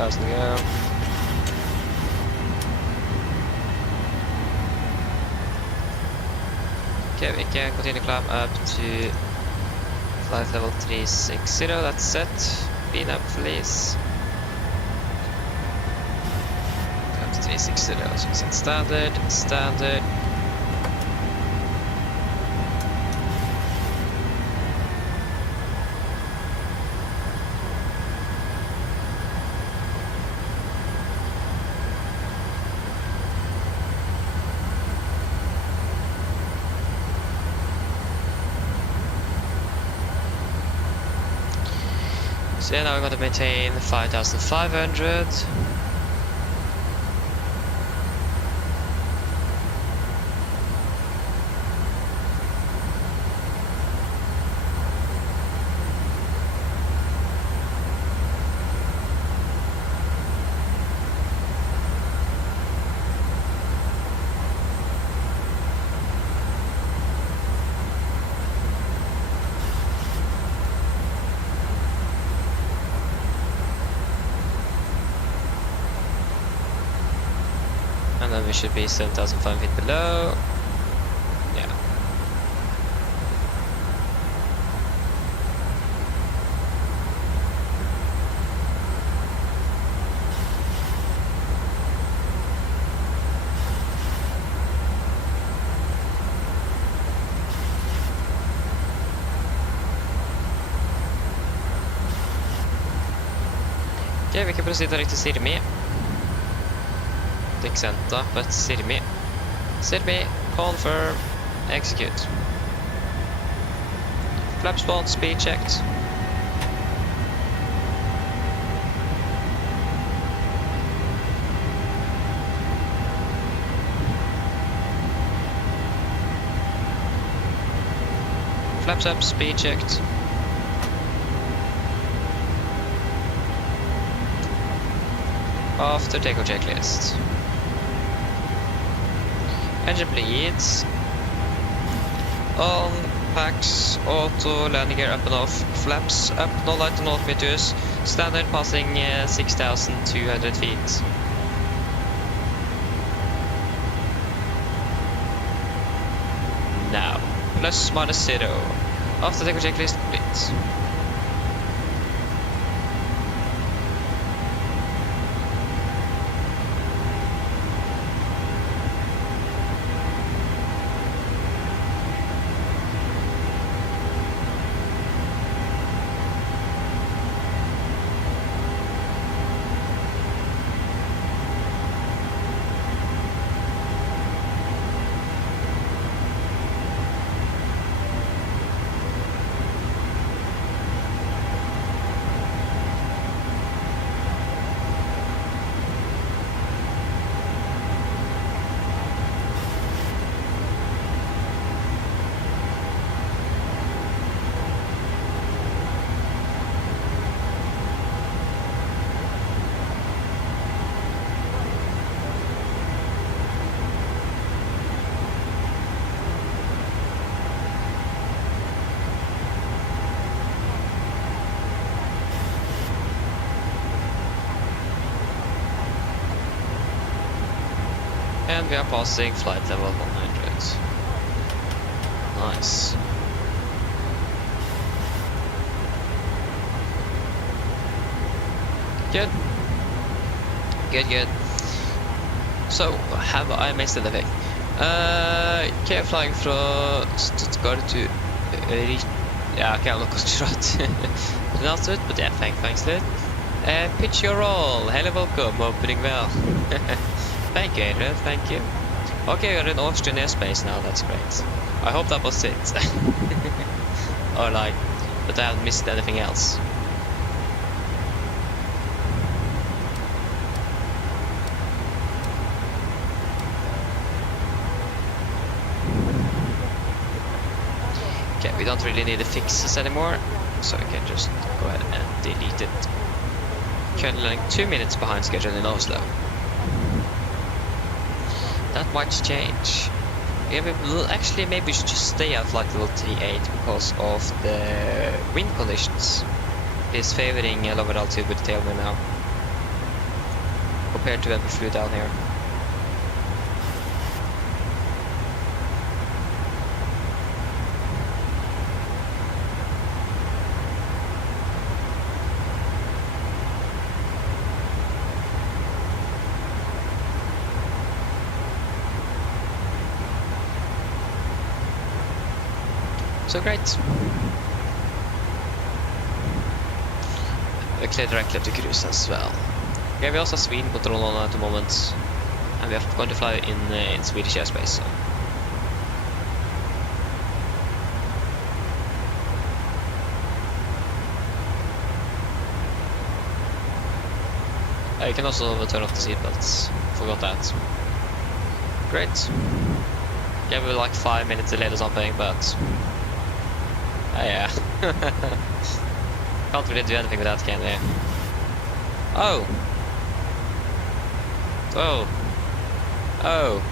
1,000 to go. Okay, we can continue to climb up to flight level 360, that's set. Speed up, please. Up to 360, so we set standard, standard. So yeah, now we're going to maintain 5,500. And then we should be 7,500 feet below. Yeah. Okay, we can proceed direct to Sirmi. Center, but Sirmi, confirm, execute. Flap spawn, speed checked. Flaps up, speed checked. After takeoff checklist. Engine bleeds. On, packs, auto, landing gear up and off, flaps up, no light and no meters, standard passing 6,200 feet. Now, plus minus 0. After takeoff checklist complete. And we are passing flight level 100. Nice. Good. Good. So, have I missed anything? Okay, flying from Stuttgart to ja, okay, I'm not sure to pronounce it, but yeah, thanks Lid. Pitch your roll. Hello, welcome, opening well. Thank you, Adrian, thank you. Okay, we're in Austrian airspace now, that's great. I hope that was it. Or like, but I haven't missed anything else. Okay, we don't really need the fixes anymore, so we can just go ahead and delete it. Currently like 2 minutes behind schedule in Oslo. That might change. Yeah, actually maybe we should just stay at flight level 38 because of the wind conditions. It's favoring lower altitude with the tailwind now. compared to when we flew down here. So great. We clear directly up to cruise as well. Yeah, we also have Sweden control on at the moment, and we are going to fly in Swedish airspace. So. You can also turn off the seatbelts. Forgot that. Great. Yeah, we were like 5 minutes delayed or something, but yeah. Can't really do anything with that, can we? Oh! Oh! Oh!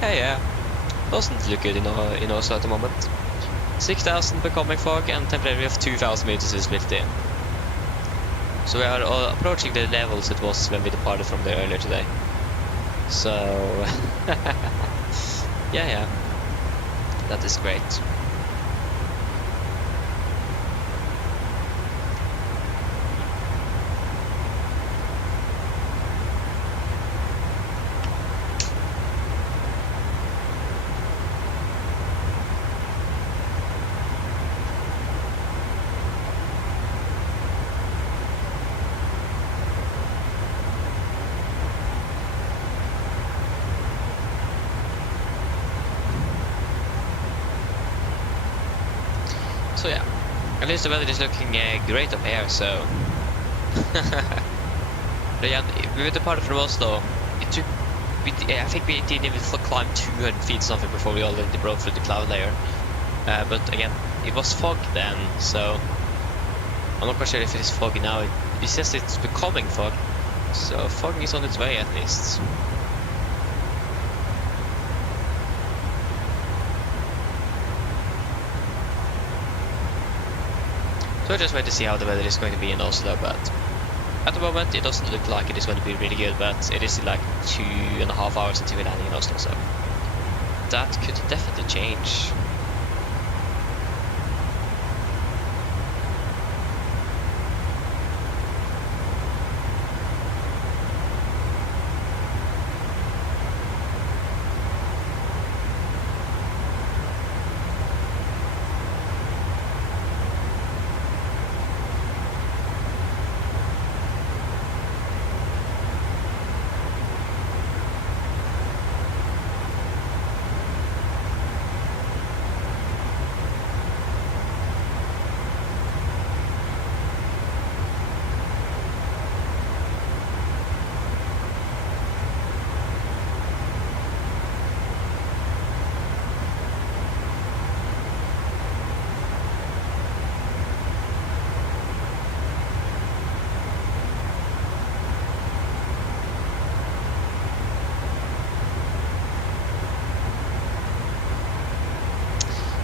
Hey, yeah. Doesn't look good in Oslo at the moment. 6,000 becoming fog and temporarily of 2,000 meters visibility. So we are approaching the levels it was when we departed from there earlier today. So... yeah. That is great. So yeah, at least the weather is looking great up here, so... But yeah, we departed from Oslo. It took... I think we didn't even climb 200 feet or something before we already broke through the cloud layer. But again, it was fog then, so... I'm not quite sure if it is foggy now. It says it's becoming fog, so fog is on its way at least. So just wait to see how the weather is going to be in Oslo, but at the moment it doesn't look like it is going to be really good, but it is like 2.5 hours until we're landing in Oslo, so that could definitely change.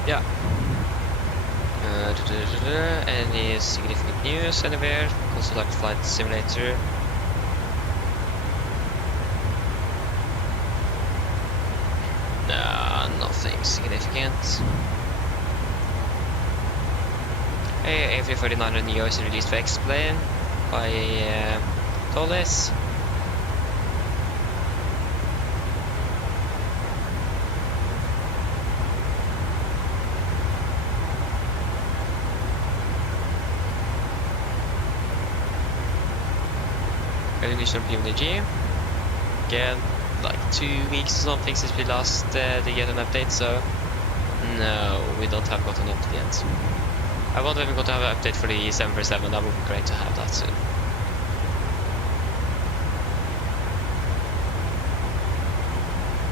Yeah. Any significant news anywhere? Also like flight simulator. Nah, nothing significant. Hey, A339 Neo is released for X-Plane by Tolles. Norwegian PMDG. Again, like 2 weeks or something since we last did get an update, so no, we don't have got an update yet. I wonder if we're going to have an update for the 747, that would be great to have that soon.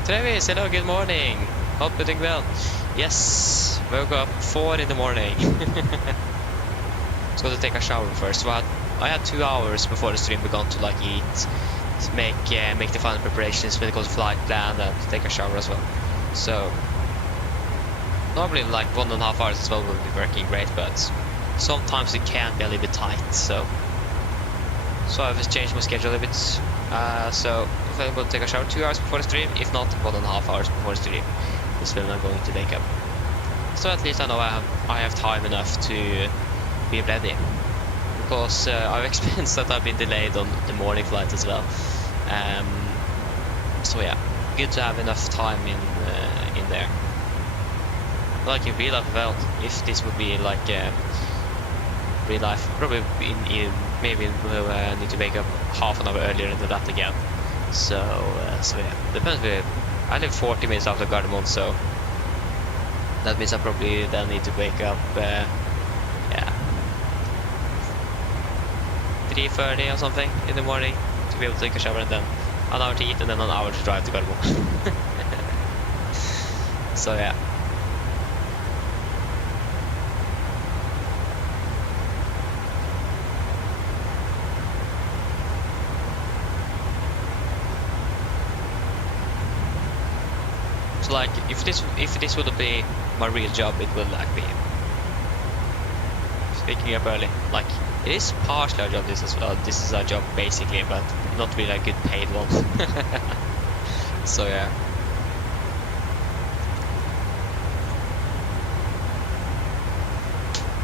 Travis, hello, good morning. Hope you're doing well. Yes, woke up 4 in the morning. Just got to take a shower first. So I had 2 hours before the stream began to like eat, to make the final preparations when it goes to flight plan and take a shower as well. So normally like 1.5 hours as well will be working great, but sometimes it can be a little bit tight. So I've just changed my schedule a bit So if I'm going to take a shower 2 hours before the stream, if not 1.5 hours before the stream, is when I'm going to wake up. So at least I know I have time enough to be ready. Because I've experienced that I've been delayed on the morning flight as well. So yeah, good to have enough time in there. Like in real life, well, if this would be like real life, probably maybe we'll need to wake up half an hour earlier than that again. So yeah, depends. I live 40 minutes after Gardermoen, so that means I probably then need to wake up, yeah, 3:30 or something in the morning to be able to take a shower, and then an hour to eat, and then an hour to drive to Gardermoen. So yeah. So like, if this would be my real job, it would like be waking up early. Like, it is partially our job. This is our job basically, but not really a good paid one. So yeah.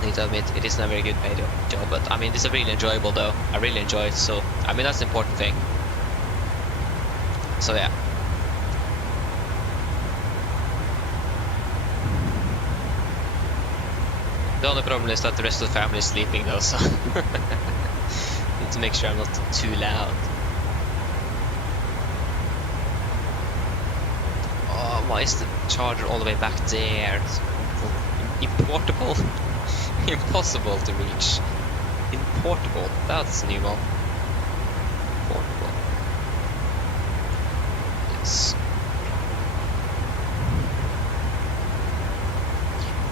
I need to admit, it isn't a very good paid job, but I mean, it's really enjoyable though. I really enjoy it, so I mean, that's the important thing. So yeah. The only problem is that the rest of the family is sleeping though, so need to make sure I'm not too loud. Oh, why is the charger all the way back there? Importable? Impossible to reach. Importable, that's a new one. Portable. Yes.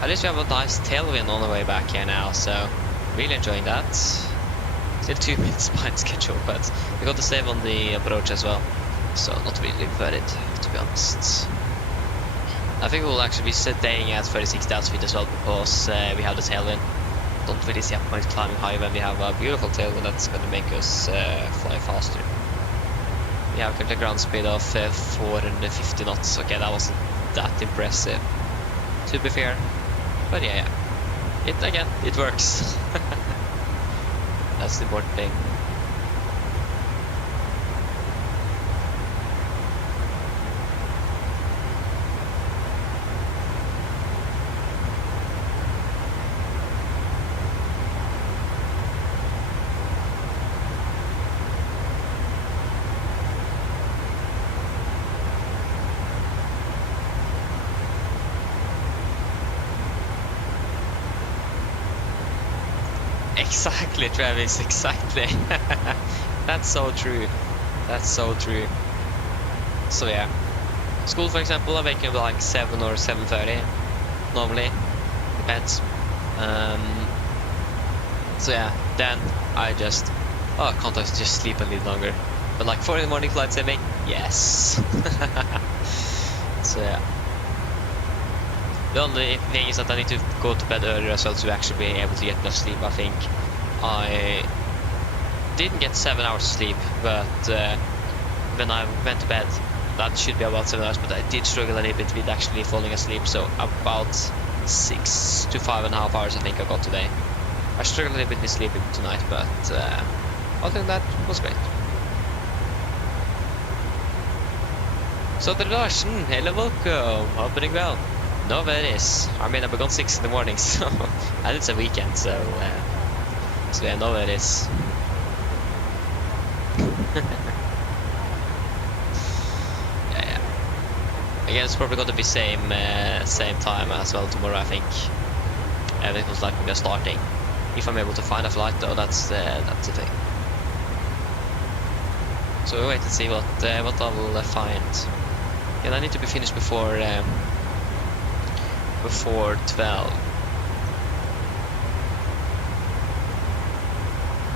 At least we have a nice tailwind on the way back here now, so really enjoying that. Still 2 minutes behind schedule, but we got to save on the approach as well, so not really worried, to be honest. I think we'll actually be staying at 36,000 feet as well, because we have the tailwind. Don't really see a point climbing high when we have a beautiful tailwind that's going to make us fly faster. We have kept a ground speed of 450 knots. Okay, that wasn't that impressive, to be fair. But yeah, it works. That's the important thing. Exactly, Travis, exactly. That's so true. That's so true. So yeah. School, for example, I wake up like 7 or 7:30 normally. Depends. So yeah, then I just can't I just sleep a little longer? But like 4 in the morning flight saving, yes. So yeah. The only thing is that I need to go to bed earlier as well to actually be able to get enough sleep. I think I didn't get 7 hours sleep, but when I went to bed, that should be about 7 hours, but I did struggle a little bit with actually falling asleep, so about 6 to 5.5 hours I think I got today. I struggled a little bit with sleeping tonight, but other than that, it was great. So the Larsen, hello, welcome, hoping well. No worries. I mean, I've gone 6 in the morning, so and it's a weekend, so yeah, no worries. Yeah. Again, it's probably going to be same time as well tomorrow. I think everything was like we're starting. If I'm able to find a flight, though, that's the thing. So we'll wait and see what I will find. And I need to be finished before 12.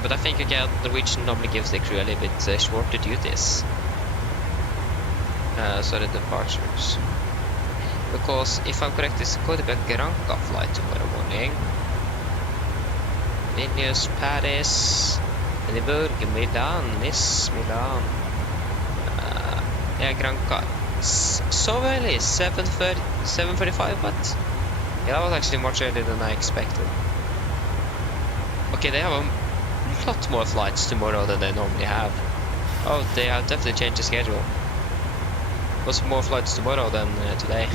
But I think again, Norwegian normally gives the crew a little bit shorter duties. So the departures. Because if I'm correct, it's going to be a Granca flight tomorrow morning. Vilnius, Paris, Edinburgh, Milan, Nice, Milan. Yeah, Granca. So early, 7:30, 7:45, but yeah, that was actually much earlier than I expected. Okay, they have a lot more flights tomorrow than they normally have. Oh, they have definitely changed the schedule. Was more flights tomorrow than today.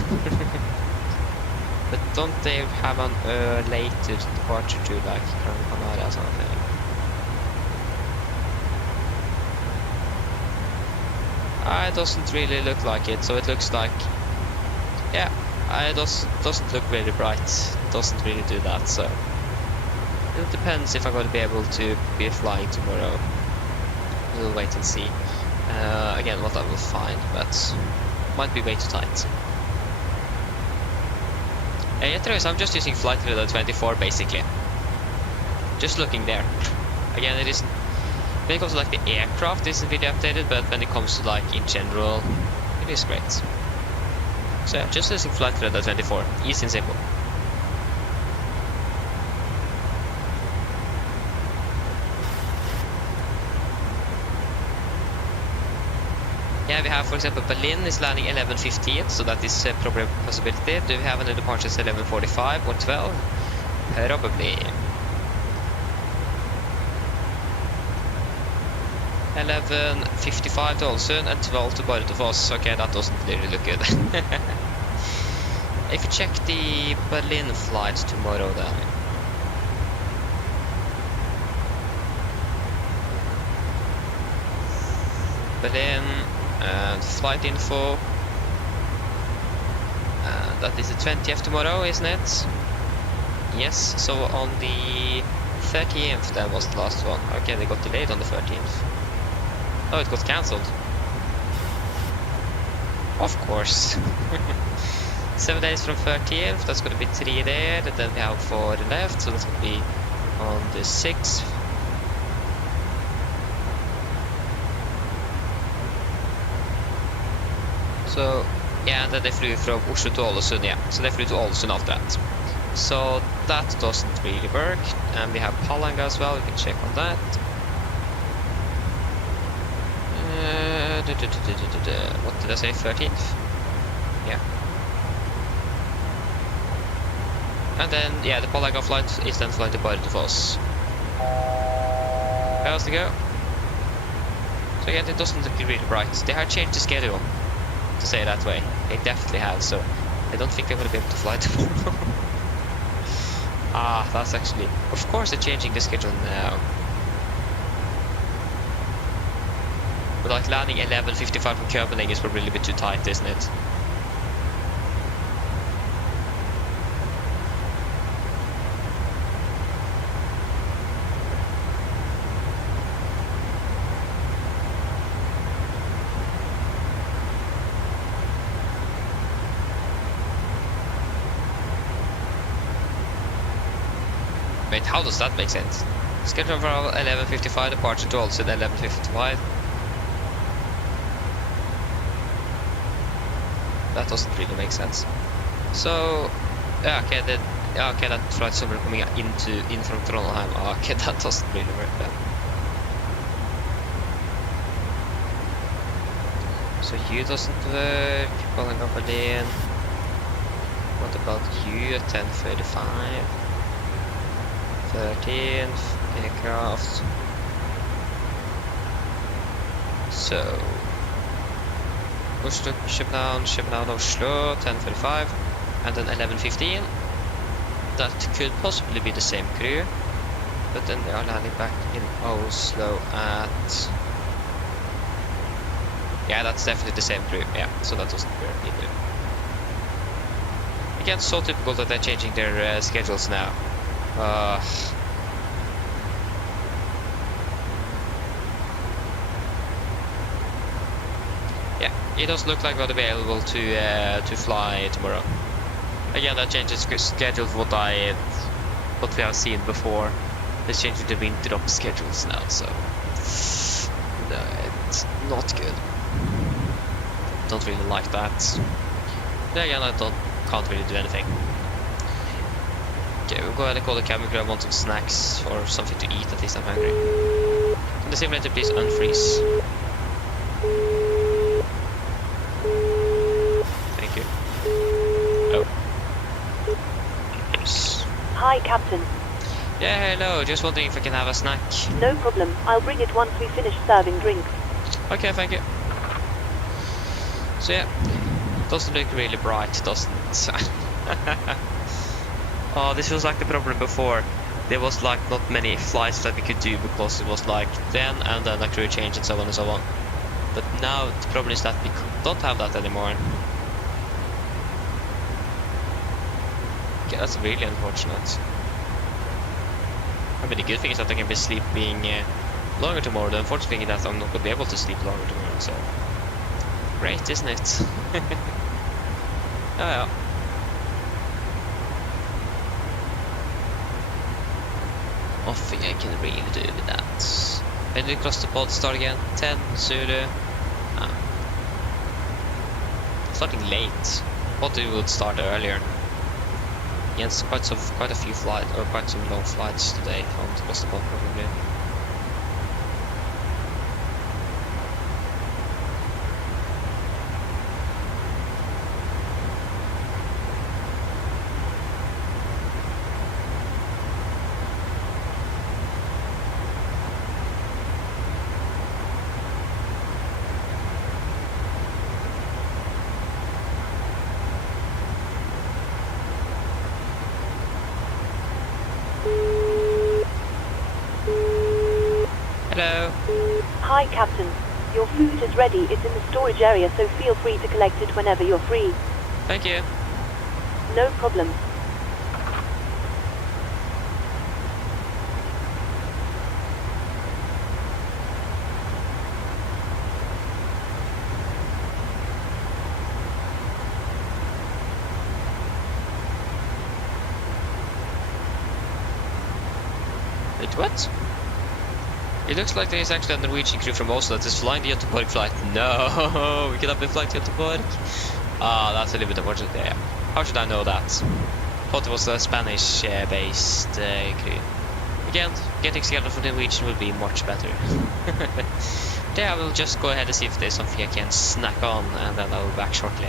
But don't they have an later departure to like Gran Canaria or something? It doesn't really look like it, so it looks like, yeah, it doesn't look very bright. It doesn't really do that, so it depends if I'm going to be able to be flying tomorrow. We'll wait and see. Again, what I will find, but might be way too tight. Anyways, I'm just using Flight Radar 24 basically. Just looking there. Again, it isn't. When it comes to like the aircraft, it isn't really updated, but when it comes to like in general, it is great. So yeah, just using Flight Radar 24, easy and simple. Yeah, we have, for example, Berlin is landing 11:15, so that is probably a possibility. Do we have any departures 11:45 or 12? Probably. 11:55 to Ålesund and 12 to Bardufoss. Okay, that doesn't really look good. If you check the Berlin flight tomorrow then. Berlin and flight info. That is the 20th tomorrow, isn't it? Yes, so on the 30th that was the last one. Okay, they got delayed on the 13th. Oh, it got cancelled. Of course. 7 days from 30th, that's going to be 3 there, and then we have 4 left, so that's going to be on the 6th. So, yeah, and then they flew from Oslo to Ålesund, yeah. So they flew to Ålesund after that. So that doesn't really work. And we have Palanga as well, we can check on that. What did I say, 13th? Yeah. And then, yeah, the Palanga flight is then flight to Bardufoss. How's it go? So again, it doesn't look really bright. They have changed the schedule, to say it that way. They definitely have, so I don't think they're going to be able to fly tomorrow. Ah, that's actually... Of course they're changing the schedule now. But like landing 11:55 from Copenhagen is probably a bit too tight, isn't it? Wait, how does that make sense? Schedule for 11:55, departure to Ålesund 11:55. That doesn't really make sense. So, yeah, okay, that flight somewhere coming in from Trondheim. Okay, that doesn't really work then. So you doesn't work. Calling up Berlin. What about you at 10:35? 13th aircraft. So Oslo, shutdown, Oslo, 10:45, and then 11:15. That could possibly be the same crew, but then they are landing back in Oslo at... Yeah, that's definitely the same crew. Yeah, so that doesn't work either. Again, so typical that they're changing their schedules now. Yeah, it does look like we'll be able to fly tomorrow. Again, that changes schedule for what we have seen before. It's changing the wind drop schedules now, so no, it's not good. Don't really like that. Yeah, again, I can't really do anything. Okay, we'll go ahead and call the cabin crew. I want some snacks or something to eat, at least I'm hungry. Can the simulator please unfreeze? Hi, Captain. Yeah, hello. Just wondering if I can have a snack. No problem. I'll bring it once we finish serving drinks. Okay, thank you. So yeah, doesn't look really bright, doesn't it? Oh, this was like the problem before. There was like not many flights that we could do because it was like then and then a crew change and so on and so on. But now the problem is that we don't have that anymore. Okay, that's really unfortunate. I mean, the good thing is that I can be sleeping longer tomorrow. The unfortunate thing is that I'm not going to be able to sleep longer tomorrow, so... Great, isn't it? Oh, yeah. Nothing I can really do with that. When did we cross the pod start again? 10, Zulu. Ah. Starting late. Thought we would start earlier. Yes, quite a few flights, or quite some long flights today from across the pod probably. Hello. Hi, Captain. Your food is ready. It's in the storage area, so feel free to collect it whenever you're free. Thank you. No problem. Wait, what? It looks like there's actually a Norwegian crew from Oslo that is flying the Göteborg flight. No, we could have been flying to Göteborg. Ah, that's a little bit unfortunate. Yeah. How should I know that? Thought it was a Spanish-based crew. Again, getting together for the Norwegian would be much better. Yeah, I will just go ahead and see if there's something I can snack on, and then I'll be back shortly.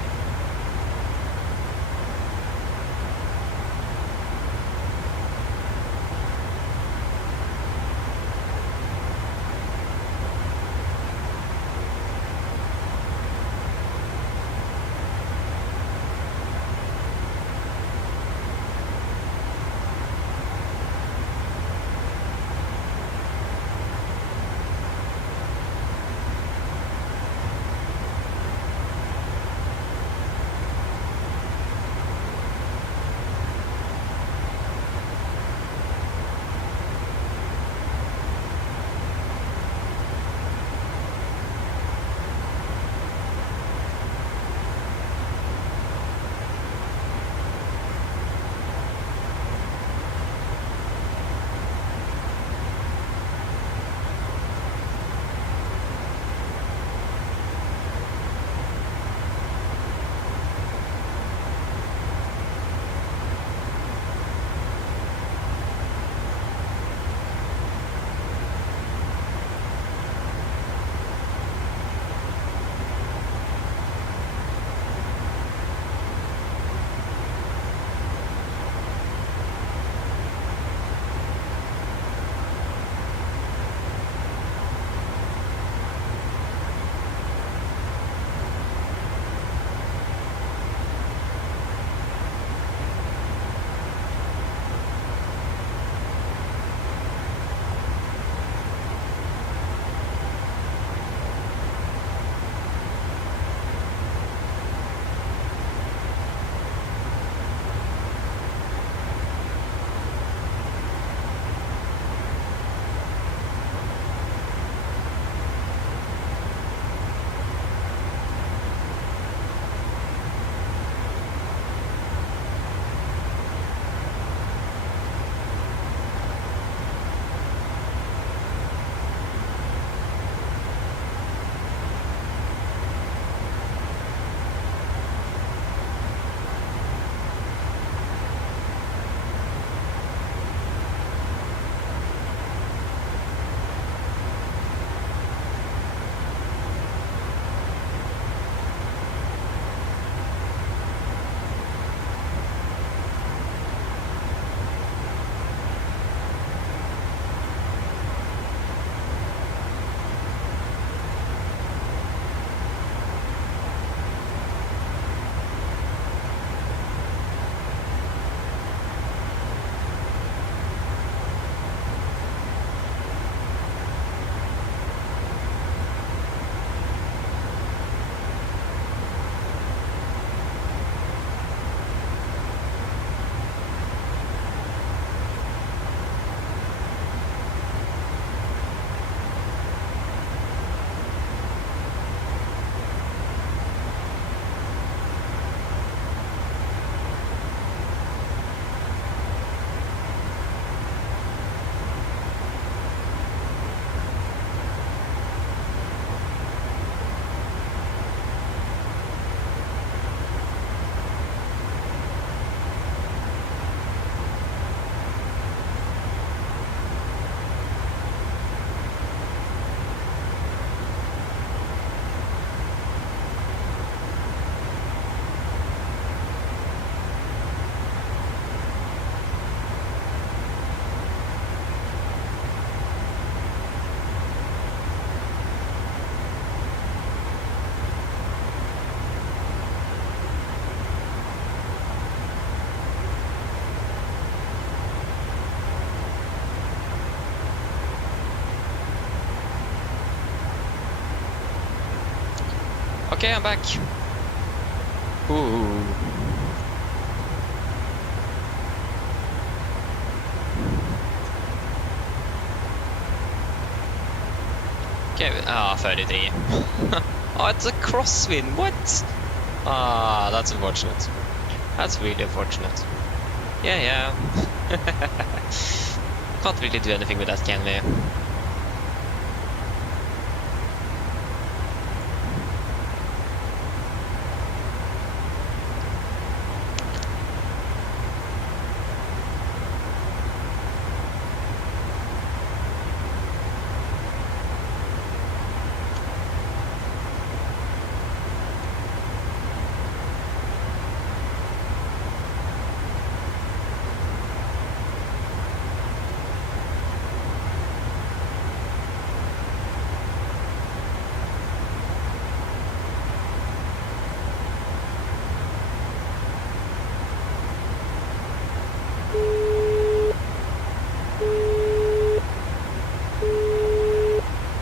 Okay, I'm back. Ooh. Okay, 33. Oh, it's a crosswind. What? Ah, that's unfortunate. That's really unfortunate. Yeah. Can't really do anything with that, can we?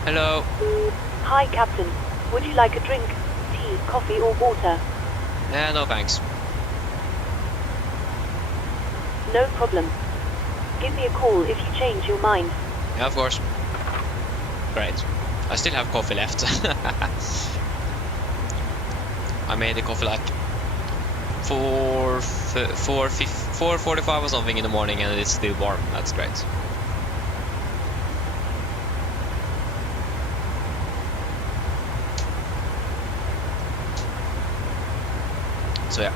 Hello. Hi, Captain. Would you like a drink, tea, coffee, or water? No thanks. No problem. Give me a call if you change your mind. Yeah, of course. Great. I still have coffee left. I made the coffee like 4:45 or something in the morning, and it's still warm. That's great. So yeah.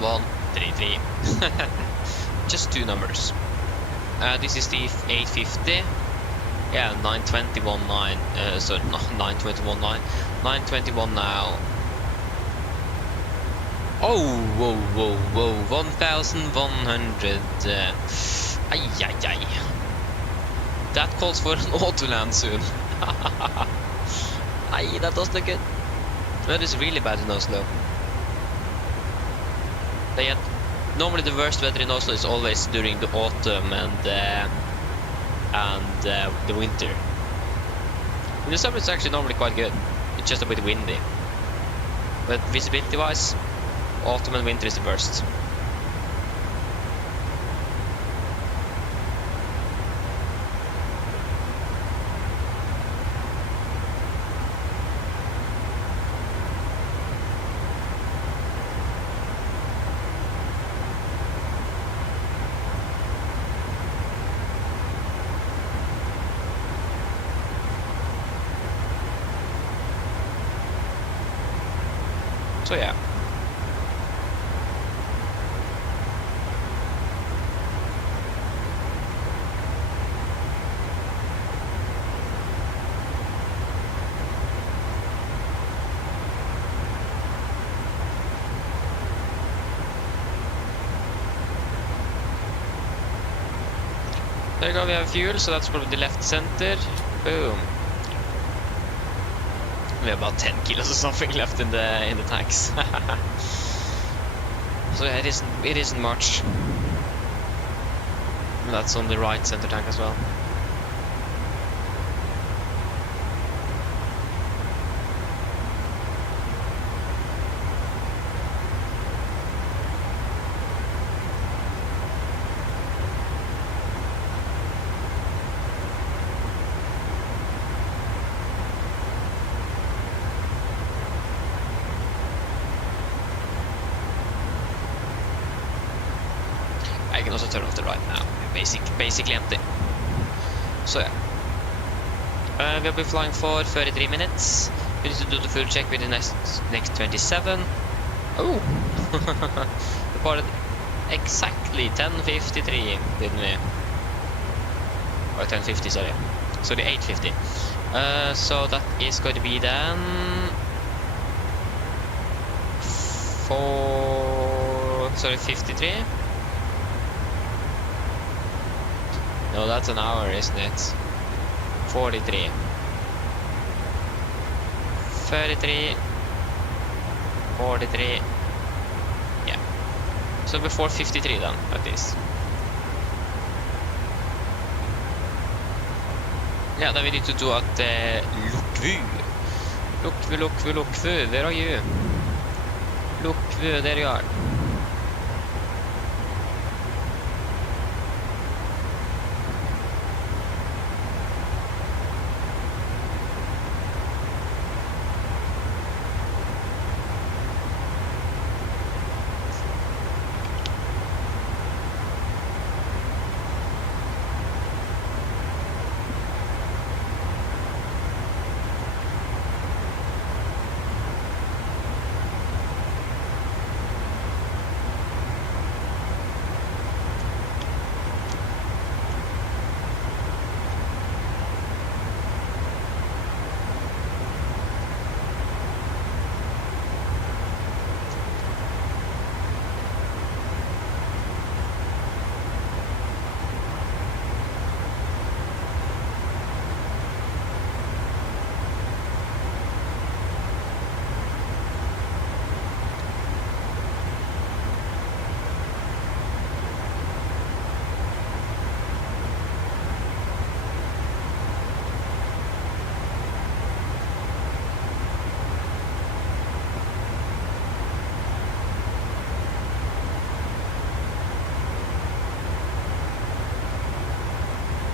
One, 3, 3. Just two numbers. This is the 850. Yeah, 921.9. So 921.9. 921 now. Oh, whoa. 1,100. Ay. That calls for an auto land soon. Ay, that does look good. That is really bad in Oslo. Normally the worst weather in Oslo is always during the autumn and the winter. In the summer it's actually normally quite good. It's just a bit windy. But visibility wise, autumn and winter is the worst. So yeah. There you go, we have fuel, so that's probably the left center. Boom. We have about 10 kilos or something left in the tanks. So yeah, it isn't much. And that's on the right center tank as well. I can also turn off the right now. Basically empty. So yeah. We'll be flying for 33 minutes. We need to do the full check with the next 27. Oh! We parted exactly 10:53, didn't we? Or 10:50, sorry. So the 8:50. So that is going to be then 53? No, that's an hour, isn't it? 43. 33. 43. Yeah. So before 53 then, at least. Yeah, then we need to do at Lokvu. Lokvu, where are you? Lokvu, there you are.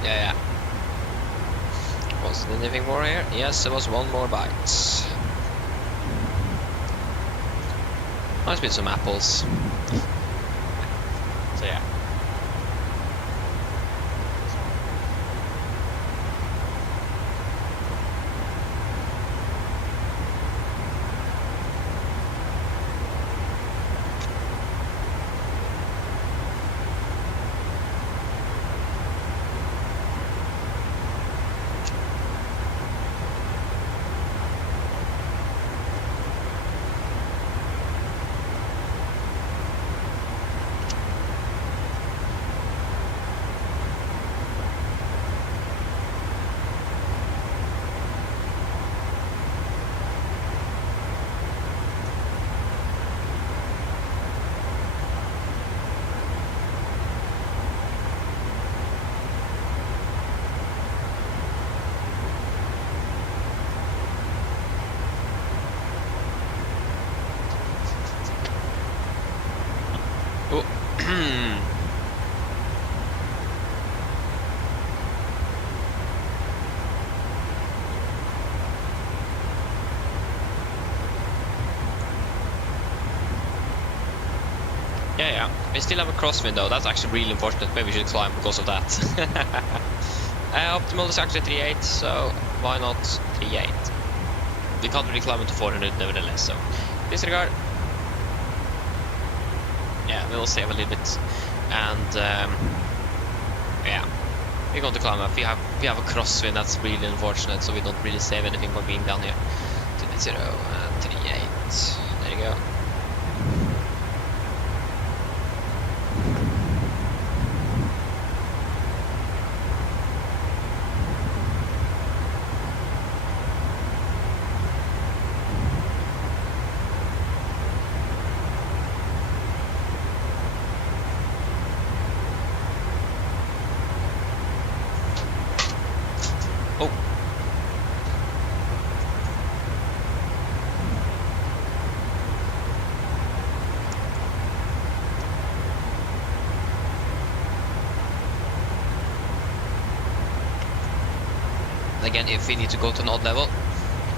Yeah. Was there anything more here? Yes, there was one more bite. Must be some apples. So yeah. Yeah. We still have a crosswind though. That's actually really unfortunate. Maybe we should climb because of that. Optimal is actually 3.8, so why not 3.8? We can't really climb into 400 nevertheless, so disregard. Yeah, we'll save a little bit. And yeah, we're going to climb up. We have a crosswind. That's really unfortunate, so we don't really save anything by being down here. 2.0 and 3.8. There you go. Again, if we need to go to an odd level,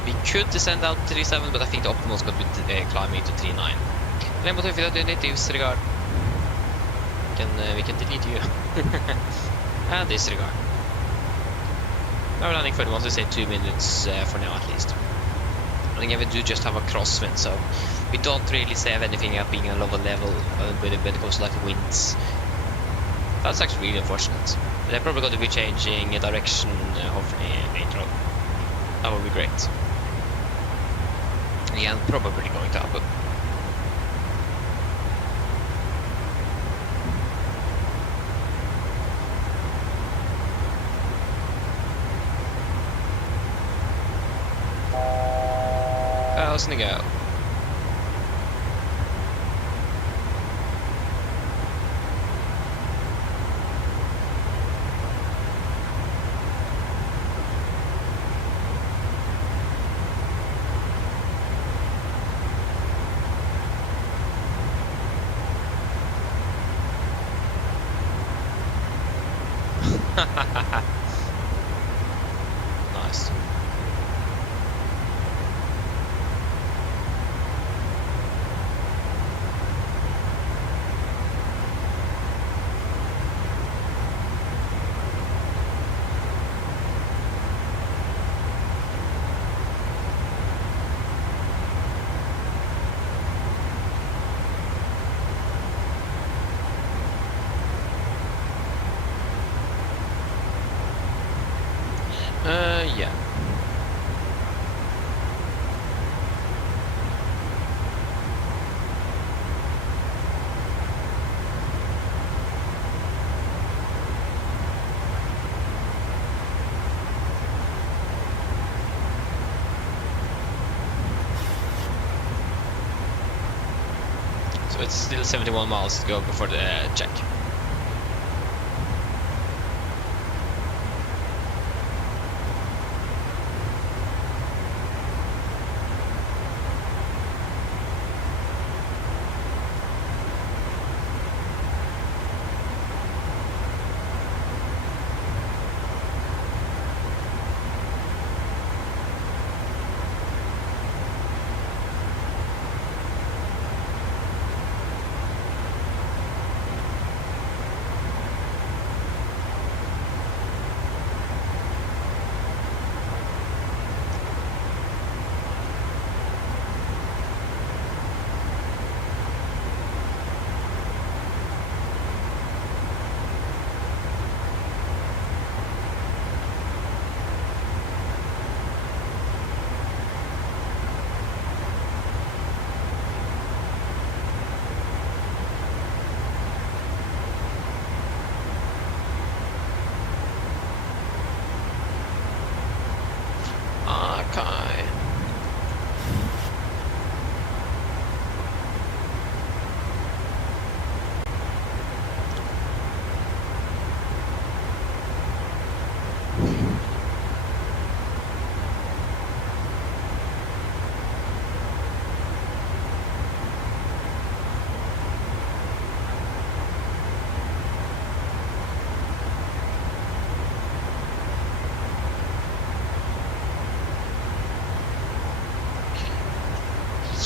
we could descend down to 3.7, but I think the optimal is going to be climbing to 3.9. Remember to if you don't disregard. We can delete you. And disregard. Now we're landing for once we say 2 minutes for now at least. And again, we do just have a crosswind, so we don't really save anything at being a lower level when it comes to like winds. That's actually really unfortunate. They're probably going to be changing a direction hopefully later on. That would be great. Again, probably going to happen. 10,000 to go. Nice. Yeah. So it's still 71 miles to go before the check.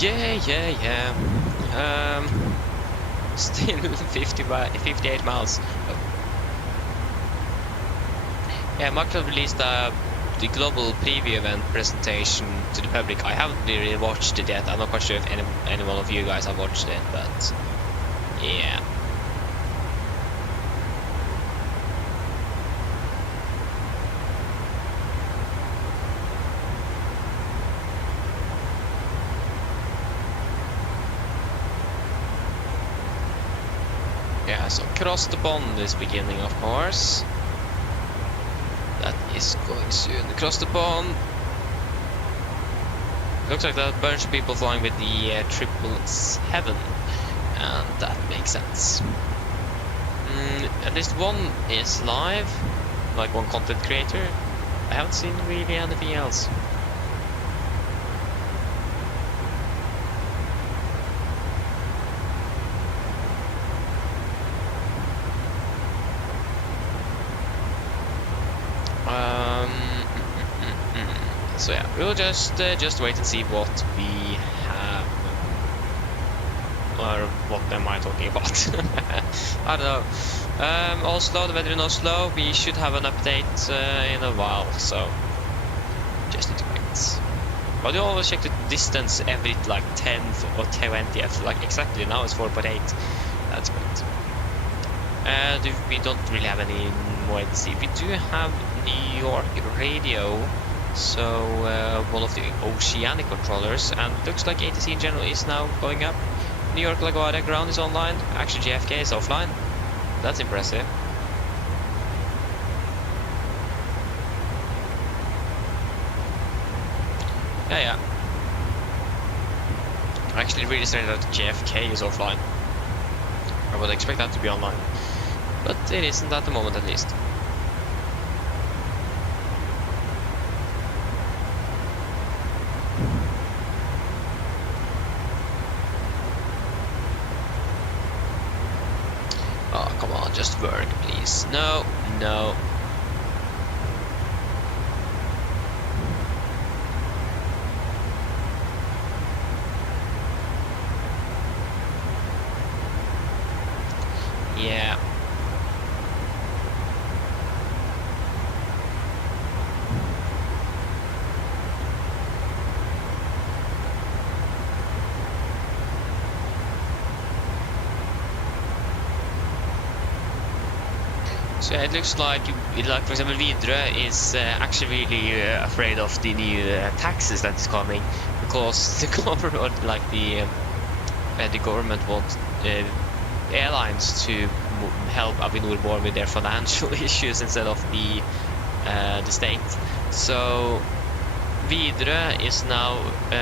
Okay. Yeah. Still 58 miles. Oh. Yeah, Microsoft released the global preview event presentation to the public. I haven't really watched it yet. I'm not quite sure if any one of you guys have watched it, but yeah. Yeah, so cross the pond is beginning, of course. That is going soon. Cross the pond. Looks like that bunch of people flying with the 777, and that makes sense. At least one is live, like one content creator. I haven't seen really anything else. So yeah, we'll just wait and see what we have, or what am I talking about? I don't know. Oslo, the weather in Oslo, we should have an update in a while, so just need to wait. But you always check the distance every like 10th or 20th, like exactly now it's 4.8. That's great. We don't really have any more ATC. We do have New York Radio. So one of the oceanic controllers, and looks like ATC in general is now going up. New York LaGuardia ground is online. Actually JFK is offline. That's impressive. Yeah. actually really strange that JFK is offline. I would expect that to be online, but it isn't at the moment at least. Oh, come on, just work, please. No, no. Yeah. So it looks like, for example, Widerøe is actually really afraid of the new taxes that is coming, because the government, like the government wants airlines to help Avinor more with their financial issues instead of the state. So Widerøe is now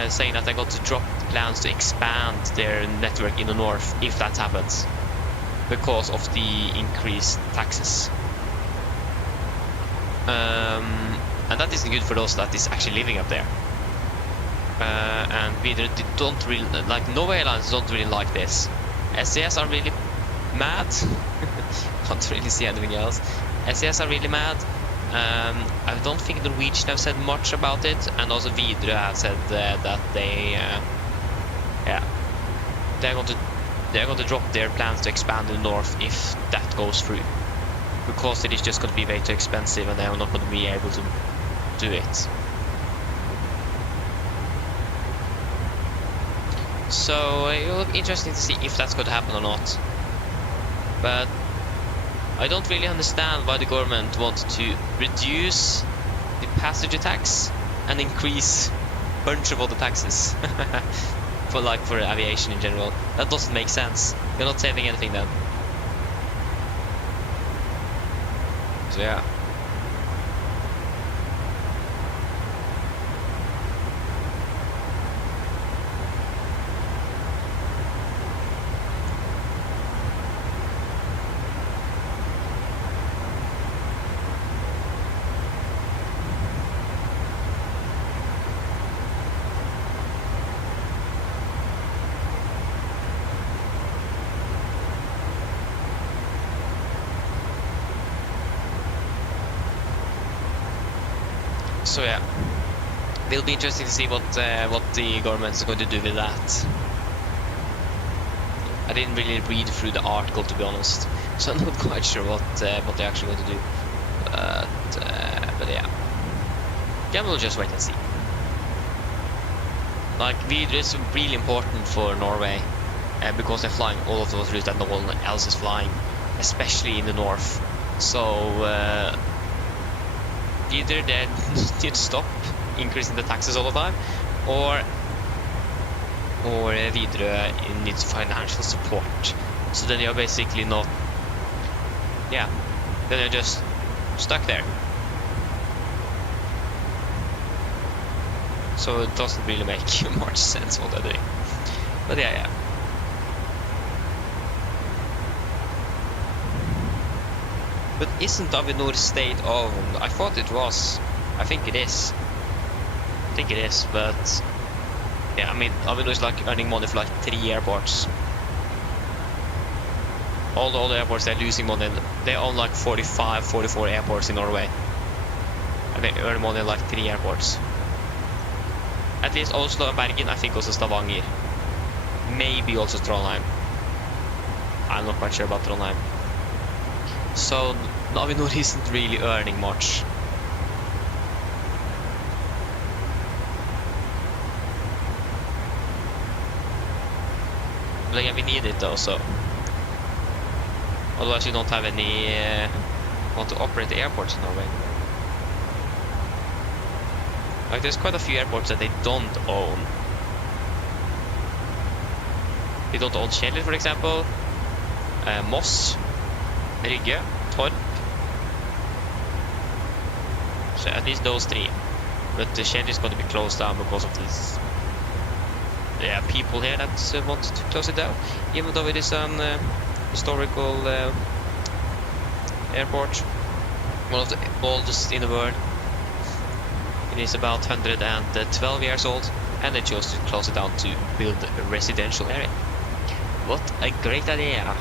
saying that they're going to drop the plans to expand their network in the north if that happens, because of the increased taxes. And that isn't good for those that is actually living up there. And Widerøe don't really like, no airlines don't really like this. SAS are really mad. Can't really see anything else. SAS are really mad. I don't think Norwegian have said much about it, and also Widerøe have said that they, they're going to drop their plans to expand in the north if that goes through, because it is just going to be way too expensive, and they are not going to be able to do it. So it will be interesting to see if that's going to happen or not. But I don't really understand why the government wants to reduce the passenger tax and increase a bunch of other taxes for aviation in general. That doesn't make sense. You're not saving anything then. So yeah. So yeah, it'll be interesting to see what the government is going to do with that. I didn't really read through the article, to be honest, so I'm not quite sure what they're actually going to do. But yeah, we'll just wait and see. Like, Widerøe is really important for Norway, because they're flying all of those routes that no one else is flying, especially in the north. So either they need to stop increasing the taxes all the time, or Widerøe needs financial support. So then you're basically not, then you're just stuck there. So it doesn't really make much sense what they're doing. But yeah. But isn't Avinor state-owned? I thought it was. I think it is. But yeah, I mean, Avinor is like earning money for like 3 airports. All the other airports, they're losing money. They own like 45, 44 airports in Norway, and they earn money in like 3 airports. At least Oslo and Bergen, I think also Stavanger. Maybe also Trondheim. I'm not quite sure about Trondheim. So Avinor isn't really earning much. But again, we need it though, so otherwise you don't have any want to operate the airports in Norway. Like, there's quite a few airports that they don't own. They don't own Kjeller, for example, Moss, Rygge, Torp. So at least those 3. But the Kjeller is going to be closed down because of this. yeah, people here that want to close it down, even though it is an historical airport, one of the oldest in the world. It is about 112 years old, and they chose to close it down to build a residential area. What a great idea!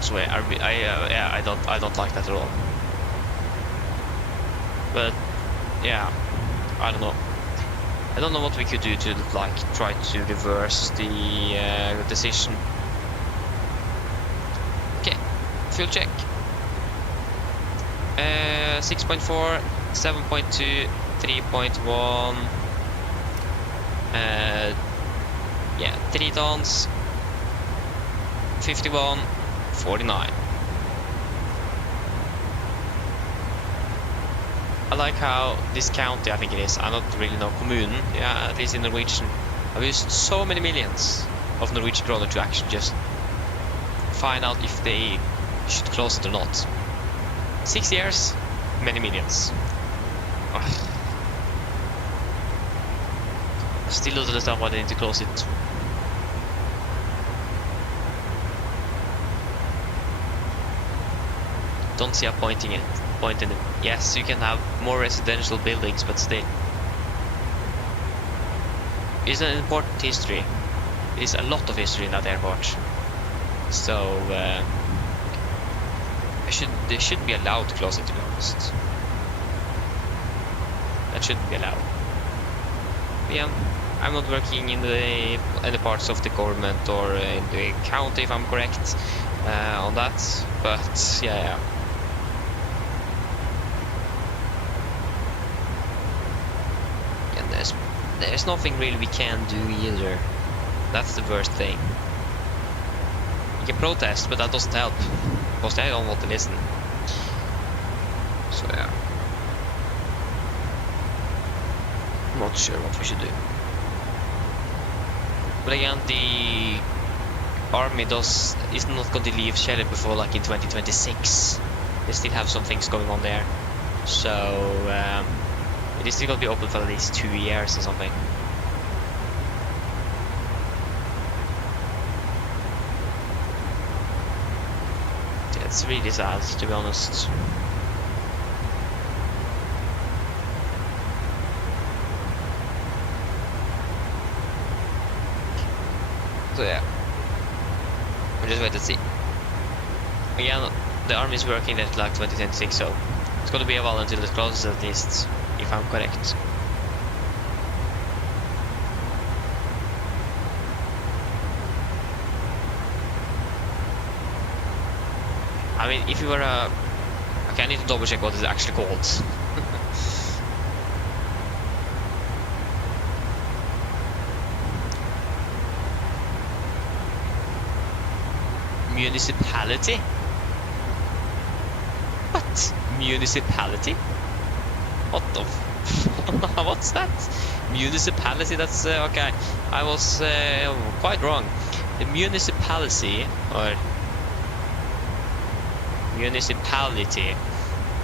So yeah, I don't like that at all. But yeah, I don't know. I don't know what we could do to like try to reverse the decision. Okay, fuel check. 6.4, 7.2, 3.1. Yeah, 3 tons. 51, 49. I like how this county, I think it is, I don't really know, kommunen, yeah, at least in Norwegian, I've used so many millions of Norwegian kroner to actually just find out if they should close it or not. 6 years, many millions. Ugh. I still don't understand why they need to close it. Don't see a point in it. Yes, you can have more residential buildings, but still, it's an important history. There's a lot of history in that airport, so they shouldn't be allowed to close it. To be honest, that shouldn't be allowed. But yeah, I'm not working in any parts of the government or in the county, if I'm correct on that. But yeah. There's nothing really we can do either. That's the worst thing. You can protest, but that doesn't help, because they don't want to listen. So yeah, I'm not sure what we should do. But again, the army is not going to leave Chile before like in 2026. They still have some things going on there, so it is still going to be open for at least 2 years or something. It's really sad, to be honest. So yeah, we'll just wait and see. Again, the army is working at like 2026, so it's going to be a while until it closes at least, if I'm correct. I mean, if you were a... Okay, I need to double check what it's actually called. Municipality? What? Municipality? What the what's that? Municipality, that's okay. I was quite wrong. The municipality, or municipality,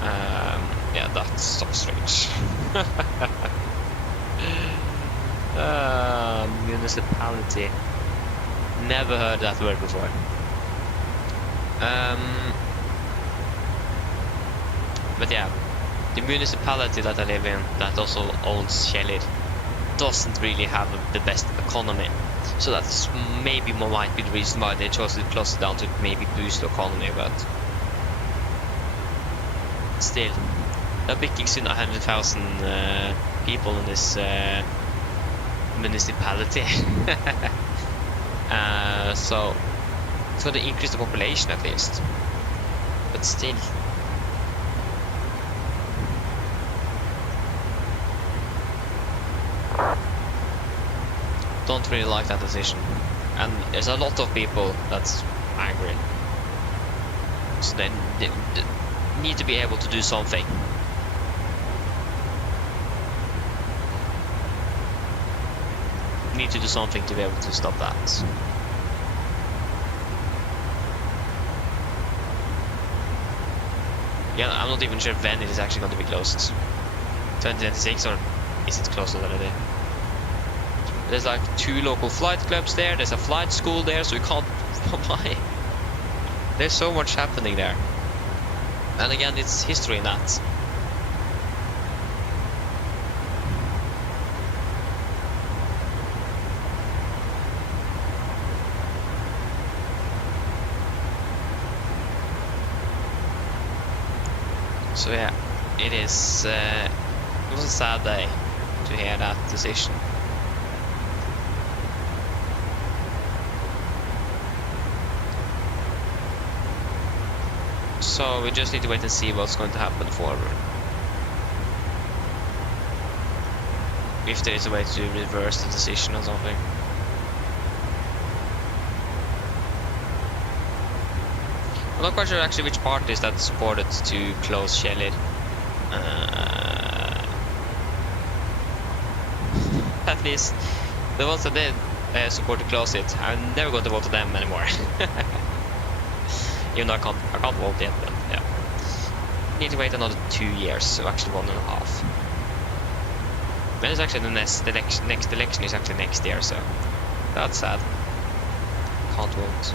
yeah, that's so strange. Municipality, never heard that word before. But yeah, the municipality that I live in, that also owns Kjeller, doesn't really have the best economy. So that's maybe might be the reason why they chose to close it down, to maybe boost the economy, but still, they're picking soon 100,000 people in this municipality. So it's going to increase the population at least, but still. Don't really like that decision, and there's a lot of people that's angry, so they need to be able to do something. Need to do something to be able to stop that. not even sure when it is actually going to be closed. 2026, or is it closed already? There's like 2 local flight clubs there. There's a flight school there, so you can't fly. There's so much happening there. And again, it's history in that. So yeah, it is. It was a sad day to hear that decision. So we just need to wait and see what's going to happen forward. If there is a way to reverse the decision or something. I'm not quite sure actually which parties that supported to close Kjeller. At least the ones that did support to close it, I'm never going to vote for them anymore. Even though I can't vote yet, but yeah. Need to wait another 2 years, so actually 1.5. Then it's actually the next election is actually next year, so that's sad. Can't vote.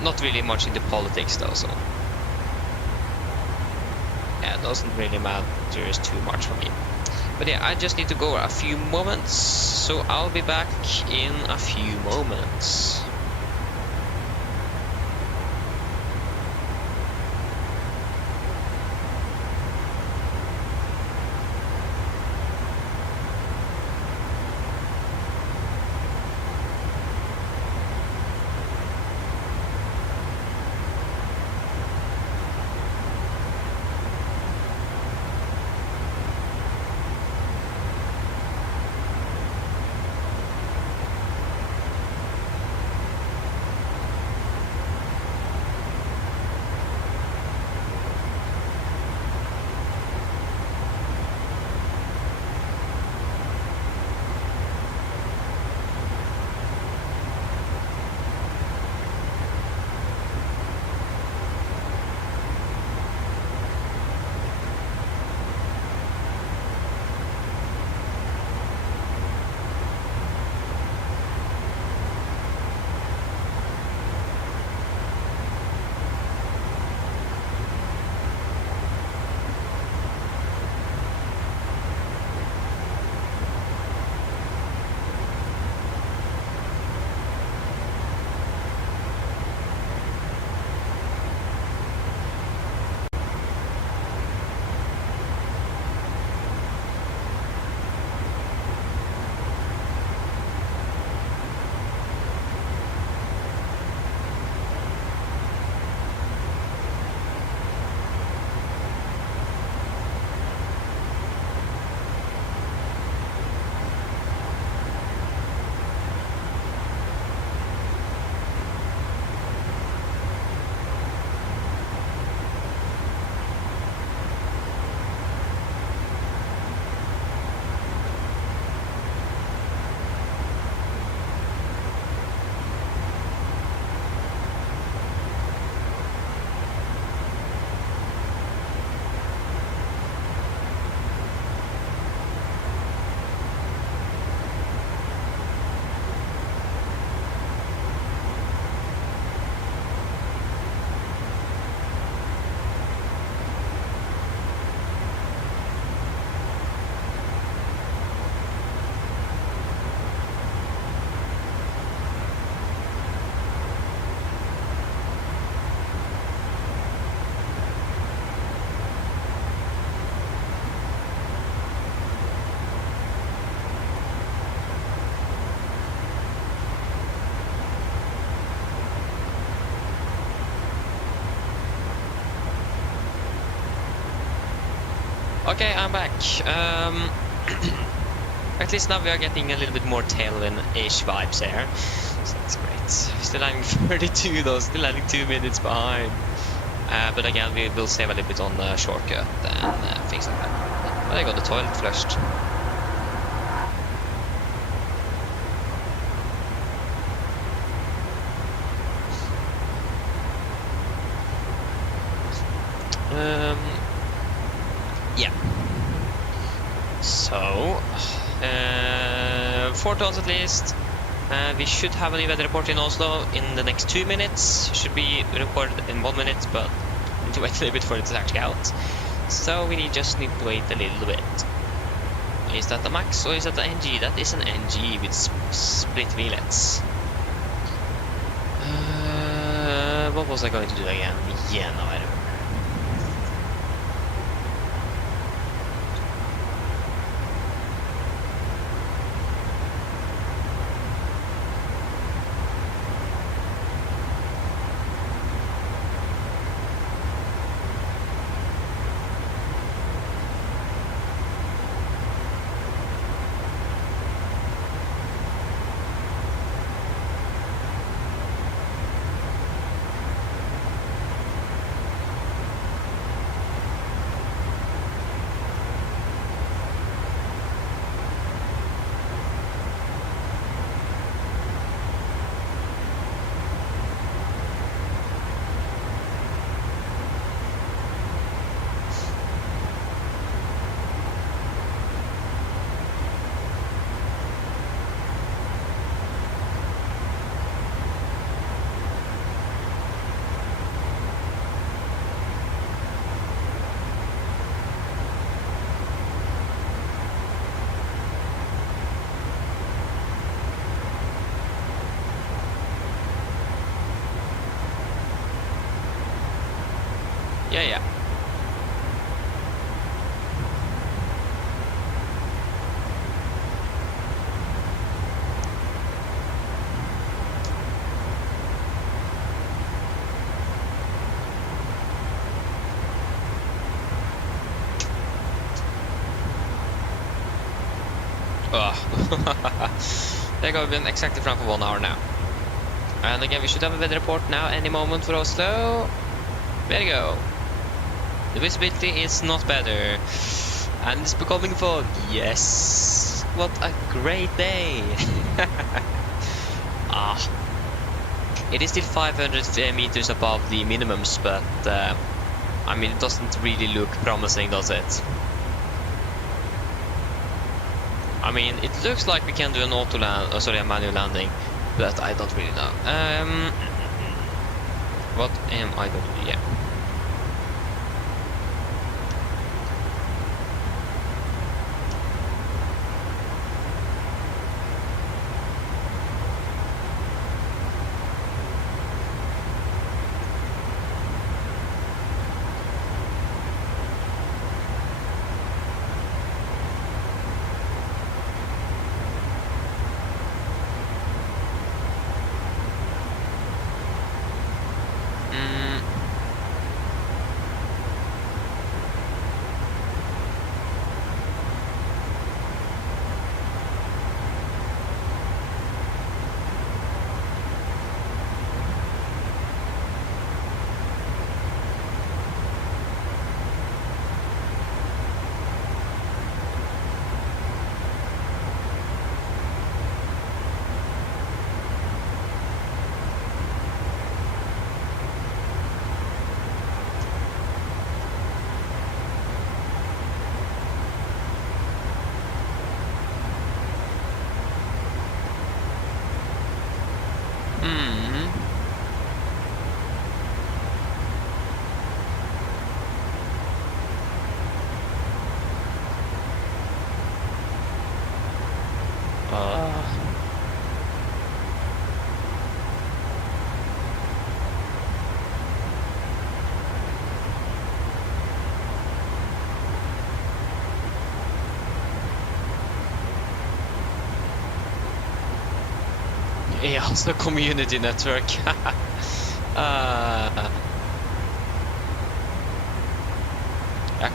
Not really much into politics though, so yeah, it doesn't really matter too much for me. But yeah, I just need to go a few moments, so I'll be back in a few moments. Okay, I'm back. At least now we are getting a little bit more tailwind-ish vibes here. So that's great. Still having 32 though, still having 2 minutes behind. But again, we will save a little bit on the shortcut and things like that. But I got the toilet flushed. Yeah. So, 4 tons at least. We should have a new weather report in Oslo in the next 2 minutes. Should be recorded in 1 minute, but we need to wait a little bit for it to actually out. So we just need to wait a little bit. Is that the max or is that the NG? That is an NG with split wheelets. What was I going to do again? Yeah, no, I don't remember. Yeah. There go, we've been exactly from for 1 hour now. And again, we should have a weather report now any moment for Oslo. There you go. The visibility is not better. And it's becoming fog. Yes. What a great day. It is still 500 meters above the minimums, but I mean, it doesn't really look promising, does it? I mean, it looks like we can do an auto land, a manual landing, but I don't really know. What am I going to do? Yeah. Yeah, also community network. I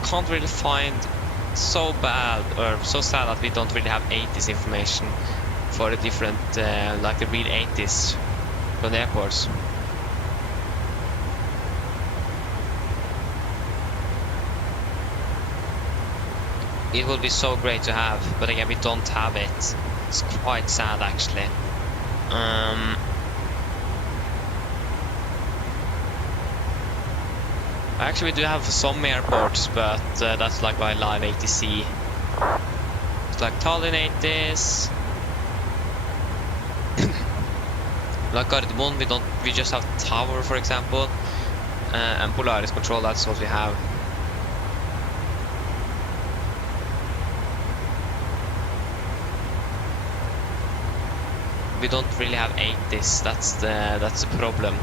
can't really find, so bad or so sad that we don't really have 80s information for the different, like the real 80s from the airports. It would be so great to have, but again, we don't have it. It's quite sad, actually. Actually, we do have some airports, but that's like by live ATC. It's like Tallinn 80s. Like Gardermoen, we just have Tower, for example, and Polaris Control. That's what we have. We don't really have 80s. That's the problem.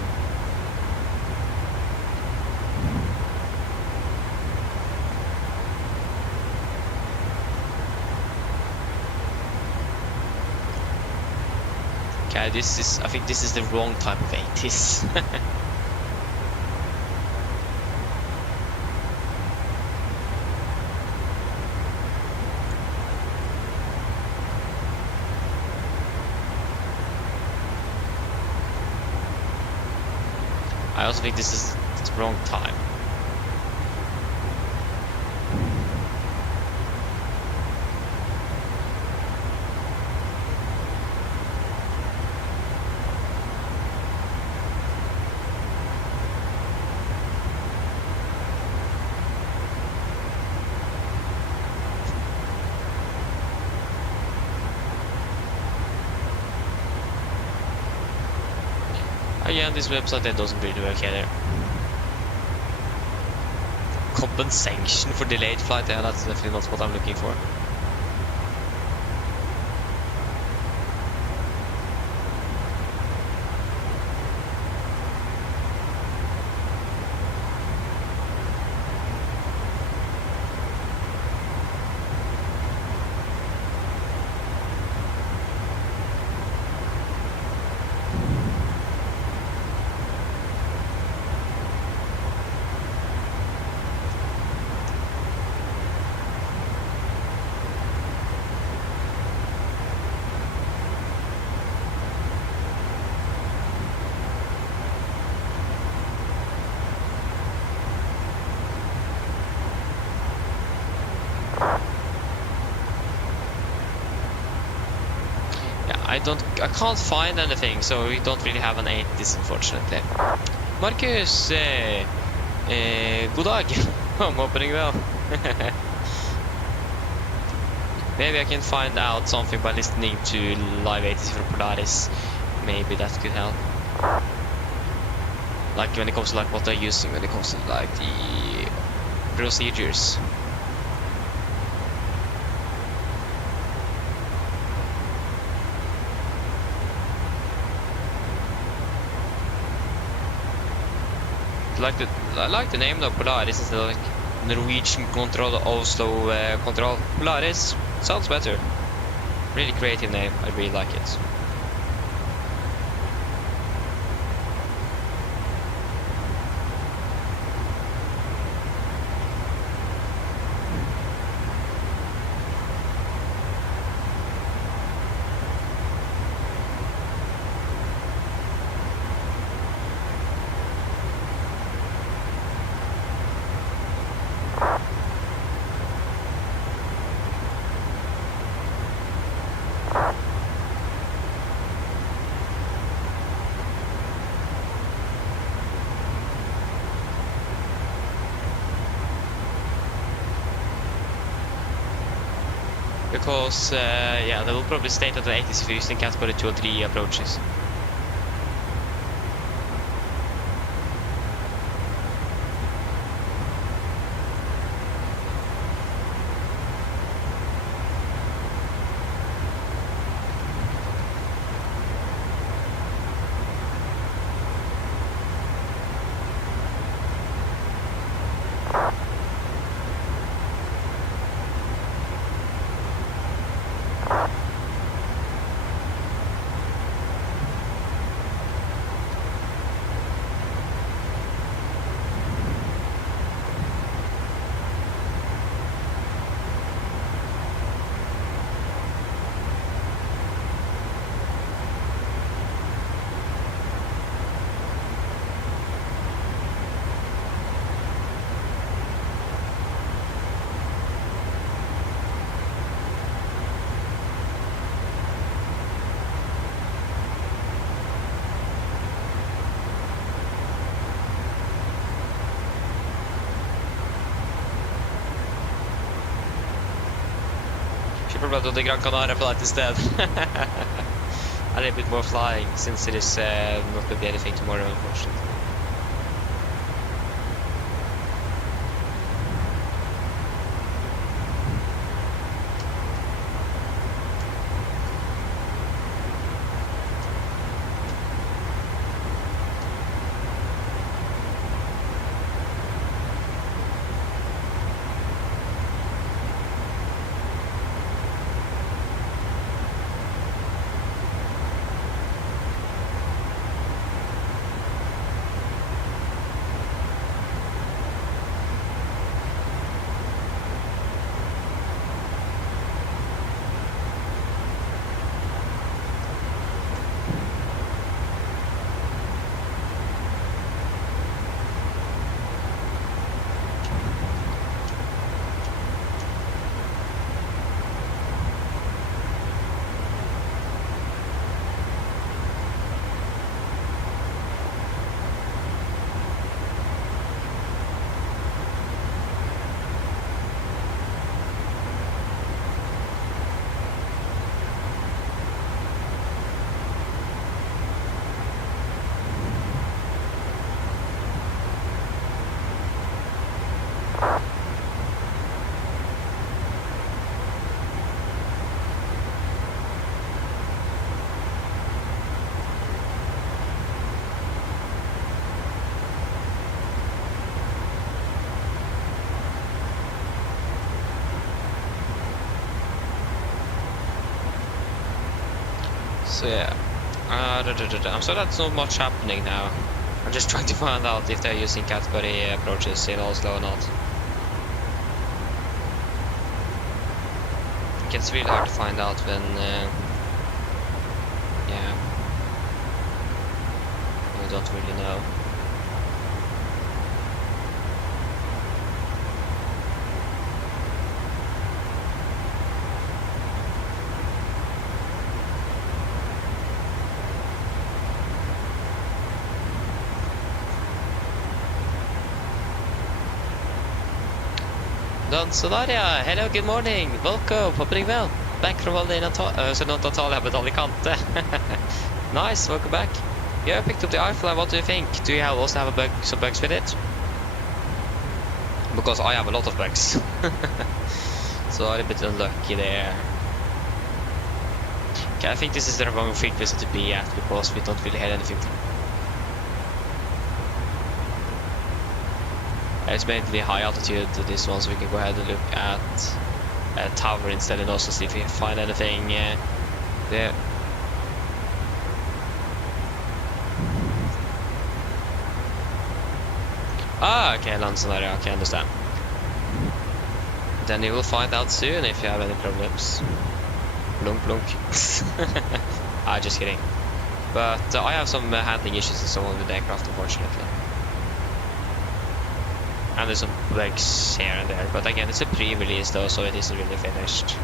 Okay, I think this is the wrong type of 80s. I also think this is the wrong time. Again, this website that doesn't really work either. Compensation for delayed flight, yeah, that's definitely not what I'm looking for. I can't find anything, so we don't really have an 80s, unfortunately. Marcus, god dag. I'm opening well. Maybe I can find out something by listening to live 80s from Polaris. Maybe that could help. Like when it comes to like what they're using, when it comes to like the procedures. I like the name though, Polaris instead of like Norwegian Control, Oslo Control. Polaris sounds better. Really creative name, I really like it. Because, yeah, they will probably state that the 80s if you're using category 2 or 3 approaches. Probably to the Gran Canaria flight instead. A little bit more flying, since it is not going to be anything tomorrow, unfortunately. So yeah, I'm sorry that's not much happening now. I'm just trying to find out if they're using category approaches in Oslo or not. It gets really hard to find out when, yeah, we don't really know. Sonaria, hello, good morning, welcome, hoppar deg vel. Back from holiday in Antalya, but Alicante. Nice, welcome back. Yeah, I picked up the iFly, what do you think? Do you also have some bugs with it? Because I have a lot of bugs. So I'm a bit unlucky there. Okay, I think this is the wrong frequency to be at, because we don't really have anything. It's mainly high altitude to this one, so we can go ahead and look at a tower instead and also see if we can find anything there. Ah, okay, land scenario, okay, understand. Then you will find out soon if you have any problems. Blunk, blunk. Just kidding. But I have some handling issues with some of the aircraft, unfortunately. And there's some bugs here and there, but again, it's a pre-release though, so it isn't really finished.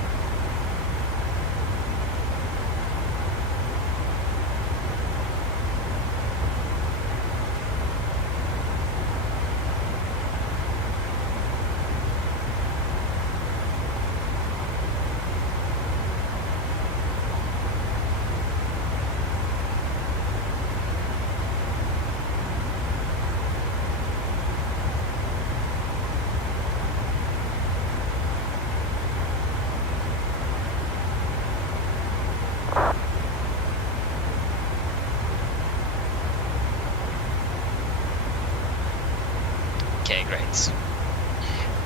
Okay, great.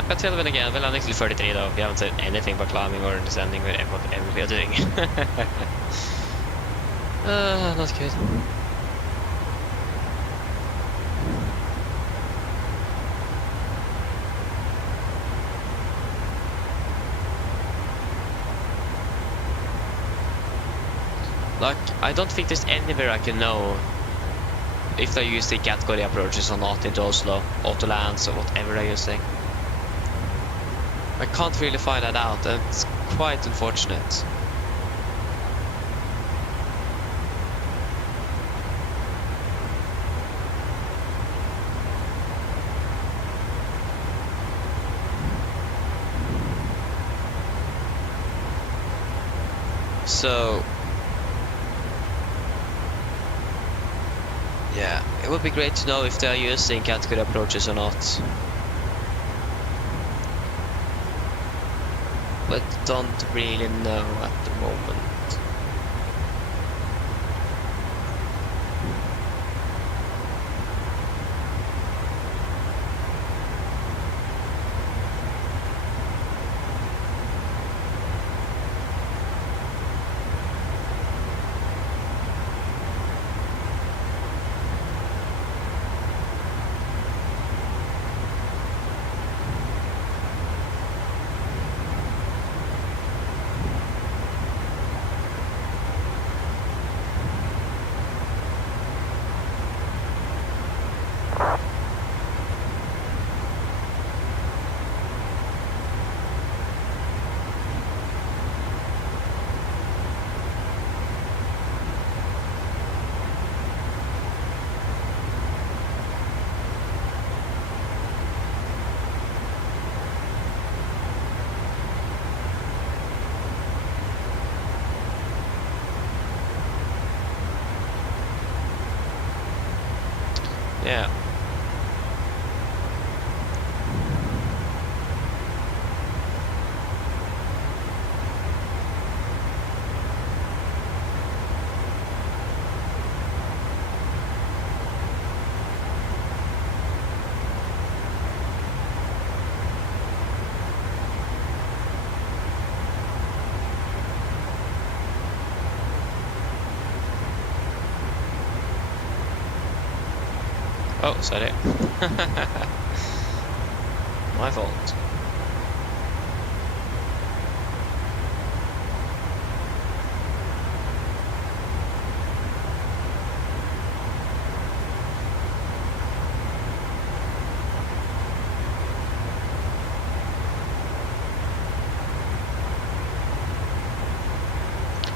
But till then again, we're landing till 33 though. We haven't said anything about climbing or descending or whatever we are doing. Not good. Like, I don't think there's anywhere I can know if they use the category approaches or not into Oslo, Autolands or whatever they're using. I can't really find that out, and it's quite unfortunate. So yeah, it would be great to know if they are using category approaches or not. But don't really know at the moment. Yeah. Oh, sorry. My fault.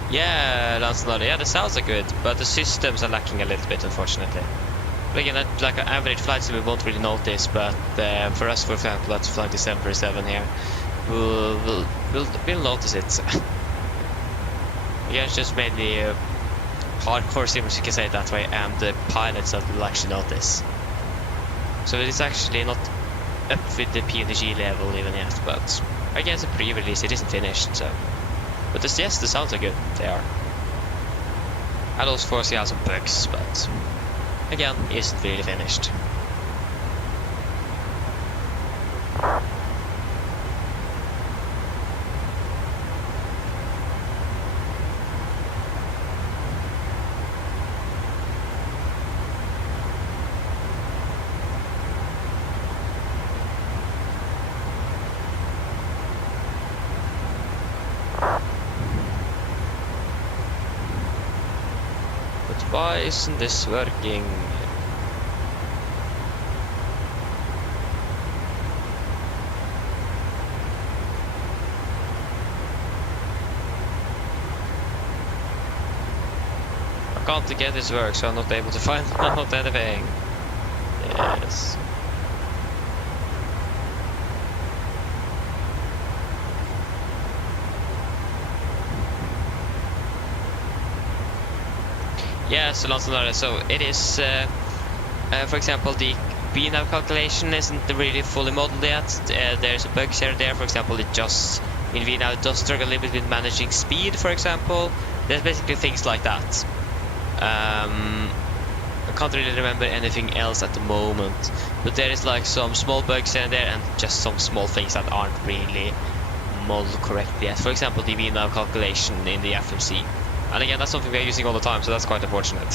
Yeah, Lancelot. Yeah, the sounds are good, but the systems are lacking a little bit, unfortunately. But again, that, like an average flight sim, we won't really notice. But for us, for example, that's flying the 747 here, we'll notice it. Yeah, it's just mainly hardcore simmers, you can say it that way, and the pilots that will actually notice. So it's actually not up with the PMDG level even yet, but again, it's a pre-release, it isn't finished, so. But yes, the sounds are good, they are. I'd also foresee out some bugs, but again, it isn't really finished. Why isn't this working? I can't get this work, so I'm not able to find out anything. Yes. Yeah, so so it is, for example, the VNAV calculation isn't really fully modeled yet. There's a bug here and there, for example, it just, in VNAV it does struggle a little bit with managing speed, for example. There's basically things like that. I can't really remember anything else at the moment, but there is like some small bugs here and there, and just some small things that aren't really modeled correctly yet. For example, the VNAV calculation in the FMC. And again, that's something we're using all the time, so that's quite unfortunate.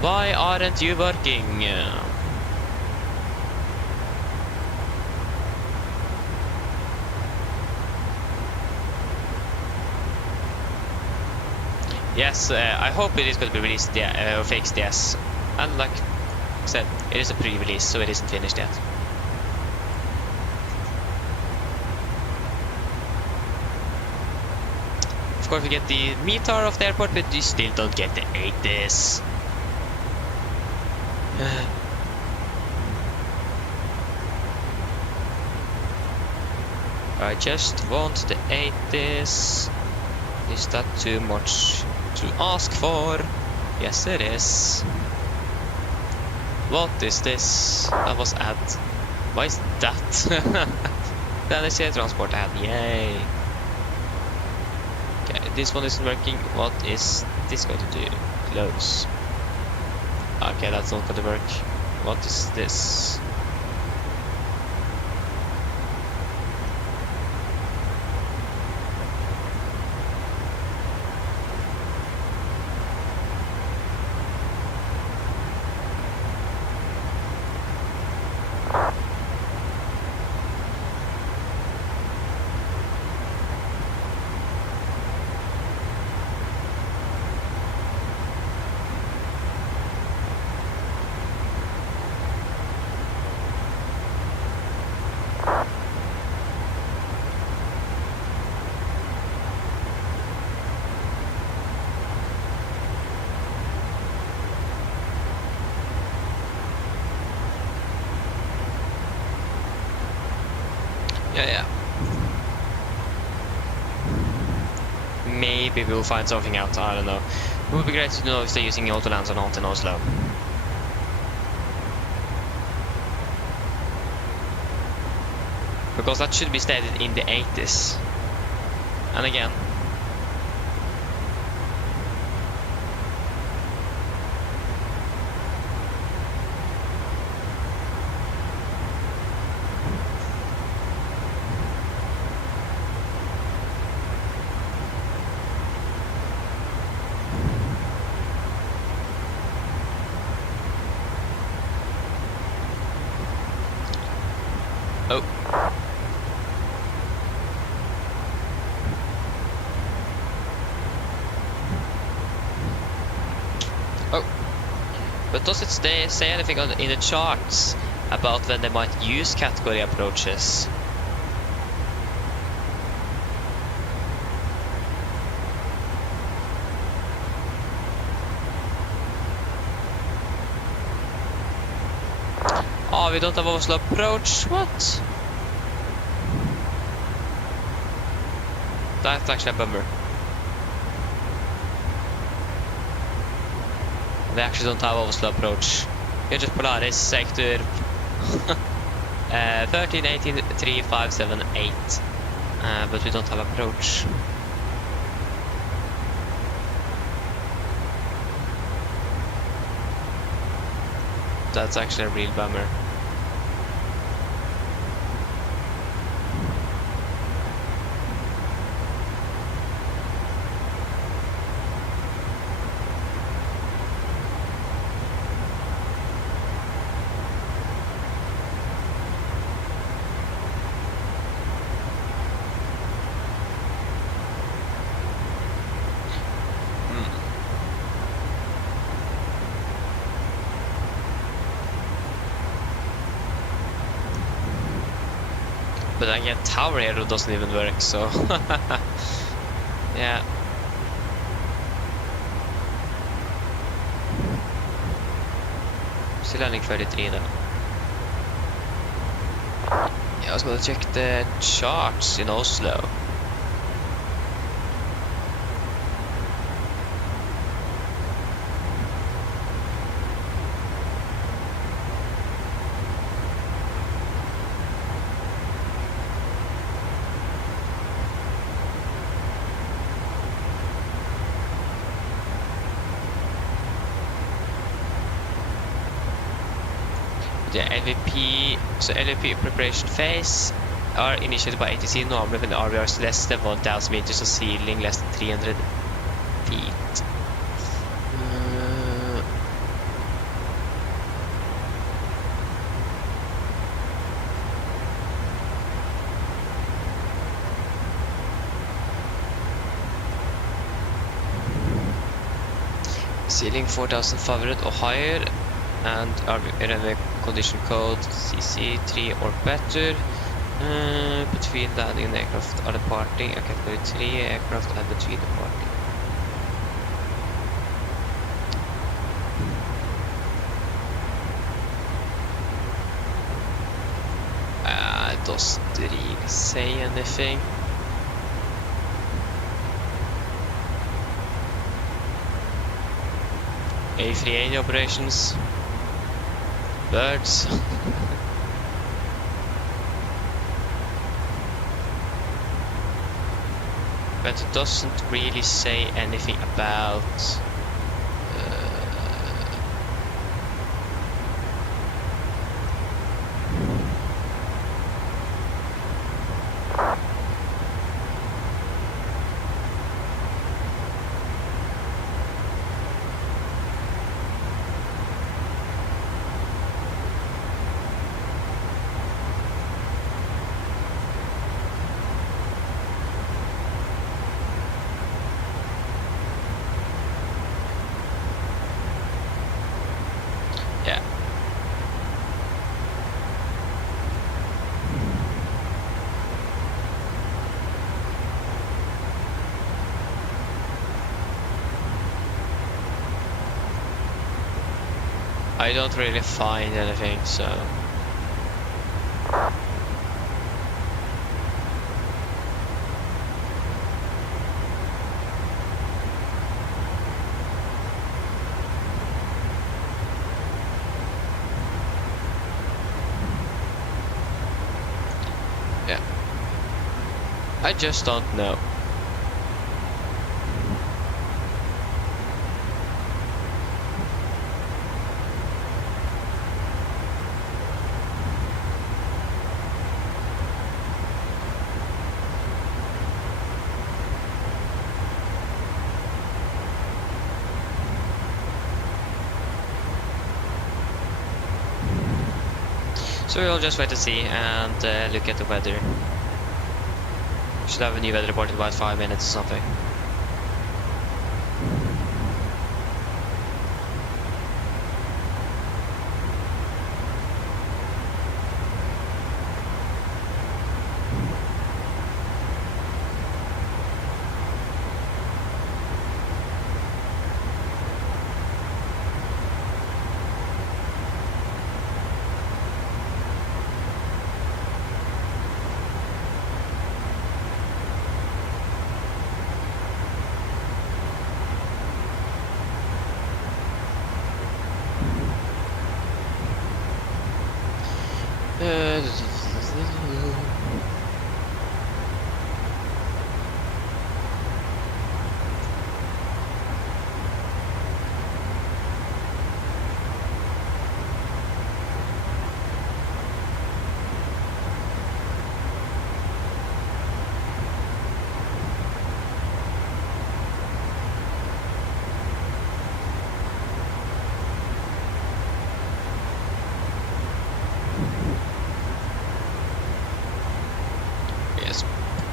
Why aren't you working? Yes, I hope it is going to be released, yeah, or fixed, yes. And like I said, it is a pre-release, so it isn't finished yet. Of course, we get the METAR of the airport, but you still don't get the ATIS. I just want the 80s. Is that too much to ask for? Yes, it is. What is this? That was add. Why is that? That is a transport ad. Yay. Okay, this one isn't working. What is this going to do? Close. Okay, that's not going to work. What is this? Yeah. Maybe we'll find something out, I don't know. It would be great to know if they're using autolands or not in Oslo. Because that should be stated in the 80s. And again. Oh. Oh. But does it say anything in the charts about when they might use category approaches? Oh, we don't have Oslo approach? What? That's actually a bummer. We actually don't have Oslo approach. We're just Polaris sector 13, 18, 3, 5, 7, 8. But we don't have approach. That's actually a real bummer. But again, tower arrow doesn't even work, so yeah. Still landing 33 though. Yeah, I was gonna check the charts in Oslo. The LVP, so LVP preparation phase are initiated by ATC normally when the RVR is less than 1000 meters of ceiling, less than 300 feet. Ceiling 4500 or higher, and runway condition code CC3 or better. Between landing and aircraft are departing, a category 3 aircraft are between departing. doesn't really say anything. A380 operations. Birds. But it doesn't really say anything about yeah. I don't really find anything, so yeah. I just don't know. So we'll just wait to see and look at the weather. Should have a new weather report in about 5 minutes or something.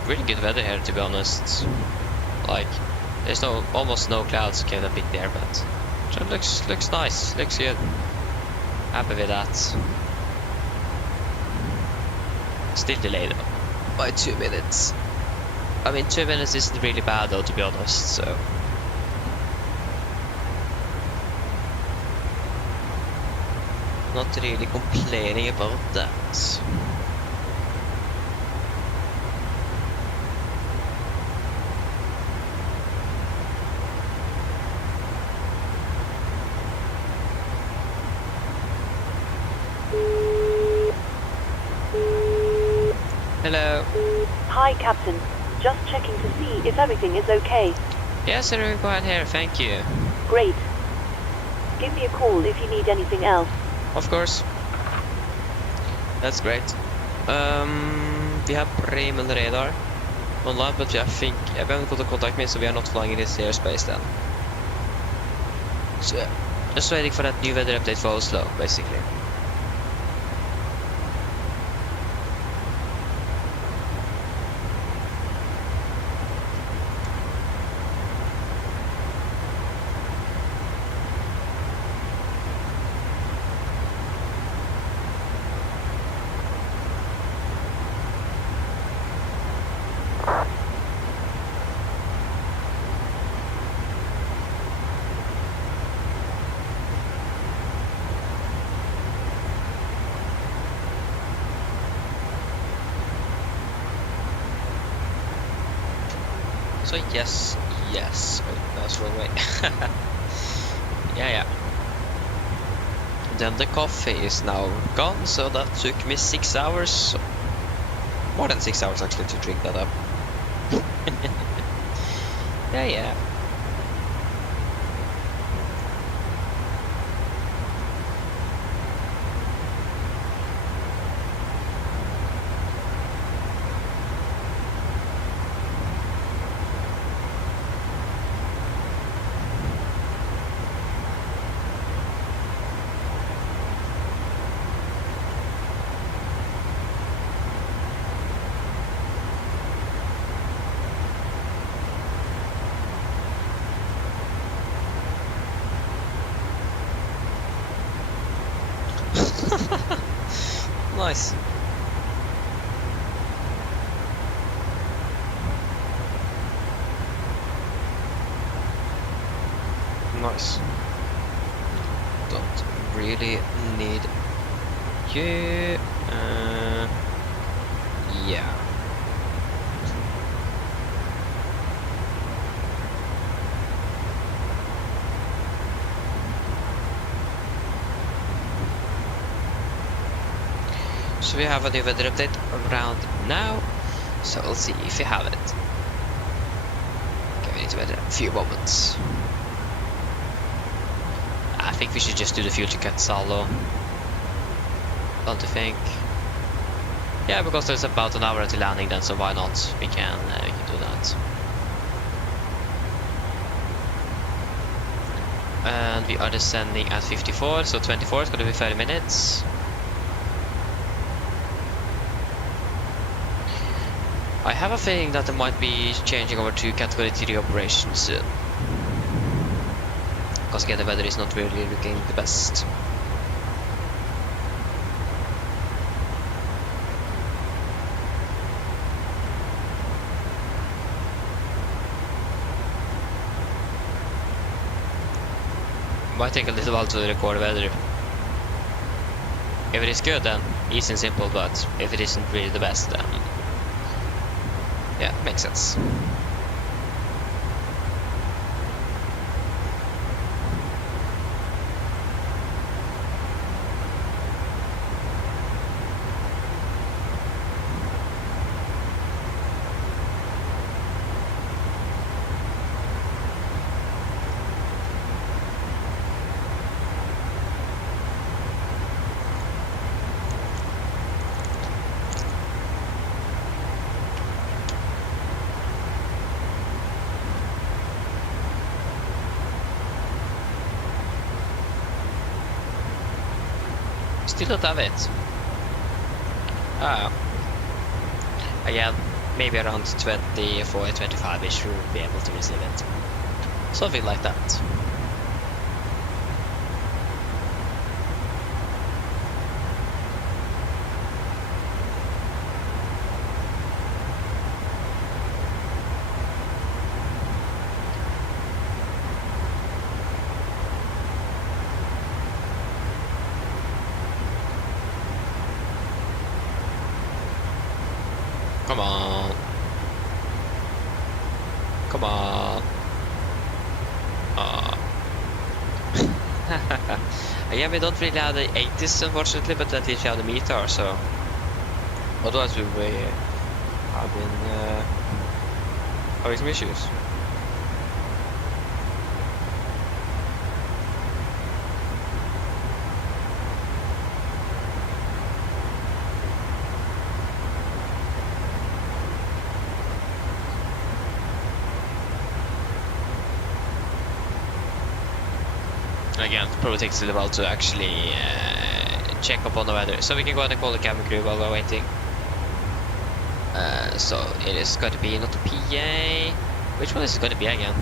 Really good weather here, to be honest. Like, there's almost no clouds, okay, a bit there, but it looks nice, looks good. Happy with that. Still delayed by 2 minutes. I mean, 2 minutes isn't really bad though, to be honest, so. Not really complaining about that. Hello. Hi, Captain. Just checking to see if everything is okay. Yes, everything quiet here, thank you. Great. Give me a call if you need anything else. Of course. That's great. We have Raymond radar online, but I think we haven't got to contact me, so we are not flying in this airspace then. So, just waiting for that new weather update for Oslo, basically. So yes. Oh, that was the wrong way. Yeah. Then the coffee is now gone, so that took me 6 hours. More than 6 hours actually to drink that up. Yeah. Nice. Nice. Don't really need you. Yeah. So we have a new weather update around now, so we'll see if we have it. Okay, we need to wait a few moments. I think we should just do the fuel check at Salo. Don't you think? Yeah, because there's about an hour until landing then, so why not? We can do that. And we are descending at 54, so 24 is going to be 30 minutes. I have a feeling that they might be changing over to category 3 operations soon. Because again, the weather is not really looking the best. Might take a little while to record weather. If it is good, then easy and simple, but if it isn't really the best, then yeah, makes sense. Still don't have it. Again, maybe around 24, 25 ish we'll be able to receive it. Something like that. Come on. Come on. Yeah, we don't really have the 80s unfortunately, but at least we have the meter, so otherwise we will have been having some issues. Again, it probably takes a little while to actually check up on the weather. So we can go ahead and call the cabin crew while we're waiting. So it is going to be not the PA. Which one is it going to be again?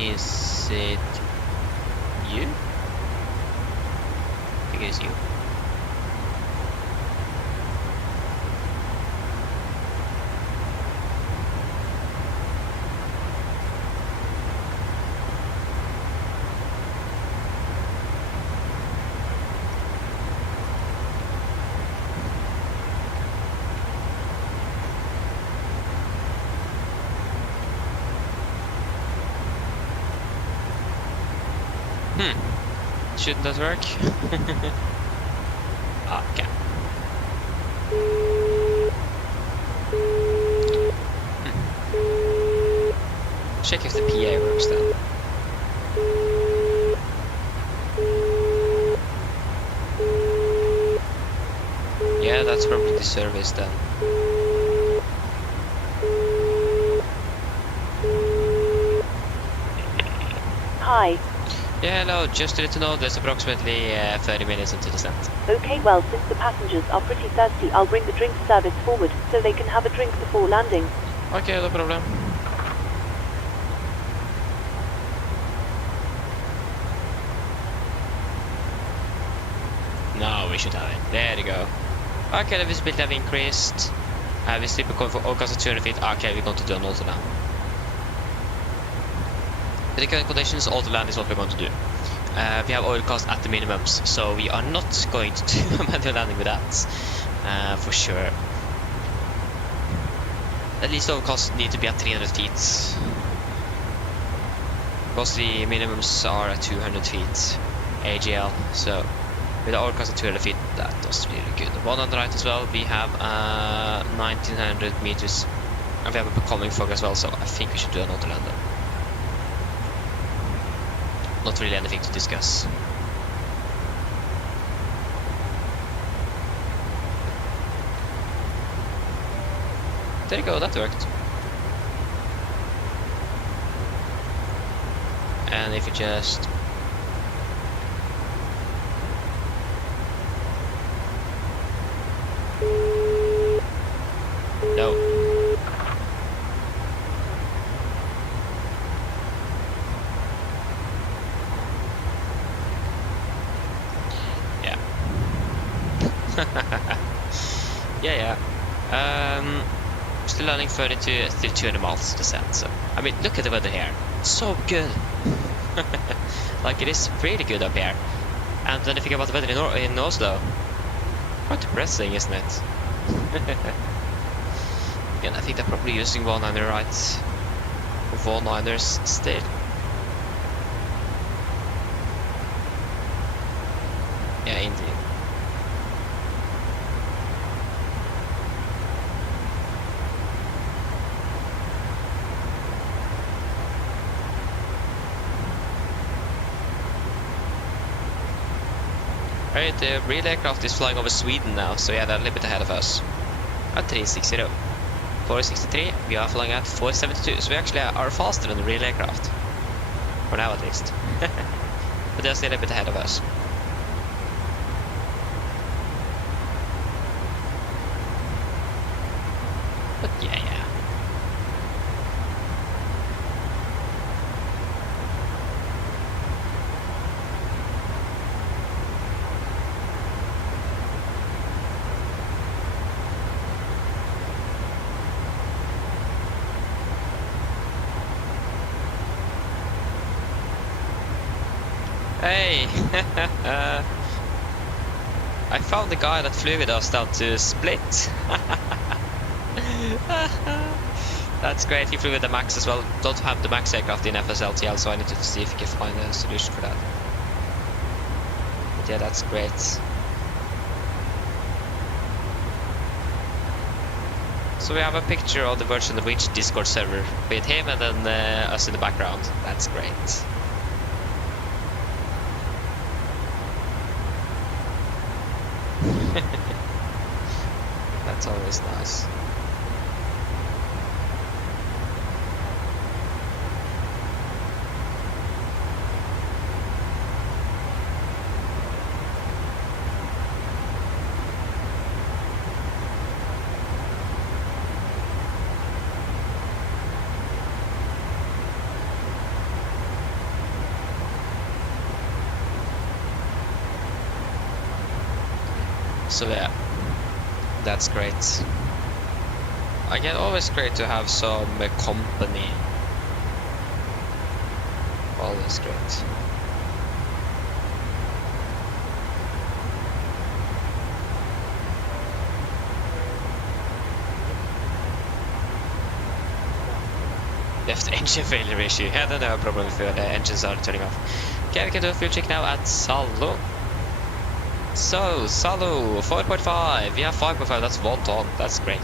Is it you? I think it is you. Shouldn't that work? Okay. Check if the PA works then. Yeah, that's probably the service then. Hi. Yeah, hello, just to let you know there's approximately 30 minutes until descent. Okay, well, since the passengers are pretty thirsty, I'll bring the drink service forward so they can have a drink before landing. Okay, no problem. Now we should have it. There you go. Okay, the visibility have increased. We still going for all cars at 200 feet. Okay, we're going to do an auto land. With the current conditions, auto land is what we're going to do. We have oil cost at the minimums, so we are not going to do a manual landing with that, for sure. At least oil costs need to be at 300 feet. Because the minimums are at 200 feet AGL, so with the oil cost at 200 feet, that was really good. One on the right as well, we have 1900 meters, and we have a becoming fog as well, so I think we should do an auto land then. Not really anything to discuss. There you go, that worked. And if you just... No. Yeah. Yeah. Still landing 32, still 200 miles descent. So I mean, look at the weather here. It's so good. Like, it is really good up here. And then if you think about the weather in Oslo, quite depressing, isn't it? Again, I think they're probably using 1-liner right. 1-liners still. Yeah, indeed. Right, the real aircraft is flying over Sweden now, so yeah, they're a little bit ahead of us. At 360. 463, we are flying at 472, so we actually are faster than the real aircraft. For now at least. But they're still a little bit ahead of us. But yeah. Hey! I found the guy that flew with us down to Split. That's great, he flew with the Max as well. Don't have the Max aircraft in FSLTL, so I need to see if we can find a solution for that. But yeah, that's great. So we have a picture of the Virtual Norwegian Discord server with him and then us in the background. That's great. That's always nice. So yeah, that's great. Again, always great to have some company. Always great. Left engine failure issue. Yeah, I don't have a problem if the engines are turning off. Okay, we can do a fuel check now at Salo. So, Salo, 4.5. We have 5.5, that's 1 ton. That's great.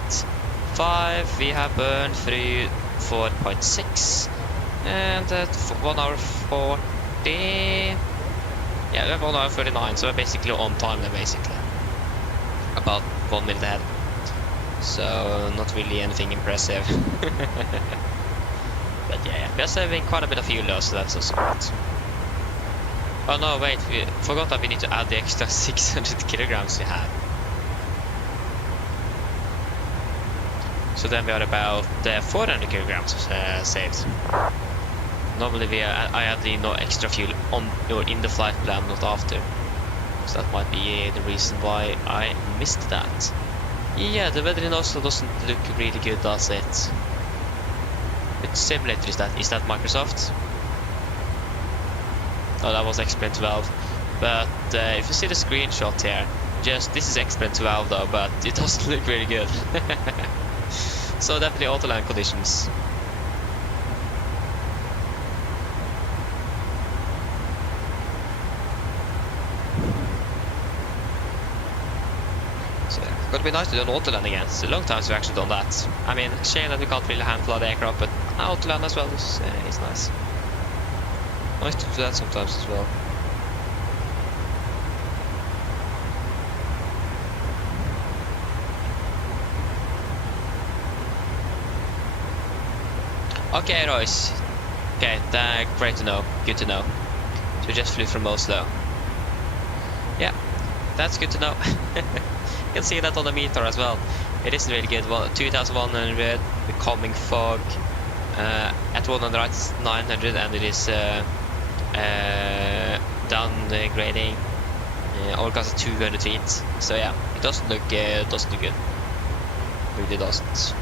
5, we have burned through 4.6. And at 1 hour 40. Yeah, we have 1 hour 39, so we're basically on time then, basically. About 1 minute ahead. So, not really anything impressive. But yeah, we're saving quite a bit of fuel though, so that's also great. Oh no, wait, we forgot that we need to add the extra 600 kilograms we have. So then we are about 400 kilograms saved. Normally I add the no extra fuel on or in the flight plan, not after. So that might be the reason why I missed that. Yeah, the weather in Oslo doesn't look really good, does it? Which simulator is that? Is that Microsoft? Oh, that was X-Plane 12. But if you see the screenshot here, this is X-Plane 12 though, but it doesn't look very good. So definitely auto-land conditions. So it's gonna be nice to do an auto-land again. It's a long time since we've actually done that. I mean, shame that we can't really hand-fly the aircraft, but auto-land as well is nice. Nice to do that sometimes as well. Okay, Royce. Okay, great to know. Good to know. So we just flew from Oslo. Yeah, that's good to know. You can see that on the meter as well. It isn't really good. Well, 2100, becoming fog. At 100 it's 900, and it is downgrading. Overcast at 200 feet. So yeah, it doesn't look good. Really doesn't.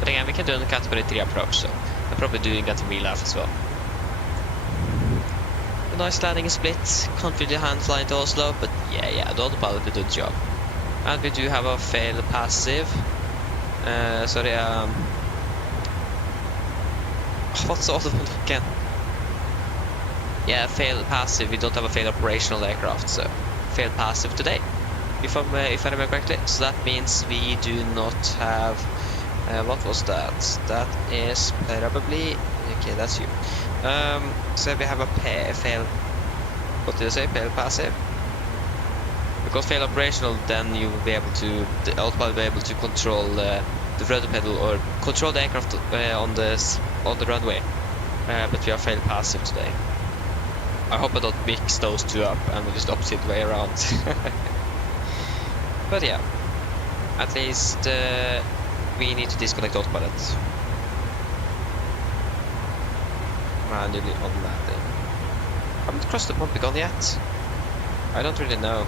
But again, we can do an Category 3 approach, so I'm probably doing that in real life as well. A nice landing is split. Can't really hand fly into Oslo, but yeah, the autopilot did the job. And we do have a fail passive. What's the other one again? Yeah, fail passive. We don't have a fail operational aircraft, so fail passive today, if I remember correctly. So that means we do not have. What was that? That is probably okay. That's you. So we have a fail. What did I say? Fail passive. Because fail operational, then you will be able to. The autopilot will be able to control the rudder pedal or control the aircraft on the runway. But we are fail passive today. I hope I don't mix those two up and we just opposite way around. But yeah, at least we need to disconnect autopilot. Manually on landing. I haven't crossed the Polygon yet. I don't really know.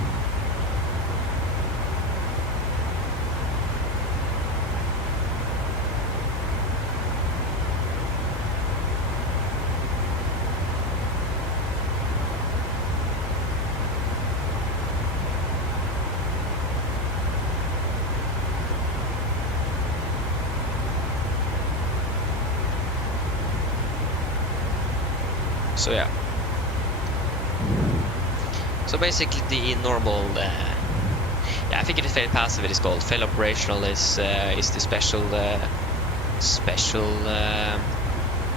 So yeah. So basically the normal, yeah, I think it is fail passive. It is called fail operational. Is the special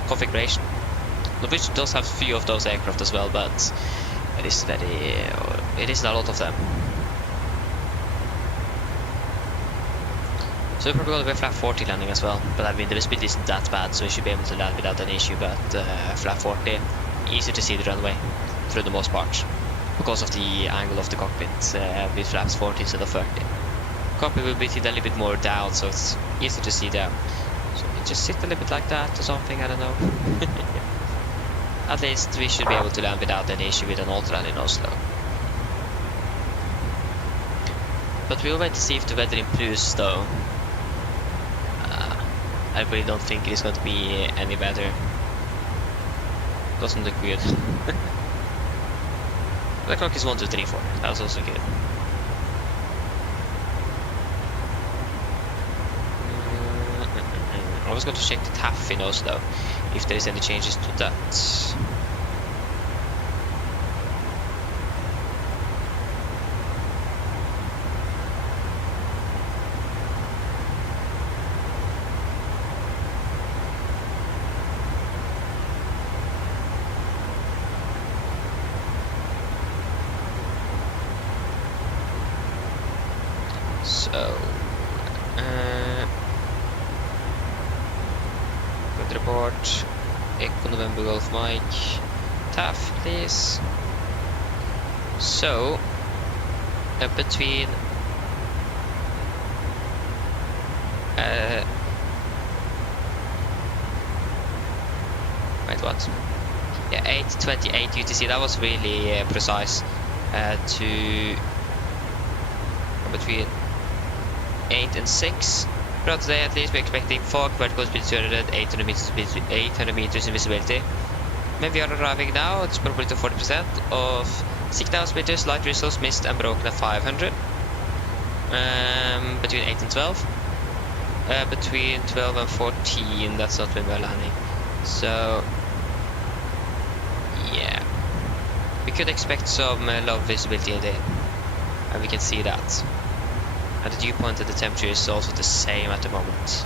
configuration. Norwegian does have a few of those aircraft as well, but it isn't a lot of them. So we're probably going to be flat 40 landing as well. But I mean the speed isn't that bad, so we should be able to land without any issue. But flat 40. Easy to see the runway through the most part because of the angle of the cockpit with flaps 40 instead of 30. Cockpit will be a little bit more down, so it's easy to see them. So we just sit a little bit like that or something, I don't know. At least we should be able to land without any issue with an auto-land in Oslo. But we'll wait to see if the weather improves though. I really don't think it is going to be any better. Doesn't look good. The clock is 1, 2, 3, 4. That was also good. was going to check the TAF in Oslo, if there is any changes to that. So, good report. Echo November Golf Mike. TAF, please. So, between wait, what? Yeah, 8:28 UTC. That was really precise. To between 8 and 6. Throughout today, at least, we're expecting fog, vertical speed 200, 800 meters in visibility. When we are arriving now, it's probably to 40% of 6,000 meters, light drizzles, mist, and broken at 500. Between 8 and 12. Between 12 and 14, that's not when we're landing. So, yeah. We could expect some low visibility in there, and we can see that. And the dew point and the temperature is also the same at the moment.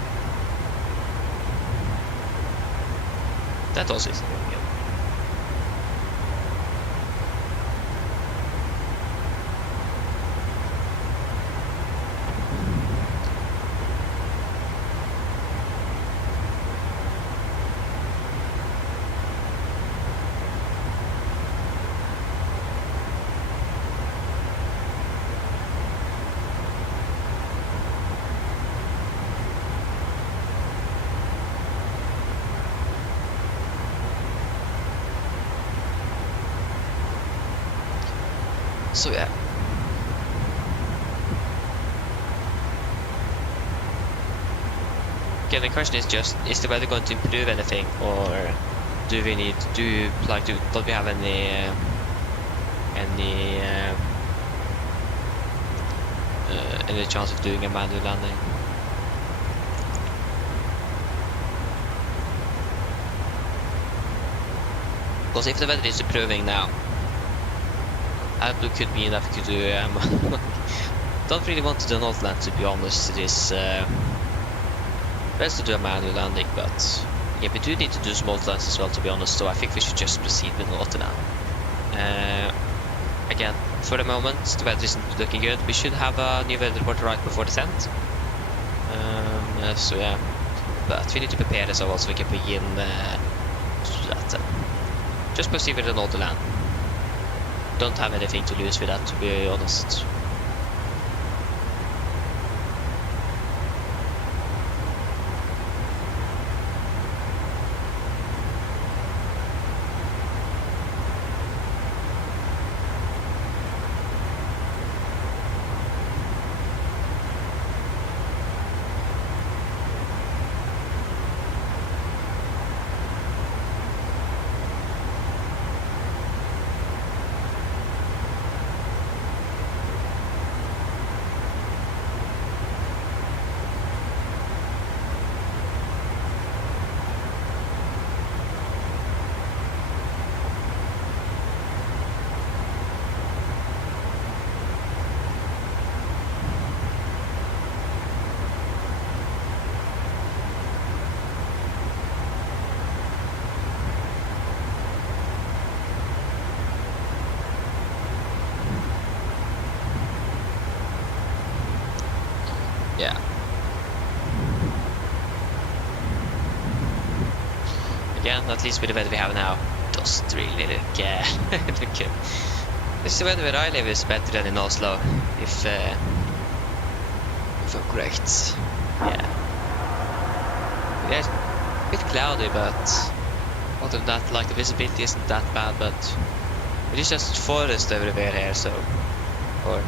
That also is very good. So yeah. Again, the question is just, is the weather going to improve anything, or do we need to don't we have any chance of doing a manual landing? Because if the weather is improving now, that could mean that we could do don't really want to do Northland, to be honest. It is best to do a manual landing, but yeah, we do need to do some Northlands as well, to be honest, so I think we should just proceed with Northland. Again, for the moment, the weather isn't looking good. We should have a new weather report right before the 10th. So yeah, but we need to prepare ourselves so we can begin that. Just proceed with the Northland. Don't have anything to lose with that, to be honest. Yeah. Again, at least with the weather we have now, it doesn't really look look good. This is the weather where I live is better than in Oslo, if I'm correct. Yeah. It's a bit cloudy, but other than that, like, the visibility isn't that bad, but it is just forest everywhere here, so, or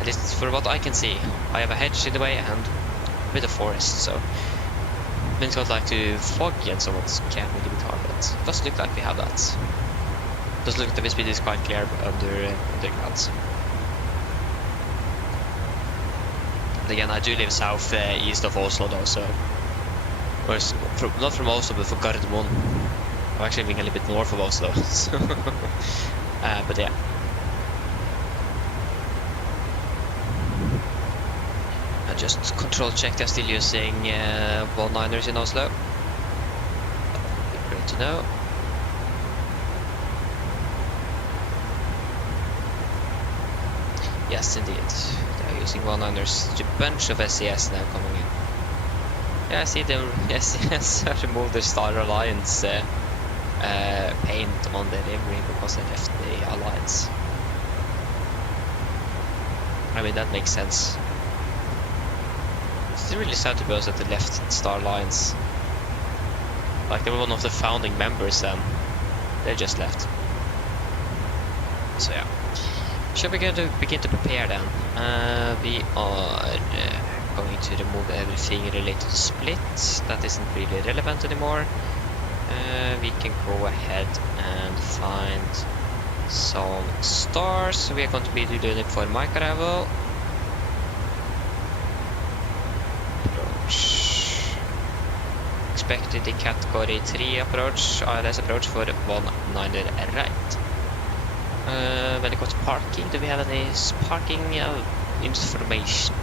at least for what I can see. I have a hedge in the way and a bit of forest, so when it's got like to foggy and so on, it can't really be hard, but it doesn't look like we have that. It doesn't look like the visibility is quite clear under clouds. And again, I do live south east of Oslo though, so, Or not from Oslo, but from Gardermoen. I'm actually being a little bit north of Oslo. So but yeah. I just control check they're still using 19ers in Oslo. Great to know. Yes, indeed. They're using 19ers. A bunch of SES now coming in. Yeah, I see them. SES have removed the Star Alliance paint on the livery because they left the Alliance. I mean, that makes sense. It's really sad to be honest that they left Star Alliance. Like, they were one of the founding members and they just left. So yeah. Shall we begin to prepare then? We are going to remove everything related to split. That isn't really relevant anymore. We can go ahead and find some stars. We are going to be doing it for mic arrival. Approach. Expected the category 3 approach, ILS approach for 19er right. When it comes to parking, do we have any parking information?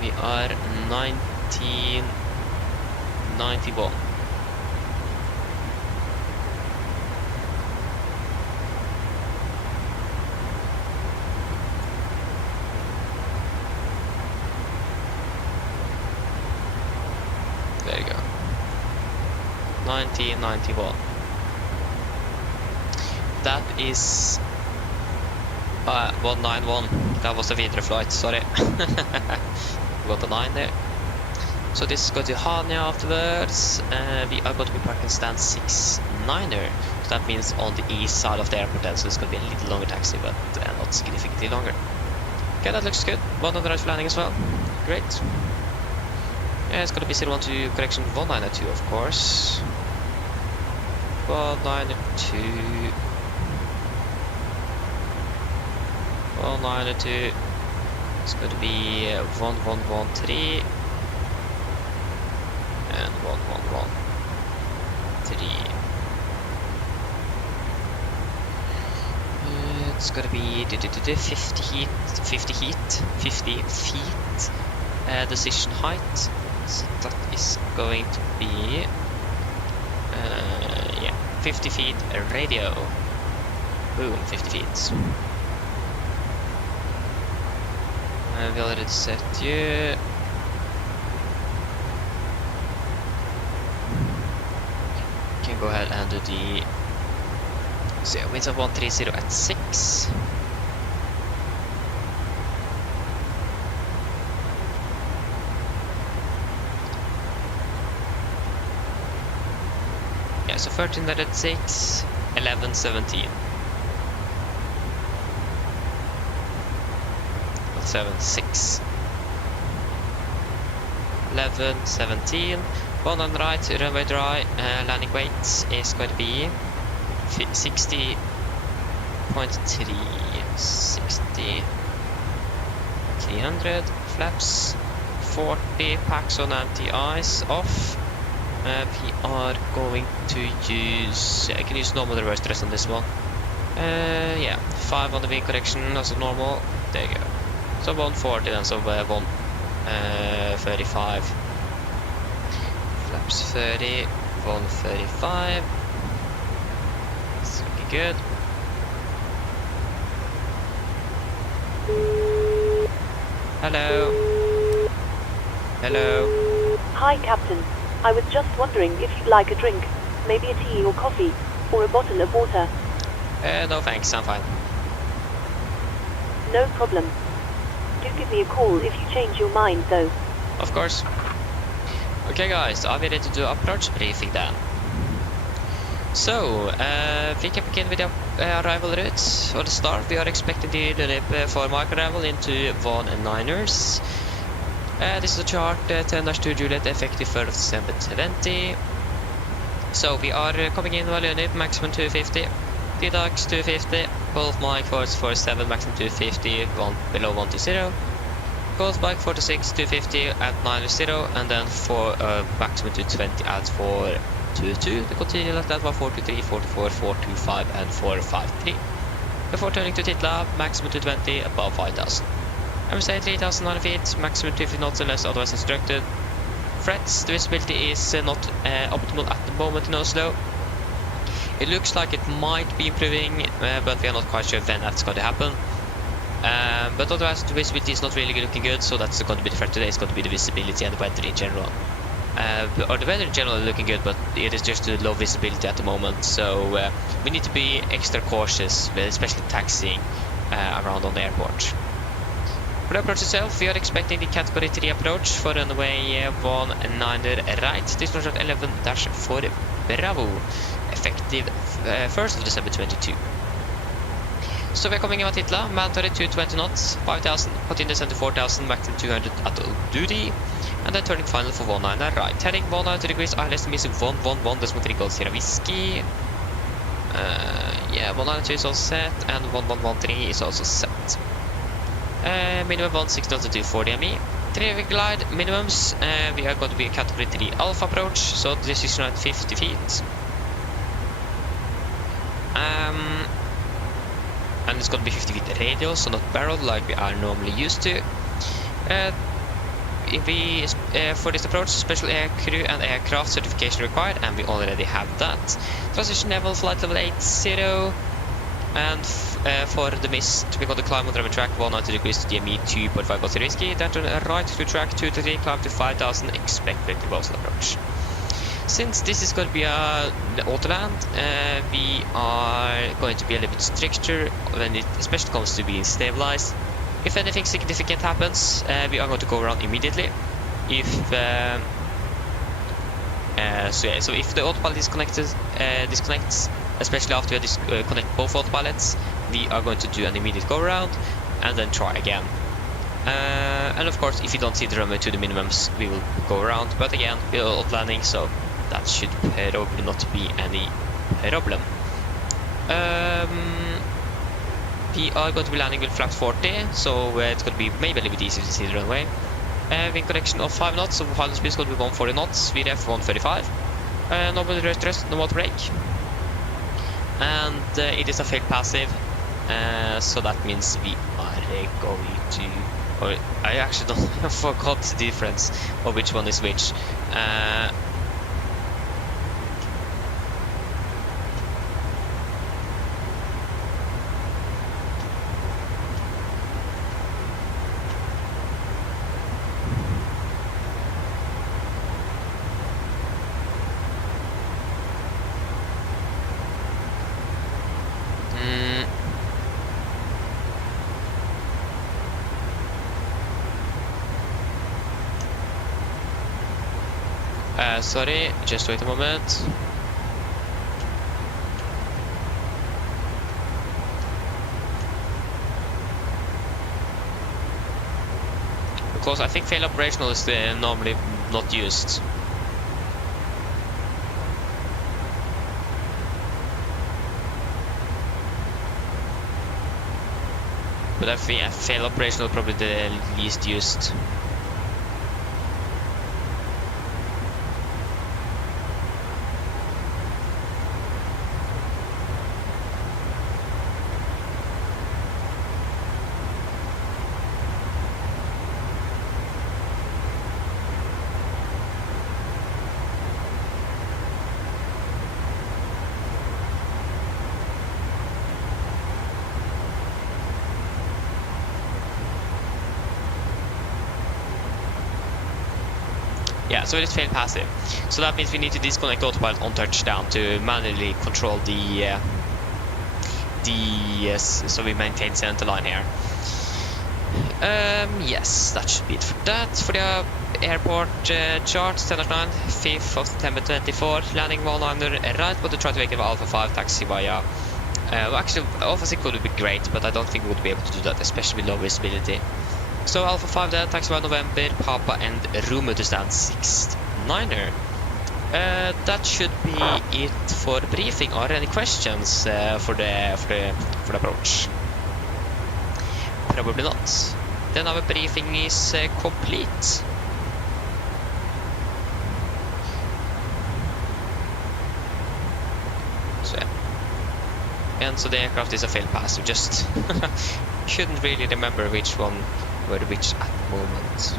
We are 1991. There you go. 1991. That is 191. That was the Videre flight, sorry. Got a 9 there. So this is going to Hania afterwards. We are going to be parking stand 69er. So that means on the east side of the airport then. So it's going to be a little longer taxi, but not significantly longer. Okay, that looks good. One on the right for landing as well. Great. Yeah, it's going to be 012 correction 192, of course. 192. 192. It's going to be 1113 and 1113. It's going to be 50 feet. Decision height. So that is going to be 50 feet radio. Boom, 50 feet. We already set you. Can go ahead and do the winds of 130 at 6. Yeah, so 13 at 6, 11, 17. 7, 6, 11, 17. One on the right, runway dry. Landing weight is going to be 60.3, 300 flaps, 40 packs on anti-ice off. We are going to use. I can use normal reverse thrust on this one. Yeah, 5 on the wing correction as normal. There you go. So 140 then, so 135. Flaps 30, 135. It's looking good. Hello. Hello. Hi, Captain. I was just wondering if you'd like a drink, maybe a tea or coffee, or a bottle of water. No thanks, I'm fine. No problem. Do give me a call if you change your mind, though. Of course. Okay guys, are we ready to do approach briefing then? So, we can begin with the arrival route. Or the start, we are expecting the LIP for mark arrival into 19ers. This is a chart, 10-2 Juliet, effective 3rd of December 20. So, we are coming in while LIP, maximum 250. DDAX 250, both mic force 47, maximum 250, below 120. circles, bike 46, 250 at 90, and then for maximum 220 at 422. The continue like that was 423, 424, 425, and 453. Before turning to Titla, maximum 220 above 5000. I would say 3009 feet, maximum 250 knots unless otherwise instructed. Frets, the visibility is not optimal at the moment in Oslo. It looks like it might be improving, but we are not quite sure when that's going to happen. But otherwise the visibility is not really looking good, so that's going to be the threat today. It's going to be the visibility and the weather in general. Or the weather in general is looking good, but it is just a low visibility at the moment, so we need to be extra cautious, especially taxiing around on the airport. For the approach itself, we are expecting the category 3 approach for runway 19 right, distant 11-4 Bravo, effective 1st of December 22. So we are coming in at Titla, mandatory 220 knots, 5000, continue descent to 4000, maximum 200 at duty, and then turning final for 19 right. Heading 190 degrees, ILS missing 111.3 Gold Sierra Whiskey. Yeah, 192 is all set, and 1113 is also set. Minimum 16 knots to 240 ME. 3 glide minimums, we are going to be a category 3 alpha approach, so this is around 50 feet. And it's going to be 50 feet radial, so not barrel like we are normally used to. For this approach, special air crew and aircraft certification required, and we already have that. Transition level, flight level 80, and for the mist, we're going to climb on the track 190 degrees to DME 2.5 Gold Sierra Whiskey, then turn right to track 2 to 3, climb to 5000, expect the Oslo approach. Since this is going to be the autoland, we are going to be a little bit stricter when it especially comes to being stabilized. If anything significant happens, we are going to go around immediately. If so if the autopilot disconnects, especially after we disconnect both autopilots, we are going to do an immediate go around and then try again. And of course, if you don't see the runway to the minimums, we will go around. But again, we are outlanding, so that should probably not be any problem. We are going to be landing with flaps 40, so it's going to be maybe a little bit easier to see the runway. Wind correction of 5 knots, so final speed is going to be 140 knots, VRF 135. No motor thrust, no motor brake. And it is a failed passive, so that means we are going to... Or I actually don't forgot the difference of which one is which. Sorry, just wait a moment. Because I think fail operational is normally not used. But I think fail operational is probably the least used. Yeah, so it is failed passive. So that means we need to disconnect autopilot on touchdown to manually control so we maintain center line here. Yes, that should be it for that. For the airport chart, standard 9, 5th of September 24, landing 19 right, but to try to make it Alpha 5 taxi via... well, actually, Alpha 6 would be great, but I don't think we would be able to do that, especially with low visibility. So Alpha 5 there, taxi by November, Papa and Rumo to stand 69er. That should be it for the briefing. Are there any questions for the approach? Probably not. then our briefing is complete. So, and so the aircraft is a failed pass. We just shouldn't really remember which one were which at the moment,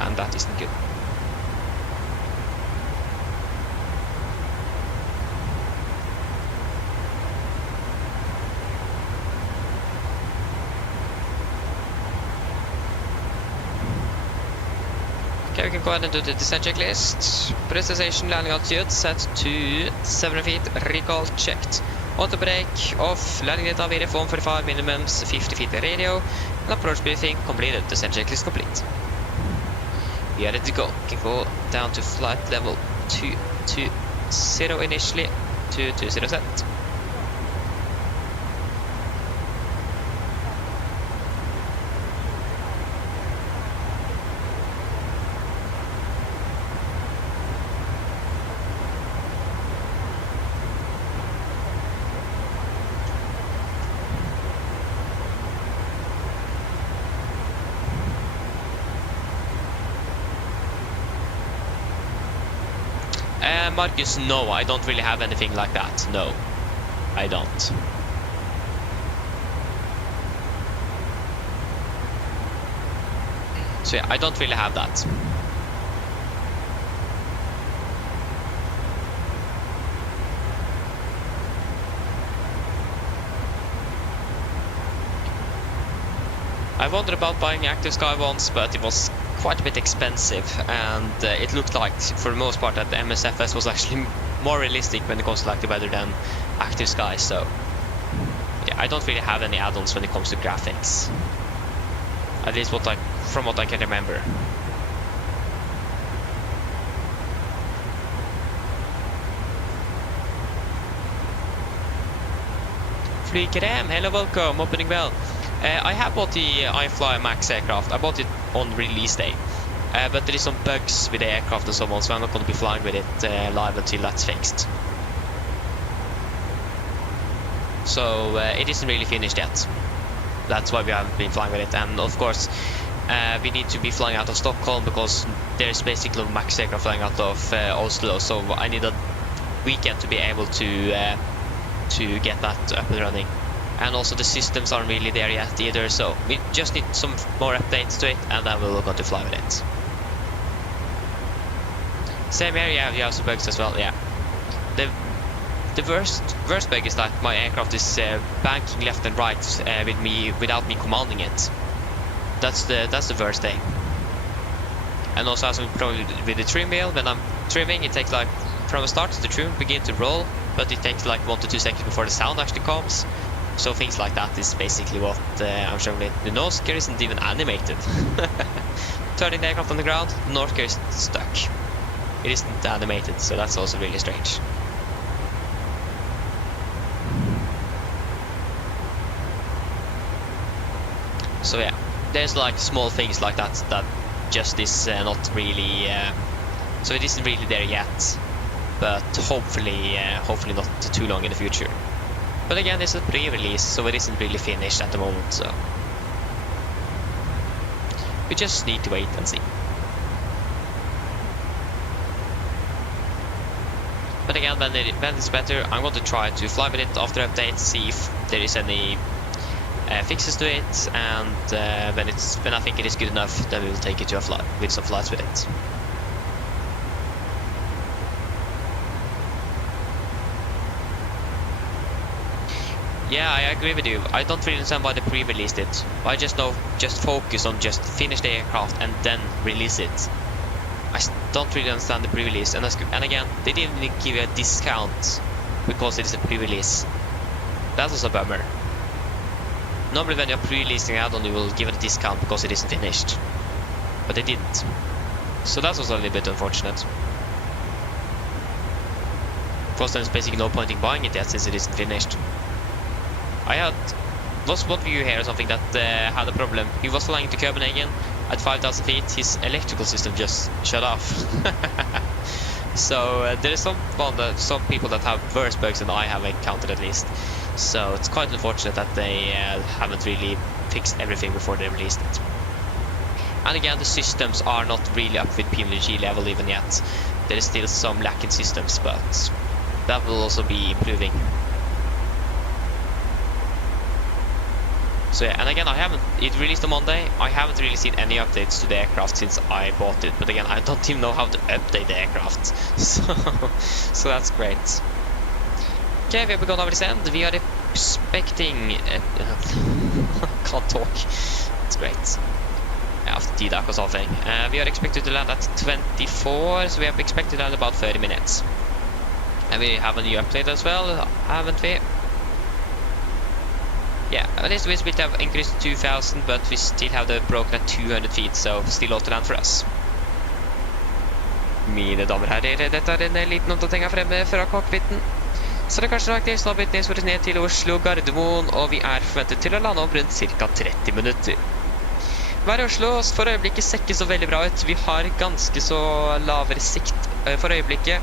and that isn't good. Okay, we can go ahead and do the descent checklist. Prestation landing altitude set to 7 feet, recall checked. Auto brake off, landing data VRF 145, minimums 50 feet radio, and approach briefing completed. Descent checklist complete. We are ready to go. We can go down to flight level 220 initially, 220 set. Marcus, no, I don't really have anything like that. No, I don't. So yeah, I don't really have that. I wondered about buying Active Sky once, but it was quite a bit expensive, and it looked like for the most part that the MSFS was actually more realistic when it comes to like the weather than Active Sky. So yeah, I don't really have any add-ons when it comes to graphics, at least from what I can remember. Flykrem, hello, welcome, opening bell. I have bought the iFly Max aircraft. I bought it on release day, but there is some bugs with the aircraft and so on, so I'm not going to be flying with it live until that's fixed. So it isn't really finished yet. That's why we haven't been flying with it. And of course, we need to be flying out of Stockholm because there's basically no Max aircraft flying out of Oslo. So I need a weekend to be able to get that up and running. And also the systems aren't really there yet either, so we just need some more updates to it, and then we'll go to fly with it. Same here, yeah, you have some bugs as well, yeah. The worst bug is that my aircraft is banking left and right without me commanding it. That's the worst thing. And also has some problem with the trim wheel. When I'm trimming, it takes like from the start the trim begin to roll, but it takes like 1 to 2 seconds before the sound actually comes. So things like that is basically what I'm showing it. The nose gear isn't even animated. Turning the aircraft on the ground, the nose gear is stuck. It isn't animated, so that's also really strange. So yeah, there's like small things like that that just is not really. So it isn't really there yet, but hopefully not too long in the future. But again, it's a pre-release, so it isn't really finished at the moment, so we just need to wait and see. But again, when it's better, I'm going to try to fly with it after update, see if there is any fixes to it, and when I think it is good enough, then we'll take it to a flight with some flights with it. Yeah, I agree with you. I don't really understand why they pre-released it. Why just focus on just finish the aircraft and then release it? I don't really understand the pre-release. And again, they didn't even give you a discount because it is a pre-release. That was a bummer. Normally when you're pre-releasing an add-on, you will give it a discount because it isn't finished. But they didn't. So that was a little bit unfortunate. Because there's basically no point in buying it yet since it isn't finished. I had lost one view here or something that had a problem. He was flying to Copenhagen at 5,000 feet. His electrical system just shut off. So there is some people that have worse bugs than I have encountered at least. So it's quite unfortunate that they haven't really fix everything before they released it. And again, the systems are not really up with PMDG level even yet. There is still some lack in systems, but that will also be improving. So yeah, and again, it released on Monday. I haven't really seen any updates to the aircraft since I bought it. But again, I don't even know how to update the aircraft. So that's great. Okay, we have begun our descent. We are expecting... can't talk. It's great. After TDAC or something. We are expected to land at 24, so we have expected to land about 30 minutes. And we have a new update as well, haven't we? Yeah, at least we still have increased to 2000, but we still have the broken at 200 feet, so still lot to land for us. Mine damer og herrer, dette er en liten oppdatering her fremme fra cockpiten. Så det er kanskje faktisk nå blitt nedsvåret ned til Oslo Gardermoen, og vi er forventet til å lande om rundt ca. 30 minutter. Været i Oslo for øyeblikket ser ikke så veldig bra ut. Vi har ganske så lavere sikt for øyeblikket,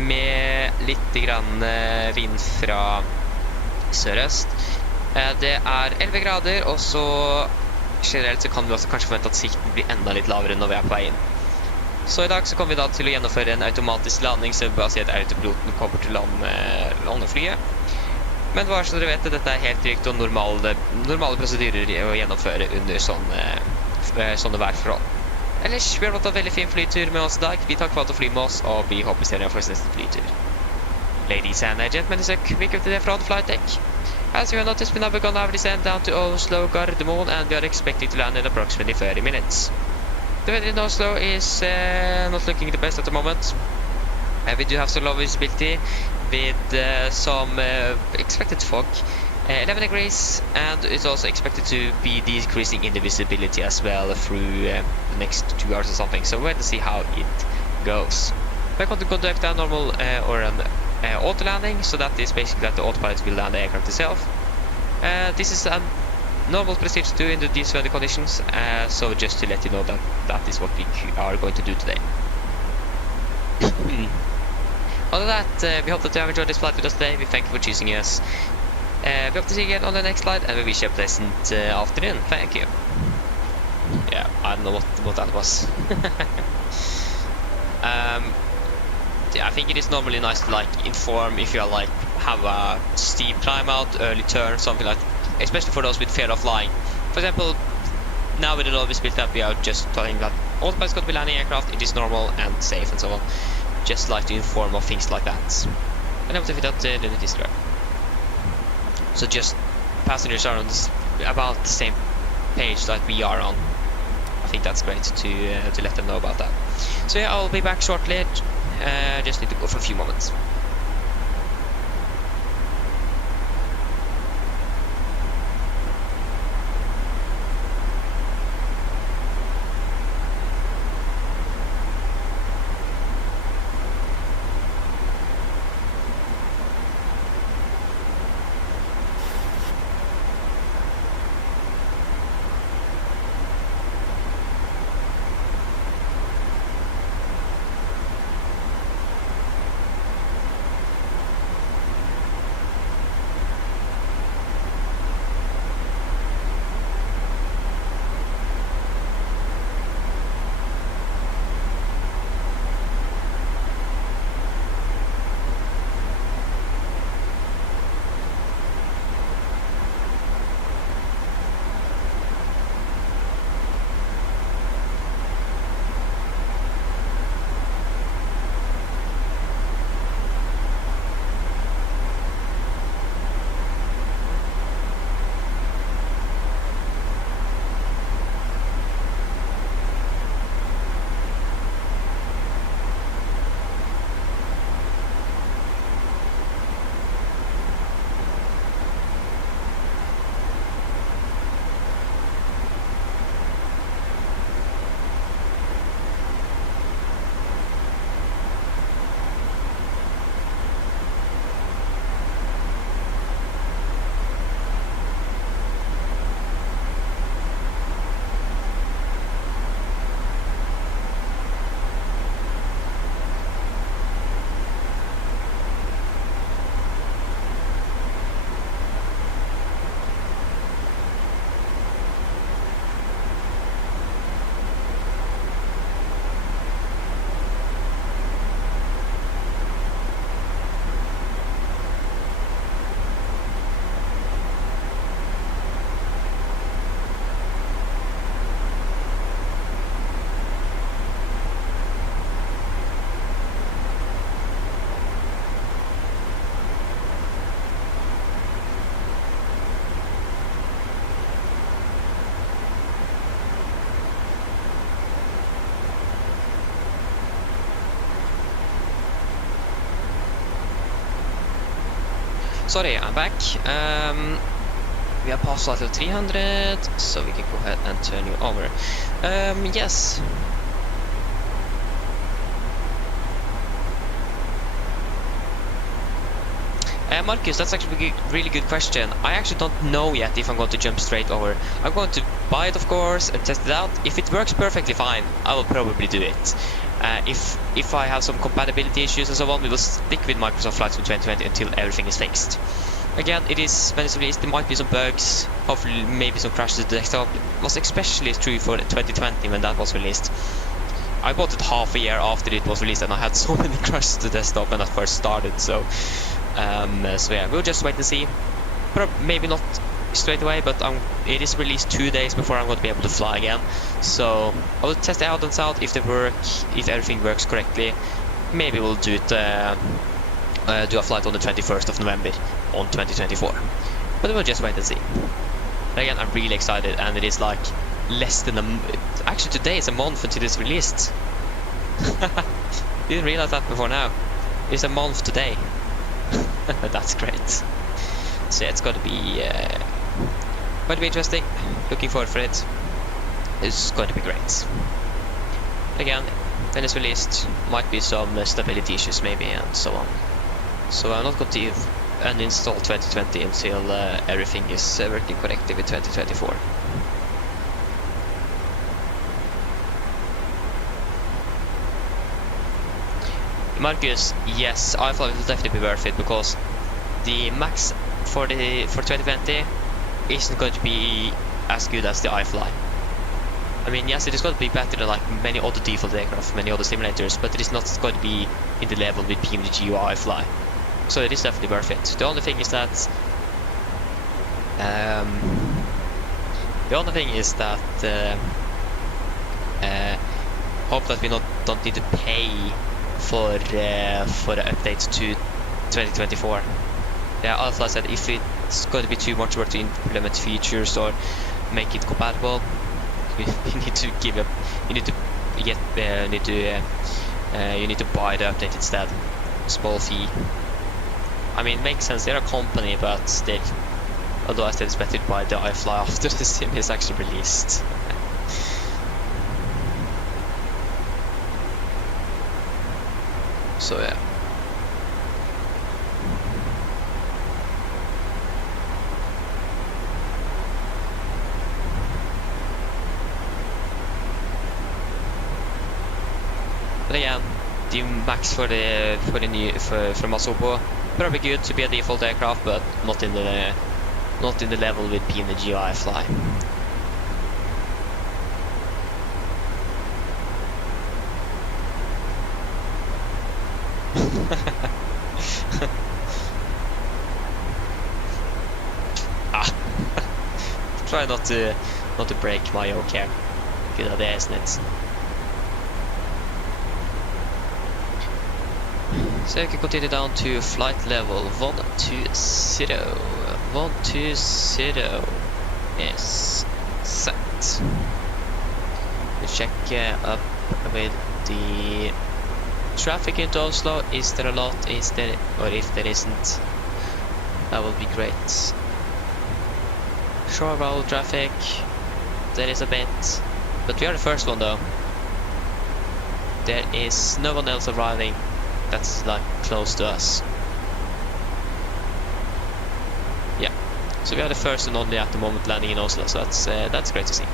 med litt grann vind fra sørøst. Det er 11 grader, og så generelt så kan vi også kanskje forvente at sikten blir enda litt lavere når vi er på vei inn. Så i dag så kommer vi da til å gjennomføre en automatisk landing, så vi bare sier at autopiloten kommer til å lande flyet. Men bare så dere vet det, dette er helt trygt og normale prosedyrer å gjennomføre under sånne værforhold. Ellers, vi har fått en veldig fin flytur med oss i dag. Vi takker for at du flyr med oss, og vi håper ser dere for neste flytur. Ladies and gentlemen, it's a quick update from the flight deck. As you have noticed, we now begun our descent down to Oslo Gardermoen, and we are expecting to land in approximately 30 minutes. The weather in Oslo is not looking the best at the moment. We do have some low visibility with some expected fog, 11 degrees, and it's also expected to be decreasing in the visibility as well through the next 2 hours or something. So we're going to see how it goes. We're going to conduct a normal or an auto landing, so that is basically that the autopilot will land the aircraft itself. This is a normal procedure to do in these weather conditions, so just to let you know that that is what we are going to do today. Other than that, we hope that you have enjoyed this flight with us today. We thank you for choosing us. We hope to see you again on the next flight, and we wish you a pleasant afternoon. Thank you. Yeah, I don't know what that was. Yeah, I think it is normally nice to like inform if you are like have a steep climb out, early turn, something like that, especially for those with fear of flying. For example, now with the low visibility, we are just telling that autopilot's going to be landing aircraft, it is normal and safe and so on. Just like to inform of things like that. And then if that it is there. So just passengers are on about the same page that we are on. I think that's great to let them know about that. So yeah, I'll be back shortly. Just need to go for a few moments. sorry, I'm back. We have passed level 300, so we can go ahead and turn you over. Yes. Marcus, that's actually a really good question. I actually don't know yet if I'm going to jump straight over. I'm going to buy it, of course, and test it out. If it works perfectly fine, I will probably do it. If I have some compatibility issues and so on, we will stick with Microsoft Flight Sim 2020 until everything is fixed. Again, it is when it's released, there might be some bugs, hopefully maybe some crashes to the desktop. It was especially true for 2020 when that was released. I bought it half a year after it was released, and I had so many crashes to the desktop when I first started. So yeah, we'll just wait and see. Maybe not straight away, but it is released 2 days before I'm going to be able to fly again. So I will test it out and out if everything works correctly. Maybe we'll do it. Do a flight on the 21st of November on 2024. But we'll just wait and see. But again, I'm really excited, and it is like less than actually today is a month until it's released. Didn't realize that before now. It's a month today. That's great. So yeah, it's going to be interesting. Looking forward for it. It's going to be great. Again, when it's released, might be some stability issues maybe and so on. So I'm not going to uninstall 2020 until everything is working correctly with 2024. Marcus, yes, iFly will definitely be worth it because the max for 2020 isn't going to be as good as the iFly. I mean, yes, it is going to be better than like many other default aircraft, many other simulators, but it is not going to be in the level with PMDG or iFly. So it is definitely worth it. The only thing is that hope that we don't need to pay for the update to 2024. Yeah, Alpha said if it's going to be too much work to implement features or make it compatible, you need to give up. You need to get. You need to buy the update instead. Small fee. I mean, it makes sense. They're a company, but still. Although I said it's better to buy the iFly after the sim is actually released. So yeah. But again, the max for Masobo probably good to be a default aircraft, but not in the level with PMDG or iFly. Try not to break my yoke here. Good idea, isn't it? So you can continue down to flight level 120. 120 is set. We check up with the traffic into Oslo. Is there a lot? Is there, or if there isn't, that would be great. Shore roll traffic, there is a bit, but we are the first one though. There is no one else arriving that's like close to us. Yeah, so we are the first and only at the moment landing in Oslo, so that's great to see.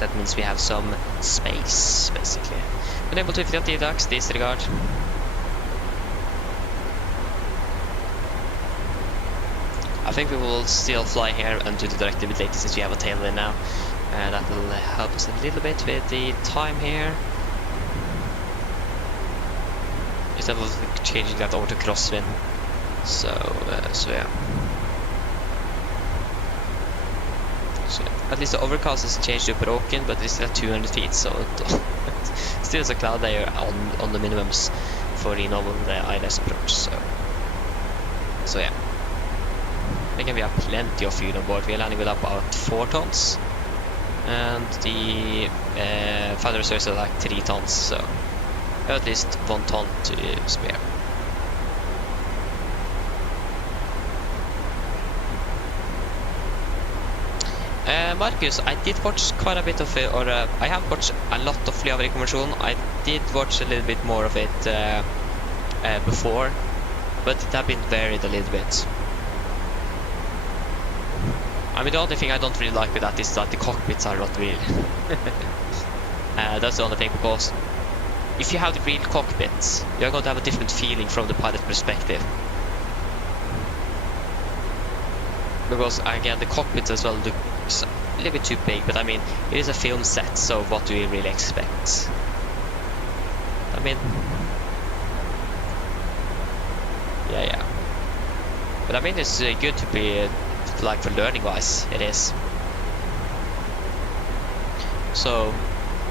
That means we have some space, basically. Unable to fit the ducks, disregard. I think we will still fly here and do the directive later since we have a tailwind now. That will help us a little bit with the time here. Instead of changing that over to crosswind. So yeah. So at least the overcast has changed to broken, but it's still at 200 feet, so still is a cloud layer on the minimums for the normal ILS approach. So yeah. Again, we have plenty of fuel on board. We are landing with about 4 tons, and the final reserves are like 3 tons, so we have at least 1 ton to spare. Marcus, I did watch quite a bit of it, or I have watched a lot of Flyaveri-konversjonen. I did watch a little bit more of it before, but it have been varied a little bit. I mean, the only thing I don't really like with that is that the cockpits are not real. That's the only thing, because if you have the real cockpits, you're going to have a different feeling from the pilot perspective. Because again, the cockpit as well looks a little bit too big, but I mean, it is a film set, so what do you really expect? I mean, yeah. But I mean, it's good to be, like, for learning wise, it is. So,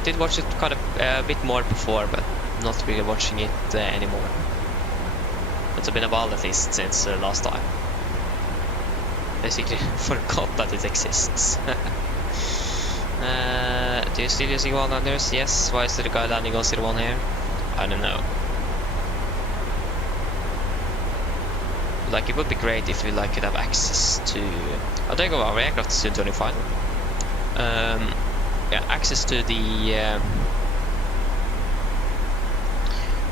did watch it kind of a bit more before, but not really watching it anymore. It's been a while at least since last time. Basically forgot that it exists. Do you still using one-landers? Yes. Why is there a guy landing on 01 here? I don't know. Like, it would be great if we like could have access to. I think our aircraft is soon turning final. Yeah, access to the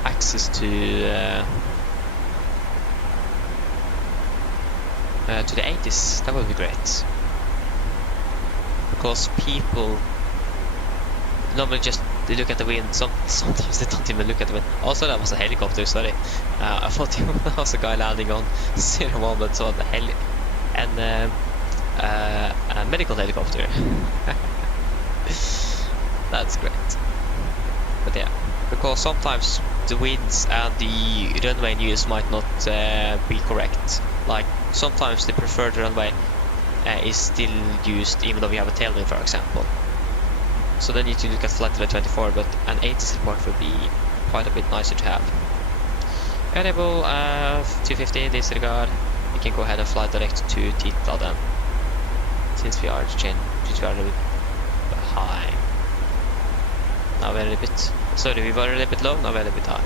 access to the 80s. That would be great, because people normally just they look at the wind. Sometimes they don't even look at the wind. Also, that was a helicopter. Sorry, I thought that was a guy landing on 01, but saw the a medical helicopter. That's great. But yeah, because sometimes the winds and the runway news might not be correct. Like, sometimes the preferred runway is still used even though we have a tailwind, for example. So then you need to look at flight level 24, but an 80 report would be quite a bit nicer to have. Enable 250 disregard. We can go ahead and fly direct to Tita then, since we are a little bit high. Now we're a little bit. Sorry, we were a little bit low. Now we're a little bit high.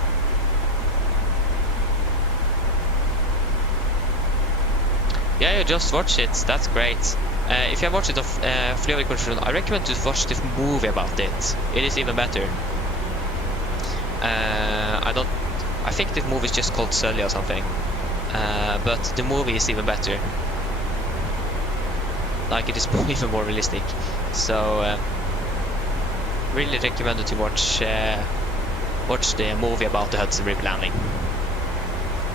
Yeah, you just watch it. That's great. If you have watched it of Flyaveri-konversjonen, I recommend to watch the movie about it. It is even better. I think the movie is just called Sully or something. But the movie is even better. Like, it is even more realistic. So really recommended to watch the movie about the Hudson River landing.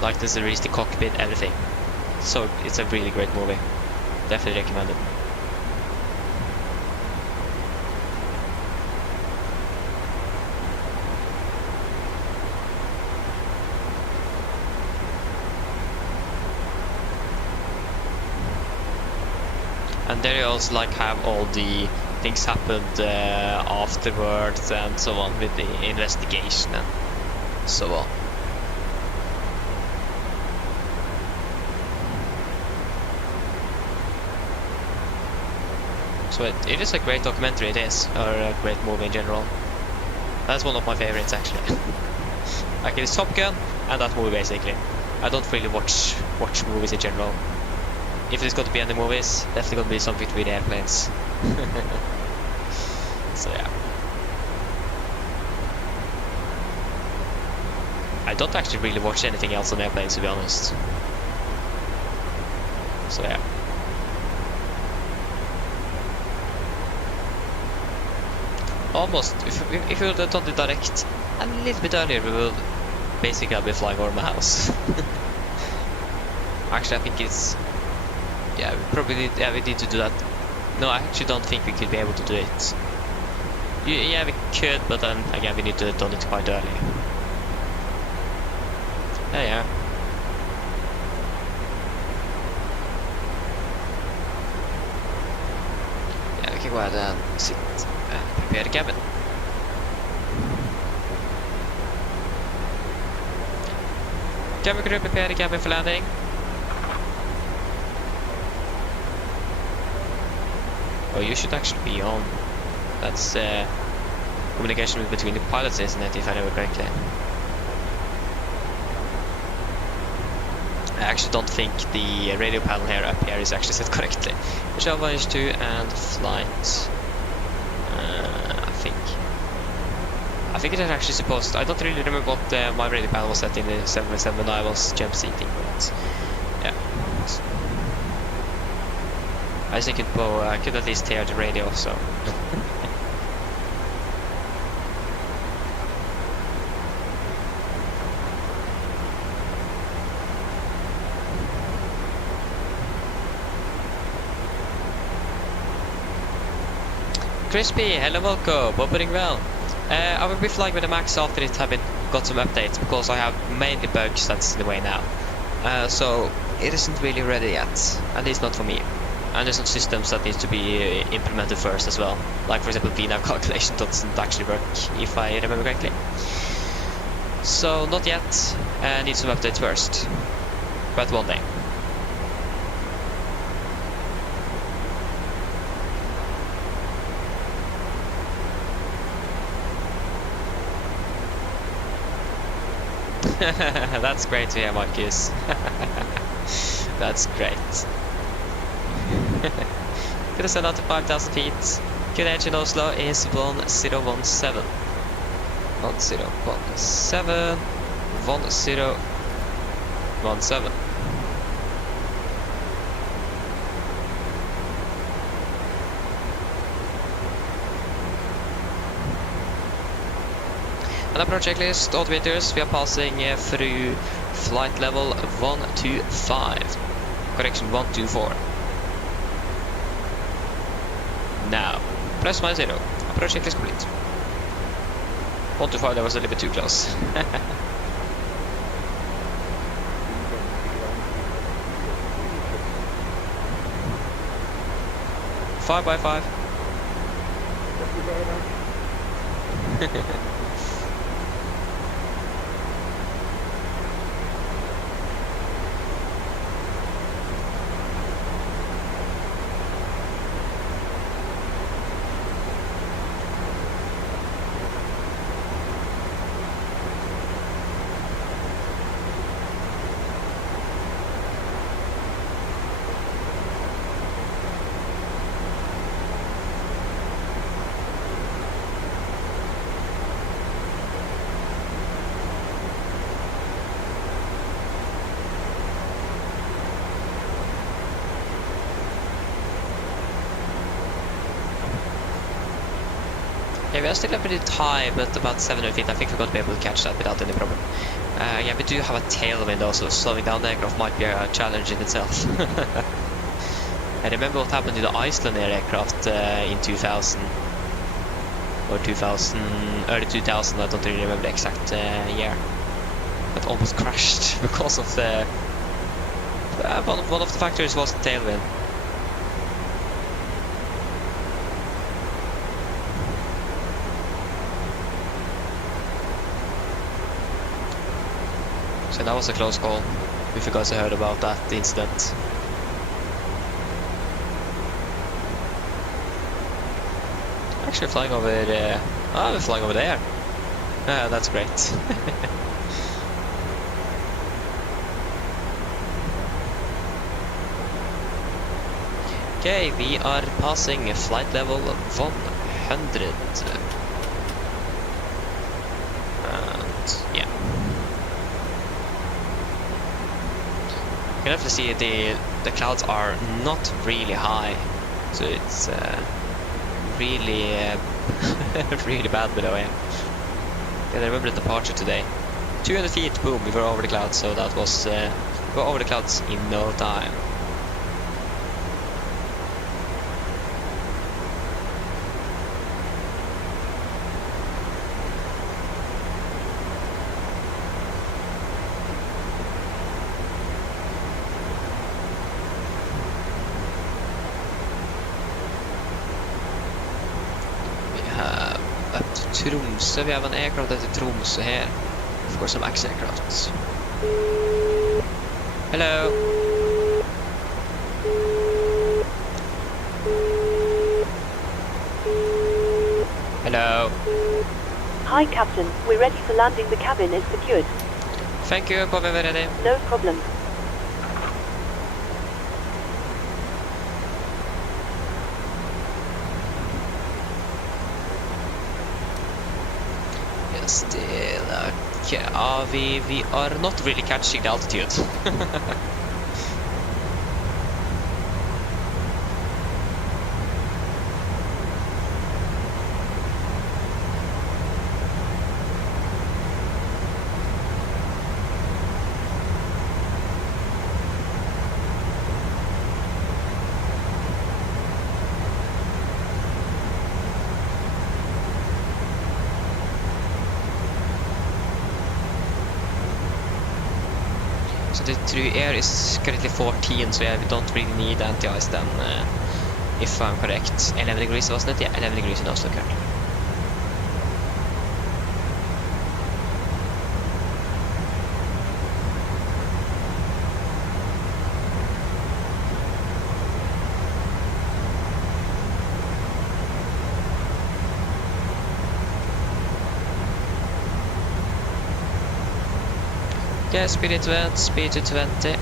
Like, there's a realistic cockpit, everything. So it's a really great movie. Definitely recommended. And there you also like have all the things happened afterwards and so on with the investigation and so on. So it is a great documentary, it is, or a great movie in general. That's one of my favorites actually. Like, it's Top Gun and that movie basically. I don't really watch movies in general. If there's going to be any movies, definitely going to be something to do with airplanes. So yeah. I don't actually really watch anything else on airplanes, to be honest. So yeah. Almost, if we would have done the direct a little bit earlier, we will basically be flying over my house. Actually, I think it's... Yeah, we probably need, we need to do that. No, I actually don't think we could be able to do it. Yeah, we could, but then again, we need to have done it quite early. Yeah. Yeah, we can go ahead and sit. Prepare the cabin. Cabin crew, prepare the cabin for landing. Oh, you should actually be on. That's communication between the pilots, isn't it, if I know it correctly? I actually don't think the radio panel here up here is actually set correctly. Michelle 1H2 and flight. I think it is actually supposed. I don't really remember what my radio panel was set in the 707 when I was jump seating, but yeah. I think I could at least tear the radio, so. Crispy, hello Volko, bobbing well. I will be flying with the Max after it having got some updates, because I have mainly bugs that's in the way now. So it isn't really ready yet, at least not for me. And there's some systems that need to be implemented first as well. Like for example, VNAV calculation doesn't actually work, if I remember correctly. So not yet, need some updates first, but one day. That's great to hear, Marcus. That's great. Gonna send out to 5,000 feet. Good edge in Oslo is 1017. 1017. 1017. And approach checklist, all meters, we are passing through flight level 125. Correction 124. Now, plus minus 0. Approach checklist complete. 125, that was a little bit too close. 5 by 5. Yeah, we are still a bit high, but about 700 feet. I think we're going to be able to catch that without any problem. Yeah, we do have a tailwind also. Slowing down the aircraft might be a challenge in itself. I remember what happened to the Iceland Air aircraft in 2000. Or 2000, early 2000, I don't really remember the exact year. But almost crashed because of the... one of the factors was the tailwind. So that was a close call, if you guys have heard about that incident. Actually flying over there. Oh, we're flying over there. Ah, that's great. Okay, we are passing flight level 100. And yeah. You can definitely see the clouds are not really high, so it's really really bad below here. Yeah, I remember the departure today. 200 feet, boom, we were over the clouds, so that was we were over the clouds in no time. Tromsø, we have an aircraft at Tromsø here. Of course, some X aircrafts. Hello. Hello. Hi, Captain. We're ready for landing. The cabin is secured. Thank you, Bobby, ready. No problem. Still, okay, we are not really catching the altitude. So the true air is currently 14, so yeah, we don't really need anti-ice then, if I'm correct. 11 degrees, wasn't it? Yeah, 11 degrees in Oslo currently. Okay, speed to 20.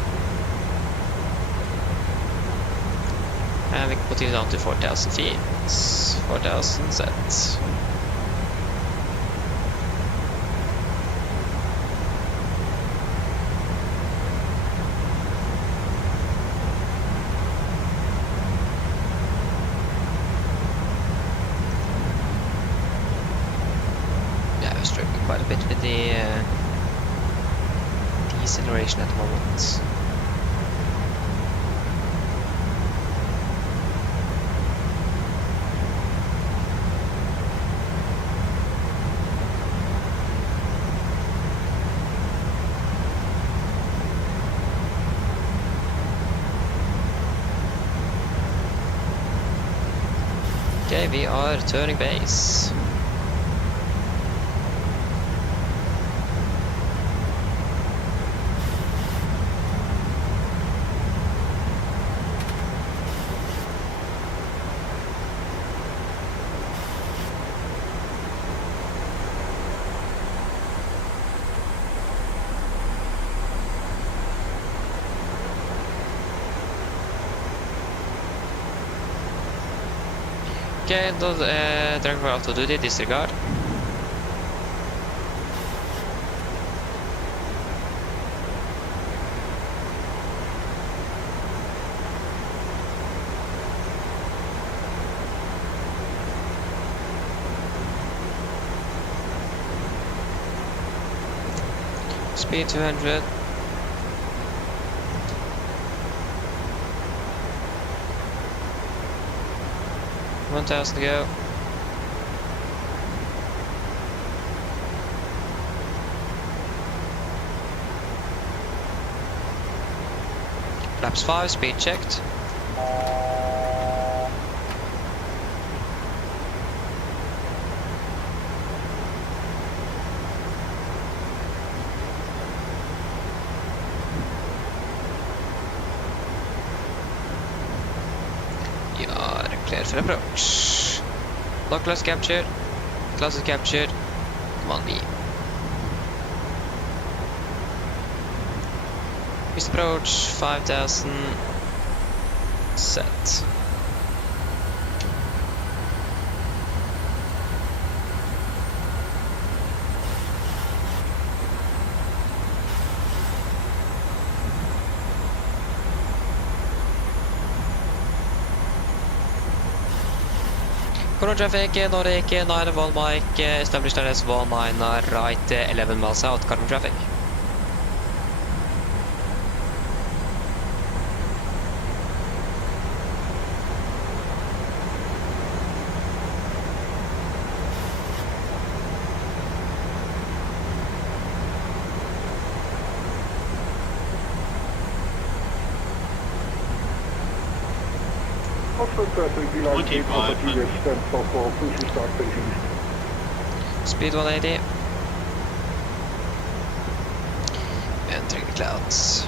And we can put it down to 4,000 feet. 4,000 set. Yeah, we're struggling quite a bit with the deceleration at the moment. Okay, we are turning base. Okay, driver for auto duty, disregard. Speed 200. One thousand to go. Laps 5, speed checked. Clear for approach. Lock class captured. Class is captured. Come on, B. Missed approach, 5,000. Set. Corner traffic, Nordic 9-1 Mike, established as 19 right, 11 miles out, carbon traffic. Speed 180. Entering the clouds.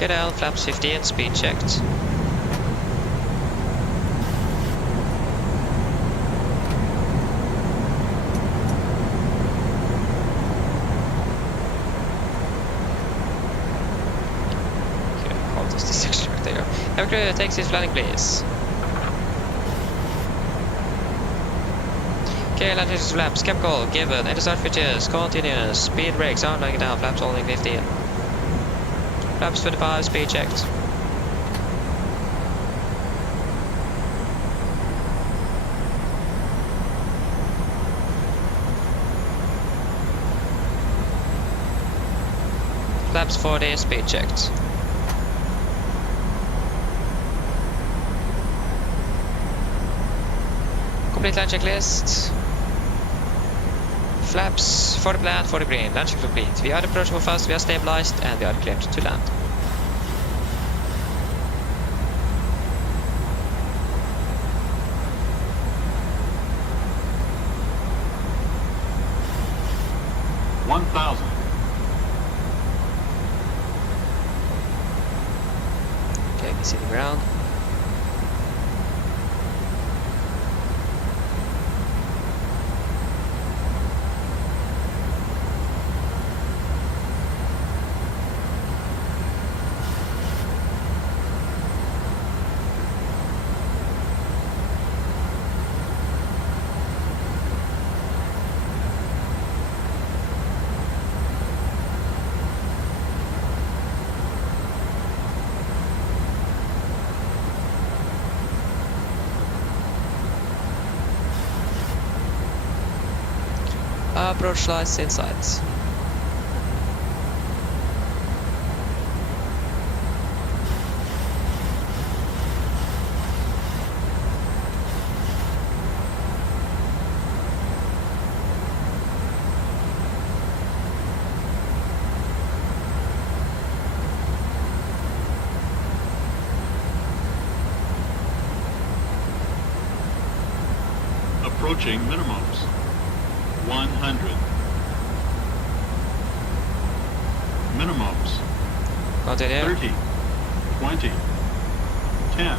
Get down, flaps 15, speed checked. Okay, how does this actually work? There you go. Have crew, take this landing, please. Okay, landing flaps, chemical, given, enter start switches, continuous, speed brakes, on, laying it down, flaps holding 15. Flaps 25, speed checked. Flaps 40, speed checked. Complete land checklist. Flaps 40 plan, 40 green, land check complete. We are approachable fast, we are stabilized, and we are cleared to land. Okay, I can see the ground. Approach lights in sight. Approaching minimums. 100. Minimums. Continue. 30. 20. 10.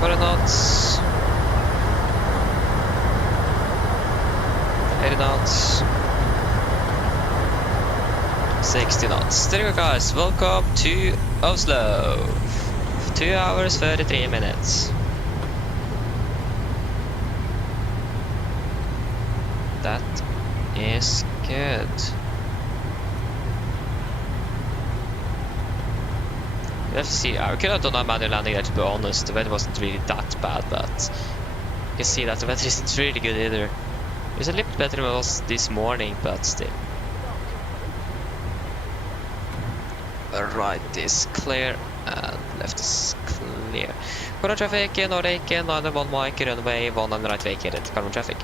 What are knots? 80 knots. 60 knots. There you go, guys. Welcome to Oslo. 2 hours 33 minutes. That is good. Let's see. I could have done a manual landing there, to be honest. The weather wasn't really that bad, but you can see that the weather isn't really good either. It's a little bit better than it was this morning, but still. Right is clear and left is clear. Carbon traffic, Nordic, 991 Mike, runway 19 right vacated. Carbon traffic.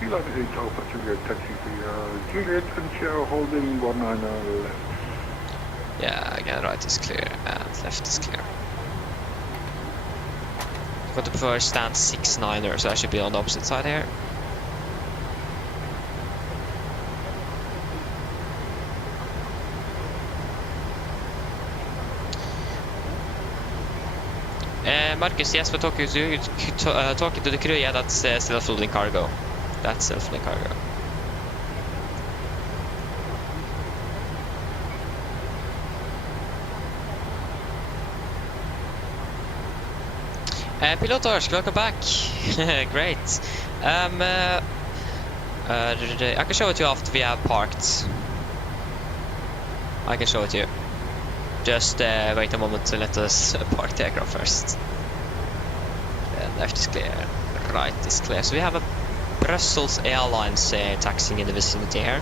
Juliet 8 Alpha Juliet taxi via Juliet and Sierra holding 19 left. Yeah, again, right is clear and left is clear. I've got the first stand 6-9er, so I should be on the opposite side here. Marcus, yes, we're talking to the crew. Yeah, that's self-loading cargo. That's self-loading cargo. Pilotorsk, welcome back. Great. I can show it to you after we have parked. I can show it to you. Just wait a moment to let us park the aircraft first. Left is clear, right is clear. So we have a Brussels Airlines taxiing in the vicinity here.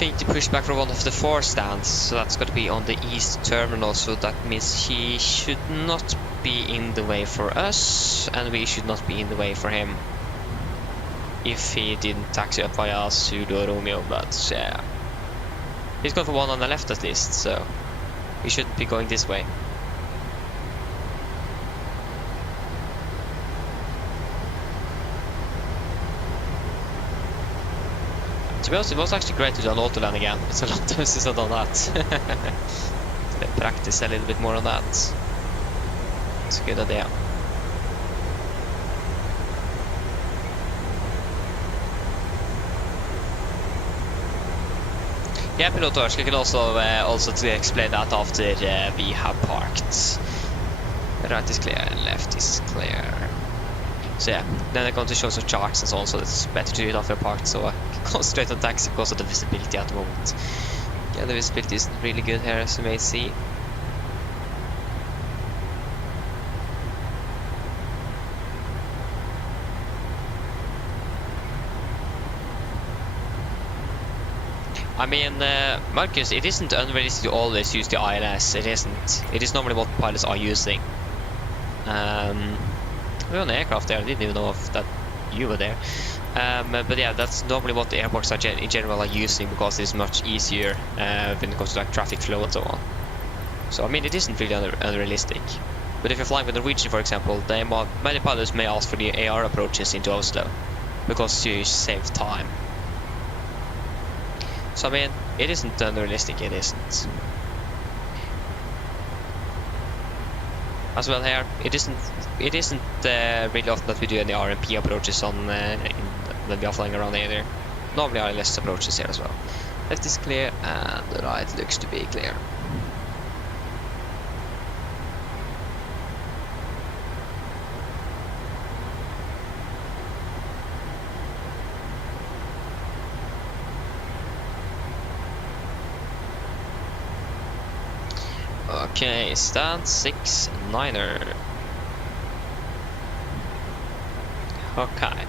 think the pushback for one of the 4 stands, so that's going to be on the east terminal, so that means he should not be in the way for us, and we should not be in the way for him. If he didn't taxi up via Sudo Romeo, but yeah. He's going for one on the left at least, so we shouldn't be going this way. To be honest, it was actually great to do an auto land again. It's a long time since I've done that. Practice a little bit more on that. It's a good idea. Yeah, Pilotorsk, I can also to explain that after we have parked. Right is clear, left is clear. So yeah, then I'm going to show some charts and so on, so it's better to do it after parked, so I can concentrate on taxi because of the visibility at the moment. Yeah, the visibility is really good here, as you may see. I mean, Marcus, it isn't unrealistic to always use the ILS. It isn't. It is normally what pilots are using. We're on the aircraft there. I didn't even know if that you were there. But yeah, that's normally what the airports are in general are using, because it's much easier when it comes to like traffic flow and so on. So I mean, it isn't really unrealistic. But if you're flying with Norwegian, for example, many pilots may ask for the AR approaches into Oslo because you save time. So I mean, it isn't unrealistic, it isn't. As well here, it isn't really often that we do any RMP approaches on when we are flying around either. Normally ILS approaches here as well. Left is clear and the right looks to be clear. Okay, stand 6-9er. Okay.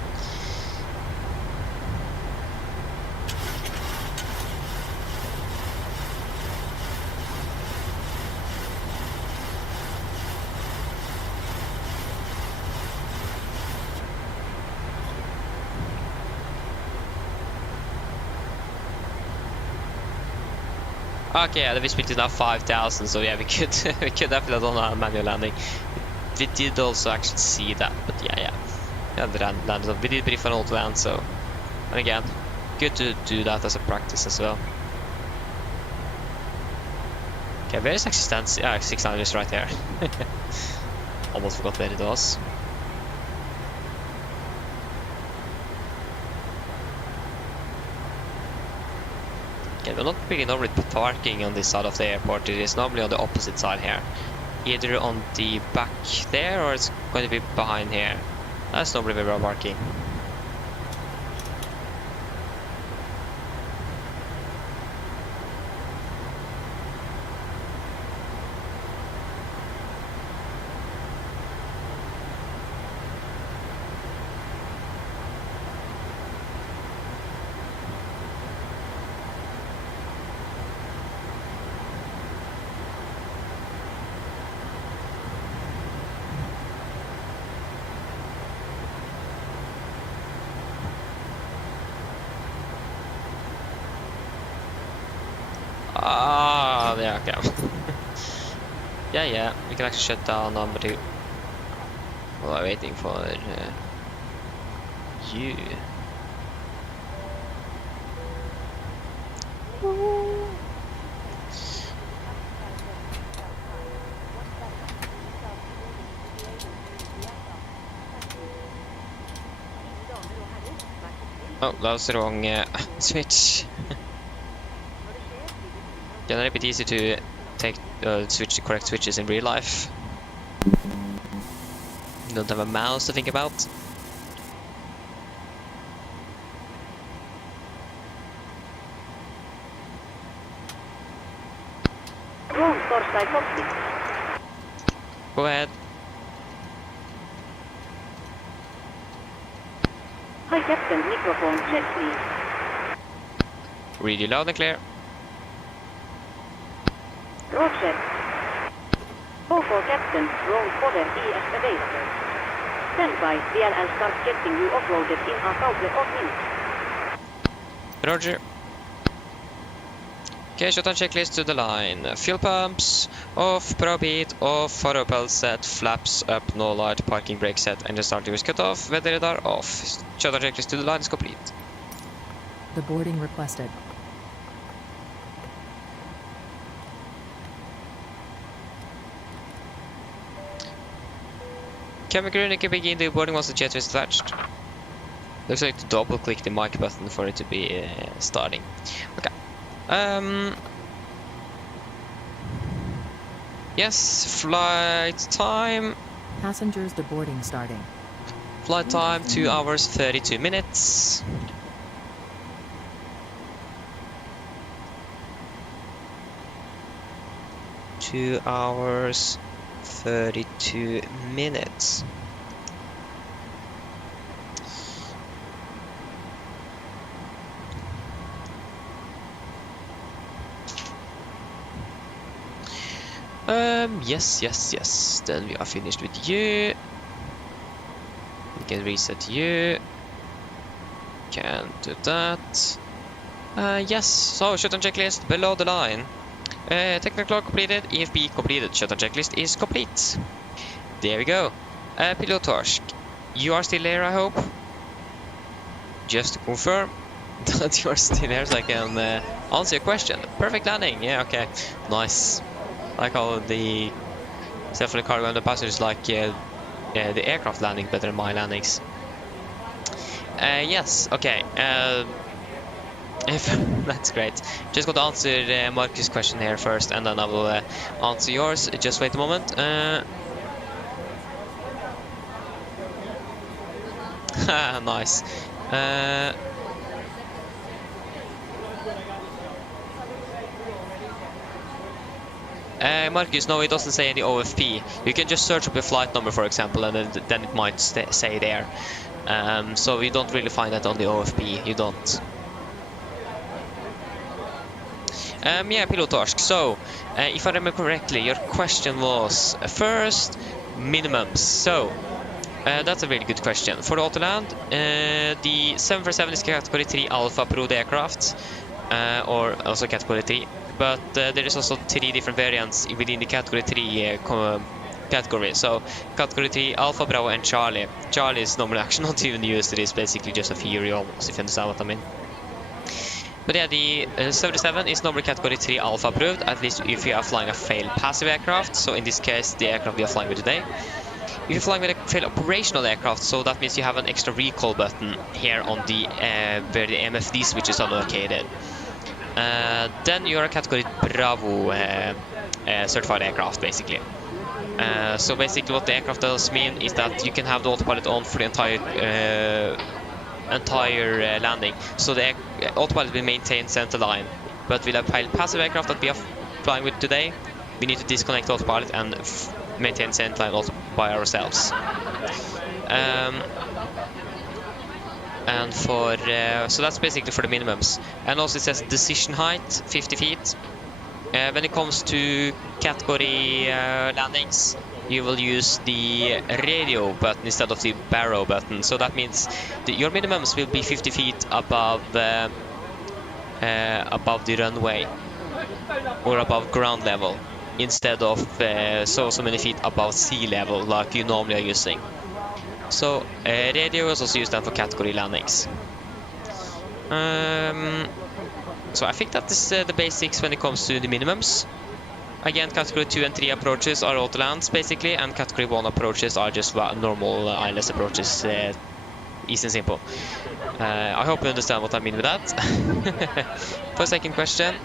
Okay, yeah, the visibility is now 5,000, so yeah, we could definitely have done a manual landing. We did also actually see that, but yeah, landed. We did brief an auto land, so, and again, good to do that as a practice as well. Okay, where is actually stand? Yeah, 600 is right there. Almost forgot where it was. Okay, we're not really normally parking on this side of the airport. It is normally on the opposite side here. Either on the back there, or it's going to be behind here. That's normally where we're parking. Ah, yeah, okay. yeah, we can actually shut down number 2 while waiting for you. Oh, that was the wrong switch. Can it be easy to take switch the correct switches in real life? You don't have a mouse to think about. Go ahead. Hi Captain, microphone check please. Read you loud and clear. Roger. For Captain, roll fodder is available. Stand by, VLL start getting you offloaded in a couple of minutes. Roger. Okay, shutdown checklist to the line. Fuel pumps, off, probe heat, off, fire propel set, flaps up, no light, parking brake set, engine starting is cut off, weather radar off. Shutdown checklist to the line is complete. The boarding requested. Cabin crew can begin the boarding once the jet is attached. Looks like to double click the mic button for it to be starting. Okay. Yes, flight time. Passengers deboarding starting. Flight time 2 hours 32 minutes. Two hours 32 minutes. Yes. Then we are finished with you. We can reset you. Can't do that. Yes, so shutdown checklist below the line. Technical completed, EFB completed. Shutdown checklist is complete. There we go. Pilot Torsk, you are still there, I hope. Just to confirm that you are still there, so I can answer your question. Perfect landing. Yeah, okay, nice. Like all the except for the cargo and the passengers, like the aircraft landing better than my landings. Yes, okay. If that's great. Just got to answer Marcus' question here first, and then I will answer yours. Just wait a moment. Nice. Marcus, no, it doesn't say any OFP. You can just search up a flight number, for example, and then it might say there. So you don't really find that on the OFP. You don't. Yeah, Pilot Torsk. So, if I remember correctly, your question was first minimums. So, that's a really good question. For the Autoland, the 747 is category 3 Alpha Pro aircraft, or also category 3. But there is also 3 different variants within the category 3 category. So, category 3 Alpha, Bravo, and Charlie. Charlie is normally actually not even used. It is basically just a Fury almost, if you understand what I mean. But yeah, the 77 is normally category 3 Alpha approved, at least if you are flying a failed passive aircraft. So in this case, the aircraft we are flying with today. If you're flying with a failed operational aircraft, so that means you have an extra recall button here on the where the MFD switches are located. Then you are a category Bravo certified aircraft, basically. So basically what the aircraft does mean is that you can have the autopilot on for the entire landing, so the autopilot will maintain center line. But with a passive aircraft that we are flying with today, we need to disconnect the autopilot and maintain center line also by ourselves. And for so that's basically for the minimums. And also it says decision height 50 feet. When it comes to category landings, you will use the radio button instead of the barrow button. So that means your minimums will be 50 feet above the runway or above ground level, instead of so many feet above sea level like you normally are using. So radio is also used then for category landings. So I think that is the basics when it comes to the minimums. Again, category 2 and 3 approaches are autolands basically, and category 1 approaches are just normal ILS approaches, easy and simple. I hope you understand what I mean with that. For second question,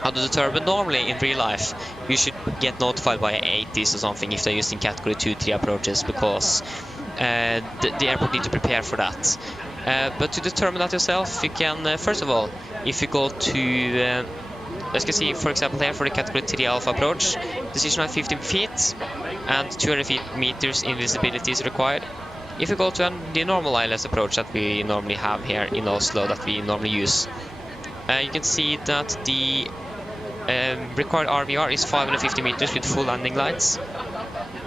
how to determine? Normally in real life you should get notified by 80s or something if they're using category 2-3 approaches, because the airport need to prepare for that. But to determine that yourself, you can first of all, if you go to let's see, for example here for the category 3 Alpha approach, decision height 15 feet and 200 meters in visibility is required. If you go to the normal ILS approach that we normally have here in Oslo, that we normally use, you can see that the required RVR is 550 meters with full landing lights,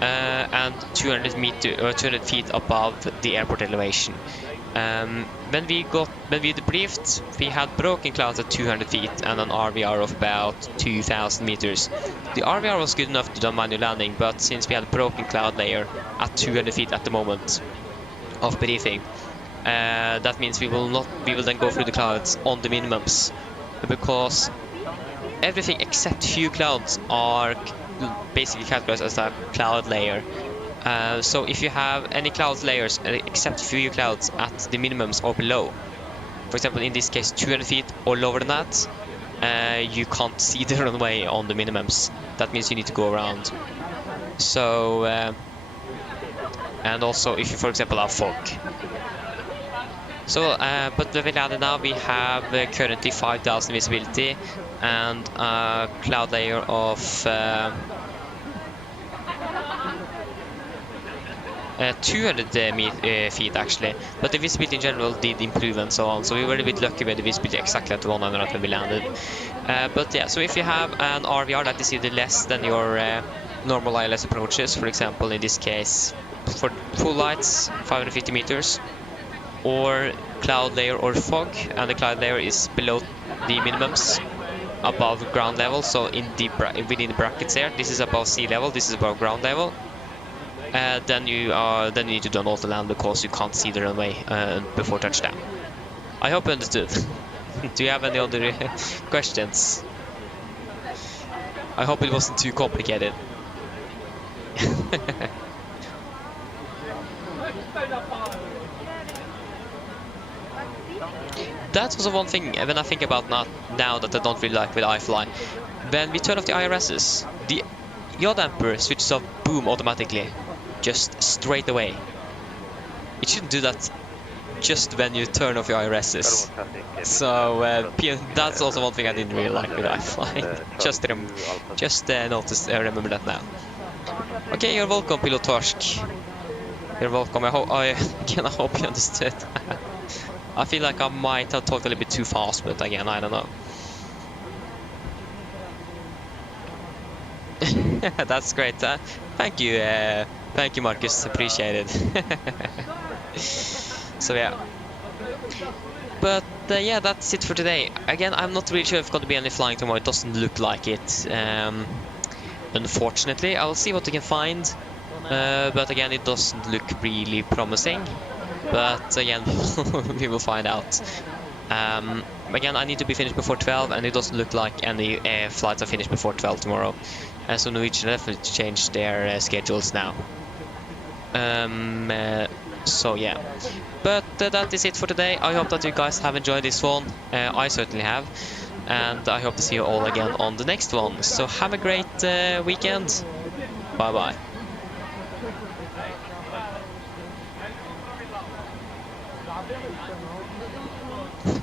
and 200 feet above the airport elevation. When we debriefed, we had broken clouds at 200 feet and an RVR of about 2,000 meters. The RVR was good enough to do manual landing, but since we had a broken cloud layer at 200 feet at the moment of briefing, that means we will then go through the clouds on the minimums, because everything except few clouds are basically categorized as a cloud layer. So if you have any cloud layers except few clouds at the minimums or below, for example in this case 200 feet or lower than that, you can't see the runway on the minimums. That means you need to go around. So and also if you for example have fog. So but when we landed now, we have currently 5,000 visibility and a cloud layer of 200 feet actually, but the visibility in general did improve and so on, so we were a bit lucky with the visibility exactly at 100 when we landed. But yeah, so if you have an RVR that is either less than your normal ILS approaches, for example in this case for full lights 550 meters, or cloud layer or fog, and the cloud layer is below the minimums above ground level, so in the within the brackets there, this is above sea level, this is above ground level, then you need to do an auto land because you can't see the runway before touchdown. I hope you understood. Do you have any other questions? I hope it wasn't too complicated. That's also one thing when I think about now that I don't really like with iFly. When we turn off the IRSs, the yaw damper switches off boom automatically, just straight away. It shouldn't do that just when you turn off your IRSs. So that's also one thing I didn't really like with iFly. just remember that now. Okay, you're welcome, Pilot Torsk. You're welcome. I hope you understood. I feel like I might have talked a little bit too fast, but again, I don't know. That's great. Thank you, Marcus. Appreciate it. So yeah. But yeah, that's it for today. Again, I'm not really sure if it's going to be any flying tomorrow. It doesn't look like it. Unfortunately, I will see what we can find. But again, it doesn't look really promising. But again, we will find out. Again, I need to be finished before 12, and it doesn't look like any flights are finished before 12 tomorrow. So Norwegian definitely changed their schedules now. So yeah. But that is it for today. I hope that you guys have enjoyed this one. I certainly have. And I hope to see you all again on the next one. So have a great weekend. Bye bye.